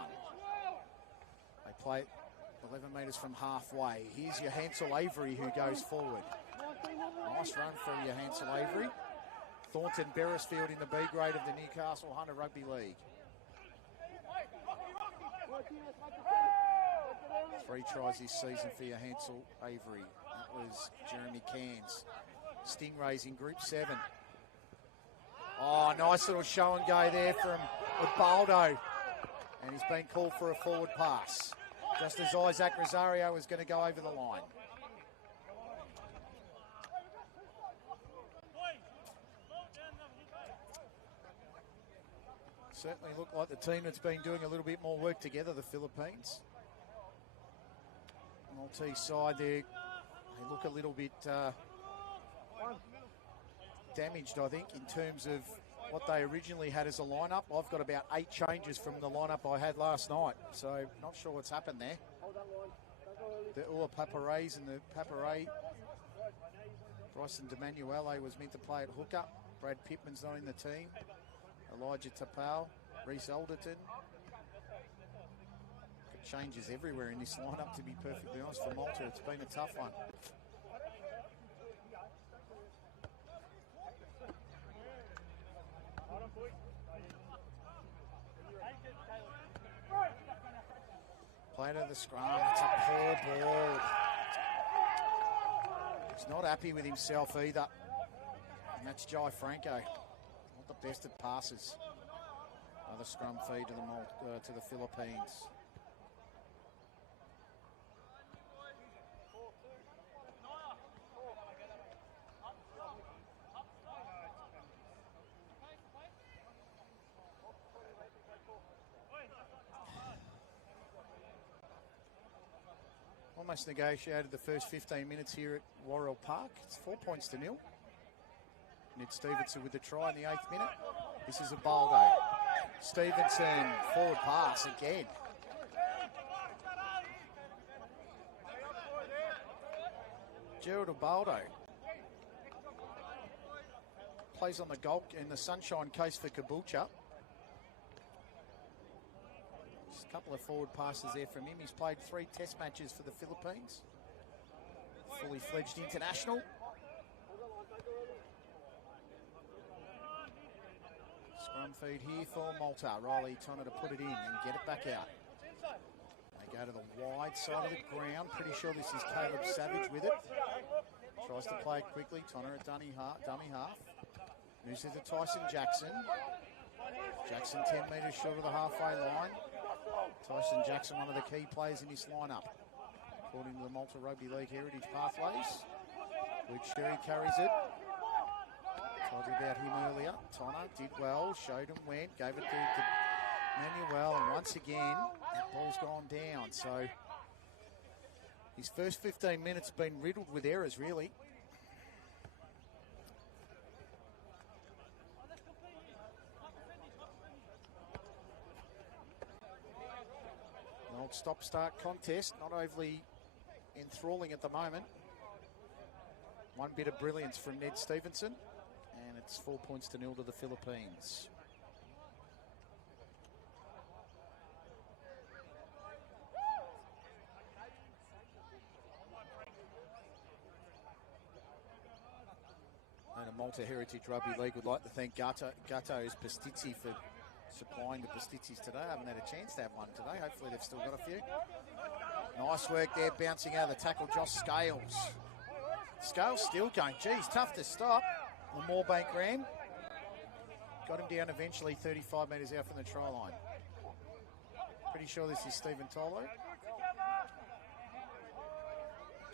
They play 11 metres from halfway. Here's your Hansel Avery who goes forward. Nice run from your Hansel Avery. Thornton Beresfield in the B grade of the Newcastle Hunter Rugby League. 3 tries this season for your Hansel Avery. That was Jeremy Cairns. Stingrays in Group 7. Oh, nice little show and go there from Ubaldo. And he's been called for a forward pass. Just as Isaac Rosario was going to go over the line. Certainly look like the team that's been doing a little bit more work together, the Philippines. Maltese side there, they look a little bit damaged, I think, in terms of what they originally had as a lineup. I've got about 8 changes from the lineup I had last night, so not sure what's happened there. The Ua Papareis and the Paparay. Bryson DeManuele was meant to play at hooker. Brad Pittman's not in the team. Elijah Tapau, Reese Alderton. Changes everywhere in this lineup, to be perfectly honest, for Malta. It's been a tough one. Play to the scrum. It's a poor ball. He's not happy with himself either. And that's Jai Franco. Not the best at passes. Another scrum feed to the Philippines. Almost negotiated the first 15 minutes here at Worrell Park. It's 4 points to 0. Ned Stevenson with the try in the 8th minute. This is Ubaldo. Stevenson, forward pass again. Gerald Ubaldo plays on the Gold in the Sunshine Coast for Caboolture. Just a couple of forward passes there from him. He's played 3 test matches for the Philippines. Fully fledged international. Scrum feed here for Malta. Riley Tonner to put it in and get it back out. They go to the wide side of the ground. Pretty sure this is Caleb Savage with it. Tries to play it quickly. Tonner at dummy half. Moves to Tyson Jackson. Jackson 10 metres short of the halfway line. Tyson Jackson, one of the key players in this lineup, according to the Malta Rugby League Heritage Pathways. Luke Sherry carries it. Told you about him earlier. Tonner did well, showed him when, gave it to Manuel, and once again, that ball's gone down. So his first 15 minutes been riddled with errors, really. An old stop-start contest, not overly enthralling at the moment. One bit of brilliance from Ned Stevenson, and it's 4 points to 0 to the Philippines. And a Malta Heritage Rugby League would like to thank Gatto's Pastizzi for supplying the pastizzis today. I haven't had a chance to have one today. Hopefully they've still got a few. Nice work there, bouncing out of the tackle, Josh Scales. Scales still going. Geez, tough to stop. The Moorbank ram. Got him down eventually 35 metres out from the try line. Pretty sure this is Stephen Tolo.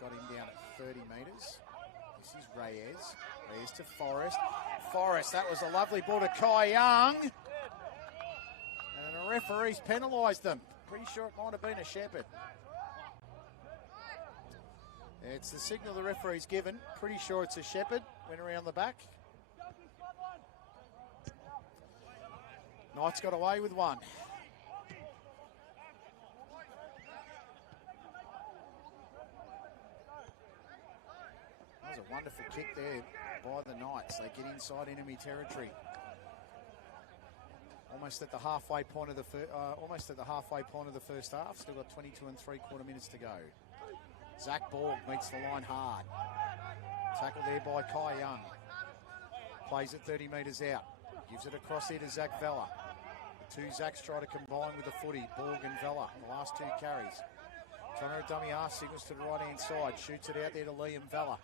Got him down at 30 metres. This is Reyes. Reyes to Forrest. Forrest, that was a lovely ball to Kai Young. And the referees penalised them. Pretty sure it might have been a Shepherd. It's the signal the referee's given. Pretty sure it's a Shepherd. Went around the back. Knights got away with one. was a wonderful kick there by the Knights. They get inside enemy territory. Almost at the halfway point of the first half. Still got 22 3/4 minutes to go. Zach Borg meets the line hard. Tackle there by Kai Young. Plays it 30 metres out. Gives it across here to Zach Vella. The two Zacks try to combine with the footy. Borg and Vella on the last two carries. Trying to dummy half, signals to the right-hand side. Shoots it out there to Liam Vella.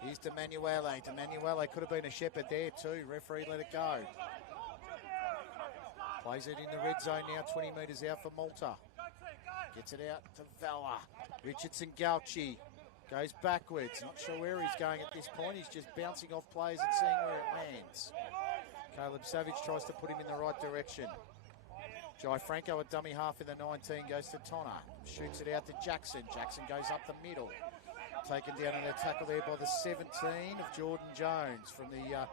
Here's to Manuele. Could have been a shepherd there too. Referee let it go. Plays it in the red zone now, 20 metres out for Malta. Gets it out to Vella. Richardson Gauchi goes backwards. Not sure where he's going at this point. He's just bouncing off players and seeing where it lands. Caleb Savage tries to put him in the right direction. Jai Franco, a dummy half in the 19, goes to Tonner. Shoots it out to Jackson. Jackson goes up the middle. Taken down in a tackle there by the 17 of Jordan Jones from the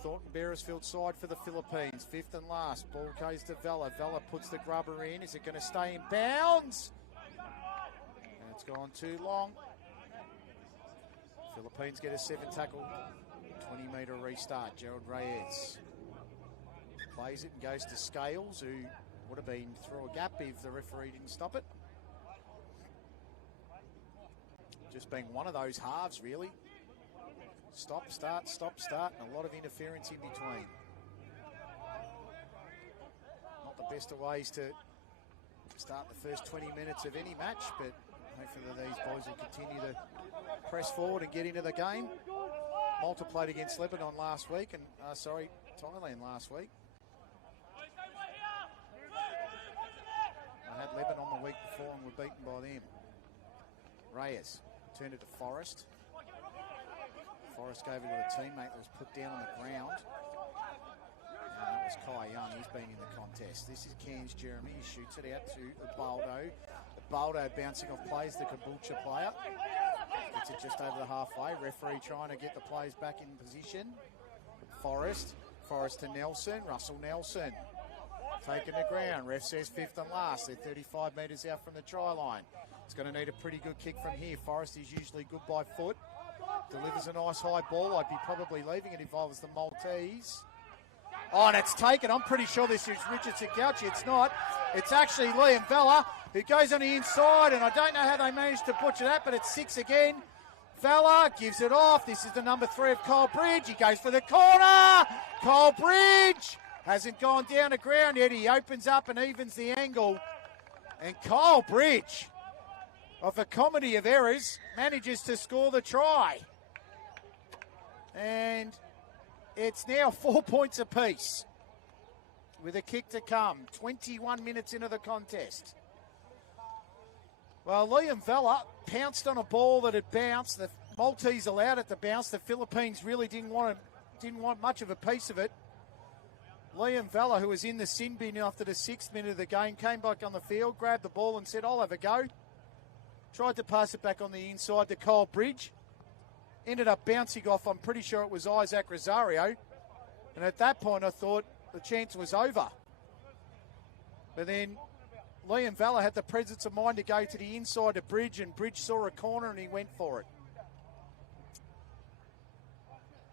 Thornton Beresfield side for the Philippines. Fifth and last. Ball goes to Vella. Vella puts the grubber in. Is it going to stay in bounds? And it's gone too long. Philippines get a 7-tackle, 20-metre restart. Gerald Reyes plays it and goes to Scales, who would have been through a gap if the referee didn't stop it. Just being one of those halves, really. Stop, start, and a lot of interference in between. Not the best of ways to start the first 20 minutes of any match, but hopefully these boys will continue to press forward and get into the game. Malta played against Lebanon last week, and Thailand last week. I had Lebanon the week before and were beaten by them. Reyes turned it to Forrest. Forrest gave it to a teammate that was put down on the ground. And that was Kai Young. He's been in the contest. This is Cairns Jeremy. He shoots it out to Ubaldo. Ubaldo bouncing off plays, the Caboolture player. Gets it just over the halfway. Referee trying to get the players back in position. Forrest to Nelson. Russell Nelson taking the ground. Ref says fifth and last. They're 35 metres out from the try line. It's going to need a pretty good kick from here. Forrest is usually good by foot. Delivers a nice high ball. I'd be probably leaving it if I was the Maltese. Oh, and it's taken. I'm pretty sure this is Richardson Gauchi. It's not. It's actually Liam Vella, who goes on the inside, and I don't know how they managed to butcher that, but it's 6 again. Vella gives it off. This is the number 3 of Kyle Bridge. He goes for the corner. Kyle Bridge hasn't gone down to ground yet. He opens up and evens the angle. And Kyle Bridge, of a comedy of errors, manages to score the try. And it's now 4 points apiece with a kick to come. 21 minutes into the contest. Well, Liam Vella pounced on a ball that had bounced. The Maltese allowed it to bounce. The Philippines really didn't want much of a piece of it. Liam Vella, who was in the sin bin after the 6th minute of the game, came back on the field, grabbed the ball and said, I'll have a go. Tried to pass it back on the inside to Kyle Bridge. Ended up bouncing off, I'm pretty sure it was Isaac Rosario. And at that point, I thought the chance was over. But then Liam Vella had the presence of mind to go to the inside of Bridge, and Bridge saw a corner and he went for it.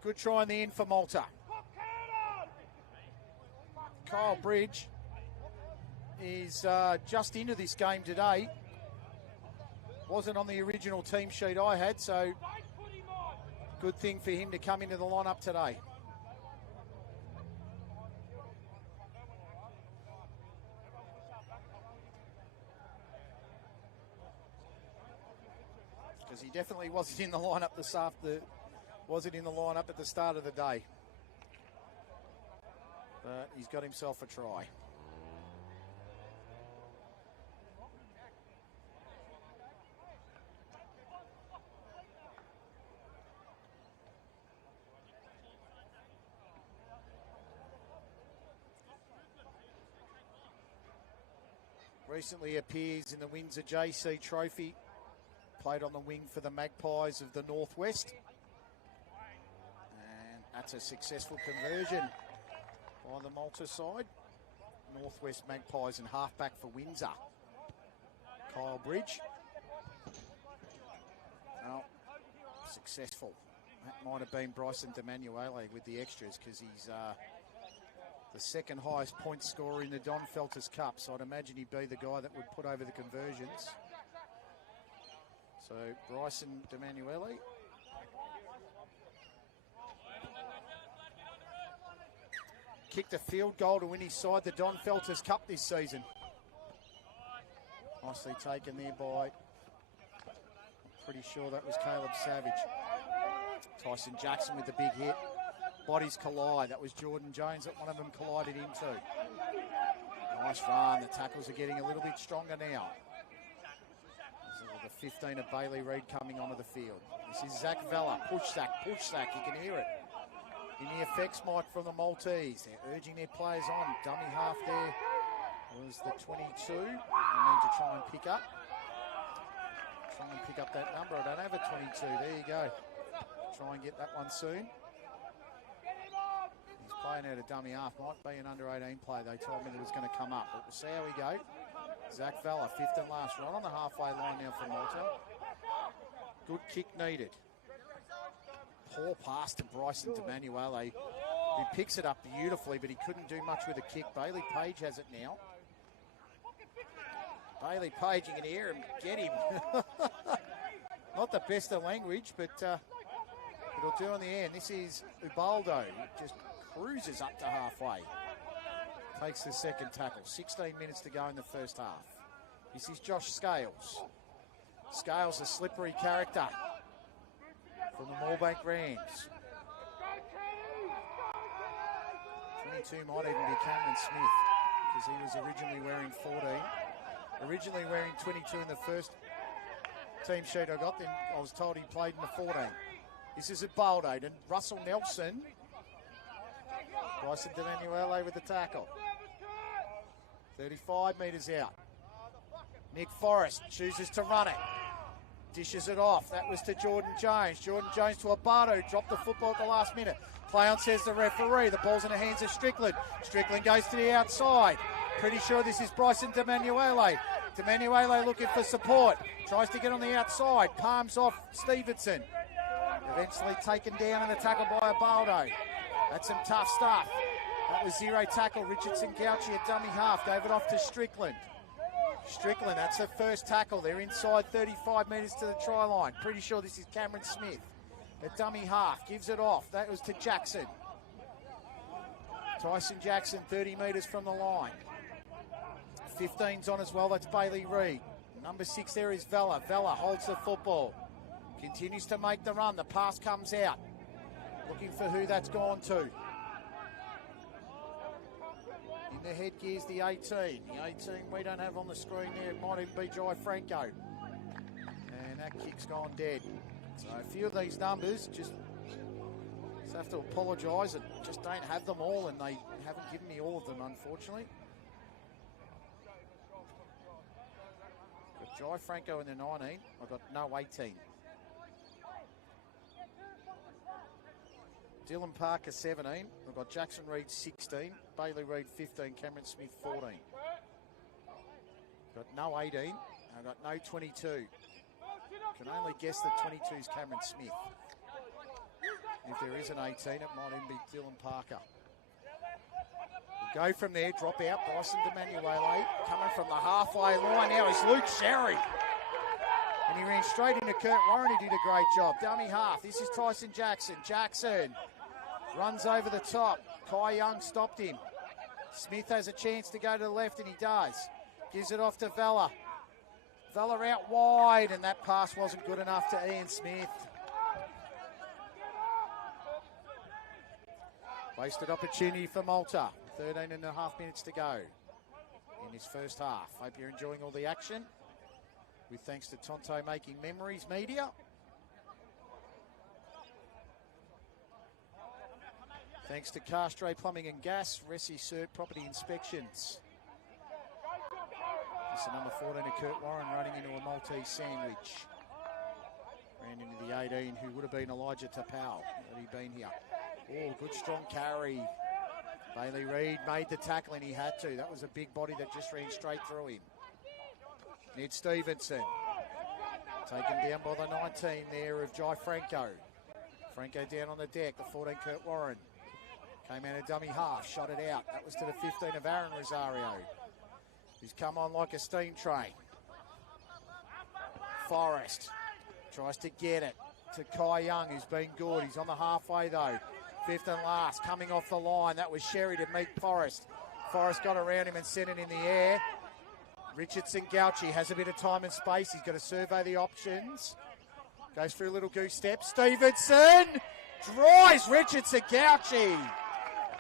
Good try in the end for Malta. Kyle Bridge is just into this game today. Wasn't on the original team sheet I had, so good thing for him to come into the lineup today. Because he definitely wasn't in the lineup wasn't in the lineup at the start of the day. But he's got himself a try. Recently appears in the Windsor JC Trophy. Played on the wing for the Magpies of the Northwest. And that's a successful conversion by the Malta side. Northwest Magpies and halfback for Windsor. Kyle Bridge. Well, successful. That might have been Bryson DeManuele with the extras because he's the second highest point scorer in the Don Felters Cup. So I'd imagine he'd be the guy that would put over the conversions. So Bryson DeManuele. Kicked a field goal to win his side the Don Felters Cup this season. Nicely taken there by, I'm pretty sure that was Caleb Savage. Tyson Jackson with the big hit. Bodies collide. That was Jordan Jones that one of them collided into. Nice run. The tackles are getting a little bit stronger now. The 15 of Bailey Reid coming onto the field. This is Zach Vella. Push sack, push sack. You can hear it. In the effects mic from the Maltese. They're urging their players on. Dummy half there was the 22. I need to try and pick up. Try and pick up that number. I don't have a 22. There you go. Try and get that one soon. He's playing out a dummy half. Might be an under-18 player. They told me that was going to come up. But we'll see how we go. Zach Vella, fifth and last, right on the halfway line now for Malta. Good kick needed. Poor pass to Bryson DeManuele, who picks it up beautifully, but he couldn't do much with a kick. Bailey Page has it now. Bailey Page, you can hear him. Get him. Not the best of language, but it'll do on the end. This is Ubaldo. Just cruises up to halfway. Takes the second tackle. 16 minutes to go in the first half. This is Josh Scales. Scales, a slippery character from the Moorebank Rams. 22 might even be Cameron Smith because he was originally wearing 14. Originally wearing 22 in the first team sheet I got, then I was told he played in the 14. This is Ubaldo and Russell Nelson. Bryson DeManuele with the tackle. 35 metres out. Nick Forrest chooses to run it. Dishes it off. That was to Jordan Jones. Jordan Jones to Abardo. Dropped the football at the last minute. Play on, says the referee. The ball's in the hands of Strickland. Strickland goes to the outside. Pretty sure this is Bryson DeManuele. DeManuele looking for support. Tries to get on the outside. Palms off Stevenson. Eventually taken down in the tackle by Abardo. That's some tough stuff. That was zero tackle. Richardson Gauchi at dummy half. Gave it off to Strickland. Strickland, that's the first tackle. They're inside 35 metres to the try line. Pretty sure this is Cameron Smith. At dummy half, gives it off. That was to Jackson. Tyson Jackson, 30 metres from the line. 15's on as well, that's Bailey Reid. Number 6 there is Vella. Vella holds the football. Continues to make the run. The pass comes out. Looking for who that's gone to. In the headgear's the 18. The 18 we don't have on the screen there. It might even be Jai Franco. And that kick's gone dead. So a few of these numbers just have to apologise and just don't have them all, and they haven't given me all of them, unfortunately. Got Jai Franco in the 19. I've got no 18. Dylan Parker, 17. I've got Jackson Reid, 16. Bailey Reid, 15. Cameron Smith, 14. Got no 18. I've got no 22. Can only guess that 22 is Cameron Smith. If there is an 18, it might even be Dylan Parker. We'll go from there, drop out. Bryson DeManuele coming from the halfway line now is Luke Sherry. And he ran straight into Kurt Warren. He did a great job. Dummy half. This is Tyson Jackson. Jackson runs over the top. Kai Young stopped him. Smith has a chance to go to the left, and he does. Gives it off to Vella. Vella out wide, and that pass wasn't good enough to Ian Smith. Wasted opportunity for Malta. 13 and a half minutes to go in this first half. Hope you're enjoying all the action. With thanks to Tonto Making Memories Media. Thanks to Castro Plumbing and Gas, Ressi Cert Property Inspections. This is number 14 of Kurt Warren running into a Maltese sandwich. Ran into the 18 who would have been Elijah Tapau had he been here. Oh, good strong carry. Bailey Reid made the tackle and he had to. That was a big body that just ran straight through him. Ned Stevenson Taken down by the 19 there of Jai Franco. Franco down on the deck, the 14, Kurt Warren. Came out a dummy half, shot it out. That was to the 15 of Aaron Rosario, who's come on like a steam train. Forrest tries to get it to Kai Young, who's been good. He's on the halfway though. Fifth and last, coming off the line. That was Sherry to meet Forrest. Forrest got around him and sent it in the air. Richardson Gauchi has a bit of time and space. He's got to survey the options. Goes through a little goose step. Stevenson dries Richardson Gauchi.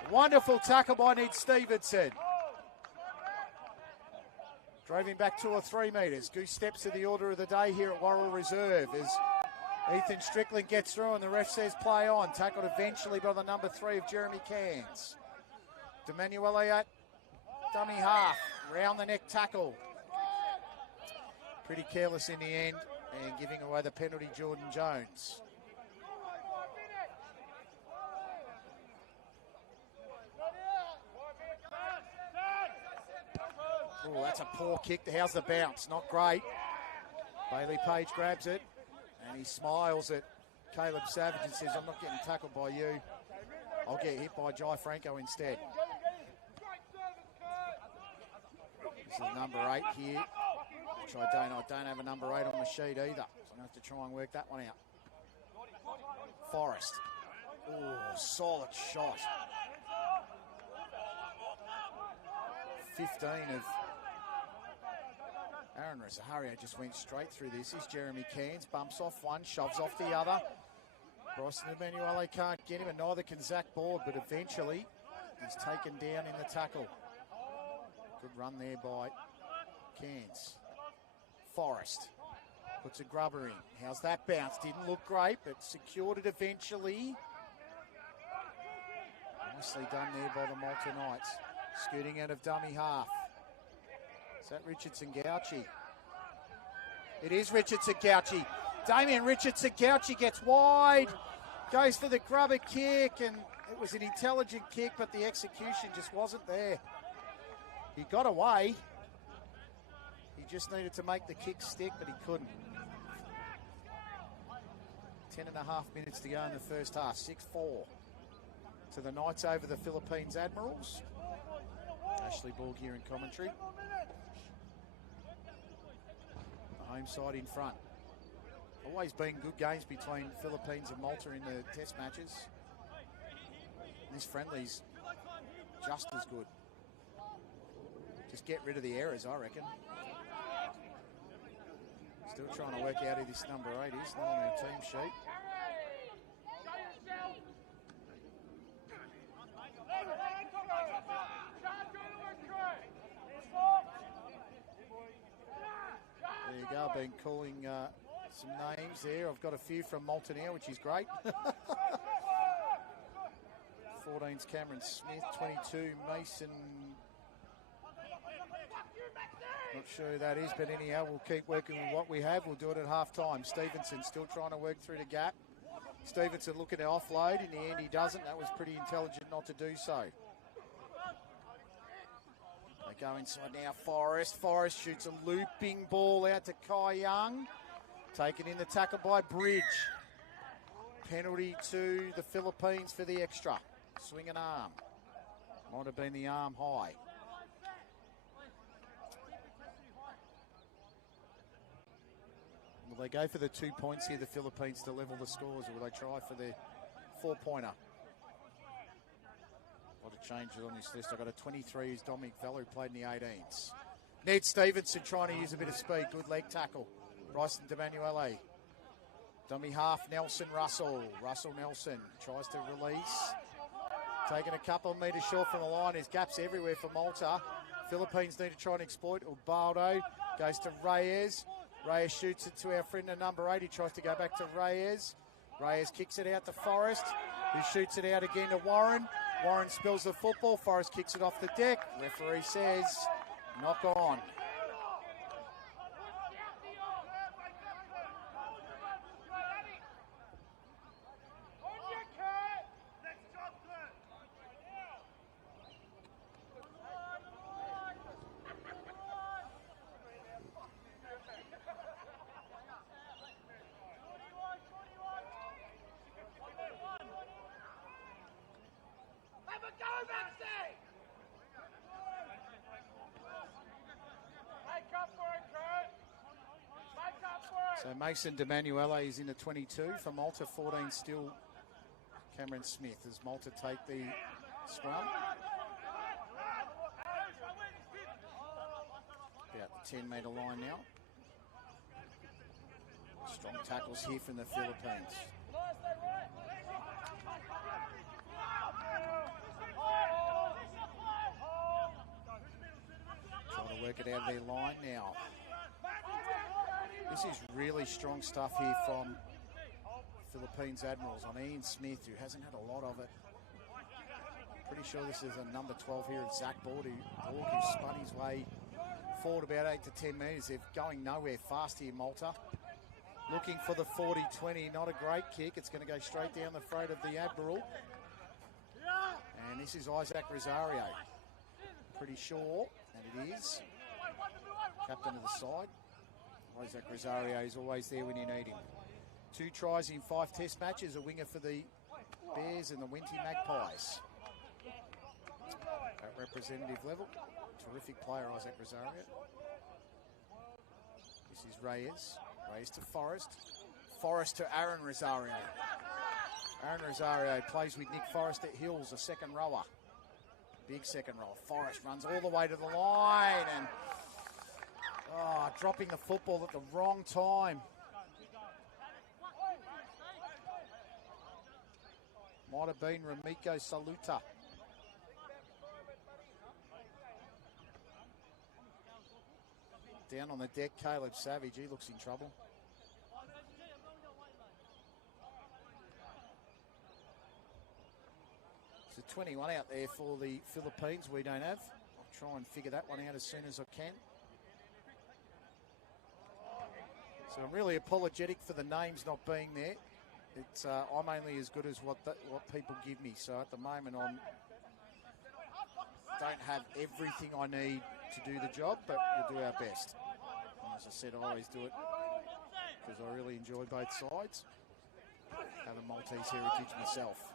Wonderful tackle by Ned Stevenson. Drove him back 2 or 3 metres. Goose steps are the order of the day here at Worrell Reserve as Ethan Strickland gets through and the ref says play on. Tackled eventually by the number 3 of Jeremy Cairns. D'Emanuele at dummy half. Round the neck tackle. Pretty careless in the end and giving away the penalty, Jordan Jones. Oh, that's a poor kick. How's the bounce? Not great. Bailey Page grabs it and he smiles at Caleb Savage and says, I'm not getting tackled by you. I'll get hit by Jai Franco instead. This is number 8 here, which I don't have a number 8 on the sheet either. So I'm going to have to try and work that one out. Forrest. Oh, solid shot. 15 of Aaron Rosario just went straight through this. Is Jeremy Cairns, bumps off one, shoves off the other. Bryson Emanuele can't get him, and neither can Zach Board, but eventually he's taken down in the tackle. Good run there by Cairns. Forrest puts a grubber in. How's that bounce? Didn't look great, but secured it eventually. Nicely done there by the Malta Knights. Scooting out of dummy half. Is that Richardson Gauchi? It is Richardson Gauchi. Damien Richardson Gauchi gets wide. Goes for the grubber kick, and it was an intelligent kick, but the execution just wasn't there. He got away. He just needed to make the kick stick, but he couldn't. 10.5 minutes to go in the first half. 6-4 to the Knights over the Philippines Admirals. Ashley Borg here in commentary. The home side in front. Always been good games between Philippines and Malta in the test matches. This friendly's just as good. Just get rid of the errors, I reckon. Still trying to work out who this number 8 is, not on our team sheet. There you go, I've been calling some names there. I've got a few from Malta now, which is great. 14's Cameron Smith, 22 Mason. Not sure who that is, but anyhow, we'll keep working with what we have. We'll do it at half-time. Stevenson still trying to work through the gap. Stevenson looking to offload. In the end, he doesn't. That was pretty intelligent not to do so. They go inside now. Forrest. Forrest shoots a looping ball out to Kai Young. Taken in the tackle by Bridge. Penalty to the Philippines for the extra. Swing an arm. Might have been the arm high. Will they go for the 2 points here, the Philippines, to level the scores, or will they try for the 4-pointer? A lot of changes on this list. I've got a 23 who's Dominic Vella, who played in the 18s. Ned Stevenson trying to use a bit of speed. Good leg tackle. Bryson D'Emanuele. Dummy half, Nelson Russell. Russell Nelson tries to release. Taking a couple of metres short from the line. There's gaps everywhere for Malta. Philippines need to try and exploit. Ubaldo goes to Reyes. Reyes shoots it to our friend at number 8. He tries to go back to Reyes. Reyes kicks it out to Forrest, who shoots it out again to Warren. Warren spills the football. Forrest kicks it off the deck. Referee says, knock on. So Mason DeManuele is in the 22 for Malta, 14 still Cameron Smith as Malta take the scrum. About the 10-metre line now. Strong tackles here from the Philippines. Trying to work it out of their line now. This is really strong stuff here from Philippines Admirals on Ian Smith, who hasn't had a lot of it. Pretty sure this is a number 12 here of Zach Borg, who spun his way forward about 8 to 10 metres. They're going nowhere fast here, Malta. Looking for the 40-20, not a great kick. It's going to go straight down the throat of the Admiral. And this is Isaac Rosario. Pretty sure, and it is. Captain of the side. Isaac Rosario is always there when you need him. 2 tries in 5 test matches, a winger for the Bears and the Winty Magpies. At representative level, terrific player, Isaac Rosario. This is Reyes. Reyes to Forrest. Forrest to Aaron Rosario. Aaron Rosario plays with Nick Forrest at Hills, a second rower. Big second rower. Forrest runs all the way to the line and dropping the football at the wrong time. Might have been Ramiko Saluta. Down on the deck, Caleb Savage. He looks in trouble. There's a 21 out there for the Philippines we don't have. I'll try and figure that one out as soon as I can. So I'm really apologetic for the names not being there. It's I'm only as good as what people give me. So at the moment I don't have everything I need to do the job, but we'll do our best. And as I said, I always do it because I really enjoy both sides. Have a Maltese heritage myself.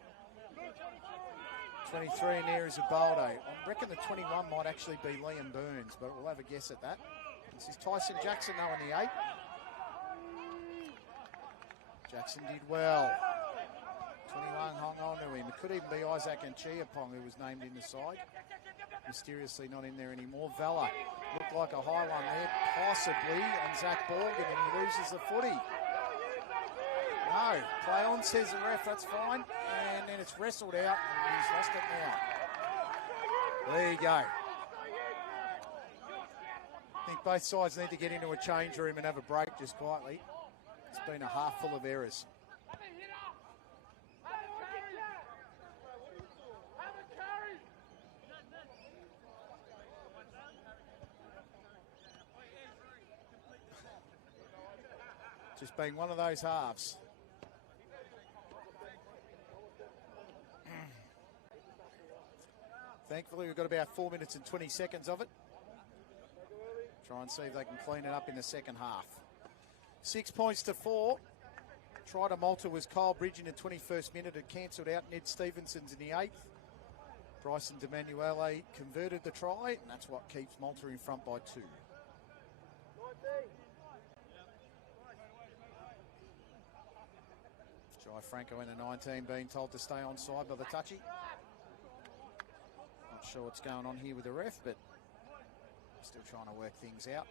23 in there is Ubaldo. I reckon the 21 might actually be Liam Burns, but we'll have a guess at that. This is Tyson Jackson though in the 8. Jackson did well. 21 hung on to him. It could even be Isaac and Chiapong who was named in the side. Mysteriously not in there anymore. Vella looked like a high one there, possibly, and Zach Borg, and then he loses the footy. No, play on, says the ref, that's fine. And then it's wrestled out, and he's lost it now. There you go. I think both sides need to get into a change room and have a break just quietly. It's been a half full of errors. Just been one of those halves. Thankfully, we've got about 4 minutes and 20 seconds of it. Try and see if they can clean it up in the second half. 6 points to 4. Try to Malta was Kyle Bridge in the 21st minute. It cancelled out. Ned Stevenson's in the 8th. Bryson DeManuele converted the try, and that's what keeps Malta in front by 2. Jai Franco in the 19 being told to stay on side by the touchy. Not sure what's going on here with the ref, but still trying to work things out.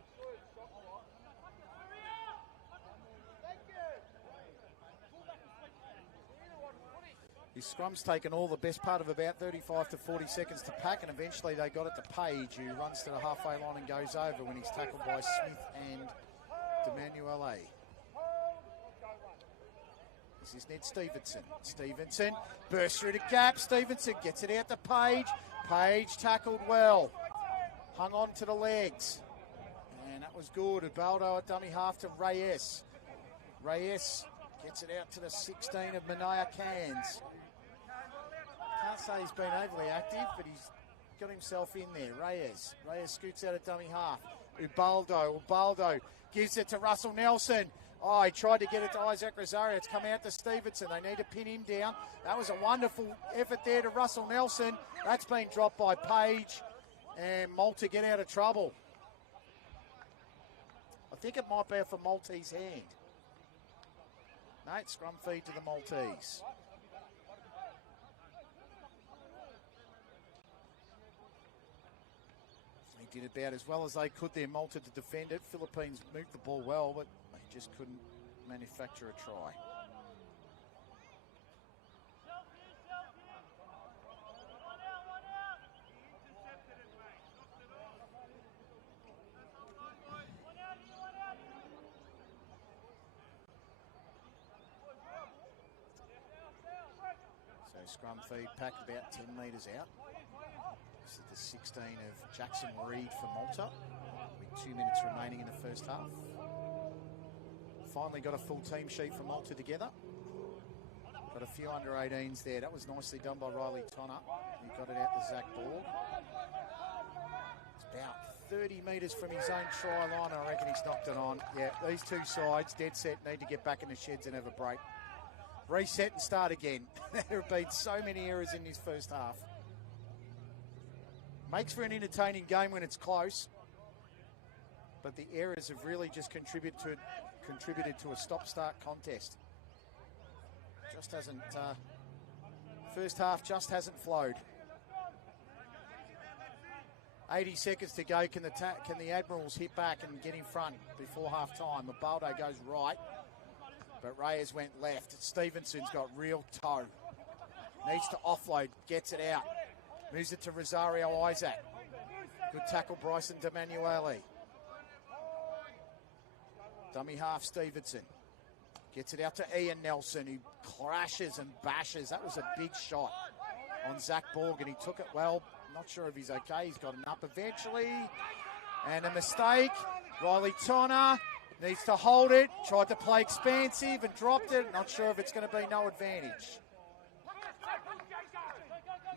His scrum's taken all the best part of about 35 to 40 seconds to pack, and eventually they got it to Page, who runs to the halfway line and goes over when he's tackled by Smith and DeManuele. This is Ned Stevenson. Stevenson bursts through the gap. Stevenson gets it out to Page. Page tackled well. Hung on to the legs. And that was good. Ubaldo at dummy half to Reyes. Reyes gets it out to the 16 of Manaya Cairns. Can't say he's been overly active, but he's got himself in there. Reyes scoots out at dummy half. Ubaldo gives it to Russell Nelson. Oh, he tried to get it to Isaac Rosario. It's come out to Stevenson. They need to pin him down. That was a wonderful effort there to Russell Nelson. That's been dropped by Page. And Malta get out of trouble. I think it might be for Maltese hand. No, it's scrum feed to the Maltese. They did about as well as they could there, Malta, to defend it. Philippines moved the ball well, but they just couldn't manufacture a try. So scrum feed pack about 10 metres out. This is the 16 of Jackson Reed for Malta, with 2 minutes remaining in the first half. Finally got a full team sheet for Malta together. Got a few under 18s there. That was nicely done by Riley Tonner. He got it out to Zach Borg. It's about 30 metres from his own try line. I reckon he's knocked it on. Yeah, these two sides, dead set, need to get back in the sheds and have a break. Reset and start again. There have been so many errors in this first half. Makes for an entertaining game when it's close, but the errors have really just contributed to a stop-start contest. Just hasn't, first half just hasn't flowed. 80 seconds to go. Can the Admirals hit back and get in front before half-time? Mabaldo goes right, but Reyes went left. Stevenson's got real toe. Needs to offload, gets it out. Moves it to Rosario Isaac. Good tackle, Bryson DeManuele. Dummy half, Stevenson. Gets it out to Ian Nelson, who clashes and bashes. That was a big shot on Zach Borg, and he took it well. Not sure if he's okay. He's got it up eventually. And a mistake. Riley Tonner needs to hold it. Tried to play expansive and dropped it. Not sure if it's going to be no advantage.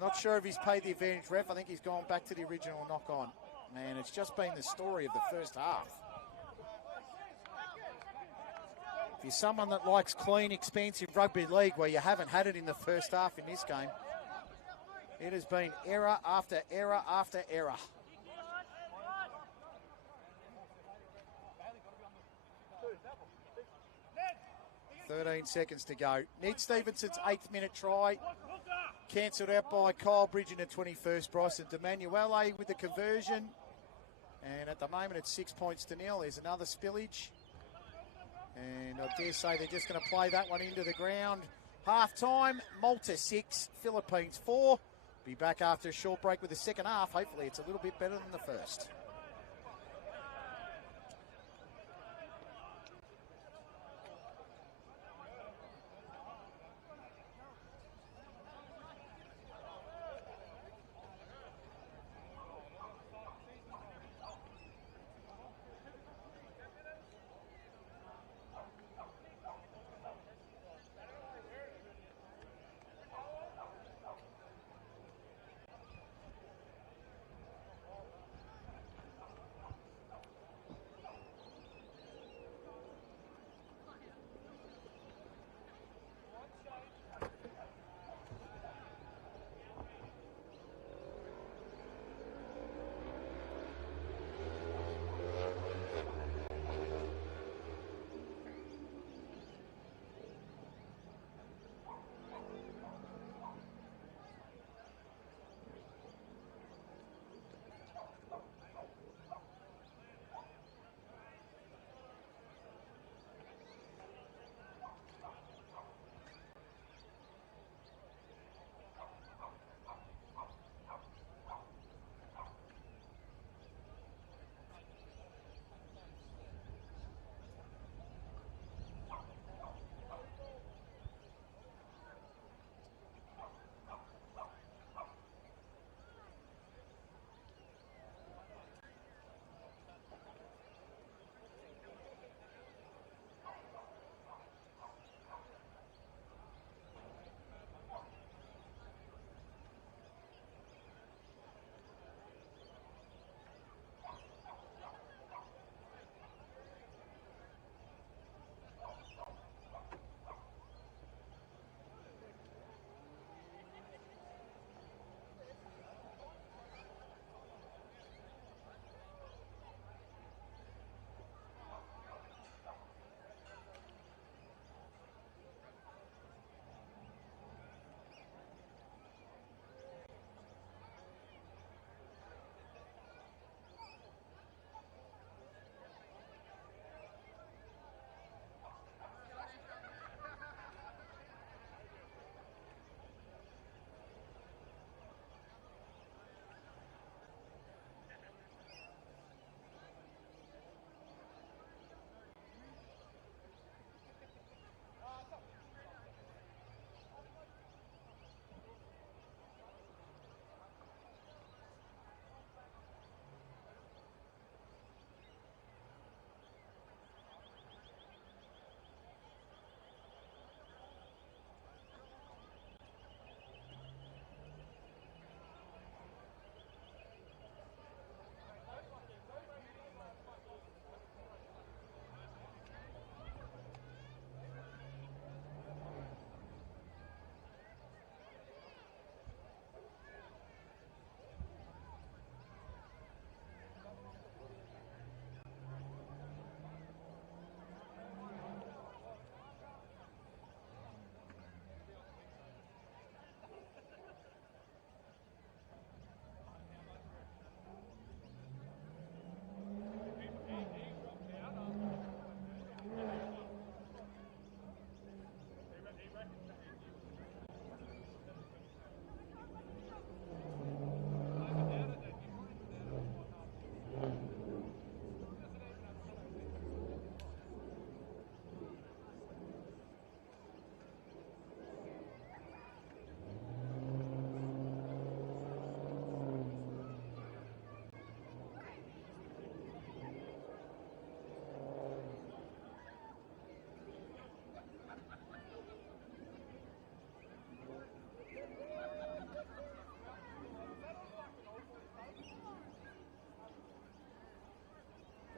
Not sure if he's paid the advantage, ref. I think he's gone back to the original knock-on. Man, it's just been the story of the first half. If you're someone that likes clean, expansive rugby league where you haven't had it in the first half in this game, it has been error after error after error. .13 seconds to go. Ned Stevenson's 8th minute try. Cancelled out by Kyle Bridge in the 21st. Bryson DeManuele with the conversion. And at the moment it's 6 points to nil. There's another spillage. And I dare say they're just going to play that one into the ground. Half time, Malta 6, Philippines 4. Be back after a short break with the second half. Hopefully it's a little bit better than the first.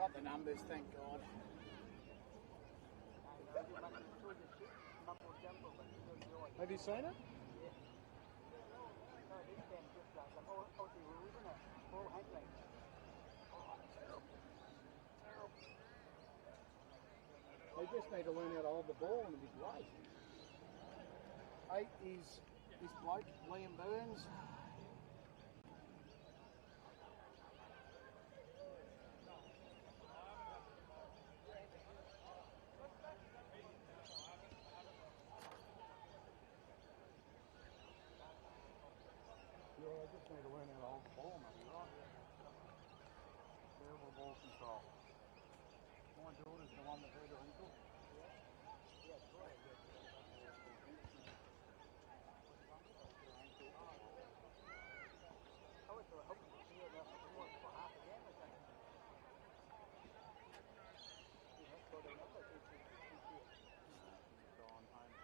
Got the numbers, thank God. Have you seen it? They just need to learn how to hold the ball and it'll be great. 8 is this bloke, Liam Burns. Yeah, they just need to learn how to hold the ball, maybe, right? Terrible ball control. My daughter's the one that hurt her ankle.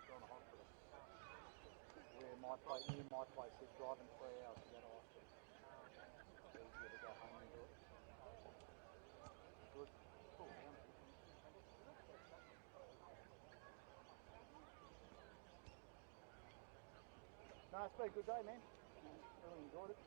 Gone to hospital. Where my place, near my place, is driving 3 hours to go to hospital. It's easier to go home and do it. Good. Cool down. No, it's been a good day, man. Really enjoyed it.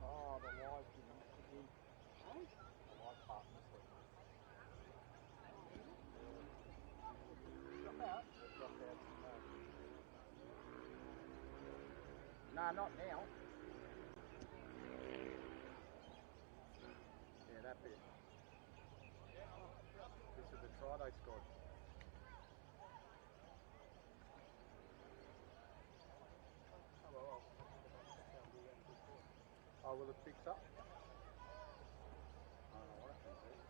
Oh, the live didn't kick in. The live part missed it. Drop out? It dropped out. No, not now. Yeah, that bit. This is the try they scored. Oh, will it fix up? I don't know what it thinks it is.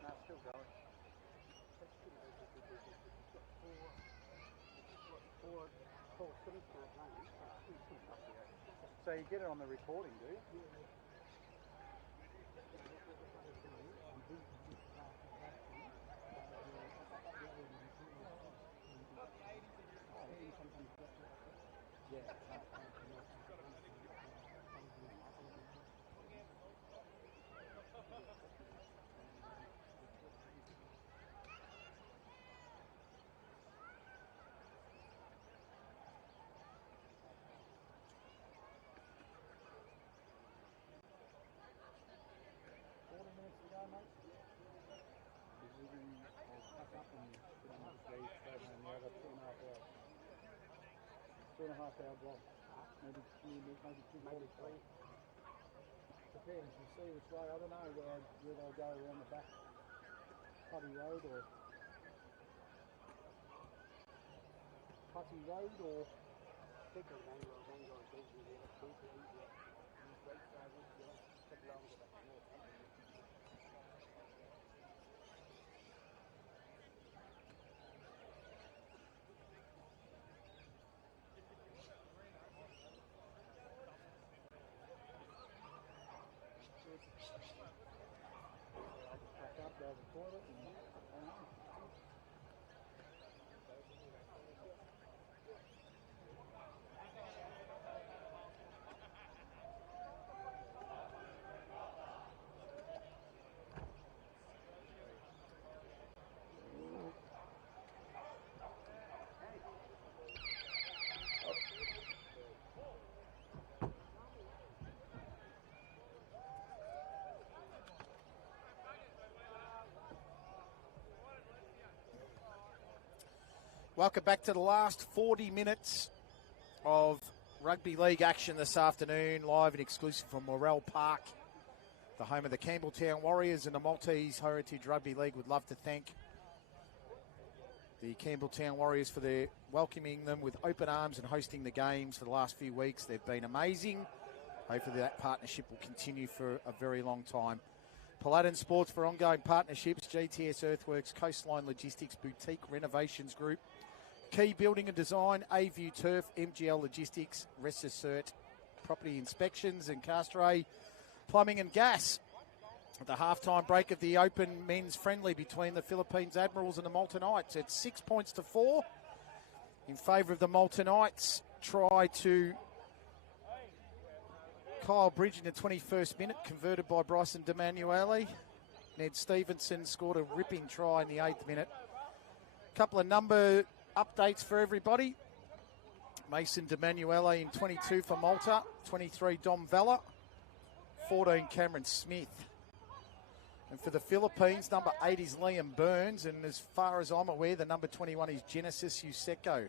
No, it's still going. So you get it on the recording, do you? Yeah. Two and a half hour drive. Maybe 3. Depends. You see which way. I don't know where they'll go around the back Putty Road or Putty Road or toilet. Welcome back to the last 40 minutes of rugby league action this afternoon, live and exclusive from Worrell Park, the home of the Campbelltown Warriors, and the Maltese Heritage Rugby League would love to thank the Campbelltown Warriors for their welcoming them with open arms and hosting the games for the last few weeks. They've been amazing. Hopefully that partnership will continue for a very long time. Paladin Sports for ongoing partnerships, GTS Earthworks, Coastline Logistics, Boutique Renovations Group, Key Building and Design, A-View Turf, MGL Logistics, Resassert, Property Inspections, and Castray Plumbing and Gas. At the halftime break of the open men's friendly between the Philippines Admirals and the Malta Knights, it's 6 points to 4 in favour of the Malta Knights. Try to Kyle Bridge in the 21st minute, converted by Bryson DeManuele. Ned Stevenson scored a ripping try in the 8th minute. Couple of number updates for everybody. Mason DeManuele in 22 for Malta, 23 Dom Vella, 14 Cameron Smith. And for the Philippines, number 8 is Liam Burns, and as far as I'm aware, the number 21 is Genesis Euseko.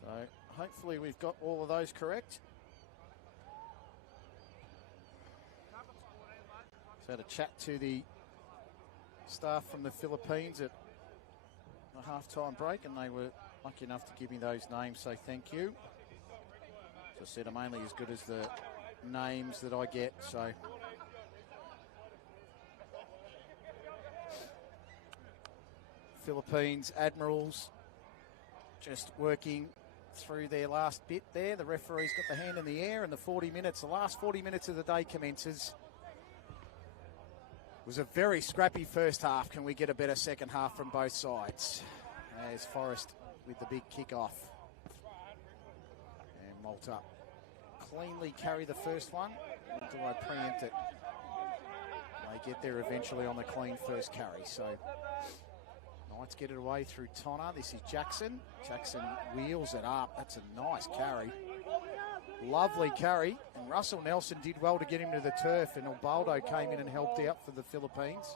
So hopefully we've got all of those correct. So to chat to the staff from the Philippines at the halftime break, and they were lucky enough to give me those names, so thank you. As I said, I'm only as good as the names that I get, so. Philippines Admirals just working through their last bit there. The referee's got the hand in the air, and the last 40 minutes of the day commences. It was a very scrappy first half. Can we get a better second half from both sides? As Forrest with the big kick-off. And Malta cleanly carry the first one. Or do I preempt it? They get there eventually on the clean first carry. So Knights get it away through Tonner. This is Jackson. Jackson wheels it up. That's a nice carry. Lovely carry. And Russell Nelson did well to get him to the turf, and Ubaldo came in and helped out for the Philippines.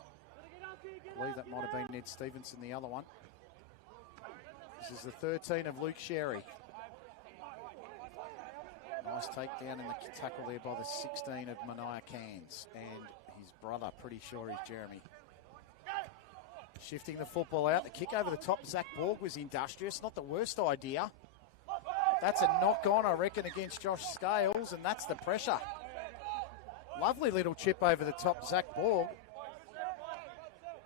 I believe that might have been Ned Stevenson, the other one. This is the 13 of Luke Sherry. Nice takedown in the tackle there by the 16 of Mania Cairns, and his brother, pretty sure he's Jeremy. Shifting the football out. The kick over the top, Zach Borg was industrious. Not the worst idea. That's a knock-on, I reckon, against Josh Scales, and that's the pressure. Lovely little chip over the top, Zach Borg.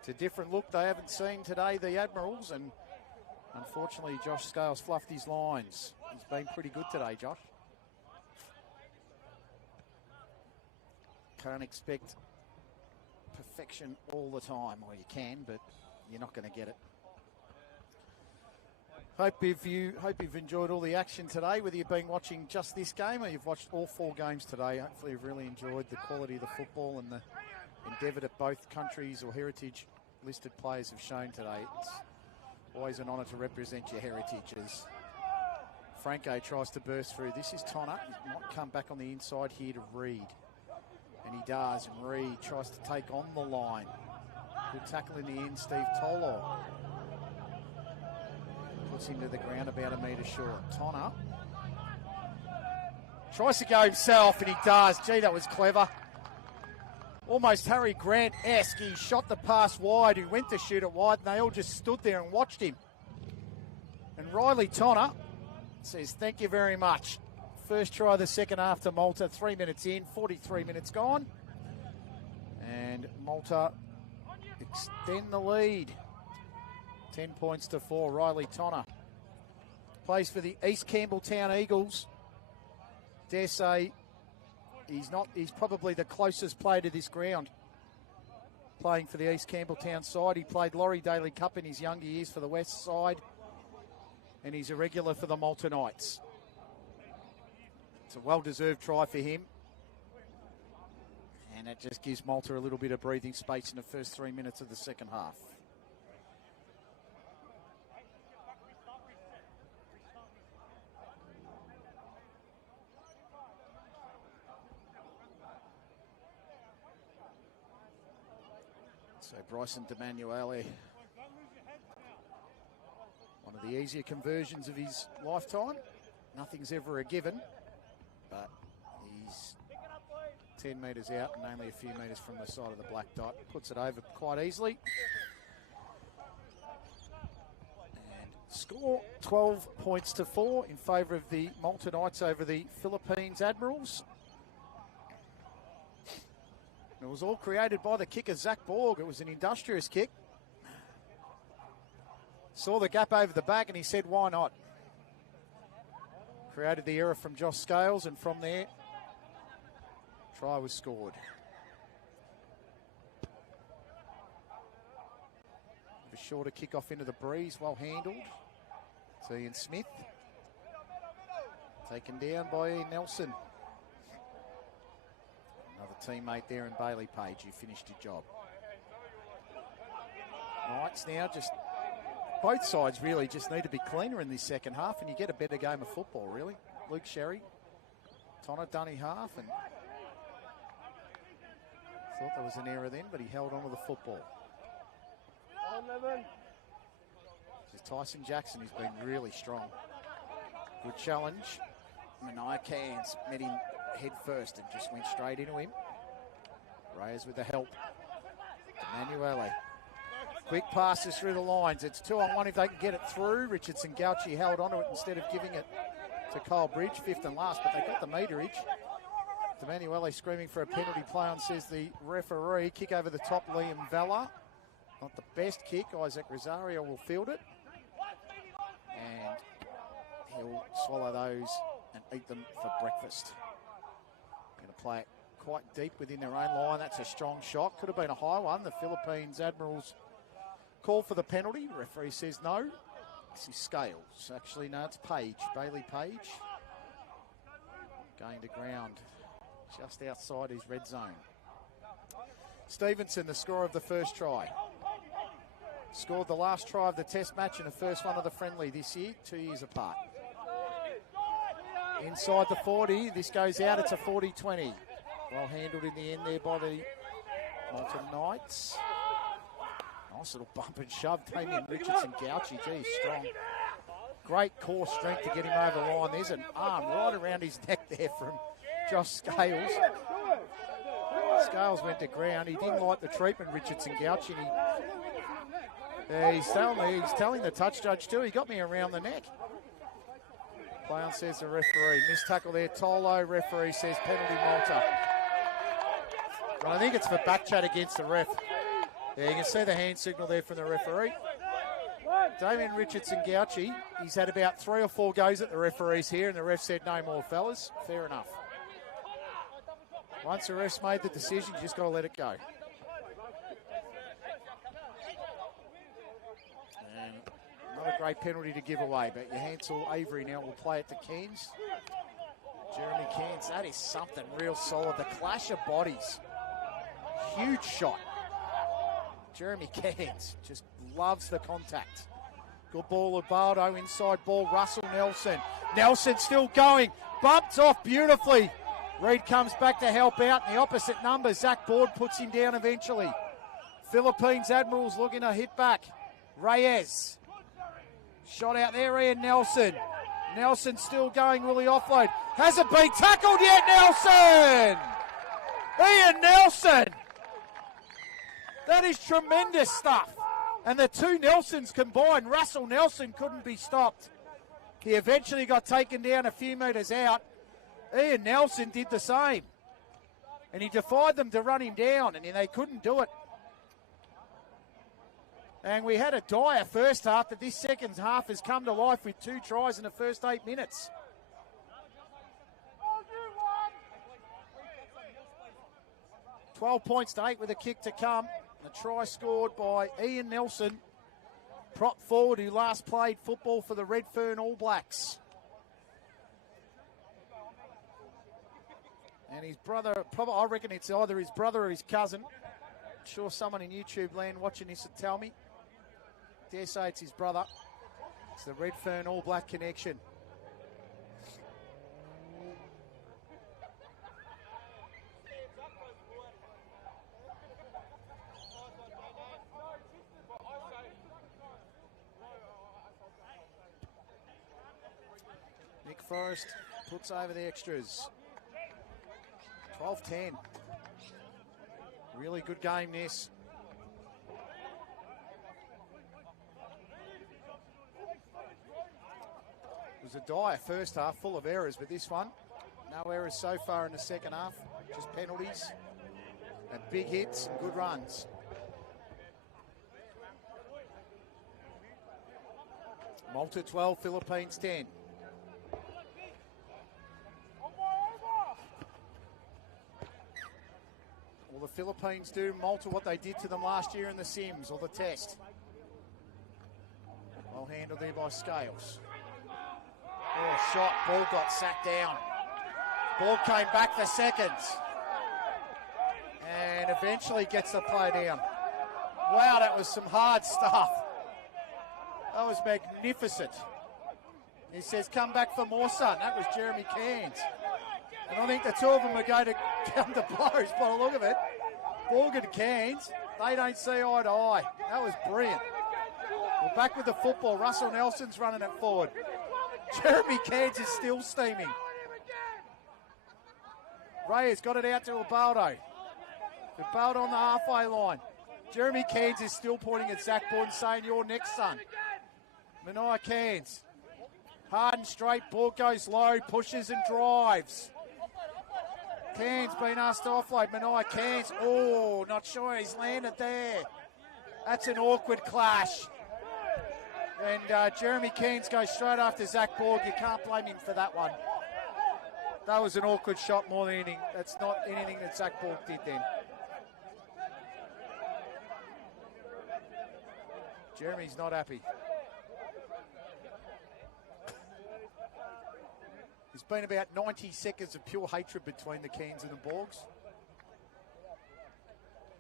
It's a different look they haven't seen today, the Admirals, and unfortunately Josh Scales fluffed his lines. He's been pretty good today, Josh. Can't expect perfection all the time, or you can, but you're not going to get it. Hope you've enjoyed all the action today, whether you've been watching just this game or you've watched all 4 games today. Hopefully you've really enjoyed the quality of the football and the endeavour that both countries or heritage listed players have shown today. It's always an honour to represent your heritages. Franco tries to burst through. This is Tonner. He might come back on the inside here to Reed. And he does, and Reed tries to take on the line. Good tackle in the end, Steve Tolor. Puts him to the ground about a metre short. Tonner tries to go himself, and he does. Gee, that was clever. Almost Harry Grant-esque. He shot the pass wide, he went to shoot it wide, and they all just stood there and watched him. And Riley Tonner says, thank you very much. First try of the second half to Malta, 3 minutes in, 43 minutes gone. And Malta extend the lead. 10 points to 4, Riley Tonner. Plays for the East Campbelltown Eagles. Dare say He's probably the closest player to this ground. Playing for the East Campbelltown side. He played Laurie Daly Cup in his younger years for the West side. And he's a regular for the Malta Knights. It's a well-deserved try for him. And it just gives Malta a little bit of breathing space in the first 3 minutes of the second half. So Bryson DeManuele, one of the easier conversions of his lifetime. Nothing's ever a given, but he's 10 metres out and only a few metres from the side of the black dot. Puts it over quite easily. And score 12 points to 4 in favour of the Malta Knights over the Philippines Admirals. It was all created by the kicker, Zach Borg. It was an industrious kick. Saw the gap over the back and he said, why not? Created the error from Josh Scales, and from there, try was scored. A shorter kick off into the breeze, well handled. It's Ian Smith. Taken down by Ian Nelson. Another teammate there in Bailey Page, who finished his job. Knights now just, both sides really just need to be cleaner in this second half, and you get a better game of football, really. Luke Sherry, Tonner Dunny half, and thought there was an error then, but he held on to the football. Tyson Jackson has been really strong. Good challenge. Mania Cairns met him head first and just went straight into him. Reyes with the help. Emanuele. Quick passes through the lines. It's 2-on-1 if they can get it through. Richardson Gauchi held onto it instead of giving it to Kyle Bridge, fifth and last, but they got the meterage. Emanuele screaming for a penalty play on, says the referee. Kick over the top, Liam Vella. Not the best kick. Isaac Rosario will field it. And he'll swallow those and eat them for breakfast. Going to play it quite deep within their own line. That's a strong shot. Could have been a high one. The Philippines Admirals call for the penalty. Referee says no. This is Scales. Actually, no, it's Page. Bailey Page. Going to ground just outside his red zone. Stevenson, the scorer of the first try. Scored the last try of the test match and the first one of the friendly this year, 2 years apart. Inside the 40, this goes out, it's a 40-20. Well handled in the end there by the Malta Knights. Nice little bump and shove. Damien Richardson Gauchi, geez, strong. Great core strength to get him over the line. There's an arm right around his neck there from Josh Scales. Scales went to ground. He didn't like the treatment, Richardson Gauchi. He's telling the touch judge too. He got me around the neck. Play on, says the referee. Missed tackle there. Tolo, referee says penalty Malta. Well, I think it's for back chat against the ref. Yeah, you can see the hand signal there from the referee. Damien Richardson Gauchi, he's had about 3 or 4 goes at the referees here, and the ref said no more, fellas. Fair enough. Once the ref's made the decision, you just got to let it go. And not a great penalty to give away, but Hansel Avery now will play it to Cairns. Jeremy Cairns, that is something real solid. The clash of bodies. Huge shot. Jeremy Cairns just loves the contact. Good ball, Ubaldo, inside ball, Russell Nelson. Nelson still going, bumped off beautifully. Reed comes back to help out in the opposite number. Zach Board puts him down eventually. Philippines Admirals looking to hit back. Reyes. Shot out there, Ian Nelson. Nelson still going, will he offload? Hasn't been tackled yet, Nelson! Ian Nelson! That is tremendous stuff. And the two Nelsons combined, Russell Nelson couldn't be stopped. He eventually got taken down a few metres out. Ian Nelson did the same. And he defied them to run him down, and they couldn't do it. And we had a dire first half, but this second half has come to life with 2 tries in the first 8 minutes. 12 points to 8 with a kick to come. The try scored by Ian Nelson, prop forward who last played football for the Redfern All Blacks. And his brother, probably, I reckon it's either his brother or his cousin. I'm sure someone in YouTube land watching this would tell me. Dare say it's his brother. It's the Redfern All Black connection. Nick Forrest puts over the extras. 12-10. Really good game this. It was a dire first half, full of errors, but this one, no errors so far in the second half, just penalties and big hits and good runs. Malta 12, Philippines 10. Will the Philippines do Malta what they did to them last year in the Sims or the Test? Well handled there by Scales. Oh, shot, ball got sacked down. Ball came back for seconds. And eventually gets the play down. Wow, that was some hard stuff. That was magnificent. He says, come back for more, son. That was Jeremy Cairns. And I think the two of them are going to come to blows by the look of it. Morgan Cairns, they don't see eye to eye. That was brilliant. We're back with the football. Russell Nelson's running it forward. Jeremy Cairns is still steaming. Ray has got it out to Ubaldo. Ubaldo on the halfway line. Jeremy Cairns is still pointing at Zach Bourne saying, you're next, son. Manoa Cairns. Hard and straight, ball goes low, pushes and drives. Cairns been asked to offload. Manoa Cairns, oh, not sure he's landed there. That's an awkward clash. And Jeremy Cairns goes straight after Zach Borg. You can't blame him for that one. That was an awkward shot more than anything. That's not anything that Zach Borg did then. Jeremy's not happy. There's been about 90 seconds of pure hatred between the Cairns and the Borgs.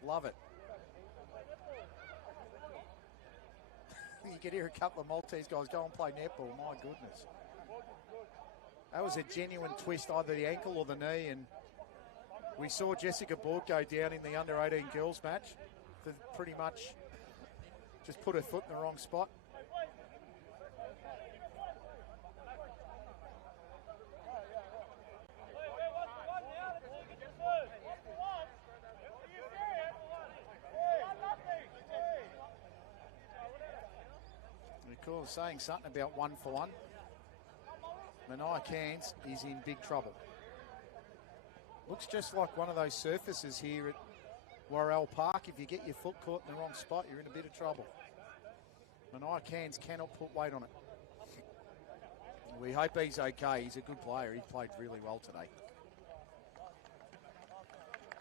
Love it. You could hear a couple of Maltese guys go and play netball. My goodness. That was a genuine twist, either the ankle or the knee, and we saw Jessica Borg go down in the under-18 girls match for pretty much just put her foot in the wrong spot. Cool, saying something about 1-for-1. Manoa Cairns is in big trouble. Looks just like one of those surfaces here at Worrell Park. If you get your foot caught in the wrong spot, you're in a bit of trouble. Manoa Cairns cannot put weight on it. We hope he's okay. He's a good player. He played really well today.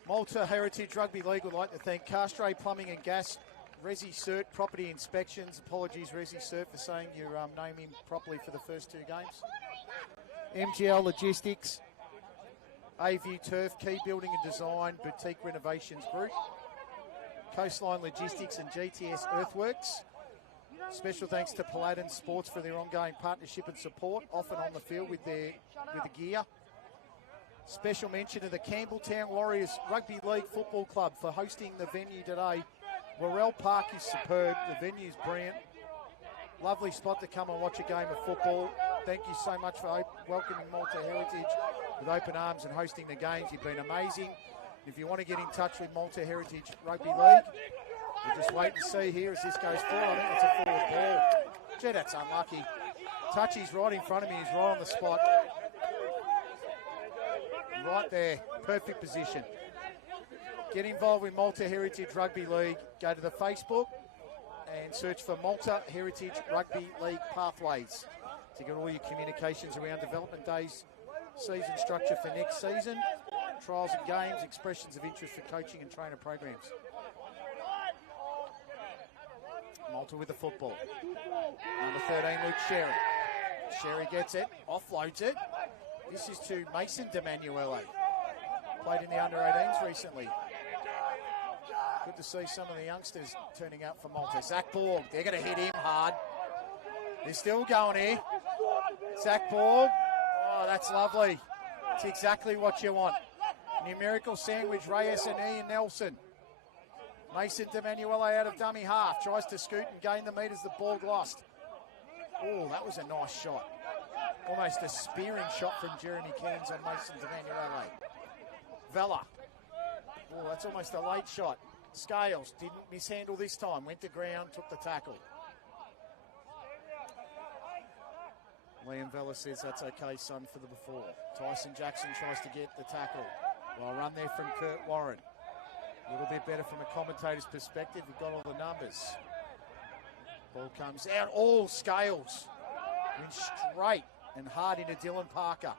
Malta Heritage Rugby League would like to thank Castro Plumbing and Gas, Resi Cert Property Inspections. Apologies, Resi Cert, for saying your name in properly for the first two games. MGL Logistics, AView Turf, Key Building and Design, Boutique Renovations Group, Coastline Logistics and GTS Earthworks. Special thanks to Paladin Sports for their ongoing partnership and support, often on the field with the gear. Special mention to the Campbelltown Warriors Rugby League Football Club for hosting the venue today. Worrell Park is superb. The venue's brilliant. Lovely spot to come and watch a game of football. Thank you so much for welcoming Malta Heritage with open arms and hosting the games. You've been amazing. If you want to get in touch with Malta Heritage Rugby League, we'll just wait and see here as this goes forward. I think it's a forward ball. Gee, that's unlucky. Touchy's right in front of me. He's right on the spot. Right there. Perfect position. Get involved with Malta Heritage Rugby League. Go to the Facebook and search for Malta Heritage Rugby League Pathways to get all your communications around development days, season structure for next season, trials and games, expressions of interest for coaching and trainer programs. Malta with the football. Number 13, Luke Sherry. Sherry gets it, offloads it. This is to Mason D'Emanuele. Played in the under-18s recently. Good to see some of the youngsters turning out for Malta. Zach Borg, they're going to hit him hard. They're still going here. Zach Borg, oh, that's lovely. It's exactly what you want. Numerical sandwich, Reyes and Ian Nelson. Mason D'Emanuele out of dummy half. Tries to scoot and gain the metres the Borg lost. Oh, that was a nice shot. Almost a spearing shot from Jeremy Cairns on Mason D'Emanuele. Vella. Oh, that's almost a late shot. Scales didn't mishandle this time. Went to ground, took the tackle. Liam Vella says that's okay, son, for the before. Tyson Jackson tries to get the tackle. Well, run there from Kurt Warren. A little bit better from a commentator's perspective. We've got all the numbers. Ball comes out. All Scales. Went straight and hard into Dylan Parker.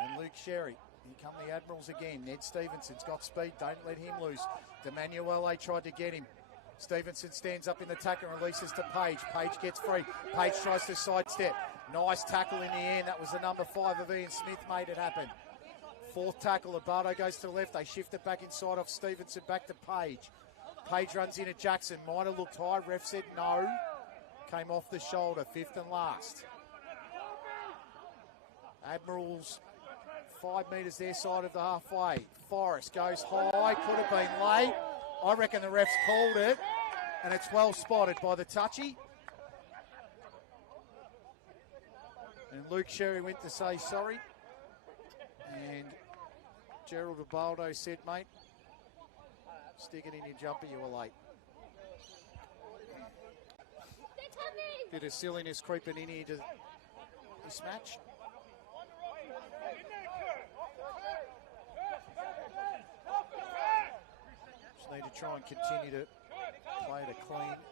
And Luke Sherry. Here come the Admirals again. Ned Stevenson's got speed. Don't let him loose. D'Emanuele tried to get him. Stevenson stands up in the tackle and releases to Page. Page gets free. Page tries to sidestep. Nice tackle in the end. That was the number 5 of Ian Smith made it happen. Fourth tackle. Abardo goes to the left. They shift it back inside off Stevenson. Back to Page. Page runs into Jackson. Might have looked high. Ref said no. Came off the shoulder. 5th and last. Admirals 5 metres their side of the halfway. Forrest goes high. Could have been late. I reckon the refs called it. And it's well spotted by the touchy. And Luke Sherry went to say sorry. And Gerald Abaldo said, mate, stick it in your jumper, you were late. Bit of silliness creeping in here to this match. Just need to try and continue to play it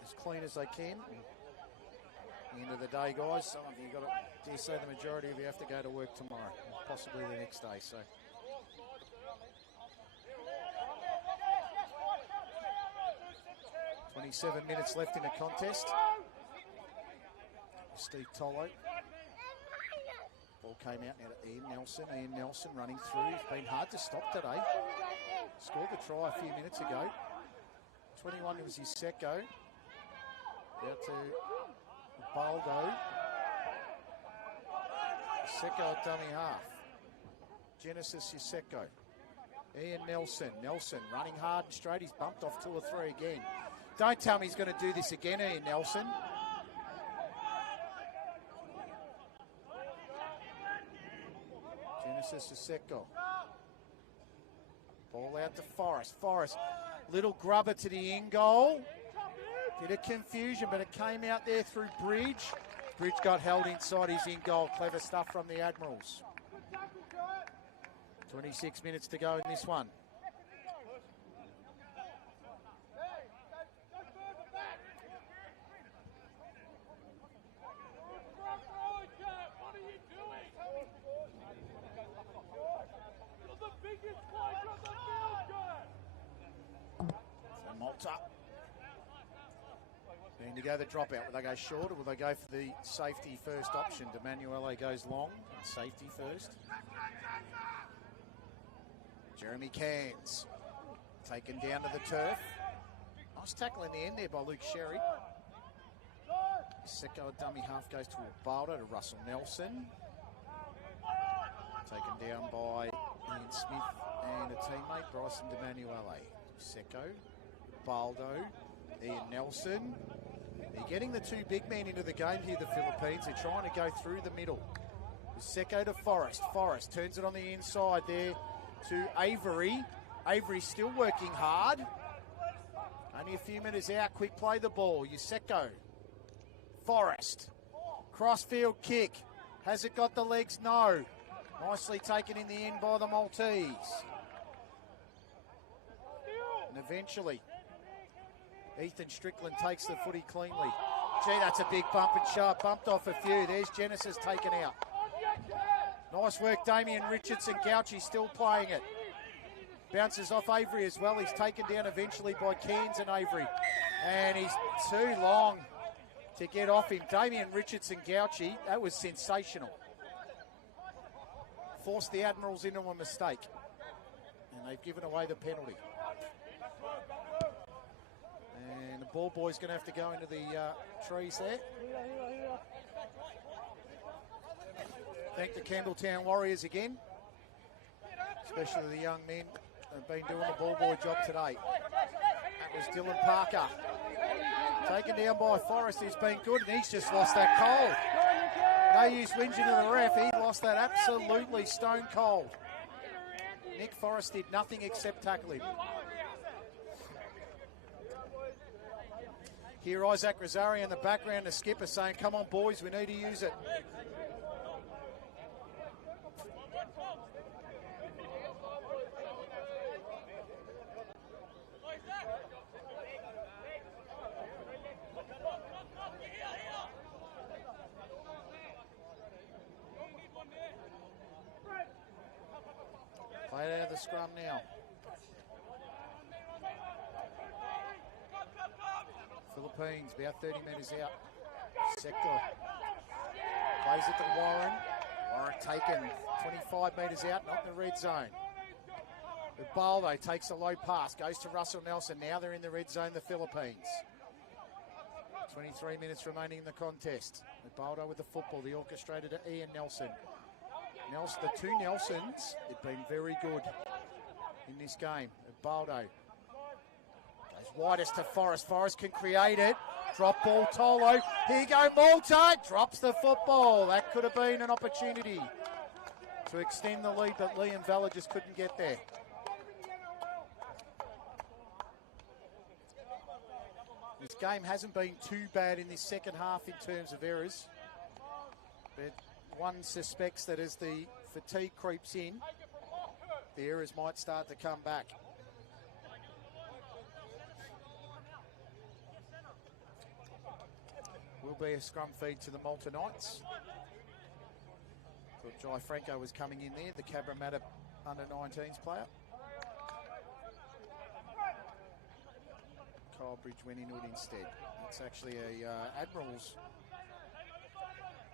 as clean as they can. At the end of the day, guys, some of you got to, dare say the majority of you have to go to work tomorrow, possibly the next day. So 27 minutes left in the contest. Steve Tolo. Ball came out now to Ian Nelson. Ian Nelson running through. It's been hard to stop today. Scored the try a few minutes ago. 21 was his set go. Out to Baldo. Secco at dummy half. Genesis Yuseko. Ian Nelson. Nelson running hard and straight. He's bumped off 2 or 3 again. Don't tell me he's going to do this again, Ian Nelson. Genesis Yuseko. Ball out to Forrest. Forrest, little grubber to the end goal. Bit of confusion, but it came out there through Bridge. Bridge got held inside his in goal. Clever stuff from the Admirals. 26 minutes to go in this one. So Malta. Then to go the dropout. Will they go short or will they go for the safety first option? D'Emanuele goes long and safety first. Jeremy Cairns taken down to the turf. Nice tackle in the end there by Luke Sherry. Secco at dummy half goes to Baldo to Russell Nelson. Taken down by Ian Smith and a teammate, Bryson D'Emanuele. Secco, Baldo, Ian Nelson. They're getting the 2 big men into the game here, the Philippines. They're trying to go through the middle. Secco to Forrest. Forrest turns it on the inside there to Avery. Avery still working hard. Only a few minutes out. Quick play the ball. Yuseko. Forrest. Crossfield kick. Has it got the legs? No. Nicely taken in the end by the Maltese. And eventually, Ethan Strickland takes the footy cleanly. Gee, that's a big bump and shove. Bumped off a few. There's Genesis taken out. Nice work, Damien Richardson. Gauchi still playing it. Bounces off Avery as well. He's taken down eventually by Cairns and Avery. And he's too long to get off him. Damien Richardson, Gauchi, that was sensational. Forced the Admirals into a mistake. And they've given away the penalty. And the ball boy's going to have to go into the trees there. Thank the Campbelltown Warriors again. Especially the young men that have been doing the ball boy job today. That was Dylan Parker. Taken down by Forrest, who's been good, and he's just lost that cold. No use whinging to the ref, he lost that absolutely stone cold. Nick Forrest did nothing except tackle him. Here Isaac Rosario in the background, the skipper saying, come on boys, we need to use it. Played out of the scrum now. Philippines about 30 metres out. Sector plays it to Warren. Warren taken 25 metres out, not in the red zone. Ubaldo takes a low pass, goes to Russell Nelson. Now they're in the red zone, the Philippines. 23 minutes remaining in the contest. Ubaldo with the football, the orchestrator to Ian Nelson. Nelson, the two Nelsons have been very good in this game. Ubaldo goes widest to Forrest. Forrest can create it. Drop ball, Tolo. Here you go, Malta. Drops the football. That could have been an opportunity to extend the lead, but Liam Valla just couldn't get there. This game hasn't been too bad in this second half in terms of errors, but one suspects that as the fatigue creeps in, the errors might start to come back. Will be a scrum feed to the Malta Knights. Thought Jai Franco was coming in there, the Cabramatta under-19s player. Kyle Bridge went into it instead. It's actually a Admirals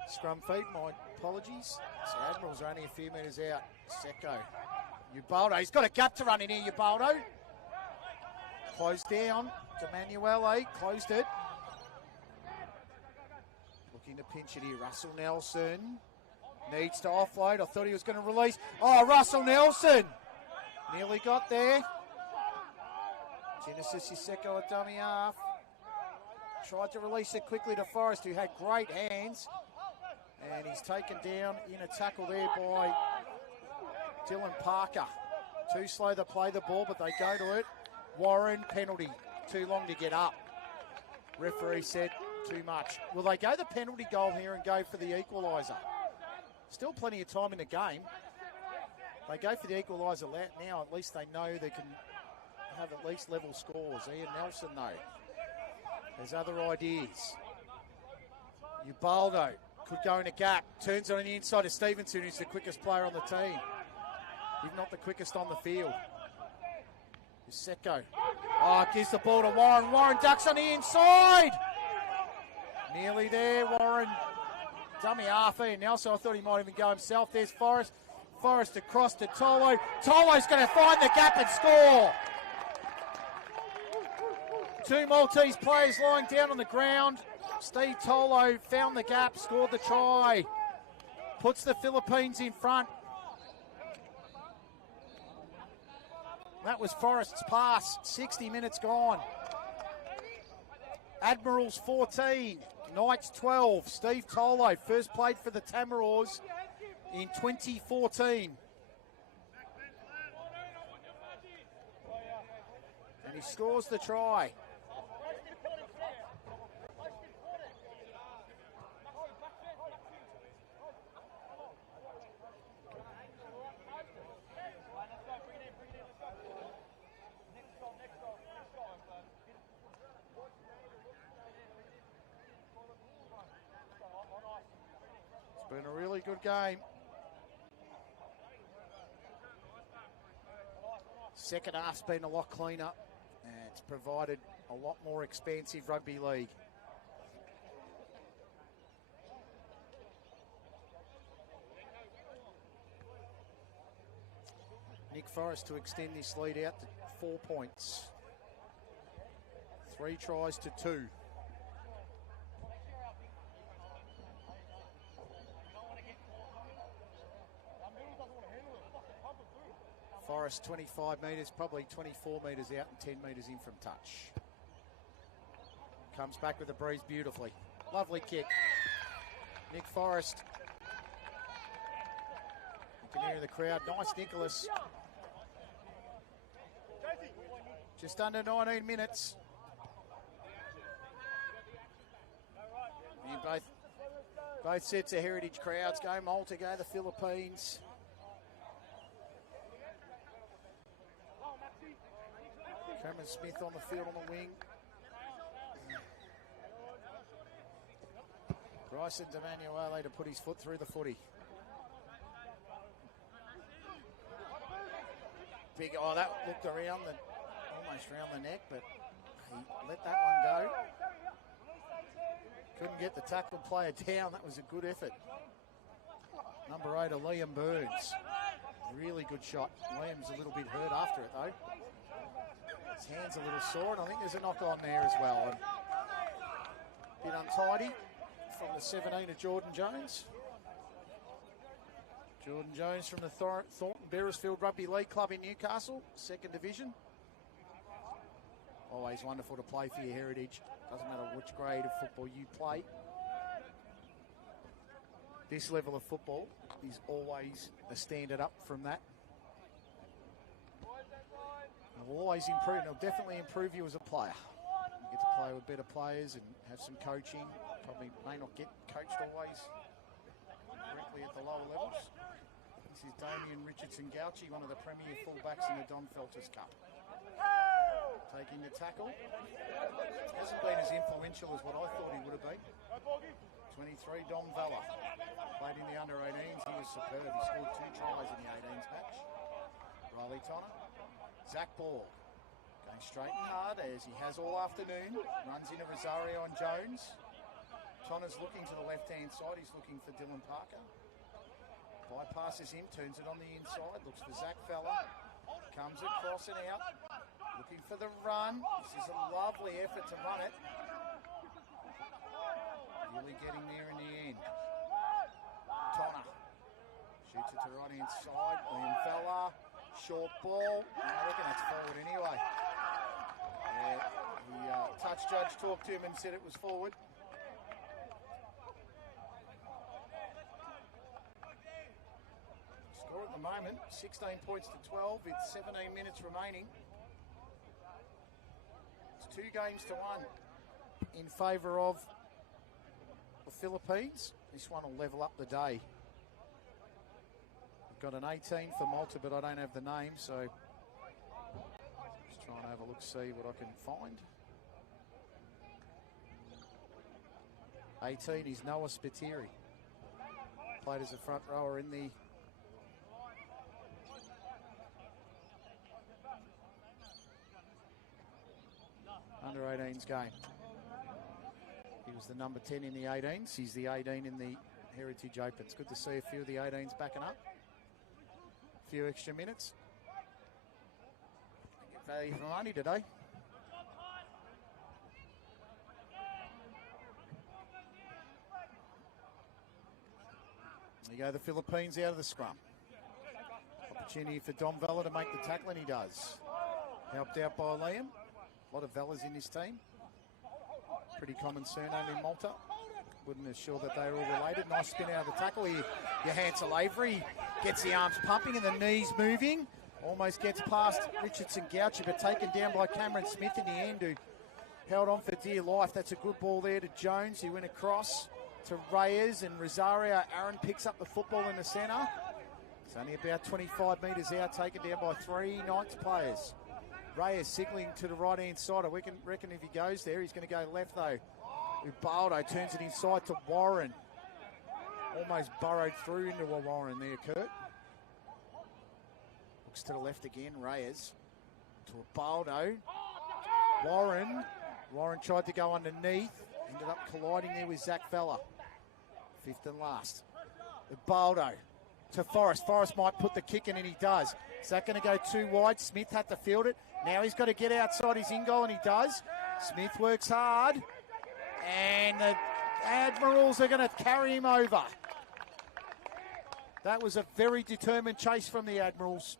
scrum feed, my apologies. So Admirals are only a few metres out. Secco. Ubaldo, he's got a gap to run in here, Ubaldo. Closed down to Manuele, closed it. Looking to pinch it here, Russell Nelson. Needs to offload, I thought he was going to release. Oh, Russell Nelson! Nearly got there. Genesis Secco at dummy half. Tried to release it quickly to Forrest, who had great hands. And he's taken down in a tackle there by Dylan Parker. Too slow to play the ball, but they go to it. Warren, penalty. Too long to get up. Referee said too much. Will they go the penalty goal here and go for the equaliser? Still plenty of time in the game. They go for the equaliser now, at least they know they can have at least level scores. Ian Nelson, though, there's other ideas. Ubaldo could go in a gap. Turns on the inside to Stevenson, who's the quickest player on the team. If not the quickest on the field. Secco. Oh, gives the ball to Warren. Warren ducks on the inside. Nearly there, Warren. Dummy half Ian Nelson. I thought he might even go himself. There's Forrest. Forrest across to Tolo. Tolo's going to find the gap and score. Two Maltese players lying down on the ground. Steve Tolo found the gap, scored the try. Puts the Philippines in front. That was Forrest's pass. 60 minutes gone. Admirals 14, Knights 12. Steve Tolo first played for the Tamaraws in 2014. And he scores the try. Been a really good game. Second half's been a lot cleaner. And it's provided a lot more expansive rugby league. Nick Forrest to extend this lead out to 4 points. 3 tries to 2. Forrest 25 metres, probably 24 metres out and 10 metres in from touch. Comes back with the breeze beautifully. Lovely kick. Nick Forrest. You can hear the crowd. Nice Nicholas. Just under 19 minutes. And both sets of heritage crowds go. Malta go, the Philippines. Cameron Smith on the field on the wing. Bryson D'Emanuele to put his foot through the footy. Big, oh, that looked around almost around the neck, but he let that one go. Couldn't get the tackle player down. That was a good effort. Number 8, Liam Burns. Really good shot. Liam's a little bit hurt after it, though. His hand's a little sore, and I think there's a knock on there as well. And a bit untidy from the 17 of Jordan Jones. Jordan Jones from the Thornton Beresfield Rugby League Club in Newcastle, 2nd Division. Always wonderful to play for your heritage. Doesn't matter which grade of football you play. This level of football is always a standard up from that. It will always improve, and it'll definitely improve you as a player. You get to play with better players and have some coaching. Probably may not get coached always correctly at the lower levels. This is Damien Richardson-Gauchi, one of the premier fullbacks in the Don Felters Cup. Taking the tackle. Hasn't been as influential as what I thought he would have been. 23, Dom Vella. Played in the under-18s. He was superb. He scored 2 tries in the 18s match. Riley Tonner. Zach Ball. Going straight and hard as he has all afternoon. Runs into Rosario and Jones. Tonner's looking to the left-hand side. He's looking for Dylan Parker. Bypasses him, turns it on the inside. Looks for Zach Fella. Comes across and out. Looking for the run. This is a lovely effort to run it. Really getting there in the end. Tonner. Shoots it to the right-hand side. Liam Fella. Short ball. I reckon that's forward anyway. Yeah, the touch judge talked to him and said it was forward. Score at the moment, 16 points to 12. It's 17 minutes remaining. It's 2 games to 1 in favour of the Philippines. This one will level up the day. Got an 18 for Malta, but I don't have the name, so just trying to have a look, see what I can find. 18 is Noah Spiteri. Played as a front rower in the under-18s game. He was the number 10 in the 18s. He's the 18 in the Heritage Open. It's good to see a few of the 18s backing up. Few extra minutes. Get value for money today. There you go, the Philippines out of the scrum. Opportunity for Dom Vella to make the tackle, and he does. Helped out by Liam. A lot of Vellas in this team. Pretty common surname in Malta. Wouldn't assure that they were all related. Nice spin out of the tackle here. Johansson Avery gets the arms pumping and the knees moving. Almost gets past Richardson-Gauchi, but taken down by Cameron Smith in the end, who held on for dear life. That's a good ball there to Jones. He went across to Reyes and Rosario. Aaron picks up the football in the centre. It's only about 25 metres out, taken down by 3 Knights players. Reyes signalling to the right-hand side. I reckon if he goes there, he's going to go left, though. Ubaldo turns it inside to Warren. Almost burrowed through into a Warren there, Kurt. Looks to the left again, Reyes. to Baldo. Warren tried to go underneath. Ended up colliding there with Zach Vella. Fifth and last. Baldo to Forrest. Forrest might put the kick in, and he does. Is that going to go too wide? Smith had to field it. Now he's got to get outside his in goal, and he does. Smith works hard. And the Admirals are going to carry him over. That was a very determined chase from the Admirals.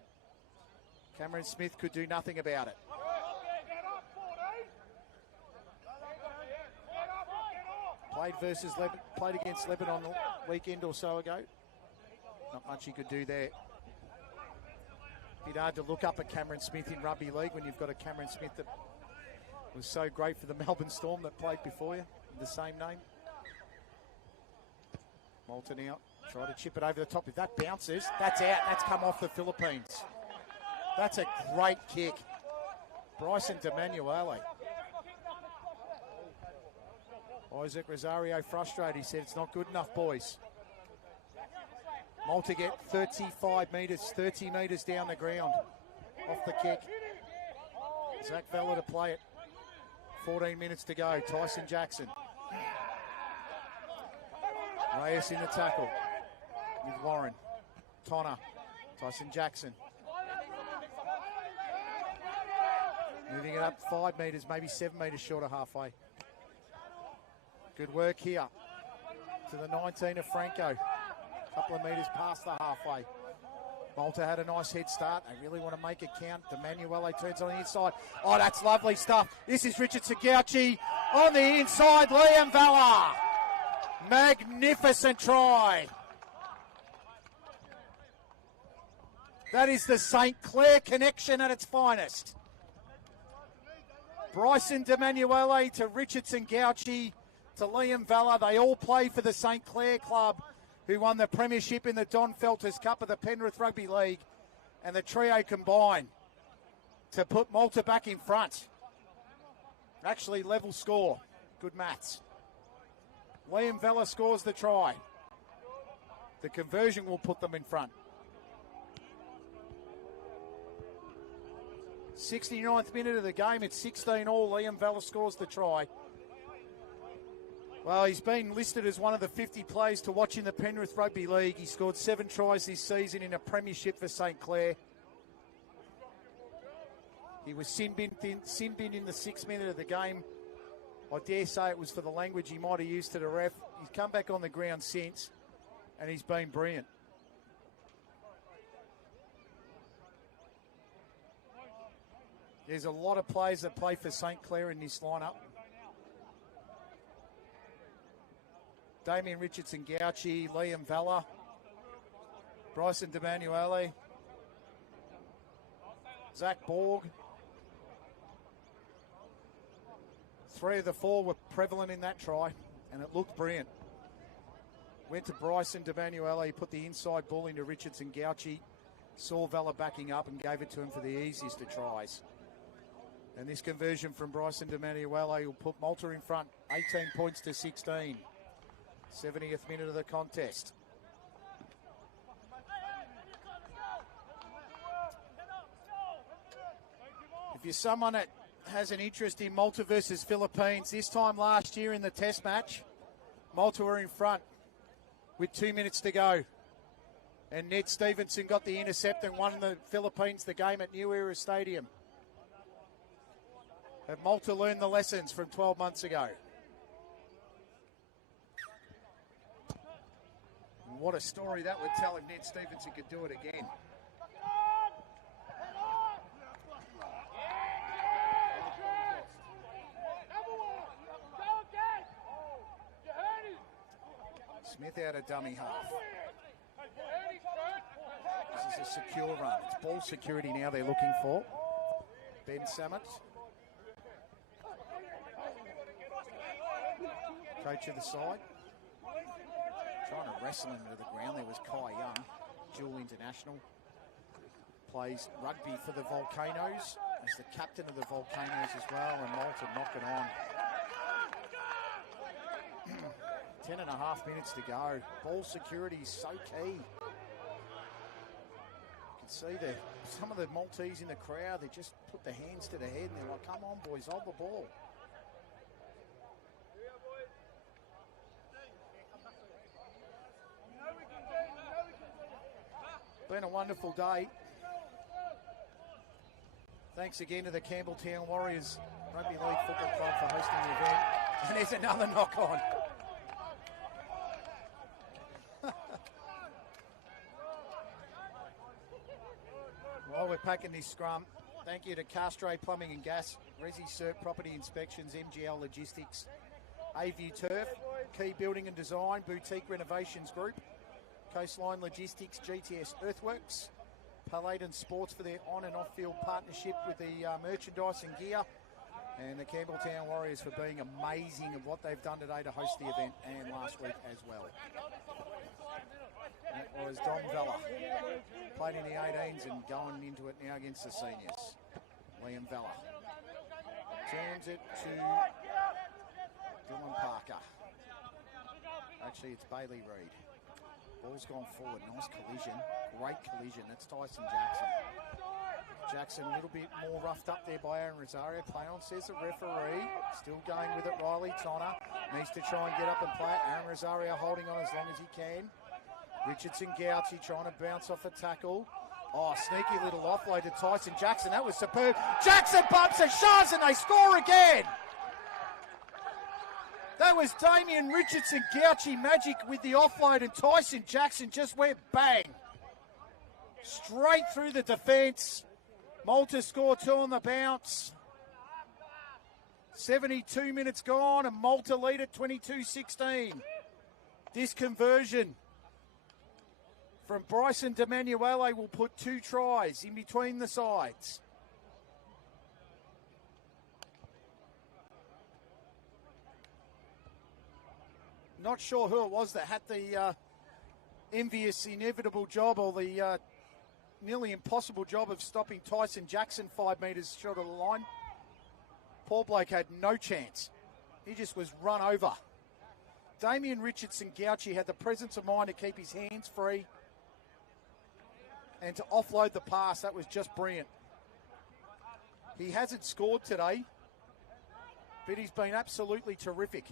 Cameron Smith could do nothing about it. Played against Lebanon a weekend or so ago. Not much he could do there. Bit hard to look up at Cameron Smith in rugby league when you've got a Cameron Smith that was so great for the Melbourne Storm that played before you, the same name. Malta now try to chip it over the top. If that bounces, that's out. That's come off the Philippines. That's a great kick. Bryson DeManuele. Isaac Rosario frustrated. He said, it's not good enough, boys. Malta get 35 metres, 30 metres down the ground off the kick. Zach Vella to play it. 14 minutes to go. Tyson Jackson. Reyes in the tackle with Warren. Tonner. Tyson Jackson. Moving it up 5 metres, maybe 7 metres short of halfway. Good work here to the 19 of Franco. Couple of metres past the halfway. Malta had a nice head start. They really want to make it count. DeManuele turns on the inside. Oh, that's lovely stuff. This is Richard Sagauchi on the inside. Liam Valla. Magnificent try. That is the St. Clair connection at its finest. Bryson DeManuele to Richardson Gauchi to Liam Valla. They all play for the St. Clair club, who won the premiership in the Don Felters Cup of the Penrith Rugby League. And the trio combine to put Malta back in front. Actually, level score. Good maths. Liam Valla scores the try. The conversion will put them in front. 69th minute of the game. It's 16 all. Liam Valla scores the try. Well, he's been listed as one of the 50 players to watch in the Penrith Rugby League. He scored 7 tries this season in a premiership for St. Clair. He was sin-binned in the 6th minute of the game. I dare say it was for the language he might have used to the ref. He's come back on the ground since, and he's been brilliant. There's a lot of players that play for St. Clair in this lineup. Damien Richardson Gauchi, Liam Valla, Bryson DeManuele, Zach Borg. 3 of the 4 were prevalent in that try, and it looked brilliant. Went to Bryson DeManuele, he put the inside ball into Richardson Gauchi, saw Valla backing up and gave it to him for the easiest of tries. And this conversion from Bryson DeManuele will put Malta in front, 18 points to 16. 70th minute of the contest. If you're someone that has an interest in Malta versus Philippines, this time last year in the test match, Malta were in front with 2 minutes to go. And Ned Stevenson got the intercept and won the Philippines the game at New Era Stadium. Have Malta learned the lessons from 12 months ago? What a story that would tell if Ned Stevenson could do it again. Smith out of dummy half. This is a secure run. It's ball security now they're looking for. Ben Samet. Coach of the side. Trying to wrestle him to the ground. There was Kai Young, dual international. Plays rugby for the Volcanoes. As the captain of the Volcanoes as well. And Malta knock it on. 10.5 minutes to go. Ball security is so key. You can see some of the Maltese in the crowd, they just put their hands to the head and they're like, come on, boys, hold the ball. Been a wonderful day. Thanks again to the Campbelltown Warriors Rugby League Football Club for hosting the event. And there's another knock on. While we're packing this scrum, thank you to Castro Plumbing and Gas, Resi Cert Property Inspections, MGL Logistics, AView Turf, Key Building and Design, Boutique Renovations Group, Coastline Logistics, GTS Earthworks, Paladin Sports for their on and off field partnership with the merchandise and gear, and the Campbelltown Warriors for being amazing of what they've done today to host the event and last week as well. That was Dom Vella, played in the 18s and going into it now against the seniors. Liam Vella turns it to Dylan Parker. Actually, it's Bailey Reid. Ball's gone forward. Nice collision. Great collision. That's Tyson Jackson. Jackson a little bit more roughed up there by Aaron Rosario. Play on, says the referee. Still going with it. Riley Tonner needs to try and get up and play it. Aaron Rosario holding on as long as he can. Richardson Gouchy trying to bounce off a tackle. Oh, sneaky little offload to Tyson Jackson. That was superb. Jackson bumps a Shaz and they score again. That was Damien Richardson Gouchy magic with the offload, and Tyson Jackson just went bang. Straight through the defence. Malta score 2 on the bounce. 72 minutes gone and Malta lead at 22-16. This conversion from Bryson DeManuele will put 2 tries in between the sides. Not sure who it was that had the envious, inevitable job or the nearly impossible job of stopping Tyson Jackson 5 metres short of the line. Poor bloke had no chance. He just was run over. Damien Richardson Gouchy had the presence of mind to keep his hands free and to offload the pass. That was just brilliant. He hasn't scored today, but he's been absolutely terrific.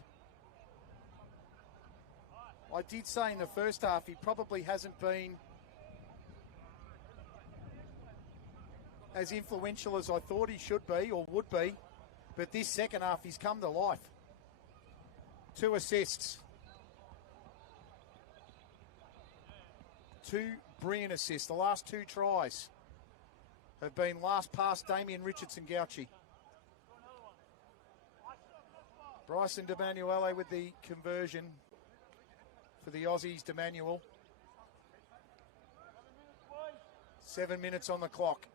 I did say in the first half he probably hasn't been as influential as I thought he should be or would be, but this second half he's come to life. 2 assists. 2 brilliant assists. The last 2 tries have been last past Damien Richardson Gouchy. Bryson DeManuele with the conversion for the Aussies. DeManuel. 7 minutes on the clock.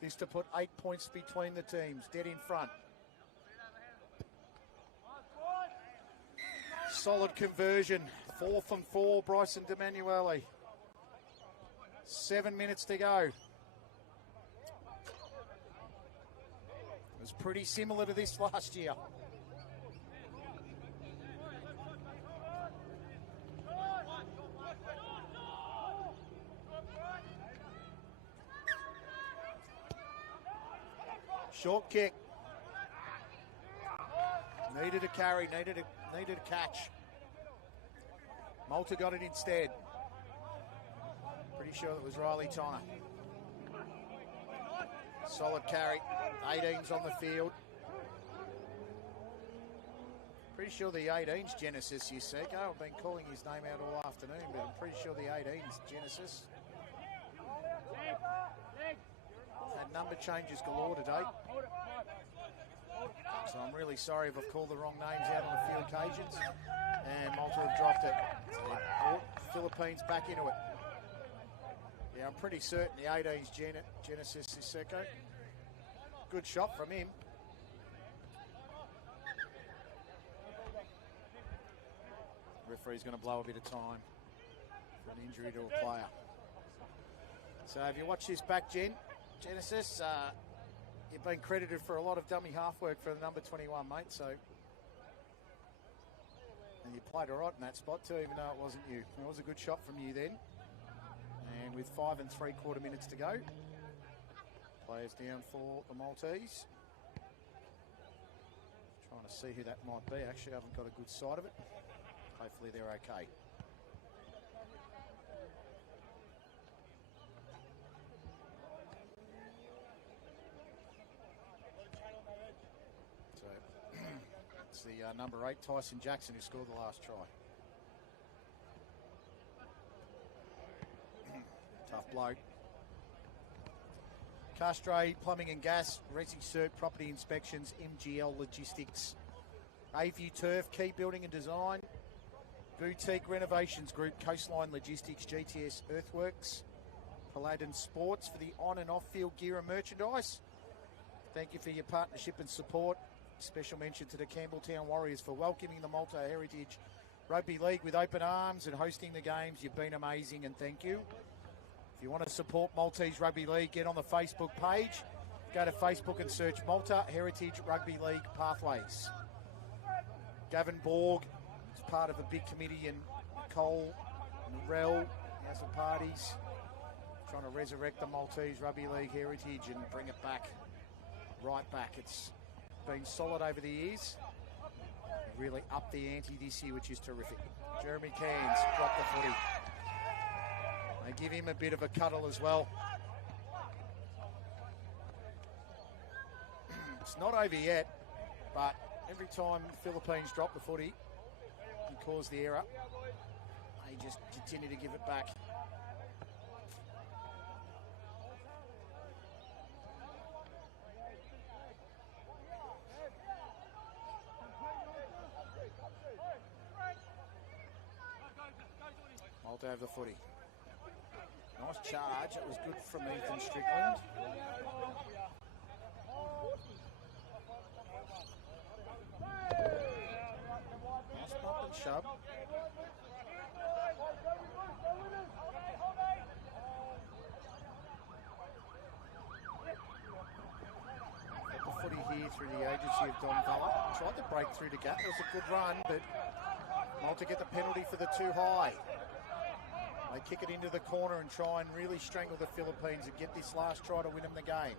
This to put 8 points between the teams. Dead in front. Solid conversion. 4 from 4, Bryson DeManuele. 7 minutes to go. It was pretty similar to this last year. Short kick. Needed a carry, needed a catch. Malta got it instead. Pretty sure it was Riley Tonner. Solid carry. 18's on the field. Pretty sure the 18's Genesis, Yuseko. I've been calling his name out all afternoon, but I'm pretty sure the 18's Genesis. Had number changes galore today. So I'm really sorry if I've called the wrong names out on a few occasions. And Malta have dropped it. So they brought Philippines back into it. Yeah, I'm pretty certain the 18's Genesis Sisseko. Good shot from him. Referee's going to blow a bit of time for an injury to a player. So if you watch this back, Genesis, you've been credited for a lot of dummy half work for the number 21, mate. So, and you played all right in that spot too, even though it wasn't you. It was a good shot from you then. And with 5 3/4 minutes to go, players down for the Maltese. Trying to see who that might be. Actually, I haven't got a good sight of it. Hopefully they're okay. So it's the number 8, Tyson Jackson, who scored the last try. Tough bloke. Castray, Plumbing and Gas, Resi Cert, Property Inspections, MGL Logistics, AView Turf, Key Building and Design, Boutique Renovations Group, Coastline Logistics, GTS Earthworks, Paladin Sports for the on and off field gear and merchandise. Thank you for your partnership and support. Special mention to the Campbelltown Warriors for welcoming the Malta Heritage Rugby League with open arms and hosting the games. You've been amazing and thank you. If you want to support Maltese Rugby League, get on the Facebook page. Go to Facebook and search Malta Heritage Rugby League Pathways. Gavin Borg is part of a big committee, and Nicole and Worrell has the parties, trying to resurrect the Maltese Rugby League heritage and bring it back, right back. It's been solid over the years. Really upped the ante this year, which is terrific. Jeremy Cairns dropped the footy. They give him a bit of a cuddle as well. It's not over yet, but every time the Philippines drop the footy and cause the error, they just continue to give it back. Malta have the footy. Nice charge. That was good from Ethan Strickland. Nice bump and shove. Got the footy here through the agency of Don Vella. Tried to break through the gap. It was a good run, but Malta get the penalty for the too high. They kick it into the corner and try and really strangle the Philippines and get this last try to win them the game.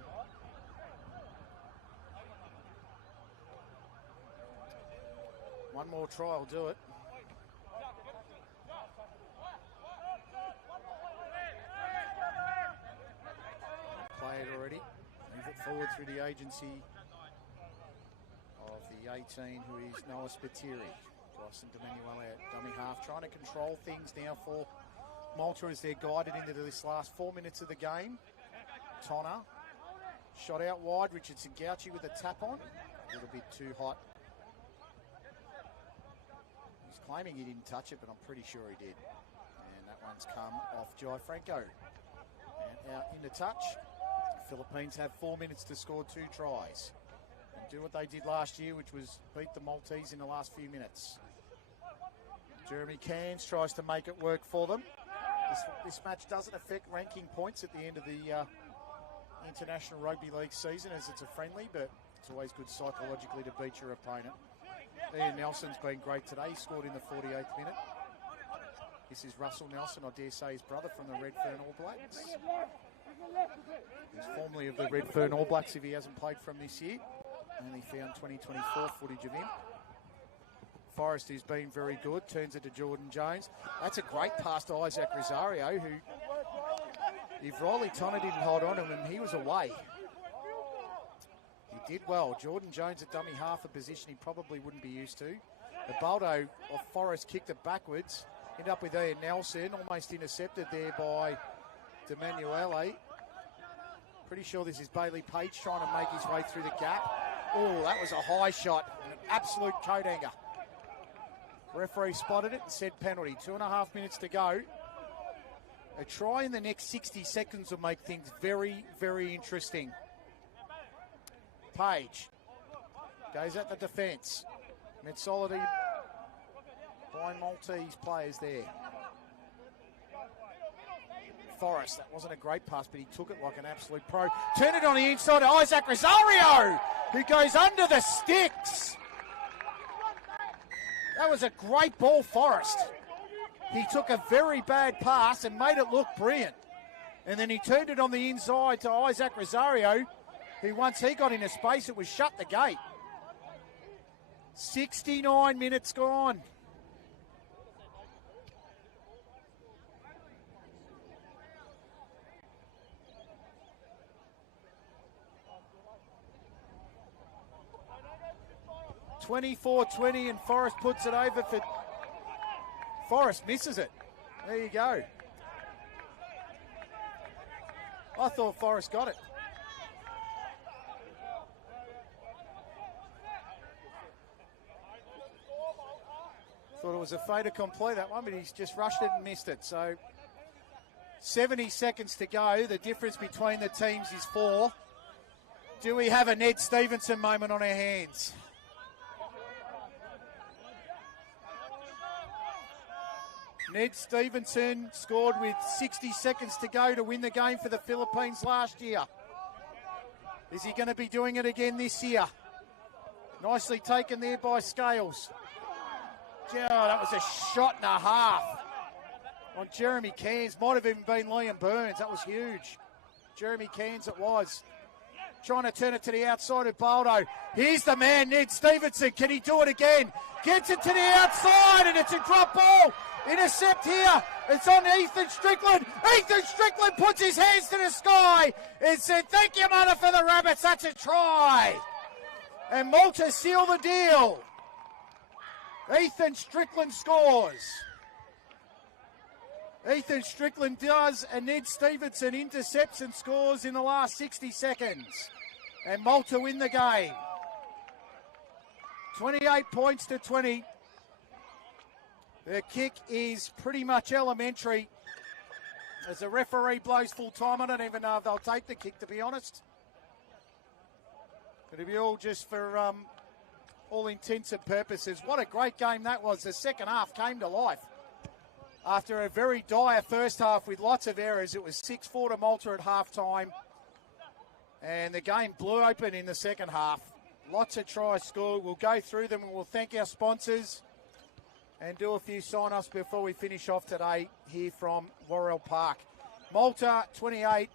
One more try will do it. Play it already. Move it forward through the agency of the 18, who is Noah Spiteri. Bryson D'Emanuele out dummy half, trying to control things now for Malta as they're guided into this last 4 minutes of the game. Tonner, shot out wide. Richardson Gauchi with a tap on. A little bit too hot. He's claiming he didn't touch it, but I'm pretty sure he did. And that one's come off Jai Franco. And out into touch. Philippines have 4 minutes to score 2 tries. And do what they did last year, which was beat the Maltese in the last few minutes. Jeremy Cairns tries to make it work for them. This match doesn't affect ranking points at the end of the International Rugby League season, as it's a friendly, but it's always good psychologically to beat your opponent. Ian Nelson's been great today. He scored in the 48th minute. This is Russell Nelson, I dare say his brother, from the Redfern All Blacks. He's formerly of the Redfern All Blacks if he hasn't played from this year. Only found 2024 footage of him. Forrest, who's been very good, turns it to Jordan Jones. That's a great pass to Isaac Rosario, who, if Riley Tonner didn't hold on to him, he was away. He did well. Jordan Jones at dummy half, a position he probably wouldn't be used to. Baldo off Forrest kicked it backwards. Ended up with Ian Nelson, almost intercepted there by D'Emanuele. Pretty sure this is Bailey Page trying to make his way through the gap. Oh, that was a high shot, an absolute coat hanger. Referee spotted it and said penalty. 2.5 minutes to go. A try in the next 60 seconds will make things very, very interesting. Page goes at the defence. Met solidly by Maltese players there. Forrest, that wasn't a great pass, but he took it like an absolute pro. Turn it on the inside to Isaac Rosario, who goes under the sticks. That was a great ball, Forrest. He took a very bad pass and made it look brilliant. And then he turned it on the inside to Isaac Rosario, who once he got into space, it was shut the gate. 69 minutes gone. (24-20) and Forrest puts it over for... Forrest misses it. There you go. I thought Forrest got it. Thought it was a fait accompli, that one, but he's just rushed it and missed it. So 70 seconds to go. The difference between the teams is 4. Do we have a Ned Stevenson moment on our hands? Ned Stevenson scored with 60 seconds to go to win the game for the Philippines last year. Is he going to be doing it again this year? Nicely taken there by Scales. Oh, that was a shot and a half on Jeremy Cairns. Might have even been Liam Burns. That was huge. Jeremy Cairns it was. Trying to turn it to the outside of Baldo. Here's the man, Ned Stevenson. Can he do it again? Gets it to the outside, and it's a drop ball. Intercept here. It's on Ethan Strickland. Ethan Strickland puts his hands to the sky and said, "Thank you, mother, for the rabbits. That's a try." And Malta seal the deal. Ethan Strickland scores. Ethan Strickland does, and Ned Stevenson intercepts and scores in the last 60 seconds. And Malta win the game. 28 points to 20. The kick is pretty much elementary. As the referee blows full time, I don't even know if they'll take the kick, to be honest. It'll be all just for all intents and purposes. What a great game that was. The second half came to life. After a very dire first half with lots of errors, it was 6-4 to Malta at half-time. And the game blew open in the second half. Lots of tries scored. We'll go through them and we'll thank our sponsors and do a few sign-offs before we finish off today here from Worrell Park. Malta 28,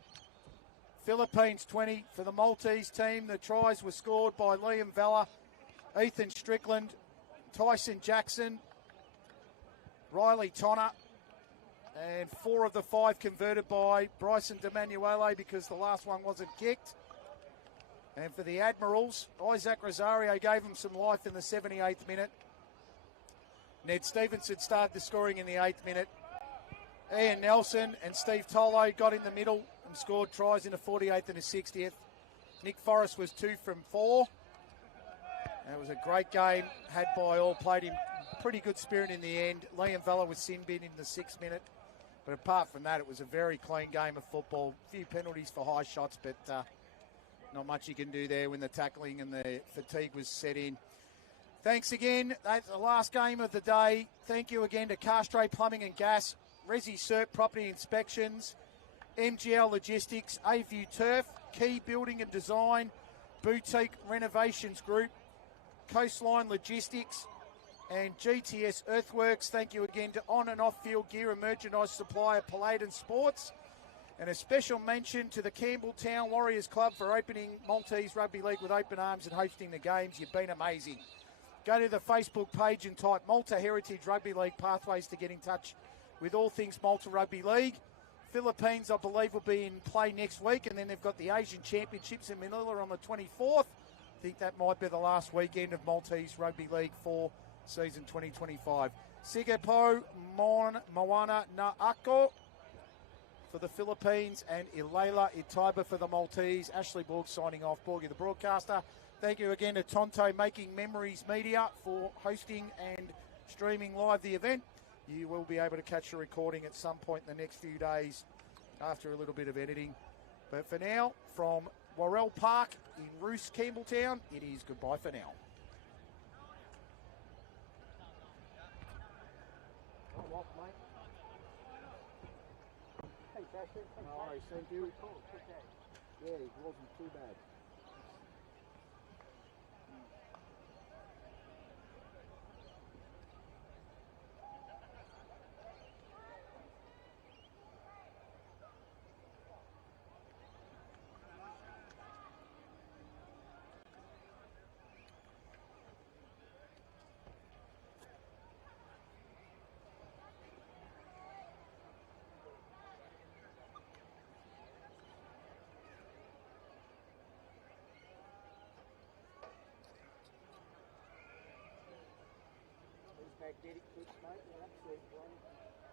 Philippines 20 for the Maltese team. The tries were scored by Liam Vella, Ethan Strickland, Tyson Jackson, Riley Tonner, and 4 of the 5 converted by Bryson DeManuele because the last one wasn't kicked. And for the Admirals, Isaac Rosario gave them some life in the 78th minute. Ned Stevenson started the scoring in the 8th minute. Ian Nelson and Steve Tolo got in the middle and scored tries in the 48th and the 60th. Nick Forrest was 2 from 4. And it was a great game had by all, played in pretty good spirit in the end. Liam Vella was sin bin in the 6th minute. But apart from that, it was a very clean game of football. A few penalties for high shots, but not much you can do there when the tackling and the fatigue was set in. Thanks again. That's the last game of the day. Thank you again to Carstray Plumbing and Gas, Resi Cert Property Inspections, MGL Logistics, A-View Turf, Key Building and Design, Boutique Renovations Group, Coastline Logistics, and GTS Earthworks. Thank you again to on and off field gear and merchandise supplier Paladin Sports. And a special mention to the Campbelltown Warriors Club for opening Maltese Rugby League with open arms and hosting the games. You've been amazing. Go to the Facebook page and type Malta Heritage Rugby League pathways to get in touch with all things Malta Rugby League. Philippines, I believe, will be in play next week, and then they've got the Asian Championships in Manila on the 24th. I think that might be the last weekend of Maltese Rugby League for season 2025. Sigapo Moana Na'ako for the Philippines and Ilela Itaiba for the Maltese. Ashley Borg signing off. Borgie the broadcaster. Thank you again to Tonto Making Memories Media for hosting and streaming live the event. You will be able to catch a recording at some point in the next few days after a little bit of editing. But for now, from Worrell Park in Ruse, Campbelltown, it is goodbye for now. Thanks, Ashley. No worries, thank you. Yeah, it wasn't too bad. magnetic clips, mate. They're absolute brilliant.